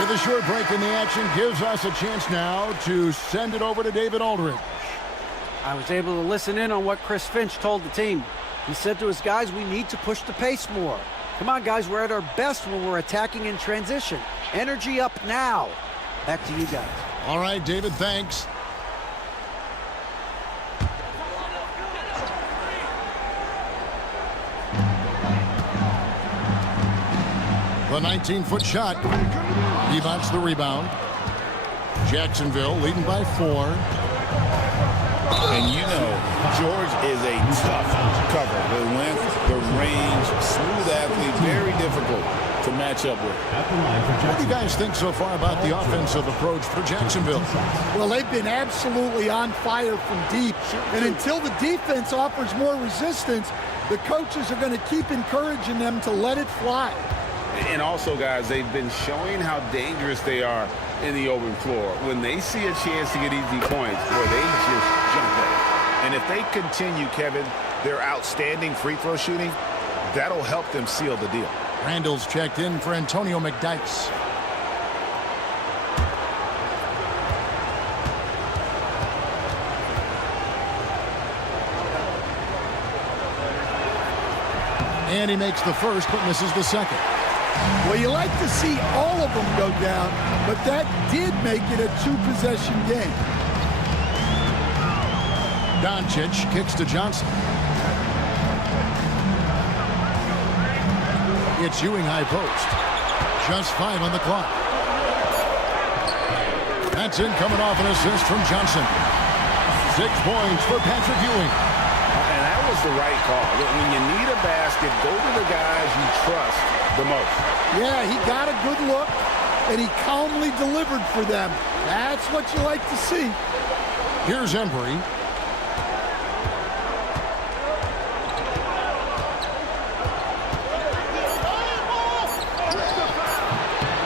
With a short break in the action gives us a chance now to send it over to David Aldridge. I was able to listen in on what Chris Finch told the team. He said to his guys, we need to push the pace more. Come on, guys, we're at our best when we're attacking in transition. Energy up now. Back to you guys. All right, David, thanks. The 19-foot shot. Divac the rebound. Jacksonville leading by 4. And you know, George is a tough cover. The length, the range, smooth athlete, very difficult to match up with. What do you guys think so far about the offensive approach for Jacksonville? Well, they've been absolutely on fire from deep. And until the defense offers more resistance, the coaches are going to keep encouraging them to let it fly. And also, guys, they've been showing how dangerous they are in the open floor. When they see a chance to get easy points, boy, they just jump at it. And if they continue, Kevin, their outstanding free throw shooting, that'll help them seal the deal. Randall's checked in for Antonio McDyess. And he makes the first but misses the second. Well, you like to see all of them go down, but that did make it a two-possession game. Doncic kicks to Johnson. It's Ewing high post. Just 5 on the clock. That's in, coming off an assist from Johnson. 6 points for Patrick Ewing. And that was the right call. When you need a basket, go to the guys you trust the most. Yeah, he got a good look, and he calmly delivered for them. That's what you like to see. Here's Embry.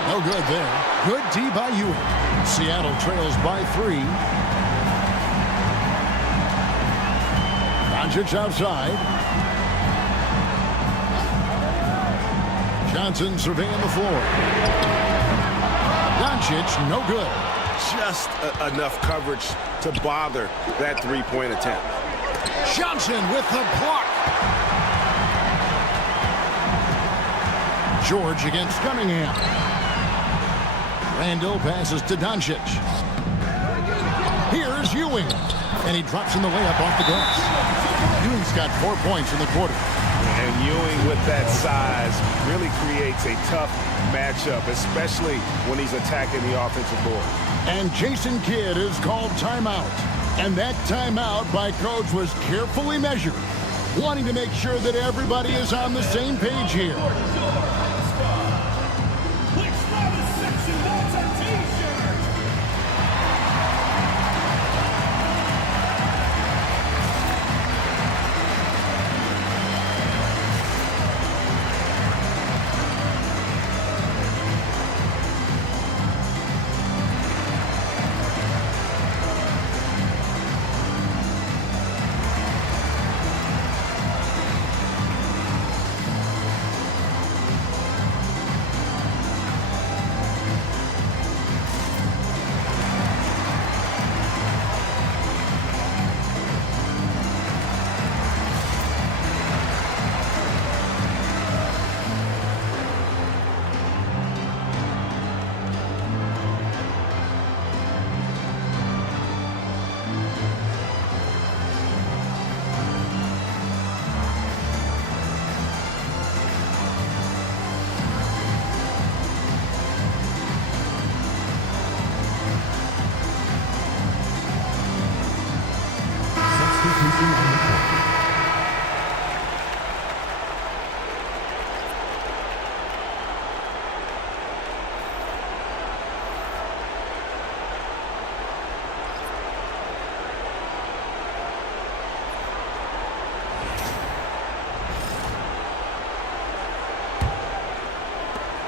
No good there. Good D by Ewing. Seattle trails by 3. Doncic outside. Johnson surveying the floor. Doncic, no good. just enough coverage to bother that three-point attempt. Johnson with the block. George against Cunningham. Randall passes to Doncic. Here's Ewing. And he drops in the layup off the glass. Ewing's got 4 points in the quarter. And Ewing with that size really creates a tough matchup, especially when he's attacking the offensive board. And Jason Kidd is called timeout. And that timeout by coach was carefully measured, wanting to make sure that everybody is on the same page here.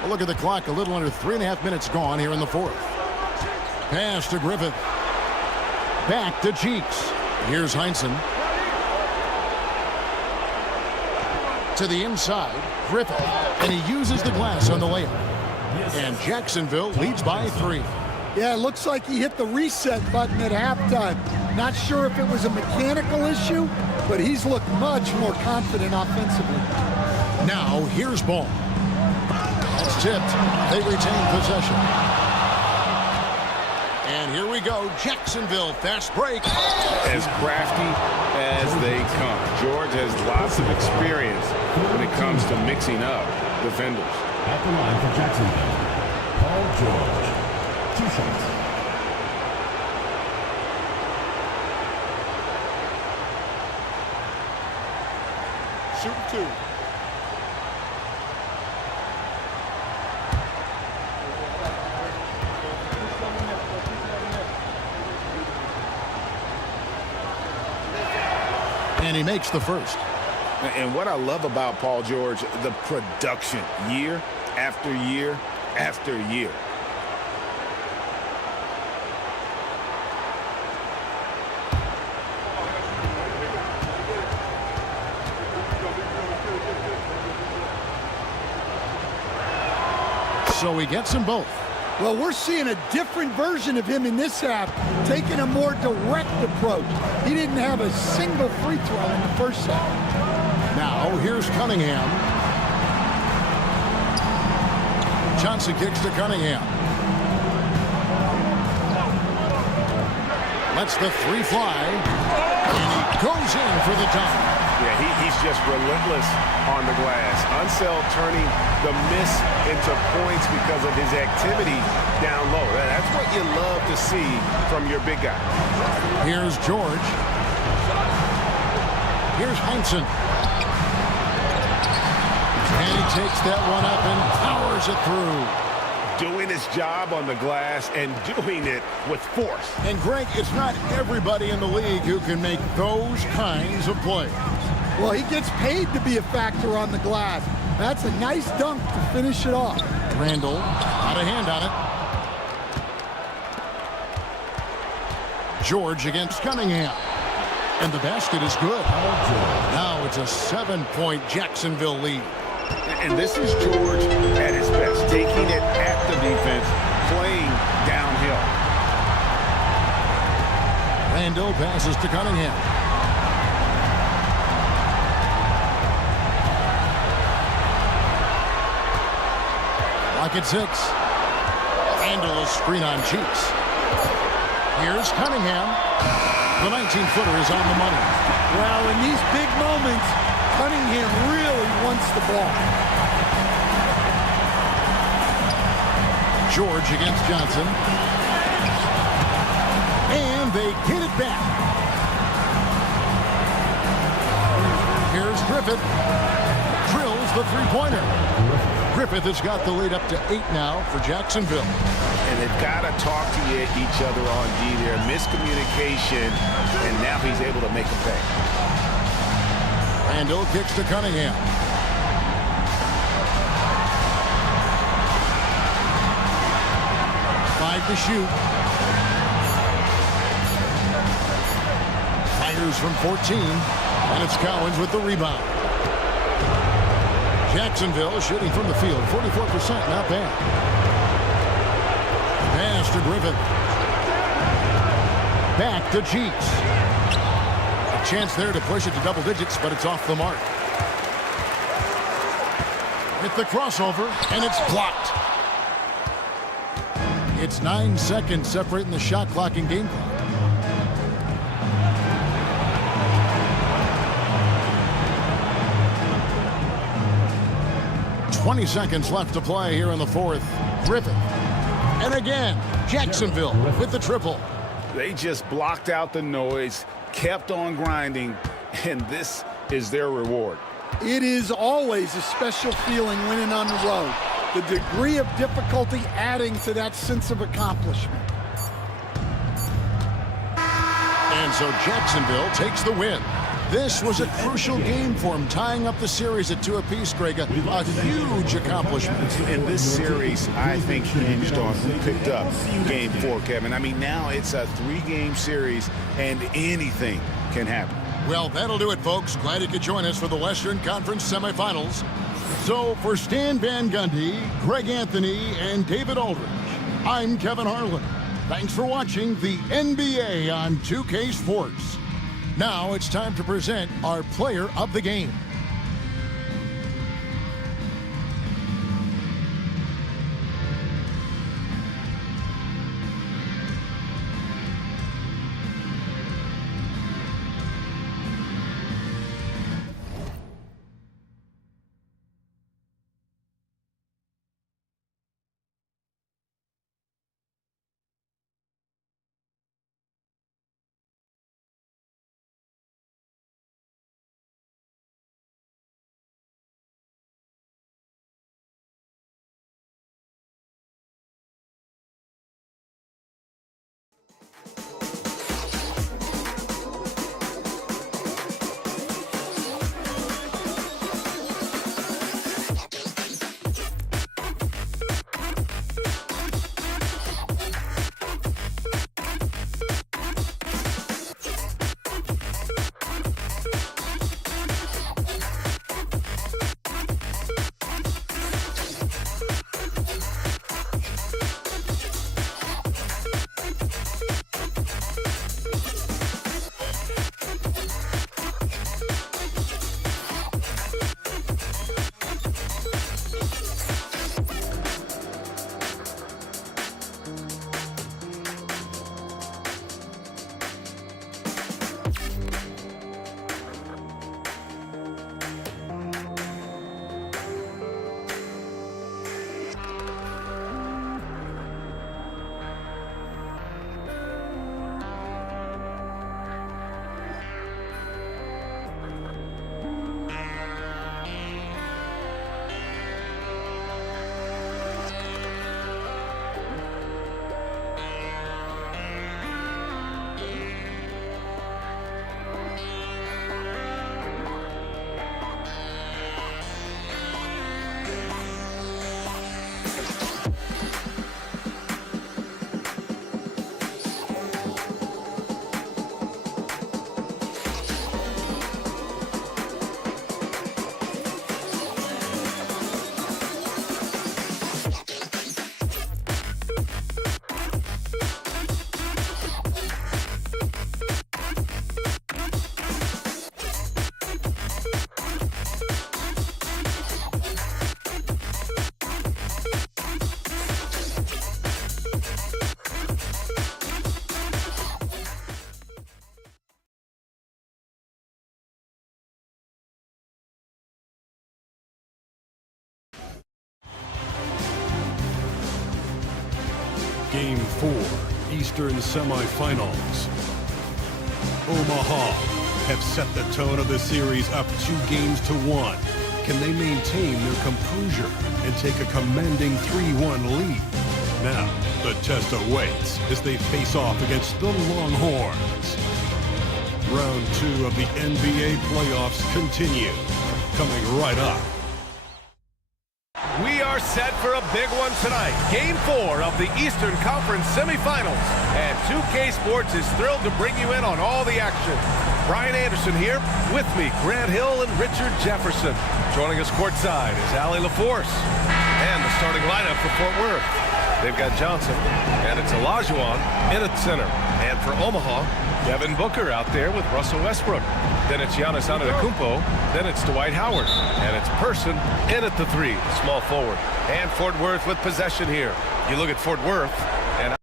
Look at the clock, a little under 3.5 minutes gone here in the fourth. Pass to Griffith. Back to Cheeks. Here's Heinsohn. To the inside, Griffith. And he uses the glass on the layup. And Jacksonville leads by 3. Yeah, it looks like he hit the reset button at halftime. Not sure if it was a mechanical issue, but he's looked much more confident offensively. Now, here's ball. That's tipped. They retain possession. And here we go. Jacksonville fast break. As crafty as they come. George has lots of experience when it comes to mixing up defenders. At the line for Jacksonville, Paul George. 2 shots. Shoot 2. And he makes the first. And what I love about Paul George, the production, year after year after year. So he gets them both. Well, we're seeing a different version of him in this half, taking a more direct approach. He didn't have a single free throw in the first half. Now, here's Cunningham. Johnson kicks to Cunningham. Lets the 3 fly. And he goes in for the dunk. Yeah, he's just relentless on the glass. Unseld turning the miss into points because of his activity down low. That's what you love to see from your big guy. Here's George. Here's Heinsohn. And he takes that one up and powers it through. Doing his job on the glass and doing it with force. And Greg, it's not everybody in the league who can make those kinds of plays. Well, he gets paid to be a factor on the glass. That's a nice dunk to finish it off. Randall, out of hand on it. George against Cunningham. And the basket is good. Now it's a 7-point Jacksonville lead. And this is George at his best, taking it at the defense, playing downhill. Randall passes to Cunningham. Pocket 6. Randall, a screen on Cheeks. Here's Cunningham. The 19-footer is on the money. Well, in these big moments, Cunningham really wants the ball. George against Johnson. And they get it back. Here's Griffith. Drills the three-pointer. Griffith has got the lead up to 8 now for Jacksonville. And they've got to talk to each other on D there. Miscommunication, and now he's able to make a pay. Randall kicks to Cunningham. Five to shoot. Fires from 14, and it's Cowens with the rebound. Jacksonville shooting from the field, 44%, not bad. Pass to Griffin. Back to Cheeks. A chance there to push it to double digits, but it's off the mark. With the crossover, and it's blocked. It's 9 seconds separating the shot clock and game clock. .20 seconds left to play here in the fourth. Griffith. And again, Jacksonville with the triple. They just blocked out the noise, kept on grinding, and this is their reward. It is always a special feeling winning on the road. The degree of difficulty adding to that sense of accomplishment. And so Jacksonville takes the win. This was a crucial game for him, tying up the series at 2 apiece, Greg. A huge accomplishment. And this series, I think, hinged on who picked up game 4, Kevin. I mean, now it's a 3-game series, and anything can happen. Well, that'll do it, folks. Glad you could join us for the Western Conference semifinals. So for Stan Van Gundy, Greg Anthony, and David Aldridge, I'm Kevin Harlan. Thanks for watching the NBA on 2K Sports. Now it's time to present our player of the game. Game 4, Eastern semifinals. Omaha have set the tone of the series up 2-1. Can they maintain their composure and take a commanding 3-1 lead? Now, the test awaits as they face off against the Longhorns. Round 2 of the NBA playoffs continue. Coming right up. We are set for a big one tonight. Game 4 of the Eastern Conference semifinals. And 2K Sports is thrilled to bring you in on all the action. Brian Anderson here. With me, Grant Hill and Richard Jefferson. Joining us courtside is Allie LaForce. And the starting lineup for Fort Worth. They've got Johnson, and it's Olajuwon in at center. And for Omaha, Devin Booker out there with Russell Westbrook. Then it's Giannis Antetokounmpo. Then it's Dwight Howard. And it's Person in at the 3, small forward. And Fort Worth with possession here. You look at Fort Worth, and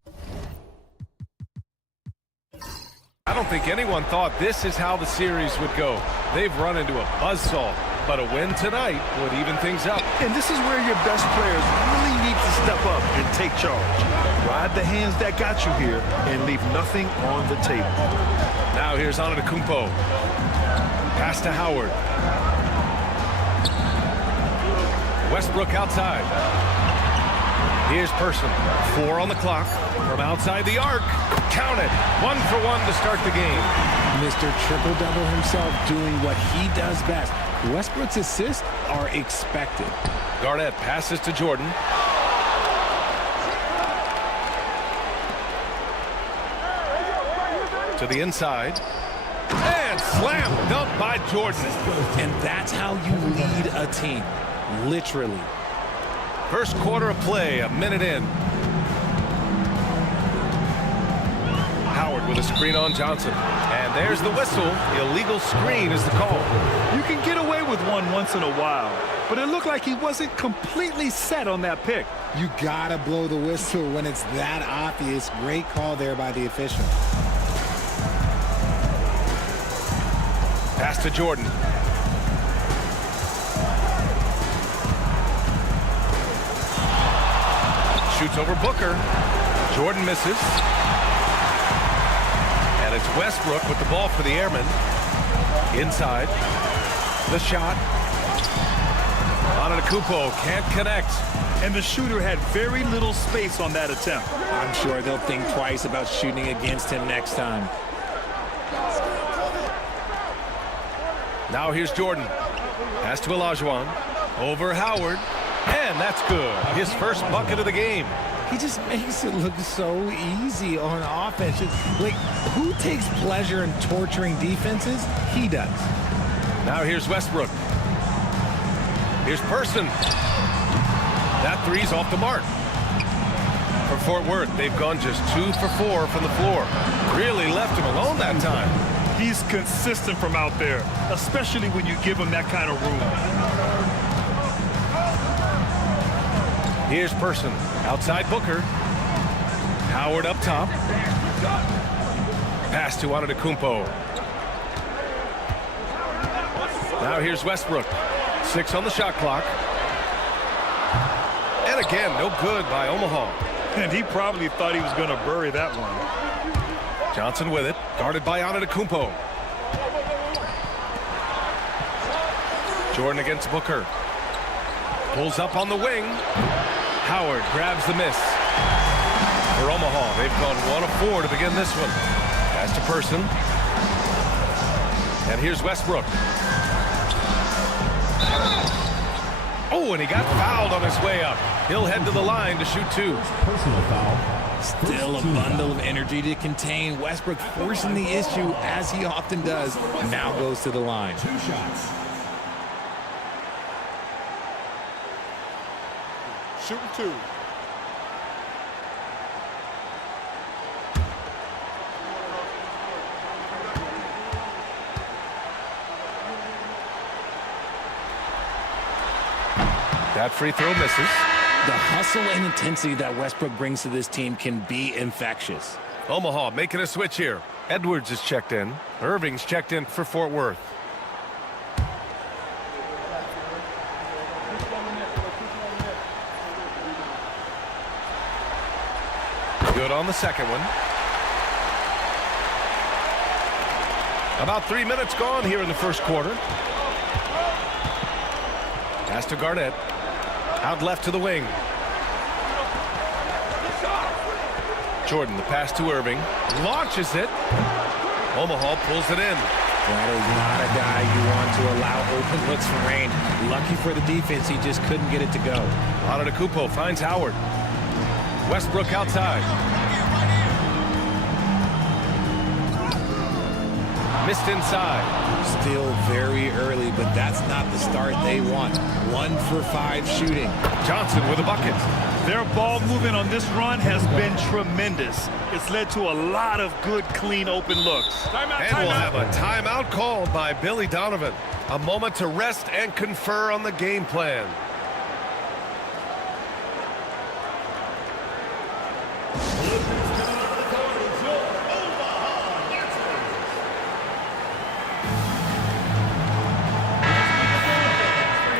I don't think anyone thought this is how the series would go. They've run into a buzzsaw, but a win tonight would even things up. And this is where your best players really need to step up and take charge. Ride the hands that got you here and leave nothing on the table. Now here's Antetokounmpo. Pass to Howard. Westbrook outside. Here's Person. 4 on the clock. From outside the arc. Count it. 1 for 1 to start the game. Mr. Triple-Double himself doing what he does best. Westbrook's assists are expected. Garnett passes to Jordan. To the inside. And slam dunk by Jordan. And that's how you lead a team. Literally. First quarter of play, a minute in. Howard with a screen on Johnson. And there's the whistle. Illegal screen is the call. You can get away with one once in a while, but it looked like he wasn't completely set on that pick. You gotta blow the whistle when it's that obvious. Great call there by the official. Pass to Jordan. Shoots over Booker. Jordan misses. And it's Westbrook with the ball for the Airmen. Inside. The shot. Antetokounmpo can't connect. And the shooter had very little space on that attempt. I'm sure they'll think twice about shooting against him next time. Now here's Jordan. Pass to Olajuwon. Over Howard. And that's good. His first bucket of the game. He just makes it look so easy on offense. Like, who takes pleasure in torturing defenses? He does. Now here's Westbrook. Here's Person. That three's off the mark. For Fort Worth, they've gone just 2 for 4 from the floor. Really left him alone that time. He's consistent from out there, especially when you give him that kind of room. Here's Person. Outside Booker. Howard up top. Pass to Antetokounmpo. Now here's Westbrook. 6 on the shot clock. And again, no good by Omaha. And he probably thought he was going to bury that one. Johnson with it. Guarded by Antetokounmpo. Jordan against Booker. Pulls up on the wing. Howard grabs the miss. For Omaha, they've gone 1 of 4 to begin this one. Pass to Person. And here's Westbrook. Oh, and he got fouled on his way up. He'll head to the line to shoot 2. Personal foul. Still a bundle of energy to contain. Westbrook forcing the issue, as he often does. Now goes to the line. 2 shots. Shooting 2. That free throw misses. The hustle and intensity that Westbrook brings to this team can be infectious. Omaha making a switch here. Edwards is checked in. Irving's checked in for Fort Worth. on the second one. About 3 minutes gone here in the first quarter. Pass to Garnett. Out left to the wing. Jordan, the pass to Irving. Launches it. Omaha pulls it in. That is not a guy you want to allow open looks from range. Lucky for the defense, he just couldn't get it to go. Antetokounmpo finds Howard. Westbrook outside. Missed inside. Still very early, but that's not the start they want. 1 for 5 shooting. Johnson with a bucket. Their ball movement on this run has been tremendous. It's led to a lot of good, clean, open looks. And we'll have a timeout called by Billy Donovan. A moment to rest and confer on the game plan.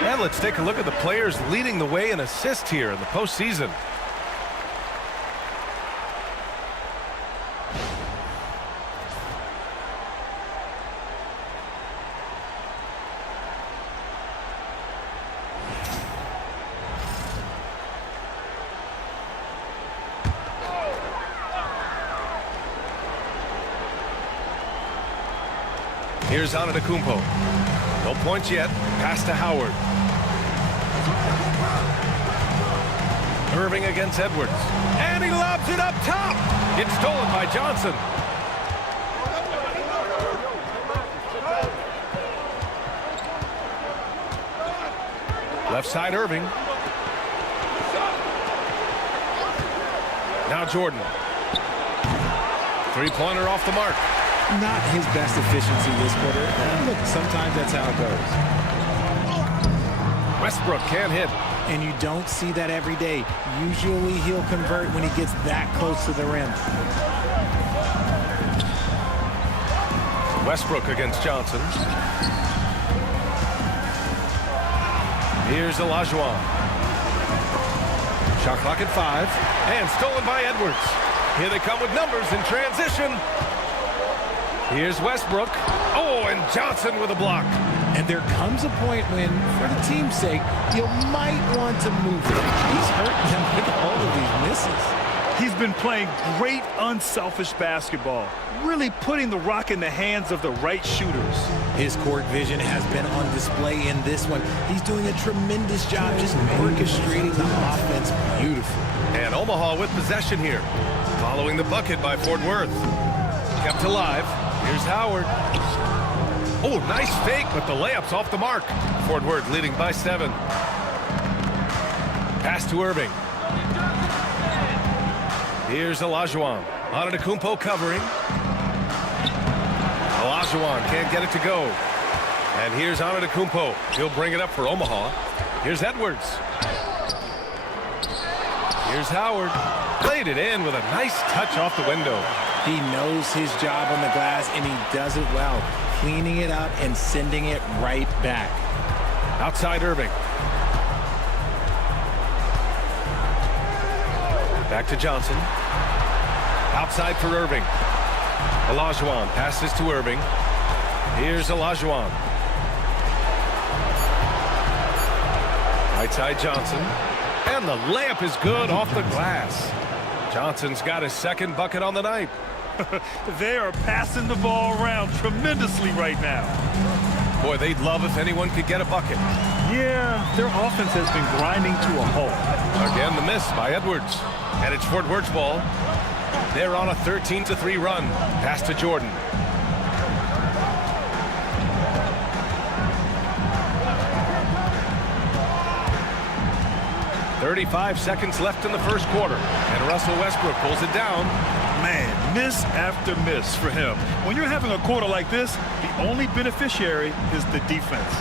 And let's take a look at the players leading the way in assists here in the postseason. Here's Antetokounmpo. No points yet. Pass to Howard. Irving against Edwards. And he lobs it up top. It's stolen by Johnson. Left side Irving. Now Jordan. Three-pointer off the mark. Not his best efficiency this quarter. Look, sometimes that's how it goes. Westbrook can't hit. And you don't see that every day. Usually he'll convert when he gets that close to the rim. Westbrook against Johnson. Here's Olajuwon. Shot clock at 5. And stolen by Edwards. Here they come with numbers in transition. Here's Westbrook. Oh, and Johnson with a block. And there comes a point when, for the team's sake, you might want to move it. He's hurting them with all of these misses. He's been playing great, unselfish basketball, really putting the rock in the hands of the right shooters. His court vision has been on display in this one. He's doing a tremendous job just orchestrating the offense beautifully. And Omaha with possession here, following the bucket by Fort Worth. Kept alive. Here's Howard. Oh, nice fake, but the layup's off the mark. Fort Worth leading by 7. Pass to Irving. Here's Olajuwon. Antetokounmpo covering. Olajuwon can't get it to go. And here's Antetokounmpo. He'll bring it up for Omaha. Here's Edwards. Here's Howard. Played it in with a nice touch off the window. He knows his job on the glass, and he does it well, cleaning it up and sending it right back. Outside Irving. Back to Johnson. Outside for Irving. Olajuwon passes to Irving. Here's Olajuwon. Right side Johnson. And the layup is good off the glass. Johnson's got his second bucket on the night. They are passing the ball around tremendously right now. Boy, they'd love if anyone could get a bucket. Yeah, their offense has been grinding to a halt. Again, the miss by Edwards. And it's Fort Worth's ball. They're on a 13-3 run. Pass to Jordan. "35 seconds left in the first quarter. And Russell Westbrook pulls it down. Man, miss after miss for him. When you're having a quarter like this, the only beneficiary is the defense.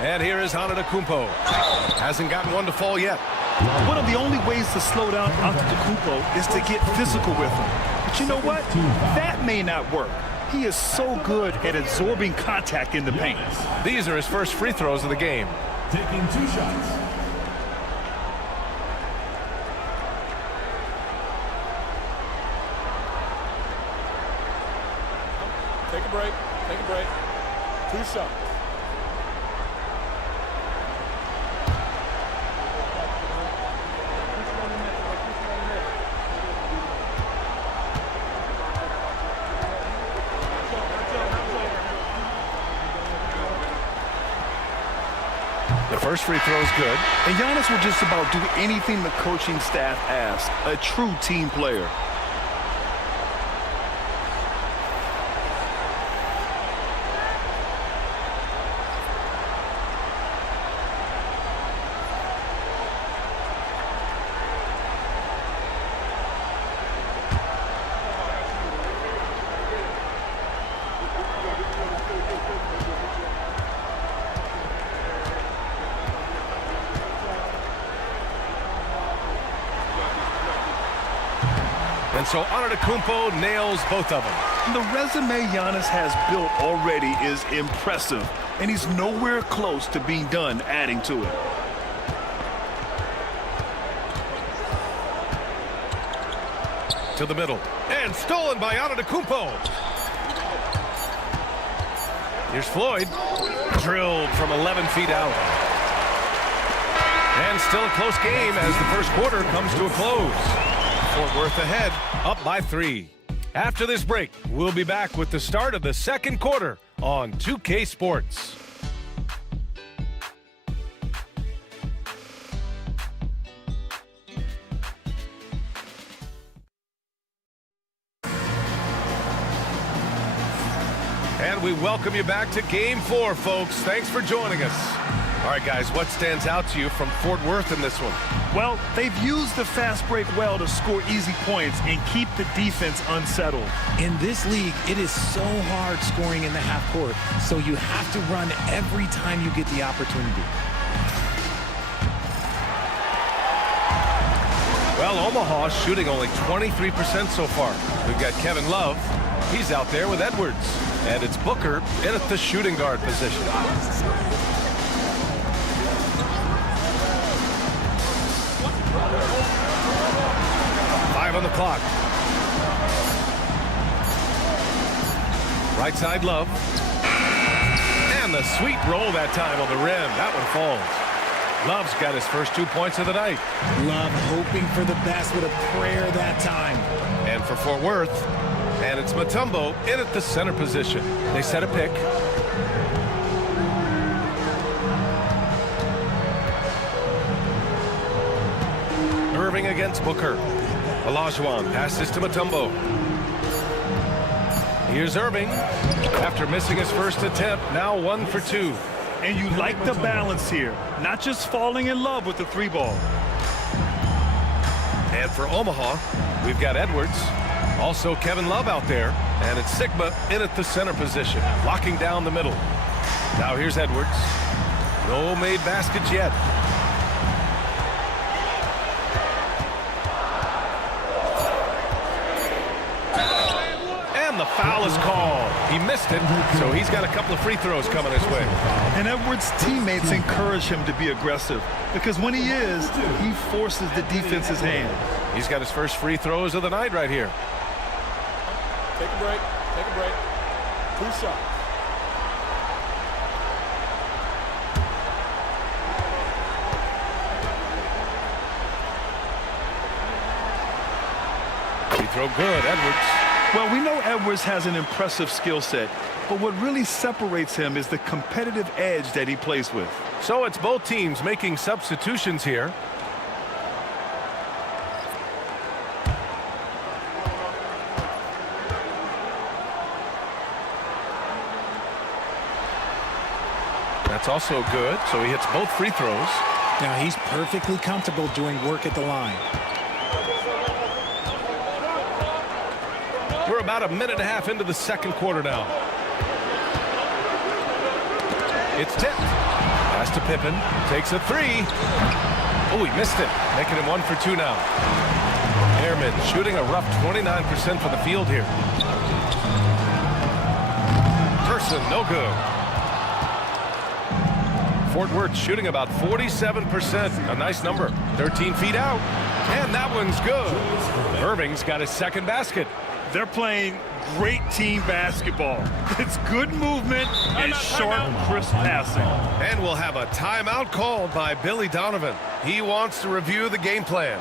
And here is Antetokounmpo. Hasn't gotten one to fall yet. One of the only ways to slow down Antetokounmpo is to get physical with him. But you know what? That may not work. He is so good at absorbing contact in the paint. These are his first free throws of the game. Taking 2 shots. Take a break. Take a break. 2 shots. The first free throw is good. And Giannis will just about do anything the coaching staff asks. A true team player. And so Antetokounmpo nails both of them. The resume Giannis has built already is impressive, and he's nowhere close to being done adding to it. To the middle. And stolen by Antetokounmpo. Here's Floyd. Drilled from 11 feet out. And still a close game as the first quarter comes to a close. Fort Worth ahead, up by 3. After this break, we'll be back with the start of the second quarter on 2K Sports. And we welcome you back to Game 4, folks. Thanks for joining us. All right, guys, what stands out to you from Fort Worth in this one? Well, they've used the fast break well to score easy points and keep the defense unsettled. In this league, it is so hard scoring in the half court, so you have to run every time you get the opportunity. Well, Omaha shooting only 23% so far. We've got Kevin Love. He's out there with Edwards. And it's Booker in at the shooting guard position. 5 on the clock. Right side, Love. And the sweet roll that time on the rim. That one falls. Love's got his first 2 points of the night. Love hoping for the best with a prayer that time. And for Fort Worth, and it's Mutombo in at the center position. They set a pick. Irving against Booker. Olajuwon passes to Mutombo. Here's Irving. After missing his first attempt, now 1 for 2. And you like the balance here, not just falling in love with the 3-ball. And for Omaha, we've got Edwards. Also Kevin Love out there. And it's Sigma in at the center position, locking down the middle. Now here's Edwards. No made baskets yet. The foul is called. He missed it, so he's got a couple of free throws coming his way. And Edwards' teammates encourage him to be aggressive because when he is, he forces the defense's hand. He's got his first free throws of the night right here. Take a break. Take a break. 2 shots. Free throw good, Edwards. Well, we know Edwards has an impressive skill set, but what really separates him is the competitive edge that he plays with. So it's both teams making substitutions here. That's also good, so he hits both free throws. Now he's perfectly comfortable doing work at the line. We're about a minute and a half into the second quarter now. It's tipped. Pass to Pippen. Takes a 3. Oh, he missed it. Making him 1 for 2 now. Ehrman shooting a rough 29% from the field here. Person, no good. Fort Worth shooting about 47%. A nice number. 13 feet out. And that one's good. Irving's got his second basket. They're playing great team basketball. It's good movement and sharp, crisp passing. And we'll have a timeout called by Billy Donovan. He wants to review the game plan.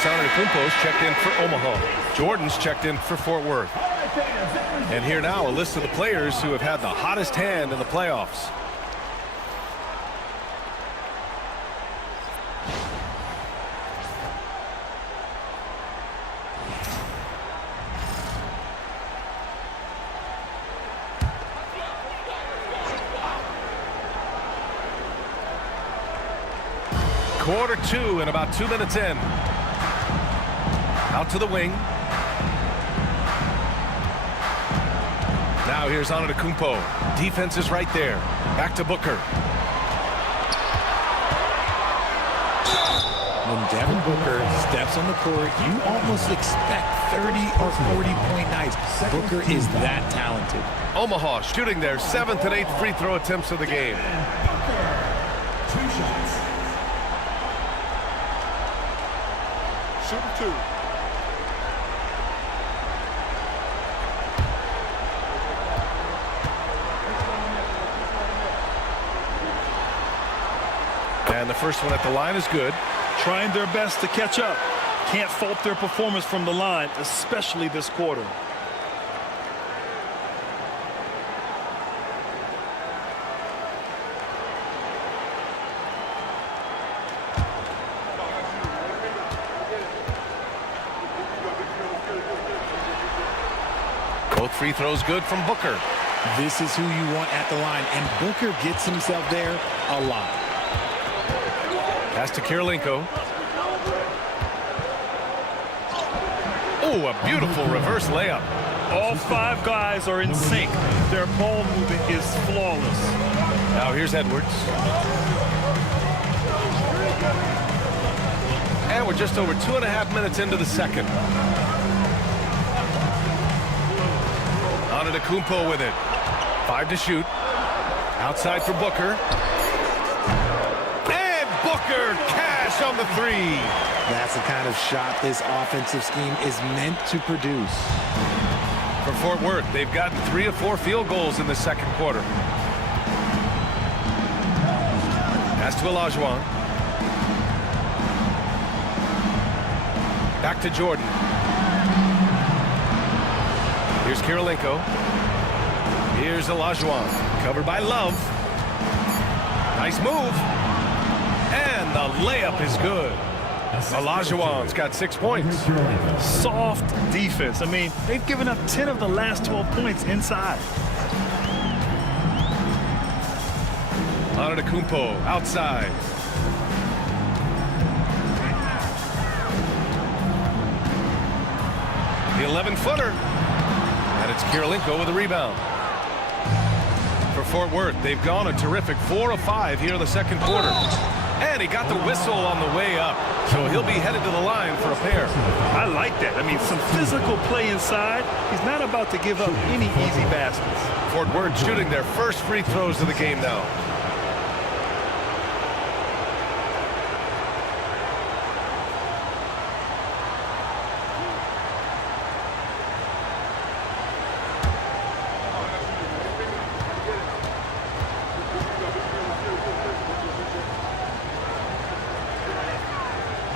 Antetokounmpo's checked in for Omaha. Jordan's checked in for Fort Worth. And here now, a list of the players who have had the hottest hand in the playoffs. Quarter two and about 2 minutes in. Out to the wing. Now here's Antetokounmpo. Defense is right there. Back to Booker. When Devin Booker steps on the court, you almost expect 30 or 40-point nights. Booker is that talented. Omaha shooting their 7th and 8th free throw attempts of the game. Shooting two. And the first one at the line is good. Trying their best to catch up. Can't fault their performance from the line, especially this quarter. Both free throws good from Booker. This is who you want at the line, and Booker gets himself there a lot. Pass to Kirilenko. Oh, a beautiful reverse layup. All five guys are in sync. Their ball movement is flawless. Now here's Edwards. And we're just over 2.5 minutes into the second. Antetokounmpo with it. 5 to shoot. Outside for Booker. And Booker cash on the three. That's the kind of shot this offensive scheme is meant to produce. For Fort Worth, they've gotten 3 of 4 field goals in the second quarter. Pass to Olajuwon. Back to Jordan. Here's Kirilenko. Here's Olajuwon. Covered by Love. Nice move. And the layup is good. Olajuwon's got 6 points. Soft defense. I mean, they've given up 10 of the last 12 points inside. Antetokounmpo outside. The 11-footer. And it's Kirilenko with a rebound. For Fort Worth, they've gone a terrific 4 of 5 here in the second quarter. And he got the whistle on the way up. So he'll be headed to the line for a pair. I like that. I mean, some physical play inside. He's not about to give up any easy baskets. Fort Worth shooting their first free throws of the game now.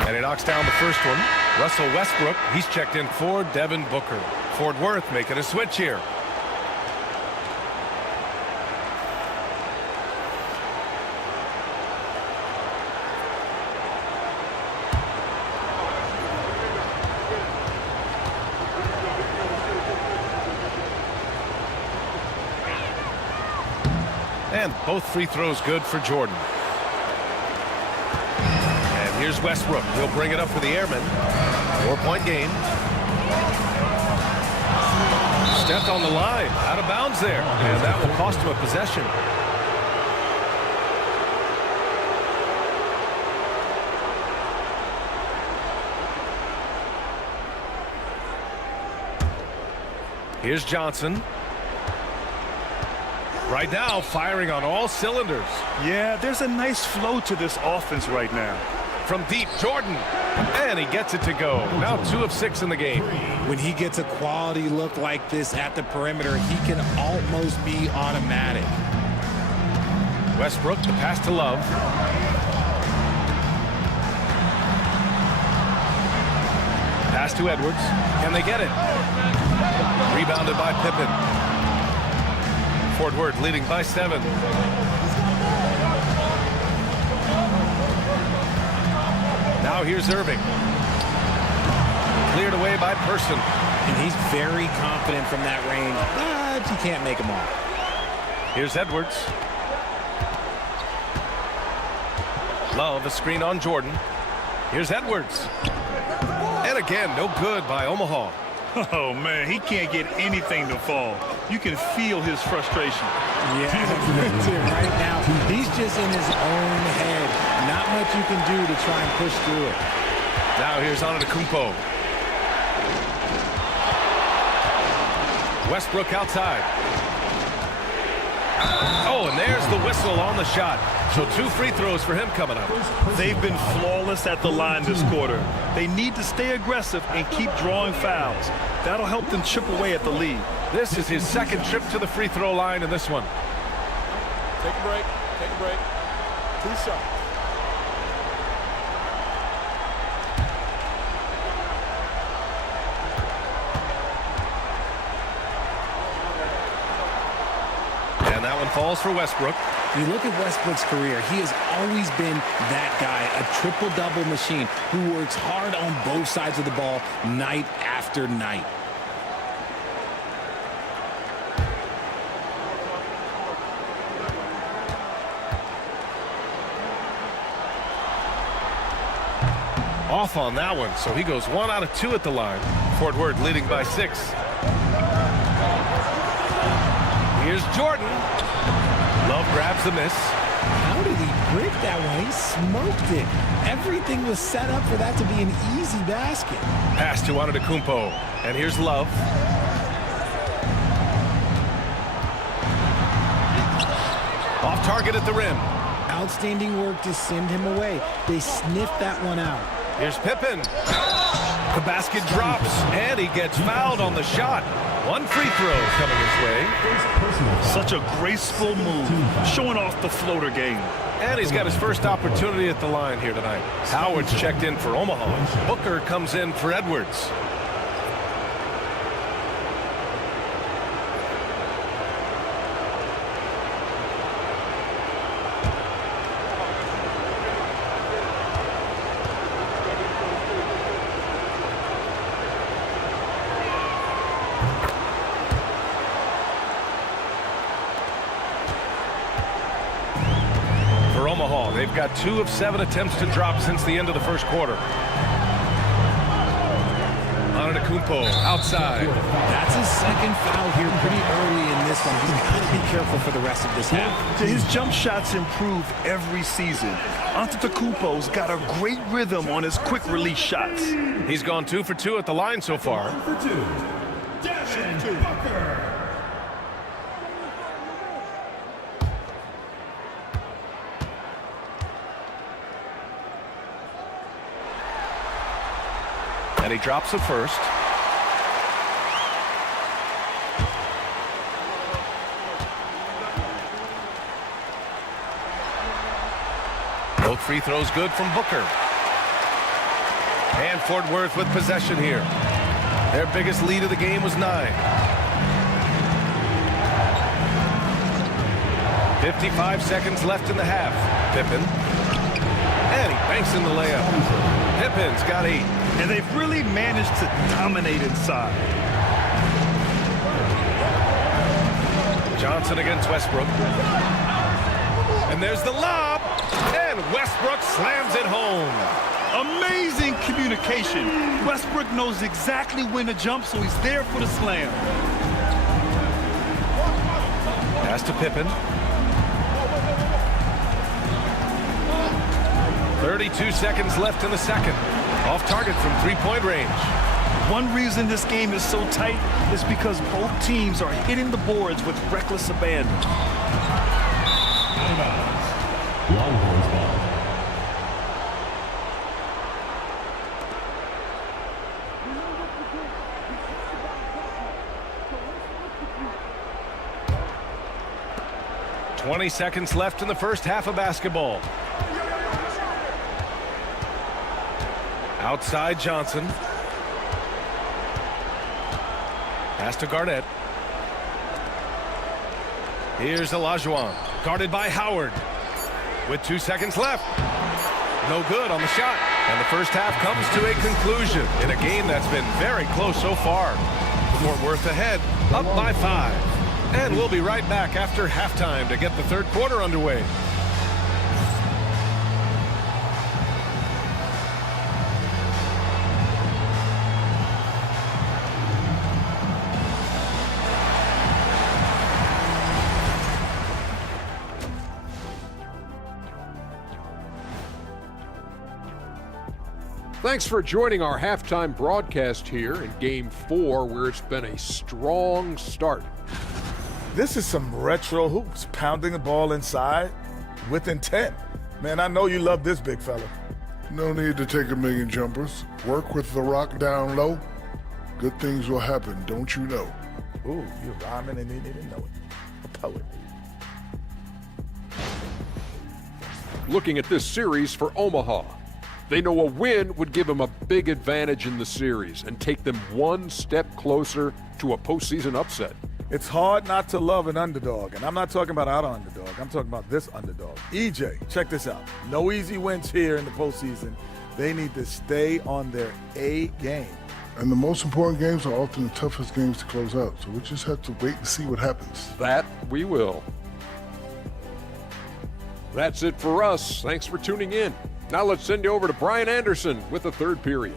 And he knocks down the first one. Russell Westbrook, he's checked in for Devin Booker. Fort Worth making a switch here. And both free throws good for Jordan. And here's Westbrook. He'll bring it up for the Airmen. 4-point game. Stepped on the line. Out of bounds there. And that will cost him a possession. Here's Johnson. Right now, firing on all cylinders. Yeah, there's a nice flow to this offense right now. From deep, Jordan. And he gets it to go. Now 2 of 6 in the game. When he gets a quality look like this at the perimeter, he can almost be automatic. Westbrook, the pass to Love. Pass to Edwards. Can they get it? Rebounded by Pippen. Fort Worth leading by 7. Now here's Irving. Cleared away by Person. And he's very confident from that range, but you can't make him all. Here's Edwards. Love, a screen on Jordan. Here's Edwards. And again, no good by Omaha. Oh, man, he can't get anything to fall. You can feel his frustration. Yeah, right now, he's just in his own head. Not much you can do to try and push through it. Now here's Antetokounmpo. Westbrook outside. Oh, and there's the whistle on the shot. So 2 free throws for him coming up. They've been flawless at the line this quarter. They need to stay aggressive and keep drawing fouls. That'll help them chip away at the lead. This is his 2nd trip to the free throw line in this one. Take a break. Take a break. 2 shots. And that one falls for Westbrook. You look at Westbrook's career, he has always been that guy, a triple-double machine who works hard on both sides of the ball night after night. Off on that one, so he goes 1 out of 2 at the line. Fort Worth leading by 6. Here's Jordan. Love grabs the miss. How did he break that one? He smoked it. Everything was set up for that to be an easy basket. Pass to Antetokounmpo. And here's Love. Off target at the rim. Outstanding work to send him away. They sniffed that one out. Here's Pippen. The basket drops, and he gets fouled on the shot. 1 free throw coming his way. Such a graceful move, showing off the floater game. And he's got his first opportunity at the line here tonight. Howard's checked in for Omaha. Booker comes in for Edwards. They've got 2 of 7 attempts to drop since the end of the first quarter. Antetokounmpo outside. That's his 2nd foul here pretty early in this one. He's got to be careful for the rest of this half. His jump shots improve every season. Antetokounmpo's got a great rhythm on his quick release shots. He's gone 2 for 2 at the line so far. Devin Booker. And he drops it first. Both free throws good from Booker. And Fort Worth with possession here. Their biggest lead of the game was 9. 55 seconds left in the half. Pippen. And he banks in the layup. Pippen's got 8. And they've really managed to dominate inside. Johnson against Westbrook. And there's the lob. And Westbrook slams it home. Amazing communication. Westbrook knows exactly when to jump, so he's there for the slam. Pass to Pippen. 32 seconds left in the second. Off target from three-point range. One reason this game is so tight is because both teams are hitting the boards with reckless abandon. Longhorns ball. .20 seconds left in the first half of basketball. Outside Johnson. Pass to Garnett. Here's Olajuwon, guarded by Howard. With 2 seconds left. No good on the shot. And the first half comes to a conclusion in a game that's been very close so far. Fort Worth ahead, up by 5. And we'll be right back after halftime to get the third quarter underway. Thanks for joining our halftime broadcast here in Game 4, where it's been a strong start. This is some retro hoops, pounding the ball inside with intent. Man, I know you love this big fella. No need to take a million jumpers. Work with the rock down low. Good things will happen, don't you know? Ooh, you're rhyming and you didn't know it. A poet. Looking at this series for Omaha. They know a win would give them a big advantage in the series and take them one step closer to a postseason upset. It's hard not to love an underdog, and I'm not talking about our underdog. I'm talking about this underdog. EJ, check this out. No easy wins here in the postseason. They need to stay on their A game. And the most important games are often the toughest games to close out, so we just have to wait and see what happens. That we will. That's it for us. Thanks for tuning in. Now let's send you over to Brian Anderson with the third period.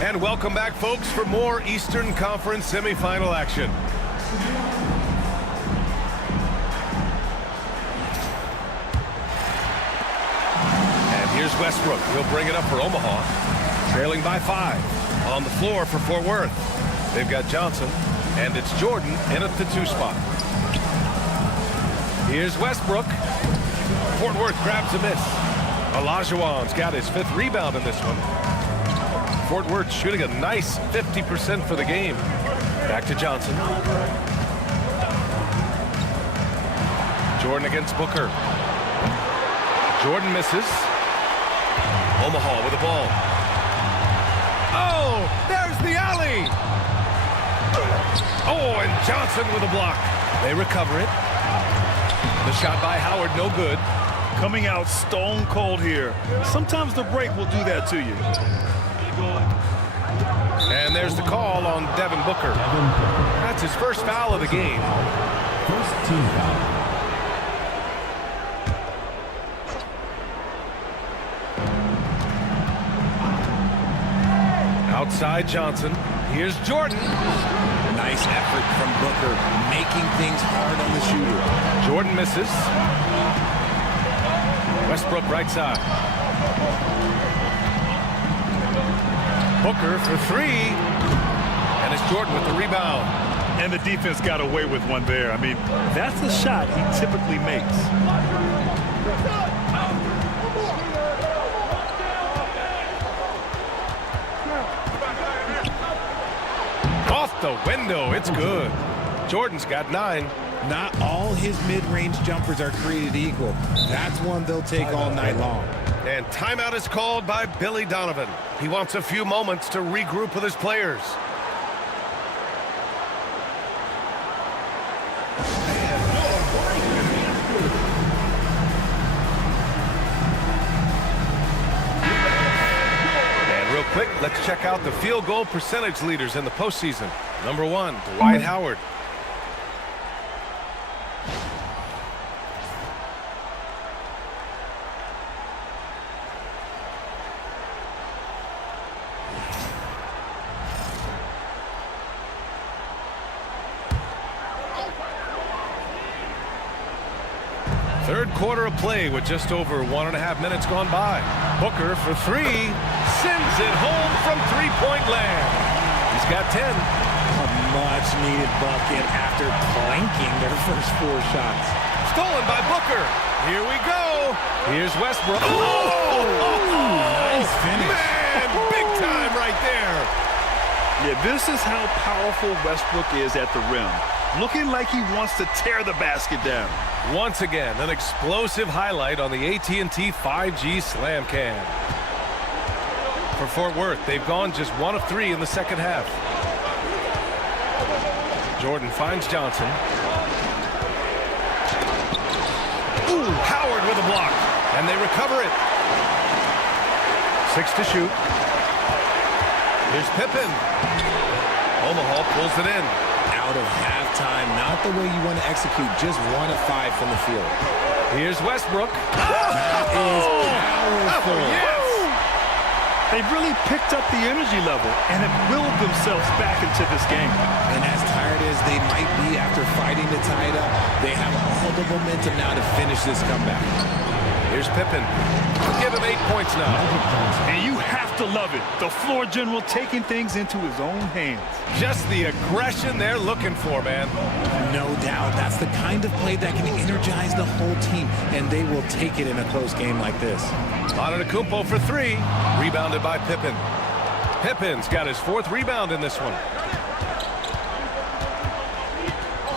And welcome back, folks, for more Eastern Conference semifinal action. Here's Westbrook. He'll bring it up for Omaha. Trailing by 5. On the floor for Fort Worth. They've got Johnson. And it's Jordan in at the 2 spot. Here's Westbrook. Fort Worth grabs a miss. Olajuwon's got his 5th rebound in this one. Fort Worth shooting a nice 50% for the game. Back to Johnson. Jordan against Booker. Jordan misses. Omaha with the ball. Oh, there's the alley. Oh, and Johnson with a block. They recover it. The shot by Howard, no good. Coming out stone cold here. Sometimes the break will do that to you. And there's the call on Devin Booker. That's his first foul of the game. First team foul. Outside Johnson. Here's Jordan. Nice effort from Booker, making things hard on the shooter. Jordan misses. Westbrook right side. Booker for 3. And it's Jordan with the rebound. And the defense got away with one there. I mean, that's the shot he typically makes. the window. It's good. Jordan's got 9. Not all his mid-range jumpers are created equal. That's one they'll take all night long. And timeout is called by Billy Donovan. He wants a few moments to regroup with his players. And real quick, let's check out the field goal percentage leaders in the postseason. Number 1, Dwight Howard. Third quarter of play with just over 1.5 minutes gone by. Booker for 3. Sends it home from three-point land. He's got 10. A much-needed bucket after clanking their first 4 shots. Stolen by Booker. Here we go. Here's Westbrook. Nice finish. Man, big time right there. Yeah, this is how powerful Westbrook is at the rim. Looking like he wants to tear the basket down. Once again, an explosive highlight on the AT&T 5G Slam Cam. For Fort Worth, they've gone just 1 of 3 in the second half. Jordan finds Johnson. Ooh, Howard with a block. And they recover it. 6 to shoot. Here's Pippen. Omaha pulls it in. Out of halftime, not the way you want to execute, just 1 of 5 from the field. Here's Westbrook. That is powerful. Yes. They've really picked up the energy level and have willed themselves back into this game. And as tired as they might be after fighting to tie it up, they have all the momentum now to finish this comeback. Here's Pippen. Give him 8 points now. And you have to love it. The floor general taking things into his own hands. Just the aggression they're looking for, man. No doubt. That's the kind of play that can energize the whole team, and they will take it in a close game like this. Antetokounmpo for 3. Rebounded by Pippen. Pippen's got his 4th rebound in this one.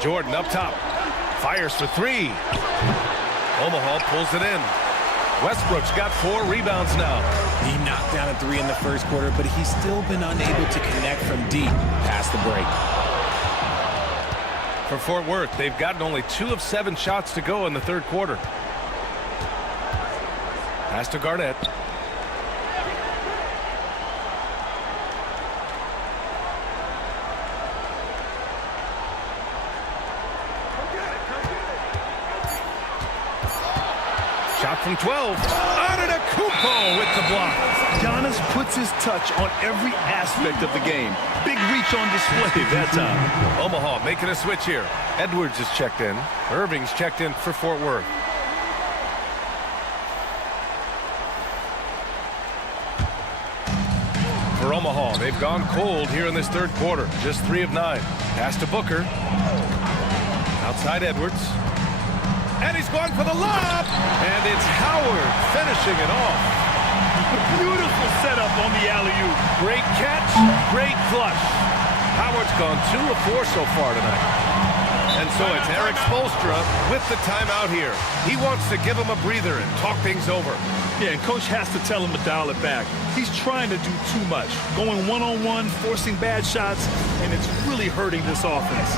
Jordan up top. Fires for 3. Omaha pulls it in. Westbrook's got 4 rebounds now. He knocked down a 3 in the first quarter, but he's still been unable to connect from deep past the break. For Fort Worth, they've gotten only 2 of 7 shots to go in the third quarter. Pass to Garnett. Shot from 12. Antetokounmpo with the block. Giannis puts his touch on every aspect of the game. Big reach on display that time. Omaha making a switch here. Edwards is checked in. Irving's checked in for Fort Worth. For Omaha, they've gone cold here in this third quarter. Just 3 of 9. Pass to Booker. Outside Edwards. And he's going for the lob. And it's Howard finishing it off. Beautiful setup on the alley-oop. Great catch, great flush. Howard's gone 2 of 4 so far tonight. And so it's Eric Spoelstra with the timeout here. He wants to give him a breather and talk things over. Yeah, and coach has to tell him to dial it back. He's trying to do too much. Going one-on-one, forcing bad shots, and it's really hurting this offense.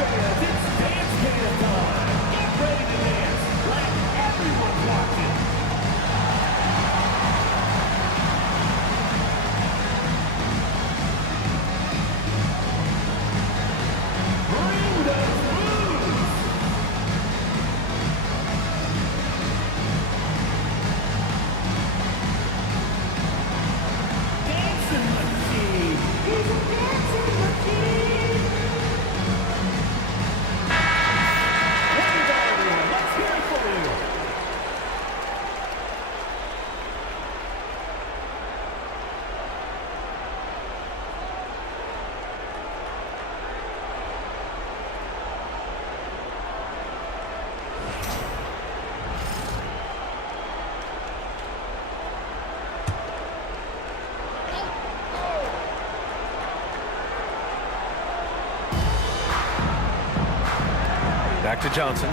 Back to Johnson.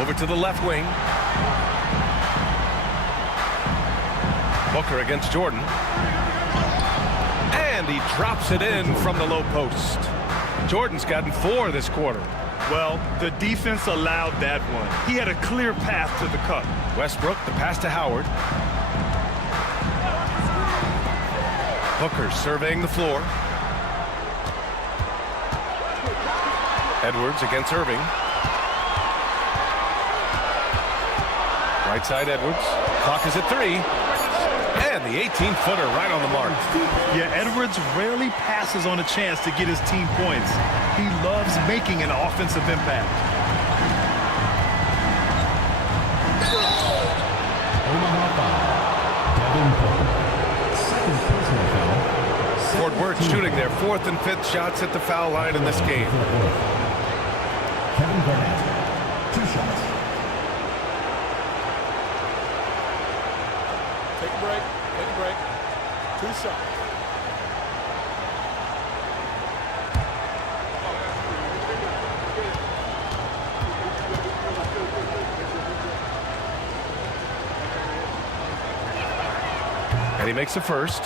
Over to the left wing. Booker against Jordan. And he drops it in from the low post. Jordan's gotten 4 this quarter. Well, the defense allowed that one. He had a clear path to the cup. Westbrook, the pass to Howard. Booker surveying the floor. Edwards against Irving. Right side Edwards. Clock is at 3. And the 18-footer right on the mark. Yeah, Edwards rarely passes on a chance to get his team points. He loves making an offensive impact. Omaha foul. Devin Booker. Second personal foul. Fort Worth shooting their 4th and 5th shots at the foul line in this game. Kevin Garnett, 2 shots. Take a break. Take a break. 2 shots. And he makes the first.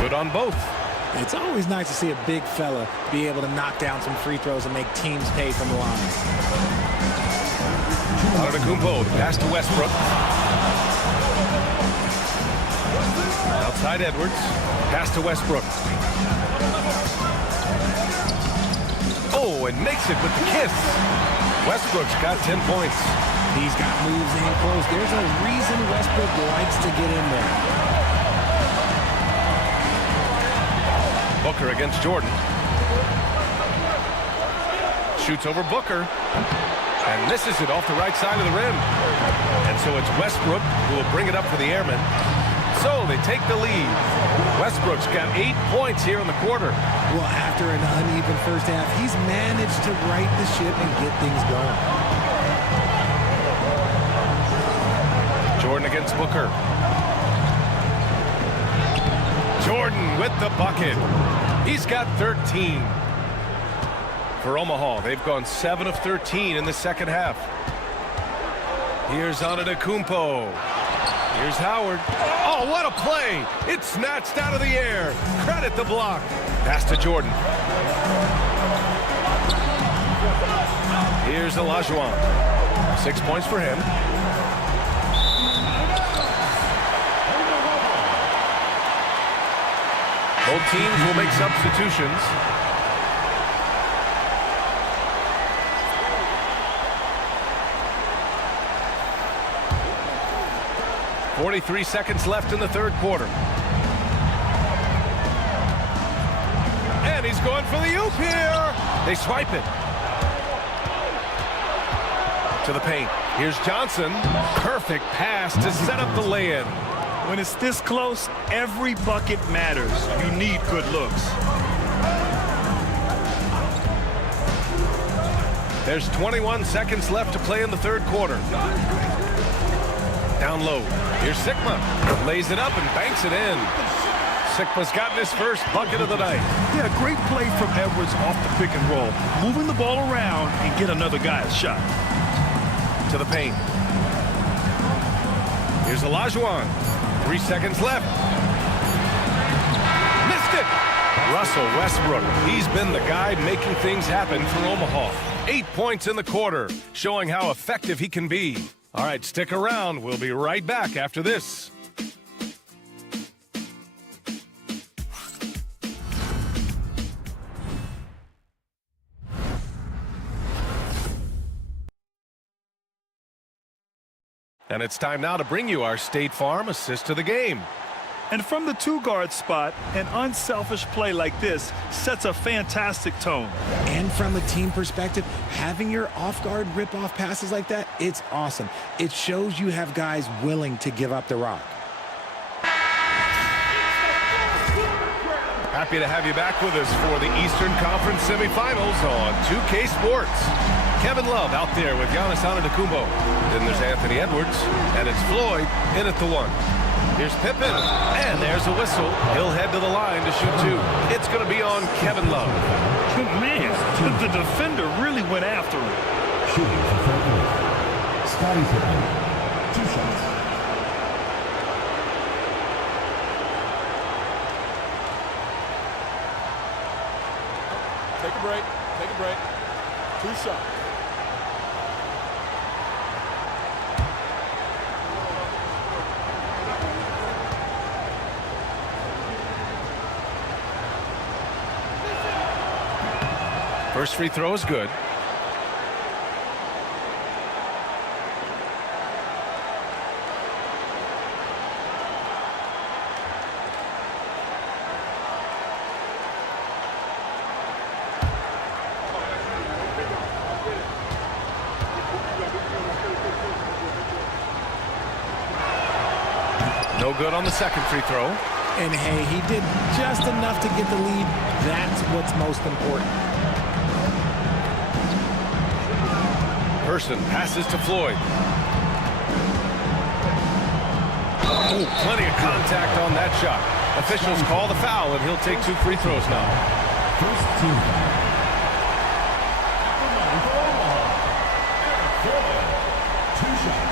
Good on both. It's always nice to see a big fella be able to knock down some free throws and make teams pay from the line. Antetokounmpo, pass to Westbrook. Outside Edwards, pass to Westbrook. Oh, and makes it with the kiss. Westbrook's got 10 points. He's got moves in close. There's a reason Westbrook likes to get in there. Booker against Jordan. Shoots over Booker. And misses it off the right side of the rim. And so it's Westbrook who will bring it up for the Airmen. So they take the lead. Westbrook's got 8 points here in the quarter. Well, after an uneven first half, he's managed to right the ship and get things going. Jordan against Booker. Jordan with the bucket. He's got 13. For Omaha, they've gone 7 of 13 in the second half. Here's Antetokounmpo. Here's Howard. Oh, what a play! It's snatched out of the air. Credit the block. Pass to Jordan. Here's Olajuwon. 6 points for him. Both teams will make substitutions. .43 seconds left in the third quarter. And he's going for the oop here. They swipe it. To the paint. Here's Johnson. Perfect pass to set up the lay-in. When it's this close, every bucket matters. You need good looks. There's 21 seconds left to play in the third quarter. Down low. Here's Sikma. Lays it up and banks it in. Sikma's gotten his first bucket of the night. Yeah, great play from Edwards off the pick and roll. Moving the ball around and get another guy a shot. To the paint. Here's Olajuwon. 3 seconds left. Missed it. Russell Westbrook. He's been the guy making things happen for Omaha. 8 points in the quarter, showing how effective he can be. All right, stick around. We'll be right back after this. And it's time now to bring you our State Farm assist to the game. And from the two-guard spot, an unselfish play like this sets a fantastic tone. And from a team perspective, having your off-guard rip-off passes like that, it's awesome. It shows you have guys willing to give up the rock. Happy to have you back with us for the Eastern Conference semifinals on 2K Sports. Kevin Love out there with Giannis Antetokounmpo. Then there's Anthony Edwards, and it's Floyd in at the 1. Here's Pippen, and there's a whistle. He'll head to the line to shoot 2. It's going to be on Kevin Love. Man, the defender really went after him. Shooting for front court. Scottie Pippen. 2 shots. Take a break. Take a break. 2 shots. First free throw is good. No good on the second free throw. And hey, he did just enough to get the lead. That's what's most important. Person passes to Floyd. Oh, plenty of contact on that shot. Officials call the foul, and he'll take 2 free throws now. First team foul. 2 shots.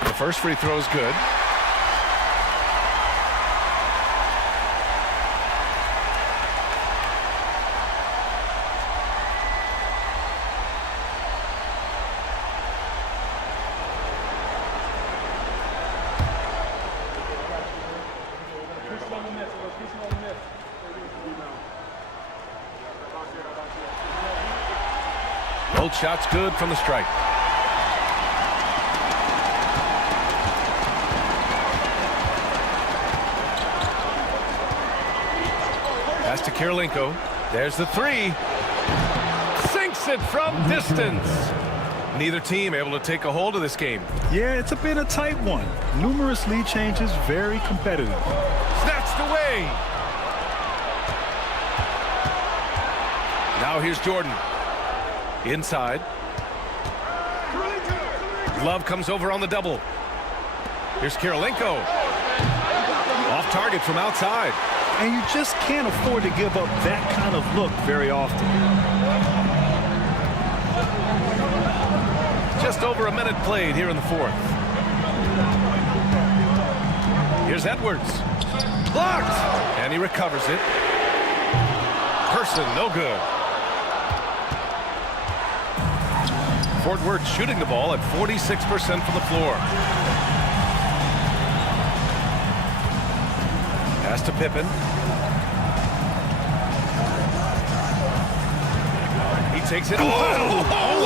The first free throw is good. Both shots good from the stripe. Pass to Kirilenko. There's the 3. Sinks it from distance. Neither team able to take a hold of this game. Yeah, it's been a tight one. Numerous lead changes, very competitive. Snatched away. Now here's Jordan. Inside. Love comes over on the double. Here's Kirilenko. Off target from outside. And you just can't afford to give up that kind of look very often. Just over a minute played here in the 4th. Here's Edwards. Blocked! And he recovers it. Person, no good. Fort Worth shooting the ball at 46% from the floor. Pass to Pippen. He takes it. Oh, wow.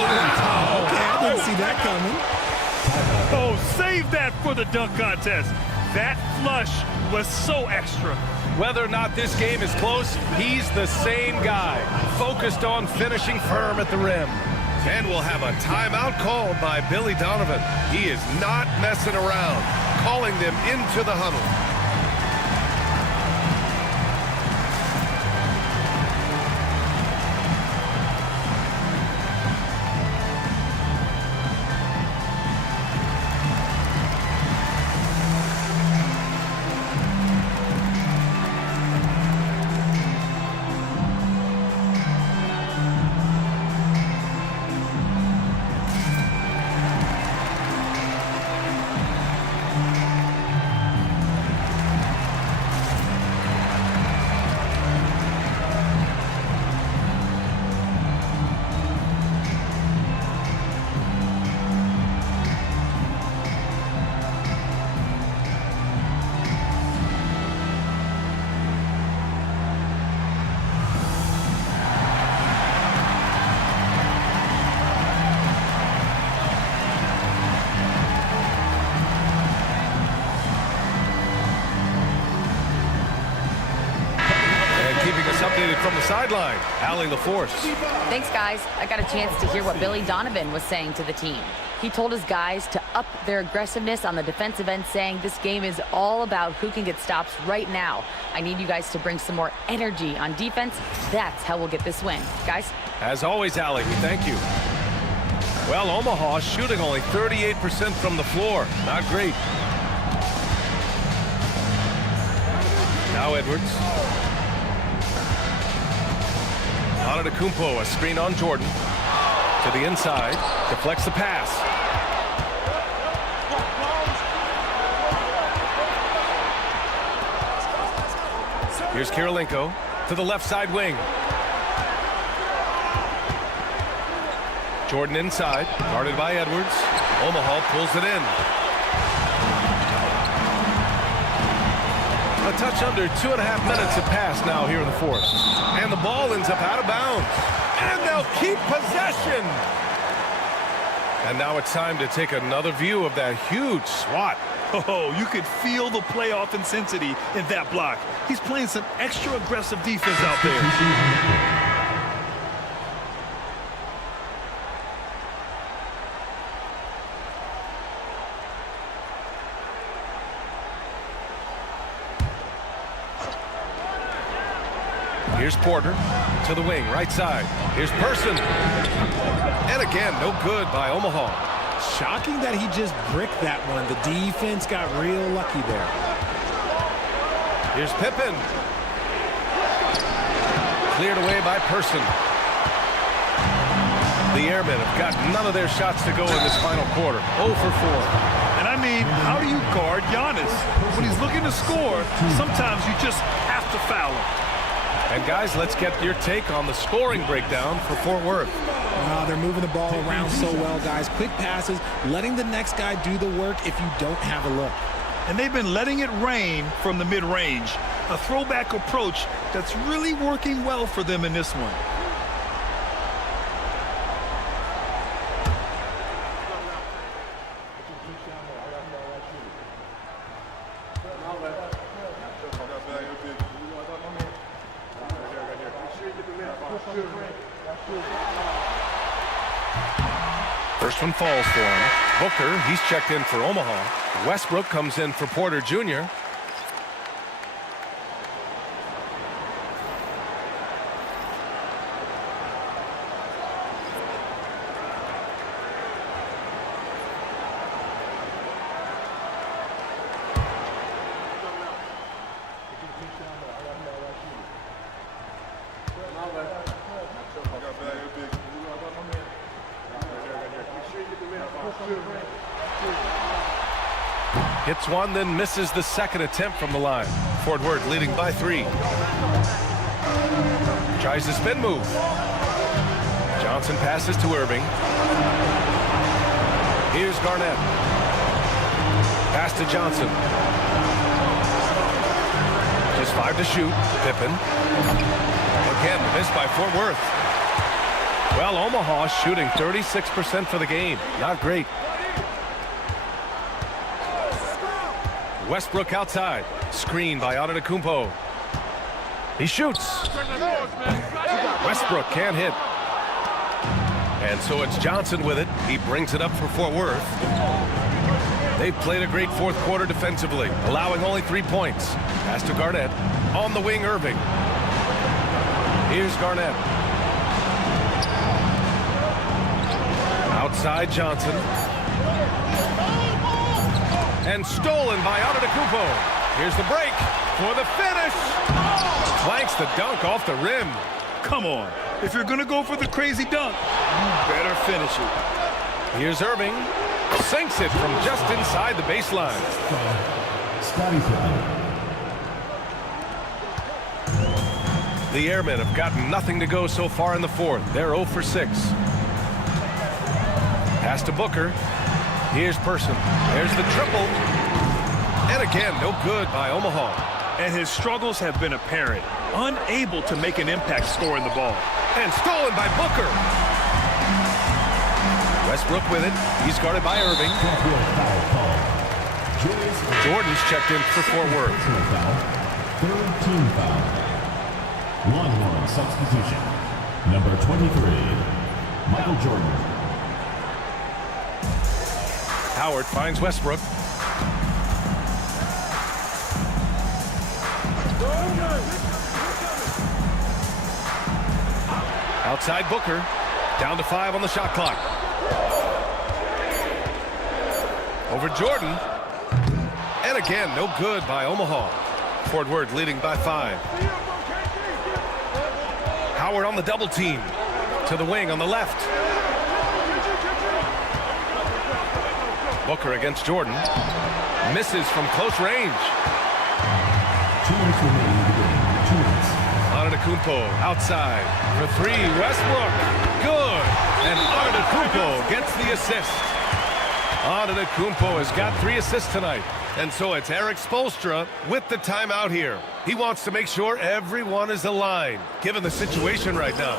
Okay, I didn't see that coming. Oh, save that for the dunk contest. That flush was so extra. Whether or not this game is close, he's the same guy, focused on finishing firm at the rim. And we'll have a timeout called by Billy Donovan. He is not messing around, calling them into the huddle. initiated from the sideline. Allie LaForce. Thanks, guys. I got a chance to hear what Billy Donovan was saying to the team. He told his guys to up their aggressiveness on the defensive end, saying this game is all about who can get stops right now. I need you guys to bring some more energy on defense. That's how we'll get this win. Guys? As always, Allie, we thank you. Well, Omaha shooting only 38% from the floor. Not great. Now Edwards. Antetokounmpo, a screen on Jordan. To the inside. Deflects the pass. Here's Kirilenko to the left side wing. Jordan inside, guarded by Edwards. Omaha pulls it in. A touch under 2.5 minutes have passed now here in the fourth. And the ball ends up out of bounds. And they'll keep possession. And now it's time to take another view of that huge swat. Oh, you could feel the playoff intensity in that block. He's playing some extra aggressive defense out there. Here's Porter to the wing, right side. Here's Person. And again, no good by Omaha. Shocking that he just bricked that one. The defense got real lucky there. Here's Pippen. Cleared away by Person. The Airmen have got none of their shots to go in this final quarter. 0 for 4. And I mean, how do you guard Giannis? When he's looking to score, sometimes you just have to foul him. And guys, let's get your take on the scoring breakdown for Fort Worth. They're moving the ball around so well, guys. Quick passes, letting the next guy do the work if you don't have a look. And they've been letting it rain from the mid-range. A throwback approach that's really working well for them in this one. First one falls for him. Booker, he's checked in for Omaha. Westbrook comes in for Porter Jr. Hits one, then misses the second attempt from the line. Fort Worth leading by 3. Tries the spin move. Johnson passes to Irving. Here's Garnett. Pass to Johnson. Just 5 to shoot. Pippen. Again, missed by Fort Worth. Well, Omaha shooting 36% for the game. Not great. Westbrook outside. Screen by Antetokounmpo. He shoots. Westbrook can't hit. And so it's Johnson with it. He brings it up for Fort Worth. They've played a great fourth quarter defensively, allowing only 3 points. Pass to Garnett. On the wing, Irving. Here's Garnett. Outside Johnson. And stolen by Antetokounmpo. Here's the break for the finish. Clanks the dunk off the rim. Come on. If you're going to go for the crazy dunk, you better finish it. Here's Irving. Sinks it from just inside the baseline. The Airmen have gotten nothing to go so far in the fourth. They're 0 for 6. Pass to Booker. Here's Person. There's the triple. And again, no good by Omaha. And his struggles have been apparent. Unable to make an impact scoring the ball. And stolen by Booker. Westbrook with it. He's guarded by Irving. Jordan's checked in for Fort Worth. Longhorn substitution. Number 23, Michael Jordan. Howard finds Westbrook. Outside Booker. Down to 5 on the shot clock. Over Jordan. And again, no good by Omaha. Fort Worth leading by 5. Howard on the double team. To the wing on the left. Booker against Jordan. Misses from close range. 2 minutes remaining in the game. 2 minutes. Antetokounmpo outside for 3. Westbrook. Good. And Antetokounmpo gets the assist. Antetokounmpo has got 3 assists tonight. And so it's Eric Spoelstra with the timeout here. He wants to make sure everyone is aligned, given the situation right now.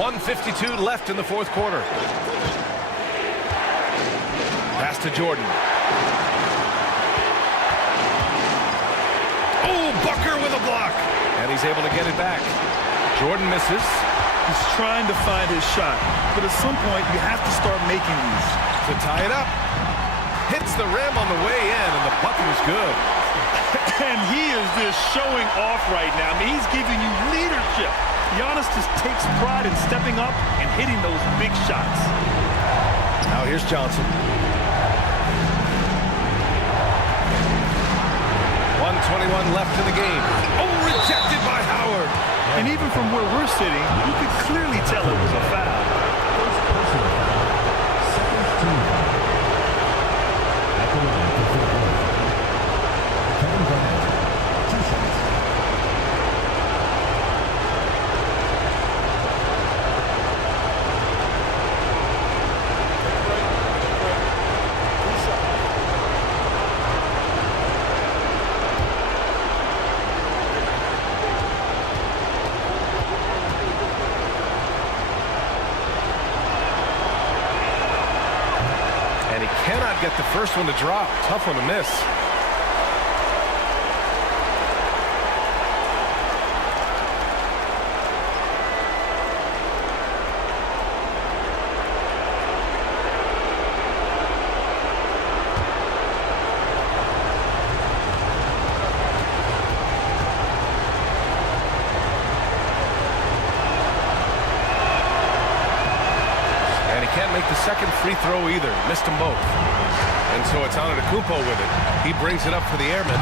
.152 left in the fourth quarter. Pass to Jordan. Oh, Booker with a block. And he's able to get it back. Jordan misses. He's trying to find his shot. But at some point, you have to start making these. To tie it up. Hits the rim on the way in, and the bucket is good. And he is just showing off right now. I mean, he's giving you leadership. Giannis just takes pride in stepping up and hitting those big shots. Now here's Johnson. 1:21 left in the game. Oh, rejected by Howard. And even from where we're sitting, you could clearly tell it was a foul. Cannot get the first one to drop. Tough one to miss. Can't make the second free throw either. Missed them both. And so it's Antetokounmpo with it. He brings it up for the Airmen.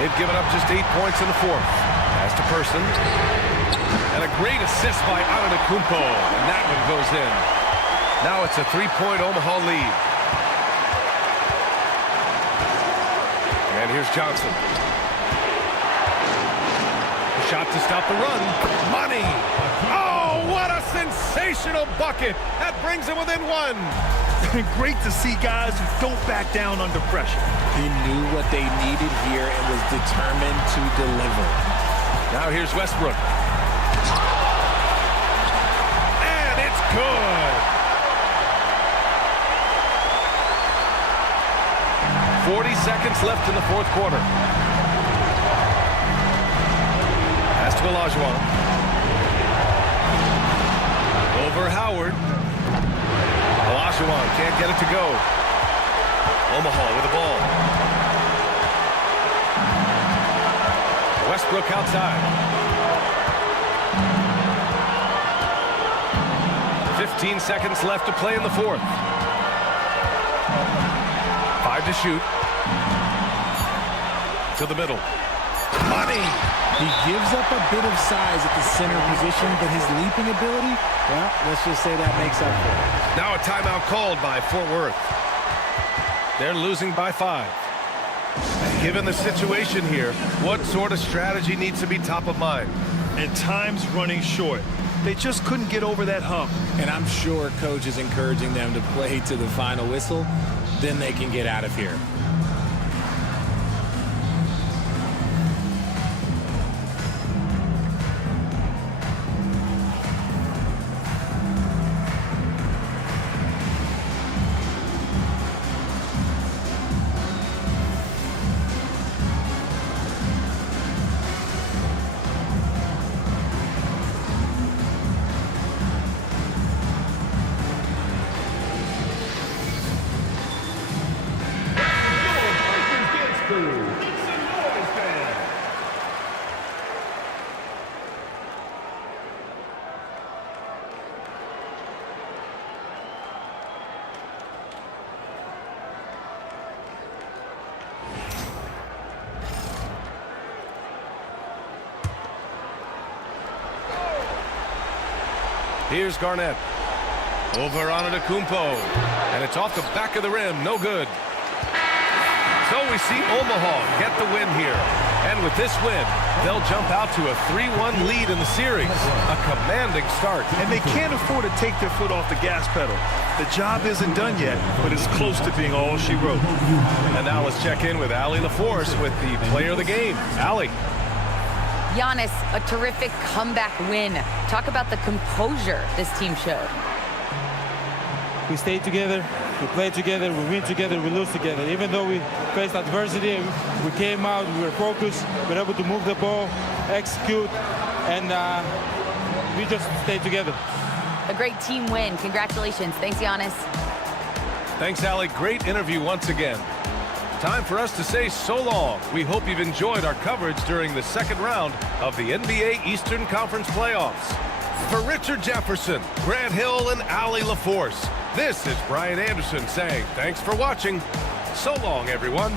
They've given up just 8 points in the fourth. Pass to Person. And a great assist by Antetokounmpo. And that one goes in. Now it's a 3-point Omaha lead. And here's Johnson. A shot to stop the run. Money. Oh, What a sensational bucket. That brings him within one. Great to see guys who don't back down under pressure. He knew what they needed here and was determined to deliver. Now here's Westbrook. And it's good. 40 seconds left in the fourth quarter. Pass to Olajuwon. Over Howard. Olajuwon can't get it to go. Omaha with the ball. Westbrook outside. 15 seconds left to play in the fourth. 5 to shoot. To the middle. Money! He gives up a bit of size at the center position, but his leaping ability, well, let's just say that makes up for it. Now a timeout called by Fort Worth. They're losing by 5. Given the situation here, what sort of strategy needs to be top of mind? And time's running short. They just couldn't get over that hump. And I'm sure coach is encouraging them to play to the final whistle. Then they can get out of here. Here's Garnett. Over on Antetokounmpo. And it's off the back of the rim. No good. So we see Omaha get the win here. And with this win, they'll jump out to a 3-1 lead in the series. A commanding start. And they can't afford to take their foot off the gas pedal. The job isn't done yet, but it's close to being all she wrote. And now let's check in with Allie LaForce with the player of the game. Allie. Giannis, a terrific comeback win. Talk about the composure this team showed. We stayed together, we played together, we win together, we lose together. Even though we faced adversity, we came out, we were focused, we were able to move the ball, execute, and we just stayed together. A great team win. Congratulations. Thanks, Giannis. Thanks, Allie. Great interview once again. Time for us to say so long. We hope you've enjoyed our coverage during the second round of the NBA Eastern Conference playoffs. For Richard Jefferson, Grant Hill, and Allie LaForce, this is Brian Anderson saying thanks for watching. So long, everyone.